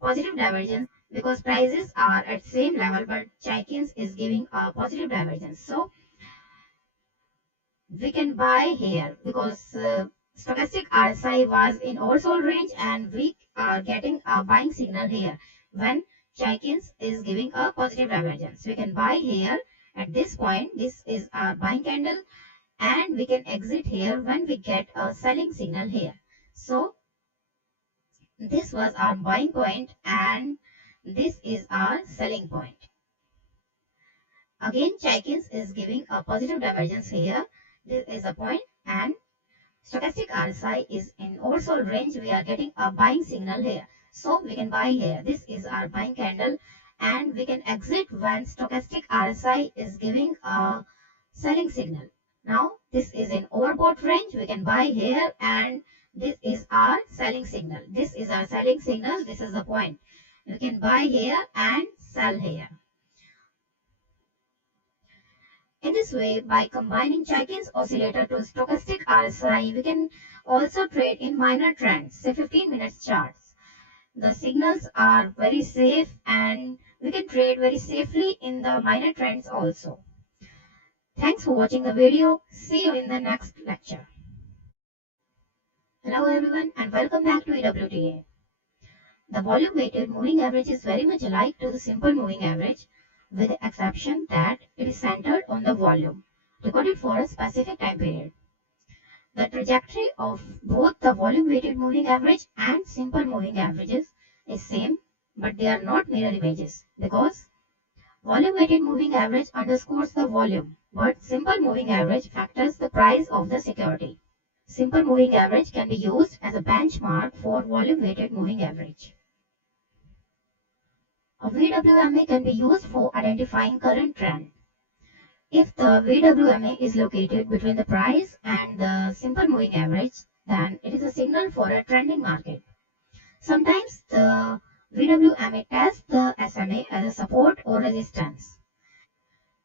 positive divergence because prices are at same level, but Chaikin's is giving a positive divergence. So we can buy here because stochastic RSI was in oversold range and we are getting a buying signal here when Chaikin's is giving a positive divergence. We can buy here at this point. This is our buying candle and we can exit here when we get a selling signal here. So this was our buying point and this is our selling point. Again, Chaikin's is giving a positive divergence here. This is a point and stochastic RSI is in oversold range. We are getting a buying signal here. So we can buy here. This is our buying candle and we can exit when stochastic RSI is giving a selling signal. Now this is in overbought range. We can buy here and this is our selling signal. This is our selling signal. This is the point. We can buy here and sell here. In this way, by combining Chaikin's oscillator to stochastic RSI, we can also trade in minor trends, say 15 minutes charts. The signals are very safe and we can trade very safely in the minor trends also. Thanks for watching the video. See you in the next lecture. Hello everyone and welcome back to EWTA. The volume weighted moving average is very much alike to the simple moving average, with the exception that it is centered on the volume, recorded for a specific time period. The trajectory of both the volume weighted moving average and simple moving averages is same, but they are not mirror images because volume weighted moving average underscores the volume, but simple moving average factors the price of the security. Simple moving average can be used as a benchmark for volume weighted moving average. A VWMA can be used for identifying current trend. If the VWMA is located between the price and the simple moving average, then it is a signal for a trending market. Sometimes the VWMA tests the SMA as a support or resistance.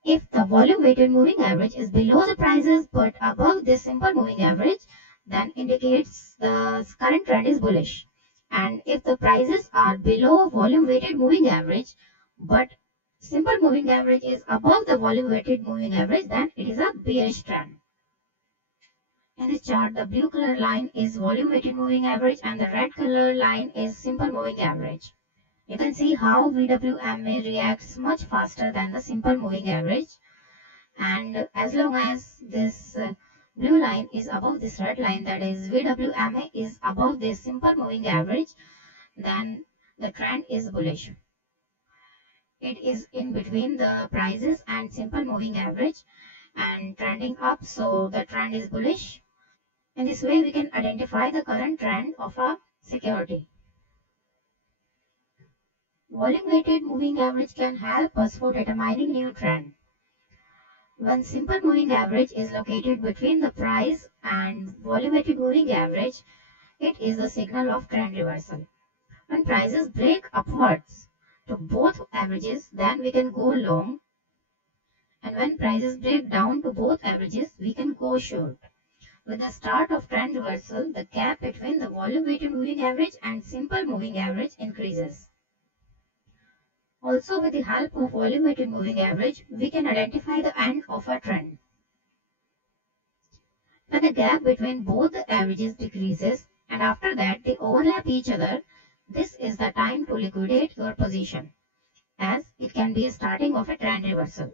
If the volume weighted moving average is below the prices but above this simple moving average, then indicates the current trend is bullish. And if the prices are below volume weighted moving average but simple moving average is above the volume weighted moving average, then it is a bearish trend. In this chart, the blue color line is volume weighted moving average and the red color line is simple moving average. You can see how VWMA reacts much faster than the simple moving average. And as long as this blue line is above this red line, that is VWMA is above this simple moving average, then the trend is bullish. It is in between the prices and simple moving average and trending up, so the trend is bullish. In this way, we can identify the current trend of a security. Volume weighted moving average can help us for determining new trend. When simple moving average is located between the price and volume weighted moving average, it is the signal of trend reversal. When prices break upwards to both averages, then we can go long. And when prices break down to both averages, we can go short. With the start of trend reversal, the gap between the volume weighted moving average and simple moving average increases. Also, with the help of volume weighted moving average, we can identify the end of a trend. When the gap between both the averages decreases and after that they overlap each other, this is the time to liquidate your position, as it can be a starting of a trend reversal.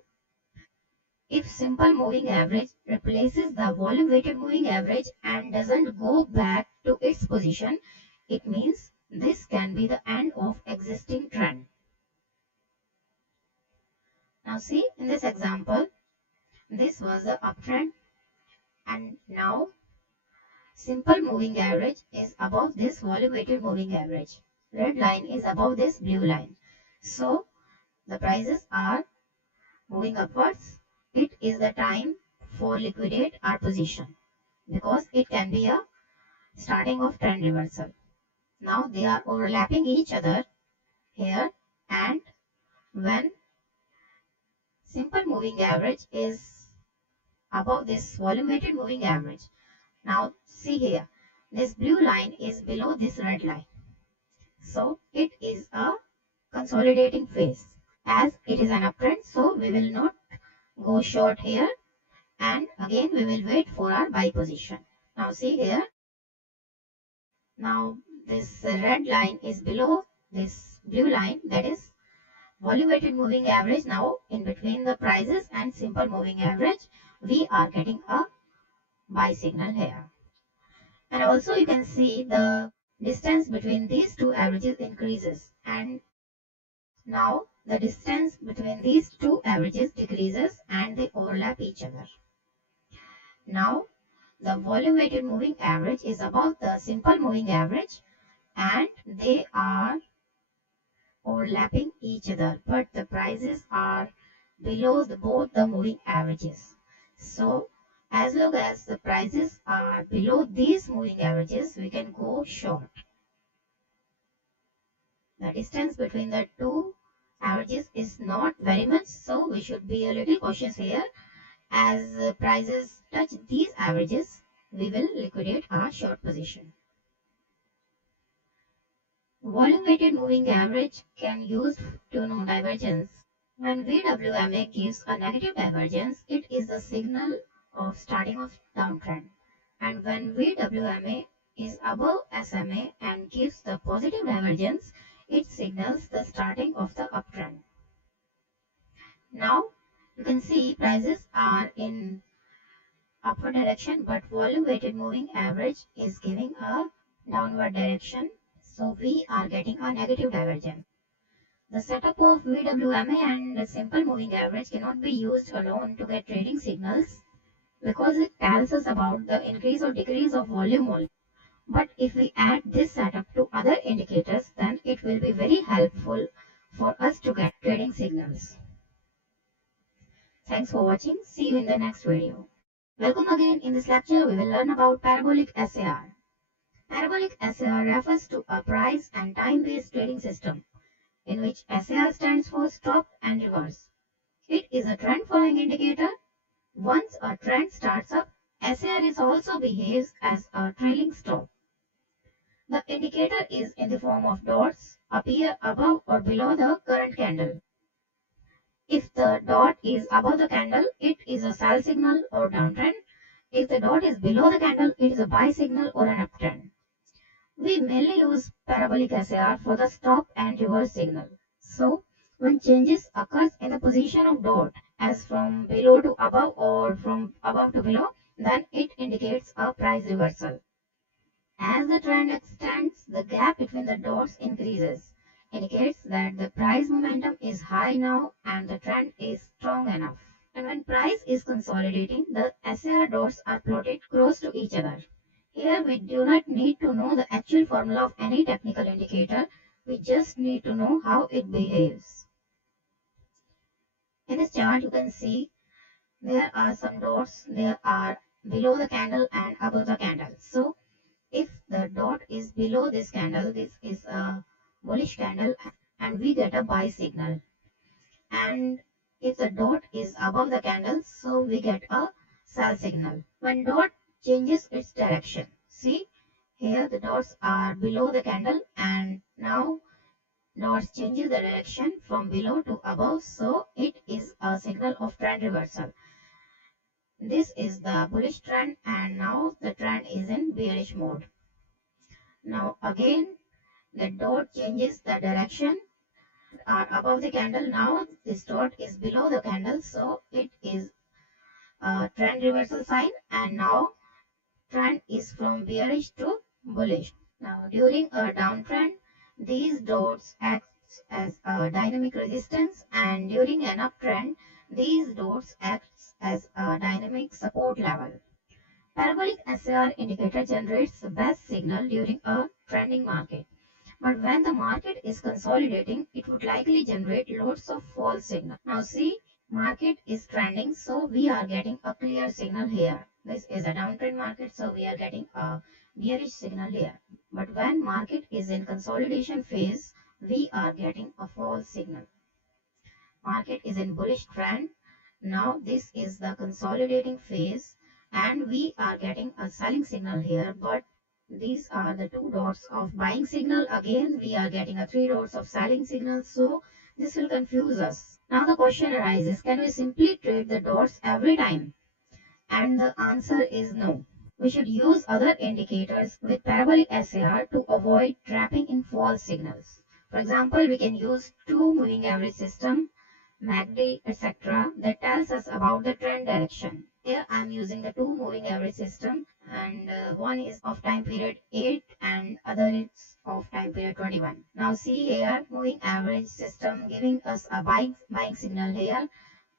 If simple moving average replaces the volume weighted moving average and doesn't go back to its position, it means this can be the end of existing trend. Now see, in this example, this was the uptrend and now simple moving average is above this volume weighted moving average. Red line is above this blue line. So the prices are moving upwards. It is the time for liquidate our position because it can be a starting of trend reversal. Now they are overlapping each other here, and when simple moving average is above this volume weighted moving average. Now see here, this blue line is below this red line. So it is a consolidating phase. As it is an uptrend, so we will not go short here, and again we will wait for our buy position. Now see here, now this red line is below this blue line, that is volume weighted moving average. Now in between the prices and simple moving average, we are getting a buy signal here. And also you can see the distance between these two averages increases, and now the distance between these two averages decreases and they overlap each other. Now the volume weighted moving average is above the simple moving average and they are overlapping each other, but the prices are below both the moving averages. So as long as the prices are below these moving averages, we can go short. The distance between the two averages is not very much, so we should be a little cautious here. As prices touch these averages, we will liquidate our short position. Volume weighted moving average can use to know divergence. When VWMA gives a negative divergence, it is the signal of starting of downtrend. And when VWMA is above SMA and gives the positive divergence, it signals the starting of the uptrend. Now you can see prices are in upward direction, but volume weighted moving average is giving a downward direction. So we are getting a negative divergence. The setup of VWMA and simple moving average cannot be used alone to get trading signals because it tells us about the increase or decrease of volume only. But if we add this setup to other indicators, then it will be very helpful for us to get trading signals. Thanks for watching. See you in the next video. Welcome again. In this lecture, we will learn about parabolic SAR. Parabolic SAR refers to a price and time-based trading system in which SAR stands for stop and reverse. It is a trend following indicator. Once a trend starts up, SAR also behaves as a trailing stop. The indicator is in the form of dots, appear above or below the current candle. If the dot is above the candle, it is a sell signal or downtrend. If the dot is below the candle, it is a buy signal or an uptrend. We mainly use parabolic SAR for the stop and reverse signal. So, when changes occurs in the position of dot, as from below to above or from above to below, then it indicates a price reversal. As the trend extends, the gap between the dots increases, indicates that the price momentum is high now and the trend is strong enough. And when price is consolidating, the SAR dots are plotted close to each other. Here we do not need to know the actual formula of any technical indicator, we just need to know how it behaves. In this chart you can see there are some dots, there are below the candle and above the candle. So if the dot is below this candle, this is a bullish candle and we get a buy signal. And if the dot is above the candle, so we get a sell signal. When dot changes its direction, see here the dots are below the candle and now dots changes the direction from below to above, so it is a signal of trend reversal. This is the bullish trend and now the trend is in bearish mode. Now again the dot changes the direction, are above the candle, now this dot is below the candle, so it is a trend reversal sign and now trend is from bearish to bullish. Now during a downtrend, these dots act as a dynamic resistance and during an uptrend, these dots act as a dynamic support level. Parabolic SAR indicator generates the best signal during a trending market. But when the market is consolidating, it would likely generate lots of false signal. Now see, market is trending, so we are getting a clear signal here. This is a downtrend market, so we are getting a bearish signal here. But when market is in consolidation phase, we are getting a false signal. Market is in bullish trend. Now this is the consolidating phase and we are getting a selling signal here, but these are the two dots of buying signal. Again, we are getting a three dots of selling signal. So this will confuse us. Now the question arises, can we simply trade the dots every time? And the answer is no. We should use other indicators with parabolic SAR to avoid trapping in false signals. For example, we can use two moving average system, MACD, etc. that tells us about the trend direction. Here I am using the two moving average system and one is of time period 8 and other is of time period 21. Now see here, moving average system giving us a buying signal here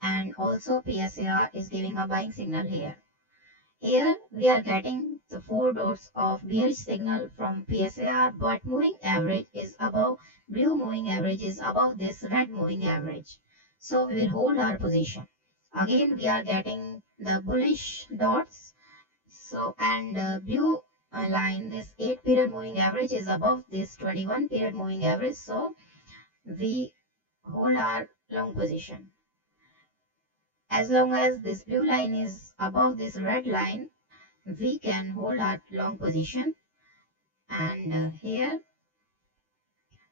and also PSAR is giving a buying signal here. Here we are getting the four dots of bearish signal from PSAR, but moving average is above, blue moving average is above this red moving average. So we will hold our position. Again we are getting the bullish dots. So and blue line, this 8 period moving average is above this 21 period moving average. So we hold our long position. As long as this blue line is above this red line, we can hold our long position. And here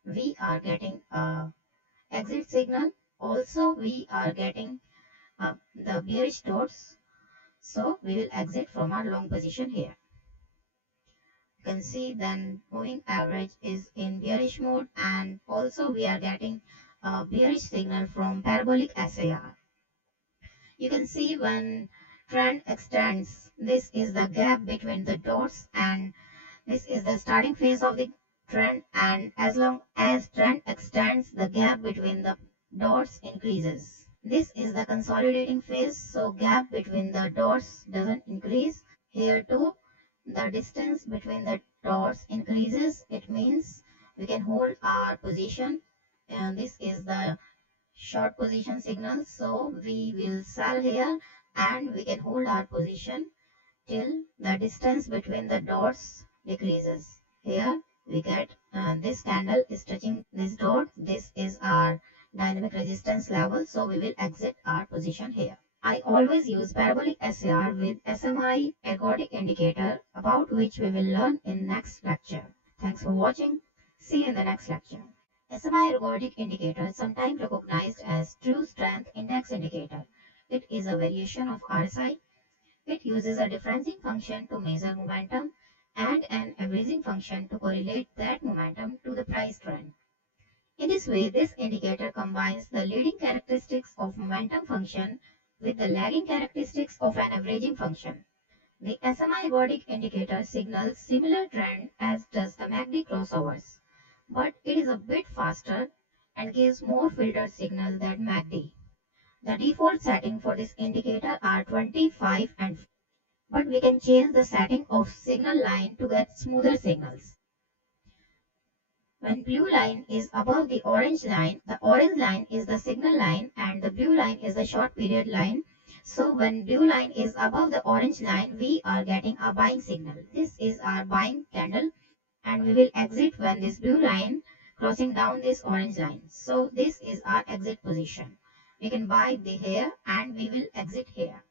we are getting a exit signal. Also we are getting the bearish dots. So we will exit from our long position here. You can see then moving average is in bearish mode and also we are getting a bearish signal from parabolic SAR. You can see when trend extends, this is the gap between the dots and this is the starting phase of the trend, and as long as trend extends, the gap between the dots increases. This is the consolidating phase, so gap between the dots doesn't increase. Here too, the distance between the dots increases. It means we can hold our position, and this is the short position signal, so we will sell here and we can hold our position till the distance between the dots decreases. Here we get this candle is touching this dot. This is our dynamic resistance level, so we will exit our position here. I always use parabolic SAR with SMI ergodic indicator, about which we will learn in next lecture. Thanks for watching. See you in the next lecture. SMI ergodic indicator is sometimes recognized as true strength index indicator. It is a variation of RSI. It uses a differencing function to measure momentum and an averaging function to correlate that momentum to the price trend. In this way, this indicator combines the leading characteristics of momentum function with the lagging characteristics of an averaging function. The SMI ergodic indicator signals similar trend as does the MACD crossovers, but it is a bit faster and gives more filtered signal than MACD. The default setting for this indicator are 25 and 50, but we can change the setting of signal line to get smoother signals. When blue line is above the orange line is the signal line and the blue line is the short period line. So when blue line is above the orange line, we are getting a buying signal. This is our buying candle and we will exit when this blue line crossing down this orange line. So this is our exit position. We can buy the here and we will exit here.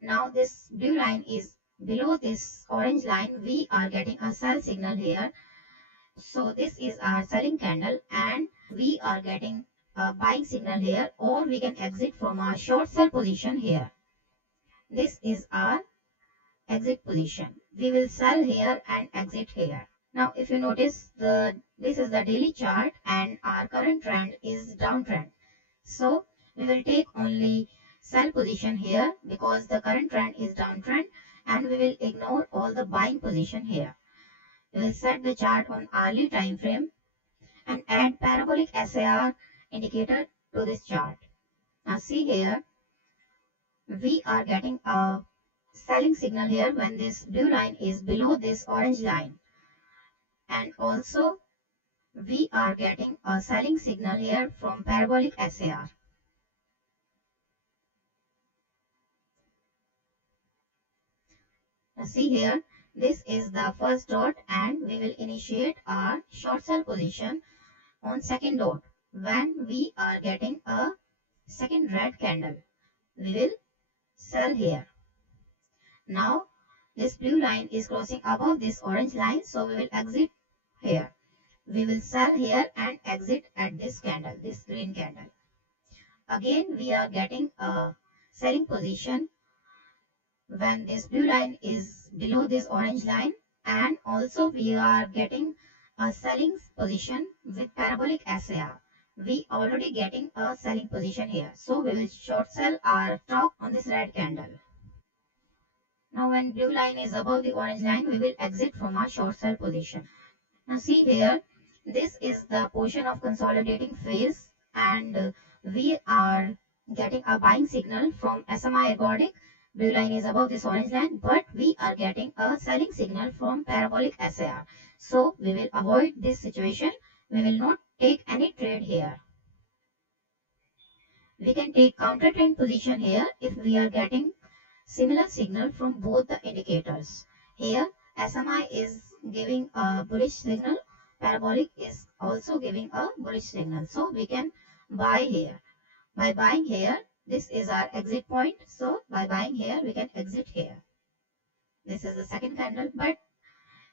Now this blue line is below this orange line. We are getting a sell signal here. So this is our selling candle and we are getting a buying signal here, or we can exit from our short sell position here. This is our exit position. We will sell here and exit here. Now if you notice, this is the daily chart and our current trend is downtrend. So we will take only sell position here because the current trend is downtrend, and we will ignore all the buying position here. We will set the chart on hourly time frame and add parabolic SAR indicator to this chart. Now see here, we are getting a selling signal here when this blue line is below this orange line, and also we are getting a selling signal here from parabolic SAR. Now see here, this is the first dot and we will initiate our short sell position on second dot. When we are getting a second red candle, we will sell here. Now this blue line is crossing above this orange line, so we will exit here. We will sell here and exit at this candle, this green candle. Again, we are getting a selling position when this blue line is below this orange line, and also we are getting a selling position with parabolic SAR. We already getting a selling position here, so we will short sell our stock on this red candle. Now when blue line is above the orange line, we will exit from our short sell position. Now see here, this is the portion of consolidating phase, and we are getting a buying signal from SMI ergodic. Blue line is above this orange line, but we are getting a selling signal from parabolic SAR. So we will avoid this situation. We will not take any trade here. We can take counter trend position here if we are getting similar signal from both the indicators. Here SMI is giving a bullish signal, parabolic is also giving a bullish signal, so we can buy here. By buying here, this is our exit point, so by buying here we can exit here. This is the second candle, but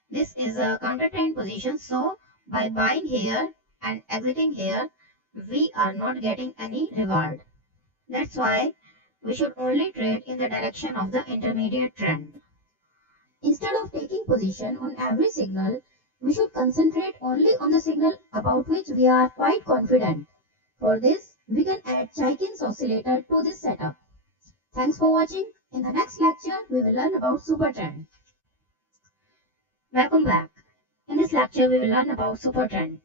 this is a counter trend position, so by buying here and exiting here, we are not getting any reward. That's why we should only trade in the direction of the intermediate trend. Instead of taking position on every signal, we should concentrate only on the signal about which we are quite confident. For this, we can add Chaikin's oscillator to this setup. Thanks for watching. In the next lecture, we will learn about super trend. Welcome back. In this lecture, we will learn about super trend.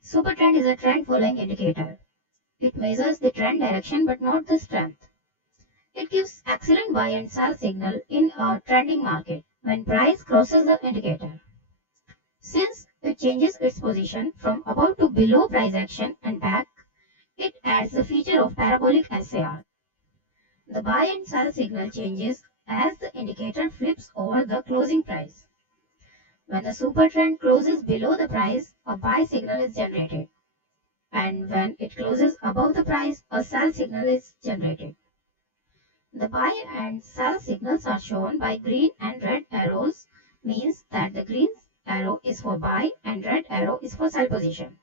Super trend is a trend following indicator. It measures the trend direction but not the strength. It gives excellent buy and sell signal in a trending market when price crosses the indicator. Since it changes its position from above to below price action and back, it adds the feature of parabolic SAR. The buy and sell signal changes as the indicator flips over the closing price. When the super trend closes below the price, a buy signal is generated. And when it closes above the price, a sell signal is generated. The buy and sell signals are shown by green and red arrows, means that the green arrow is for buy and red arrow is for sell position.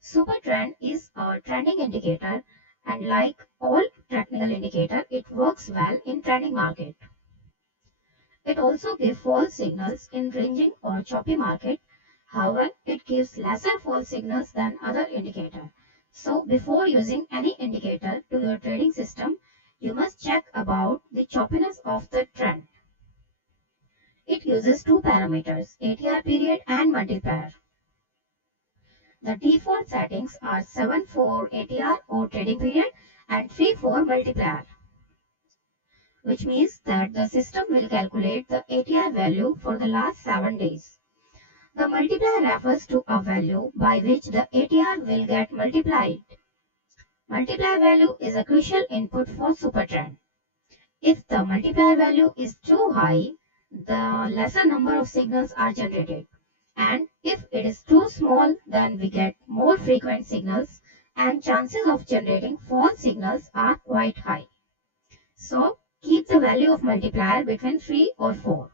Super trend is a trending indicator, and like all technical indicator, it works well in trending market. It also gives false signals in ranging or choppy market. However, it gives lesser false signals than other indicator. So before using any indicator to your trading system, you must check about the choppiness of the trend. It uses two parameters, ATR period and multiplier. The default settings are 7 for ATR or trading period and 3 for multiplier, which means that the system will calculate the ATR value for the last 7 days. The multiplier refers to a value by which the ATR will get multiplied. Multiplier value is a crucial input for super trend. If the multiplier value is too high, the lesser number of signals are generated. And if it is too small, then we get more frequent signals and chances of generating false signals are quite high. So keep the value of multiplier between 3 or 4.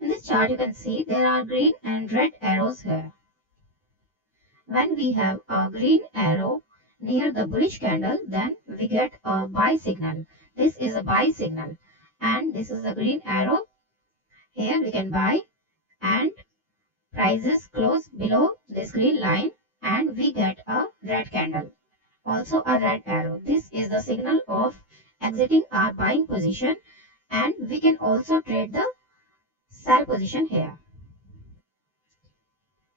In this chart you can see there are green and red arrows here. When we have a green arrow near the bullish candle, then we get a buy signal. This is a buy signal, and this is a green arrow. Here we can buy, and prices close below this green line, and we get a red candle, also a red arrow. This is the signal of exiting our buying position, and we can also trade the sell position here.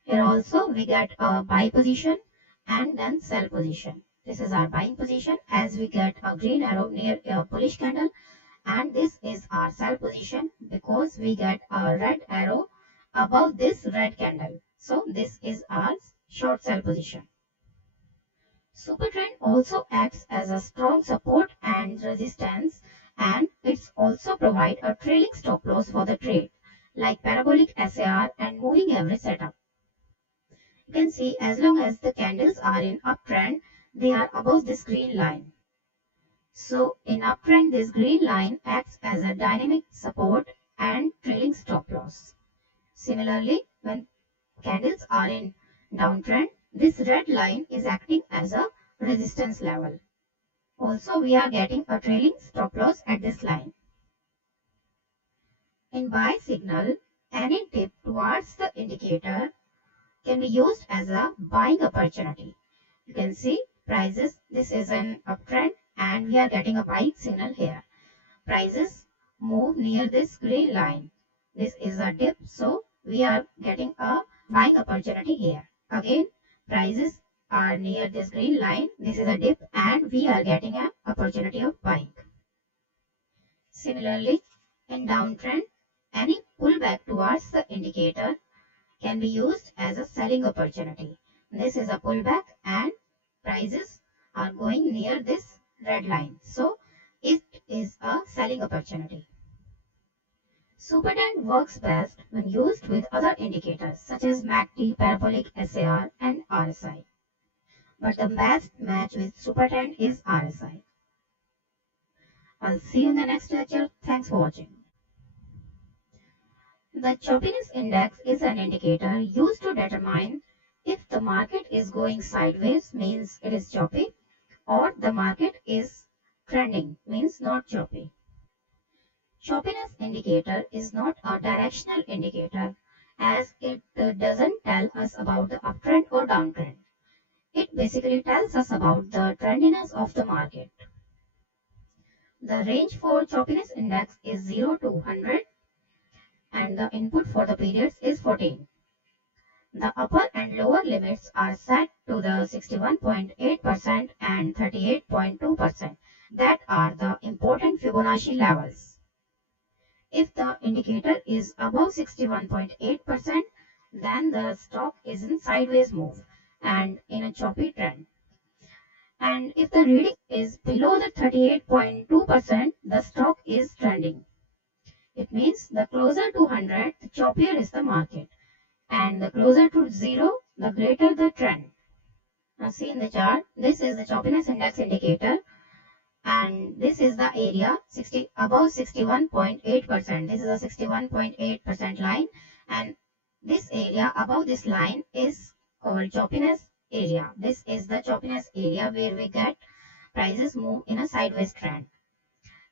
Here also we get a buy position and then sell position. This is our buying position as we get a green arrow near a bullish candle, and this is our sell position because we get a red arrow above this red candle. So this is our short sell position. Super trend also acts as a strong support and resistance, and it's also provide a trailing stop loss for the trade like parabolic SAR and moving average setup. You can see as long as the candles are in uptrend, they are above this green line. So in uptrend, this green line acts as a dynamic support and trailing stop loss. Similarly, when candles are in downtrend, this red line is acting as a resistance level. Also, we are getting a trailing stop loss at this line. In buy signal, any tip towards the indicator can be used as a buying opportunity. You can see prices, this is an uptrend and we are getting a buying signal here. Prices move near this green line. This is a dip, so we are getting a buying opportunity here. Again, prices are near this green line. This is a dip and we are getting an opportunity of buying. Similarly, in downtrend, any pullback towards the indicator can be used as a selling opportunity. This is a pullback and prices are going near this red line. So it is a selling opportunity. Super trend works best when used with other indicators such as MACD, Parabolic SAR and RSI. But the best match with super trend is RSI. I'll see you in the next lecture. Thanks for watching. The choppiness index is an indicator used to determine if the market is going sideways, means it is choppy, or the market is trending, means not choppy. Choppiness indicator is not a directional indicator as it doesn't tell us about the uptrend or downtrend. It basically tells us about the trendiness of the market. The range for choppiness index is 0 to 100 and the input for the periods is 14. The upper and lower limits are set to the 61.8% and 38.2%. That are the important Fibonacci levels. If the indicator is above 61.8%, then the stock is in sideways move and in a choppy trend. And if the reading is below the 38.2%, the stock is trending. It means the closer to 100, the choppier is the market. And the closer to 0, the greater the trend. Now see in the chart, this is the choppiness index indicator. And this is the area above 61.8%. This is a 61.8% line. And this area above this line is called choppiness area. This is the choppiness area where we get prices move in a sideways trend.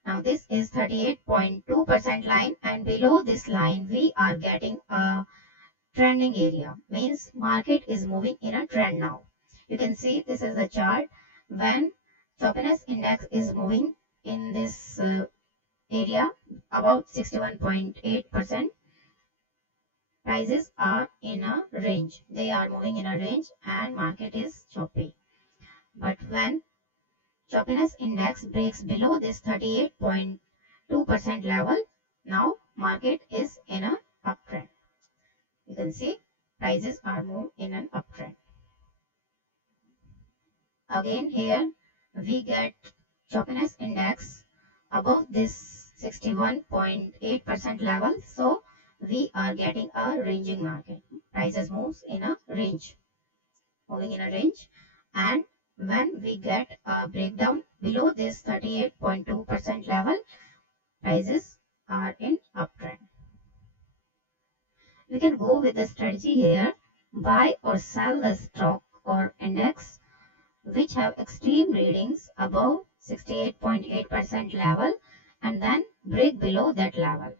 Now this is 38.2% line and below this line we are getting a trending area, means market is moving in a trend now. You can see this is the chart when choppiness index is moving in this area about 61.8%. Prices are in a range. They are moving in a range and market is choppy. But when choppiness index breaks below this 38.2% level, now market is in a uptrend. You can see prices are moving in an uptrend. Again here we get choppiness index above this 61.8% level. So we are getting a ranging market. Prices moves in a range, moving in a range. And when we get a breakdown below this 38.2% level, prices are in uptrend. We can go with the strategy here, buy or sell the stock or index which have extreme readings above 68.8% level and then break below that level.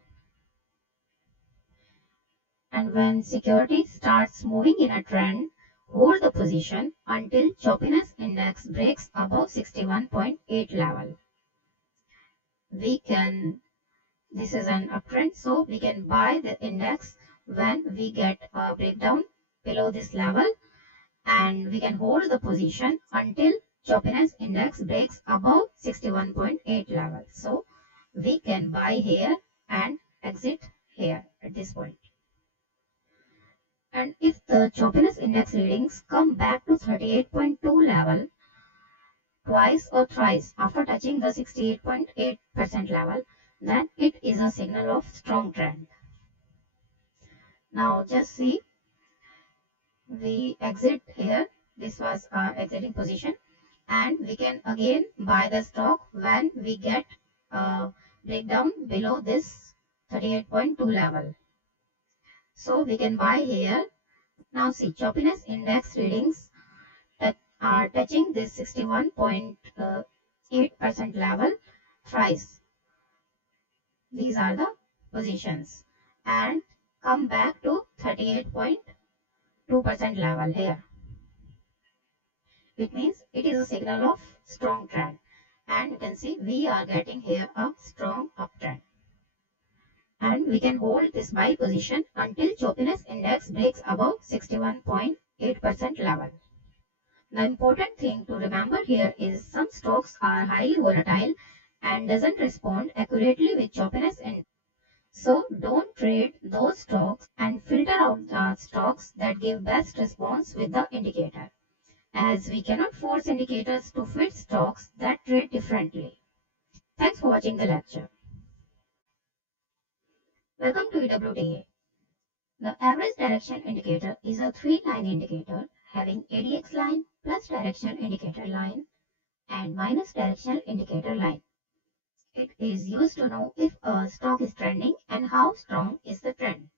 And when security starts moving in a trend, hold the position until choppiness index breaks above 61.8 level. This is an uptrend, so we can buy the index when we get a breakdown below this level, and we can hold the position until choppiness index breaks above 61.8 level. So we can buy here and exit here at this point. And if the choppiness index readings come back to 38.2 level twice or thrice after touching the 68.8% level, then it is a signal of strong trend. Now just see, we exit here. This was our exiting position, and we can again buy the stock when we get a breakdown below this 38.2 level. So we can buy here. Now see, choppiness index readings that are touching this 61.8% level price. These are the positions, and come back to 38.2% level here. It means it is a signal of strong trend, and you can see we are getting here a strong uptrend, and we can hold this buy position until choppiness index breaks above 61.8% level. The important thing to remember here is some stocks are highly volatile and doesn't respond accurately with choppiness index. So don't trade those stocks and filter out the stocks that give best response with the indicator, as we cannot force indicators to fit stocks that trade differently. Thanks for watching the lecture. Welcome to EWTA. The average direction indicator is a three-line indicator having ADX line plus direction indicator line and minus directional indicator line. It is used to know if a stock is trending and how strong is the trend.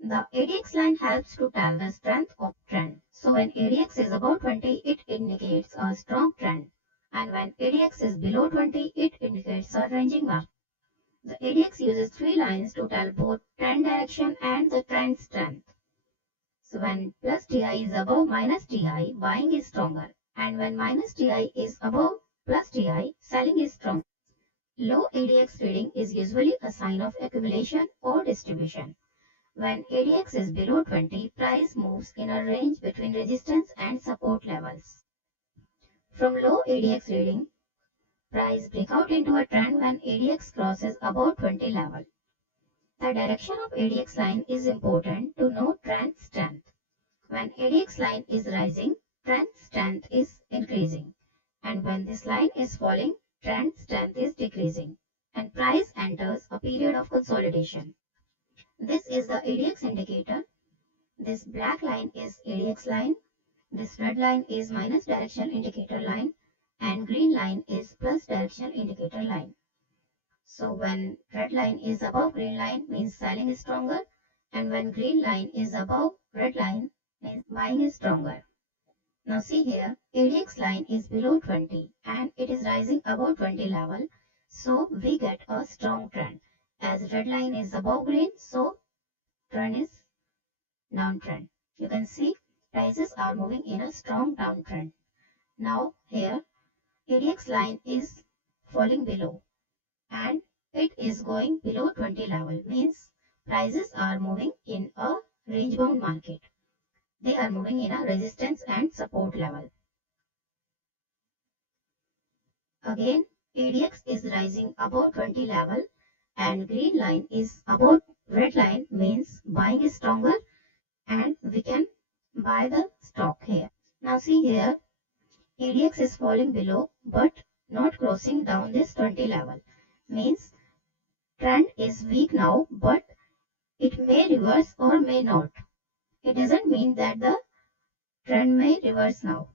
The ADX line helps to tell the strength of trend. So when ADX is above 20, it indicates a strong trend. And when ADX is below 20, it indicates a ranging market. The ADX uses three lines to tell both trend direction and the trend strength. So when plus TI is above minus TI, buying is stronger. And when minus TI is above plus TI, selling is strong. Low ADX reading is usually a sign of accumulation or distribution. When ADX is below 20, price moves in a range between resistance and support levels. From low ADX reading, price break out into a trend when ADX crosses above 20 level. The direction of ADX line is important to know trend strength. When ADX line is rising, trend strength is increasing. And when this line is falling, trend strength is decreasing. And price enters a period of consolidation. This is the ADX indicator. This black line is ADX line. This red line is minus directional indicator line. And green line is plus directional indicator line. So when red line is above green line means selling is stronger. And when green line is above red line means buying is stronger. Now see here, ADX line is below 20 and it is rising above 20 level. So we get a strong trend. As red line is above green, so trend is downtrend. You can see prices are moving in a strong downtrend. Now here ADX line is falling below and it is going below 20 level, means prices are moving in a range bound market. They are moving in a resistance and support level. Again ADX is rising above 20 level and green line is above red line, means buying is stronger and we can buy the stock here. Now see here, ADX is falling below but not crossing down this 20 level, means trend is weak now but it may reverse or may not. It doesn't mean that the trend may reverse now.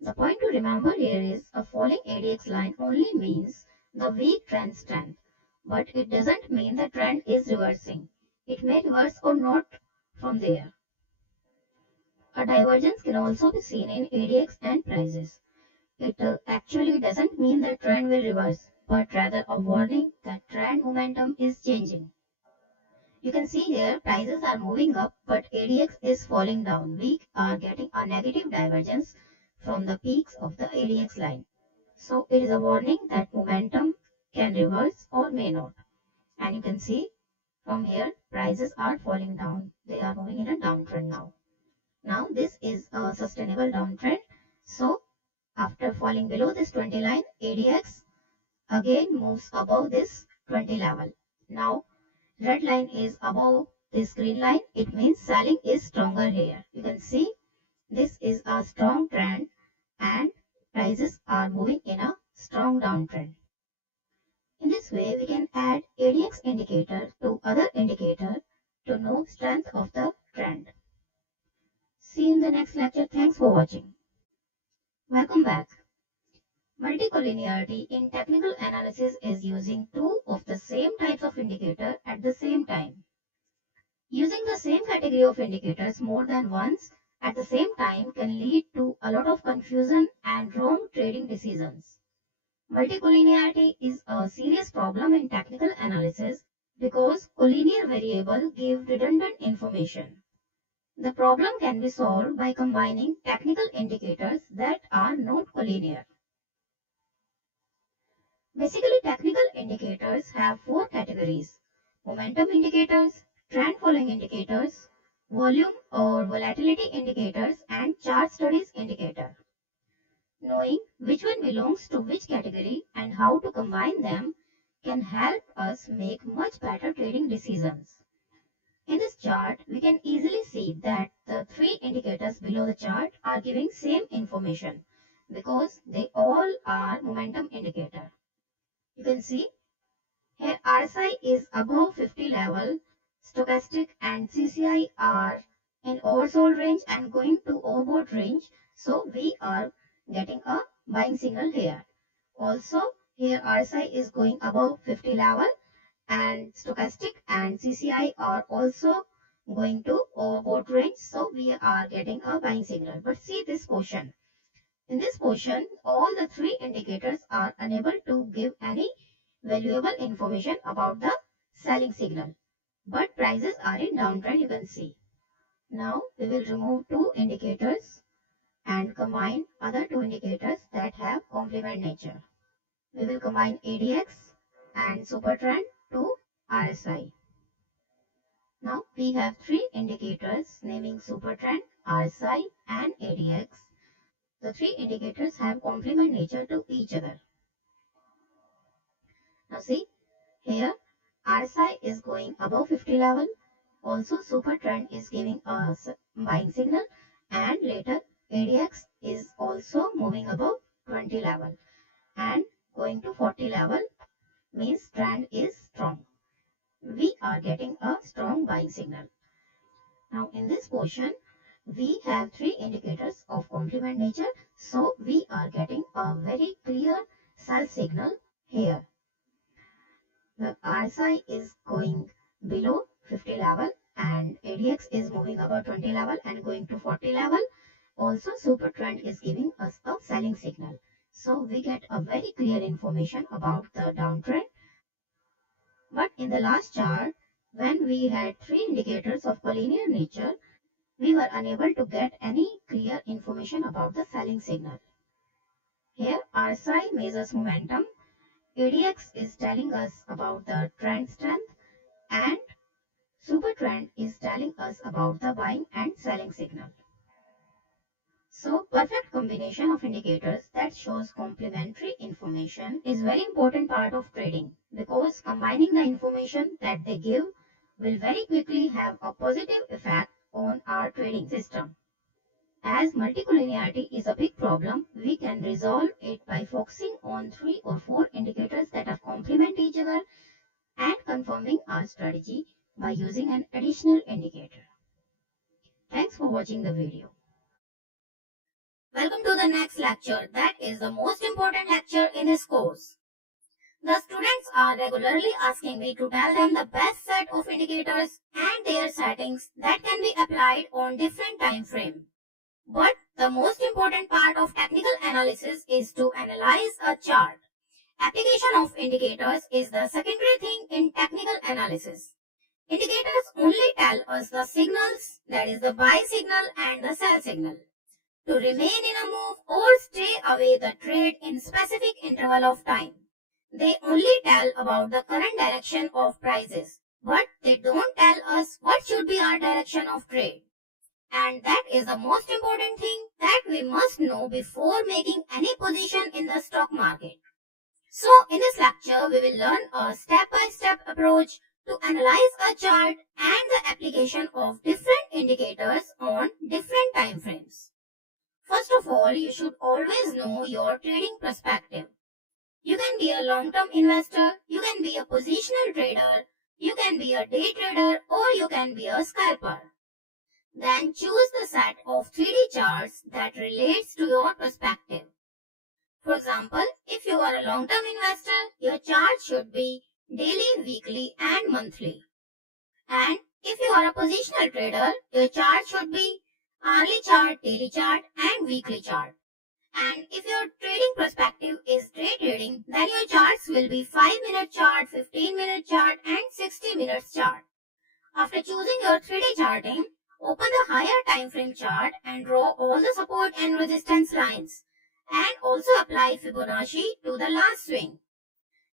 The point to remember here is a falling ADX line only means the weak trend strength, but it doesn't mean the trend is reversing. It may reverse or not from there. A divergence can also be seen in ADX and prices. It actually doesn't mean the trend will reverse, but rather a warning that trend momentum is changing. You can see here prices are moving up, but ADX is falling down. We are getting a negative divergence from the peaks of the ADX line. So it is a warning that momentum can reverse or may not. And you can see from here prices are falling down. They are moving in a downtrend now. Now this is a sustainable downtrend. So after falling below this 20 line, ADX again moves above this 20 level. Now red line is above this green line. It means selling is stronger here. You can see this is a strong trend and prices are moving in a strong downtrend. In this way, we can add ADX indicator to other indicator to know strength of the trend. See you in the next lecture. Thanks for watching. Welcome back. Multicollinearity in technical analysis is using two of the same types of indicator at the same time. Using the same category of indicators more than once at the same time can lead to a lot of confusion and wrong trading decisions. Multicollinearity is a serious problem in technical analysis because collinear variables give redundant information. The problem can be solved by combining technical indicators that are not collinear. Basically, technical indicators have four categories: momentum indicators, trend following indicators, volume or volatility indicators, and chart studies indicator. Knowing which one belongs to which category and how to combine them can help us make much better trading decisions. In this chart, we can easily see that the three indicators below the chart are giving same information because they all are momentum indicator. You can see here RSI is above 50 level, stochastic and CCI are in oversold range and going to overbought range. So we are getting a buying signal here. Also here RSI is going above 50 level and stochastic and CCI are also going to overbought range. So we are getting a buying signal. But see this portion. In this portion, all the three indicators are unable to give any valuable information about the selling signal. But prices are in downtrend, you can see. Now we will remove two indicators and combine other two indicators that have complement nature. We will combine ADX and Supertrend to RSI. Now we have three indicators naming Supertrend, RSI and ADX. The three indicators have complement nature to each other. Now see, here RSI is going above 50 level. Also Supertrend is giving us buying signal, and later ADX is also moving above 20 level and going to 40 level means trend is strong. We are getting a strong buying signal. Now in this portion, we have three indicators of complement nature. So we are getting a very clear sell signal here. The RSI is going below 50 level and ADX is moving above 20 level and going to 40 level. Also Supertrend is giving us a selling signal. So we get a very clear information about the downtrend. But in the last chart, when we had three indicators of collinear nature, we were unable to get any clear information about the selling signal. Here RSI measures momentum, ADX is telling us about the trend strength, and Supertrend is telling us about the buying and selling signal. So perfect combination of indicators that shows complementary information is very important part of trading because combining the information that they give will very quickly have a positive effect on our trading system. As multicollinearity is a big problem, we can resolve it by focusing on 3 or 4 indicators that are complement each other and confirming our strategy by using an additional indicator. Thanks for watching the video. Welcome to the next lecture, that is the most important lecture in this course. The students are regularly asking me to tell them the best set of indicators and their settings that can be applied on different time frame. But the most important part of technical analysis is to analyze a chart. Application of indicators is the secondary thing in technical analysis. Indicators only tell us the signals, that is the buy signal and the sell signal, to remain in a move or stay away the trade in specific interval of time. They only tell about the current direction of prices, but they don't tell us what should be our direction of trade. And that is the most important thing that we must know before making any position in the stock market. So in this lecture, we will learn a step-by-step approach to analyze a chart and the application of different indicators on different time frames. First of all, you should always know your trading perspective. You can be a long-term investor, you can be a positional trader, you can be a day trader, or you can be a scalper. Then choose the set of 3D charts that relates to your perspective. For example, if you are a long-term investor, your chart should be daily, weekly and monthly. And if you are a positional trader, your chart should be hourly chart, daily chart and weekly chart. And if your trading perspective is day trading, then your charts will be 5-minute chart, 15-minute chart and 60 minutes chart. After choosing your 3D charting, open the higher time frame chart and draw all the support and resistance lines. And also apply Fibonacci to the last swing.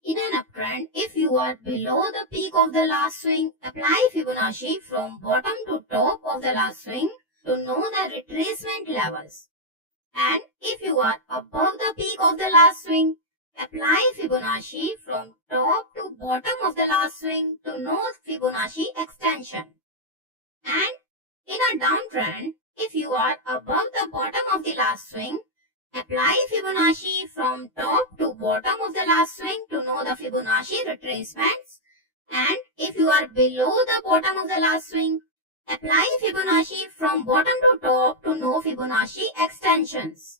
In an uptrend, if you are below the peak of the last swing, apply Fibonacci from bottom to top of the last swing to know the retracement levels. And if you are above the peak of the last swing, apply Fibonacci from top to bottom of the last swing to know Fibonacci extension. And in a downtrend, if you are above the bottom of the last swing, apply Fibonacci from top to bottom of the last swing to know the Fibonacci retracements. And if you are below the bottom of the last swing, apply Fibonacci from bottom to top to know Fibonacci extensions.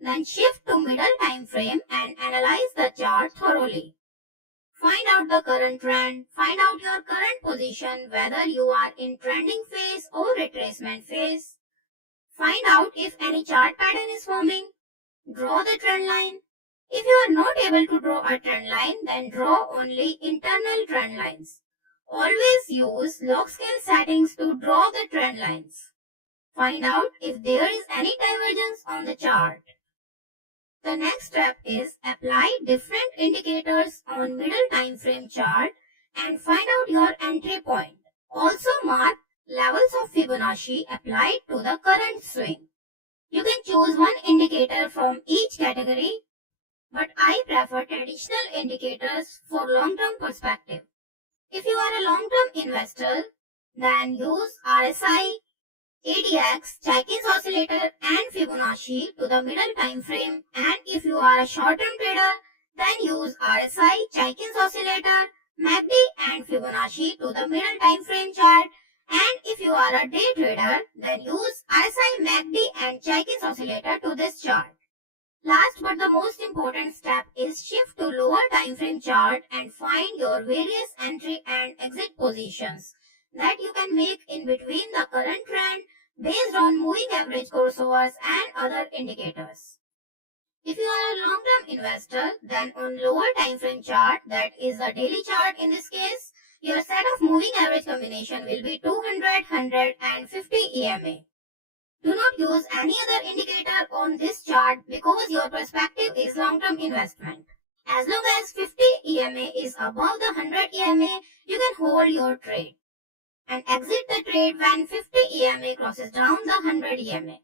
Then shift to middle time frame and analyze the chart thoroughly. Find out the current trend, find out your current position, whether you are in trending phase or retracement phase. Find out if any chart pattern is forming. Draw the trend line. If you are not able to draw a trend line, then draw only internal trend lines. Always use log scale settings to draw the trend lines. Find out if there is any divergence on the chart. The next step is apply different indicators on middle time frame chart and find out your entry point. Also mark levels of Fibonacci applied to the current swing. You can choose one indicator from each category, but I prefer traditional indicators for long-term perspective. If you are a long-term investor, then use RSI, ADX, Chaikin's oscillator and Fibonacci to the middle time frame. And if you are a short-term trader, then use RSI, Chaikin's oscillator, MACD and Fibonacci to the middle time frame chart. And if you are a day trader, then use RSI, MACD and Chaikin's oscillator to this chart. Last but the most important step is shift to lower time frame chart and find your various entry and exit positions that you can make in between the current trend based on moving average crossovers and other indicators. If you are a long-term investor, then on lower time frame chart, that is the daily chart in this case, your set of moving average combination will be 200, 100 and 50 EMA. Do not use any other indicator on this chart because your perspective is long-term investment. As long as 50 EMA is above the 100 EMA, you can hold your trade and exit the trade when 50 EMA crosses down the 100 EMA.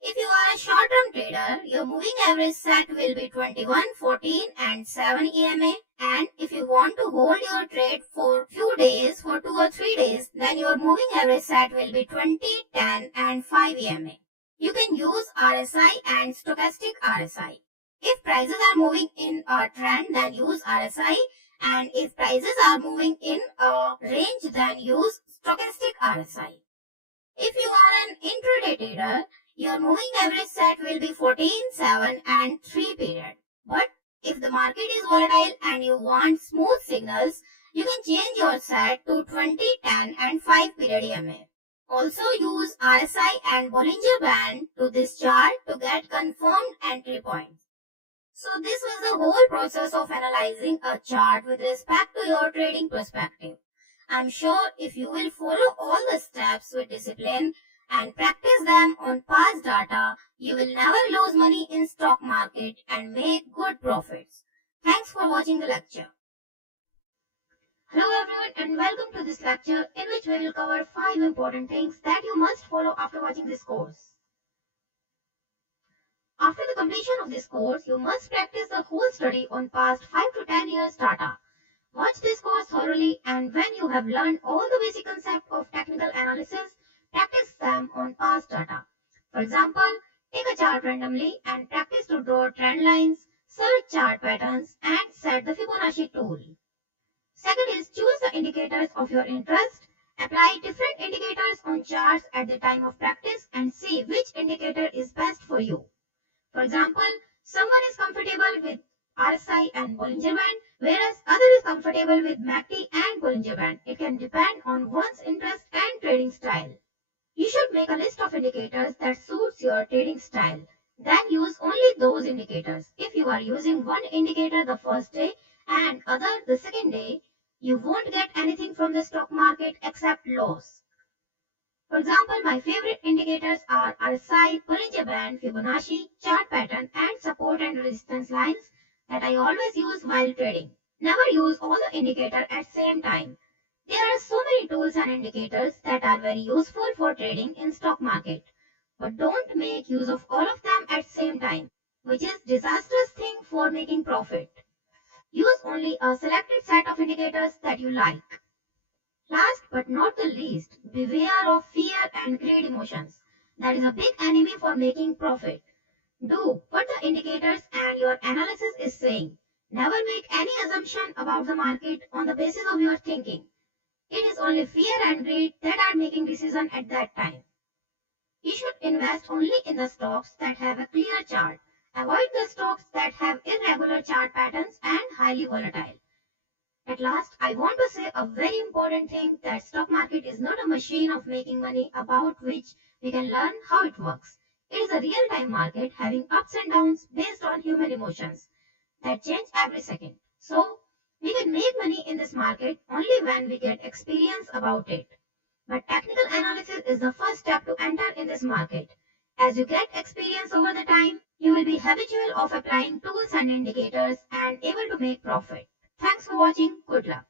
If you are a short-term trader, your moving average set will be 21, 14 and 7 EMA. And if you want to hold your trade for few days, for 2 or 3 days, then your moving average set will be 20, 10 and 5 EMA. You can use RSI and stochastic RSI. If prices are moving in a trend, then use RSI. And if prices are moving in a range, then use stochastic RSI. If you are an intraday trader, your moving average set will be 14, 7 and 3 period. But if the market is volatile and you want smooth signals, you can change your set to 20, 10 and 5 period EMA. Also use RSI and Bollinger Band to this chart to get confirmed entry points. So this was the whole process of analyzing a chart with respect to your trading perspective. I'm sure if you will follow all the steps with discipline and practice them on past data, you will never lose money in stock market and make good profits. Thanks for watching the lecture. Hello everyone and welcome to this lecture in which we will cover 5 important things that you must follow after watching this course. After the completion of this course, you must practice the whole study on past 5 to 10 years data. Watch this course thoroughly and when you have learned all the basic concepts of technical analysis, practice them on past data. For example, take a chart randomly and practice to draw trend lines, search chart patterns and set the Fibonacci tool. Second is choose the indicators of your interest Apply different indicators on charts at the time of practice and see which indicator is best for you. For example, someone is comfortable with RSI and Bollinger Band, whereas other is comfortable with MACD and Bollinger Band. It can depend on one's interest and trading style. You should make a list of indicators that suits your trading style. Then use only those indicators. If you are using one indicator the first day and other the second day, you won't get anything from the stock market except loss. For example, my favorite indicators are RSI, Bollinger Band, Fibonacci, chart pattern, and support and resistance lines that I always use while trading. Never use all the indicators at same time. There are so many tools and indicators that are very useful for trading in stock market. But don't make use of all of them at same time, which is disastrous thing for making profit. Use only a selected set of indicators that you like. Last but not the least, beware of fear and greed emotions. That is a big enemy for making profit. Do what the indicators and your analysis is saying. Never make any assumption about the market on the basis of your thinking. It is only fear and greed that are making decision at that time. You should invest only in the stocks that have a clear chart. Avoid the stocks that have irregular chart patterns and highly volatile. At last, I want to say a very important thing, that stock market is not a machine of making money about which we can learn how it works. It is a real-time market having ups and downs based on human emotions that change every second. So, we can make money in this market only when we get experience about it. But technical analysis is the first step to enter in this market. As you get experience over the time, you will be habitual of applying tools and indicators and able to make profit. Thanks for watching. Good luck.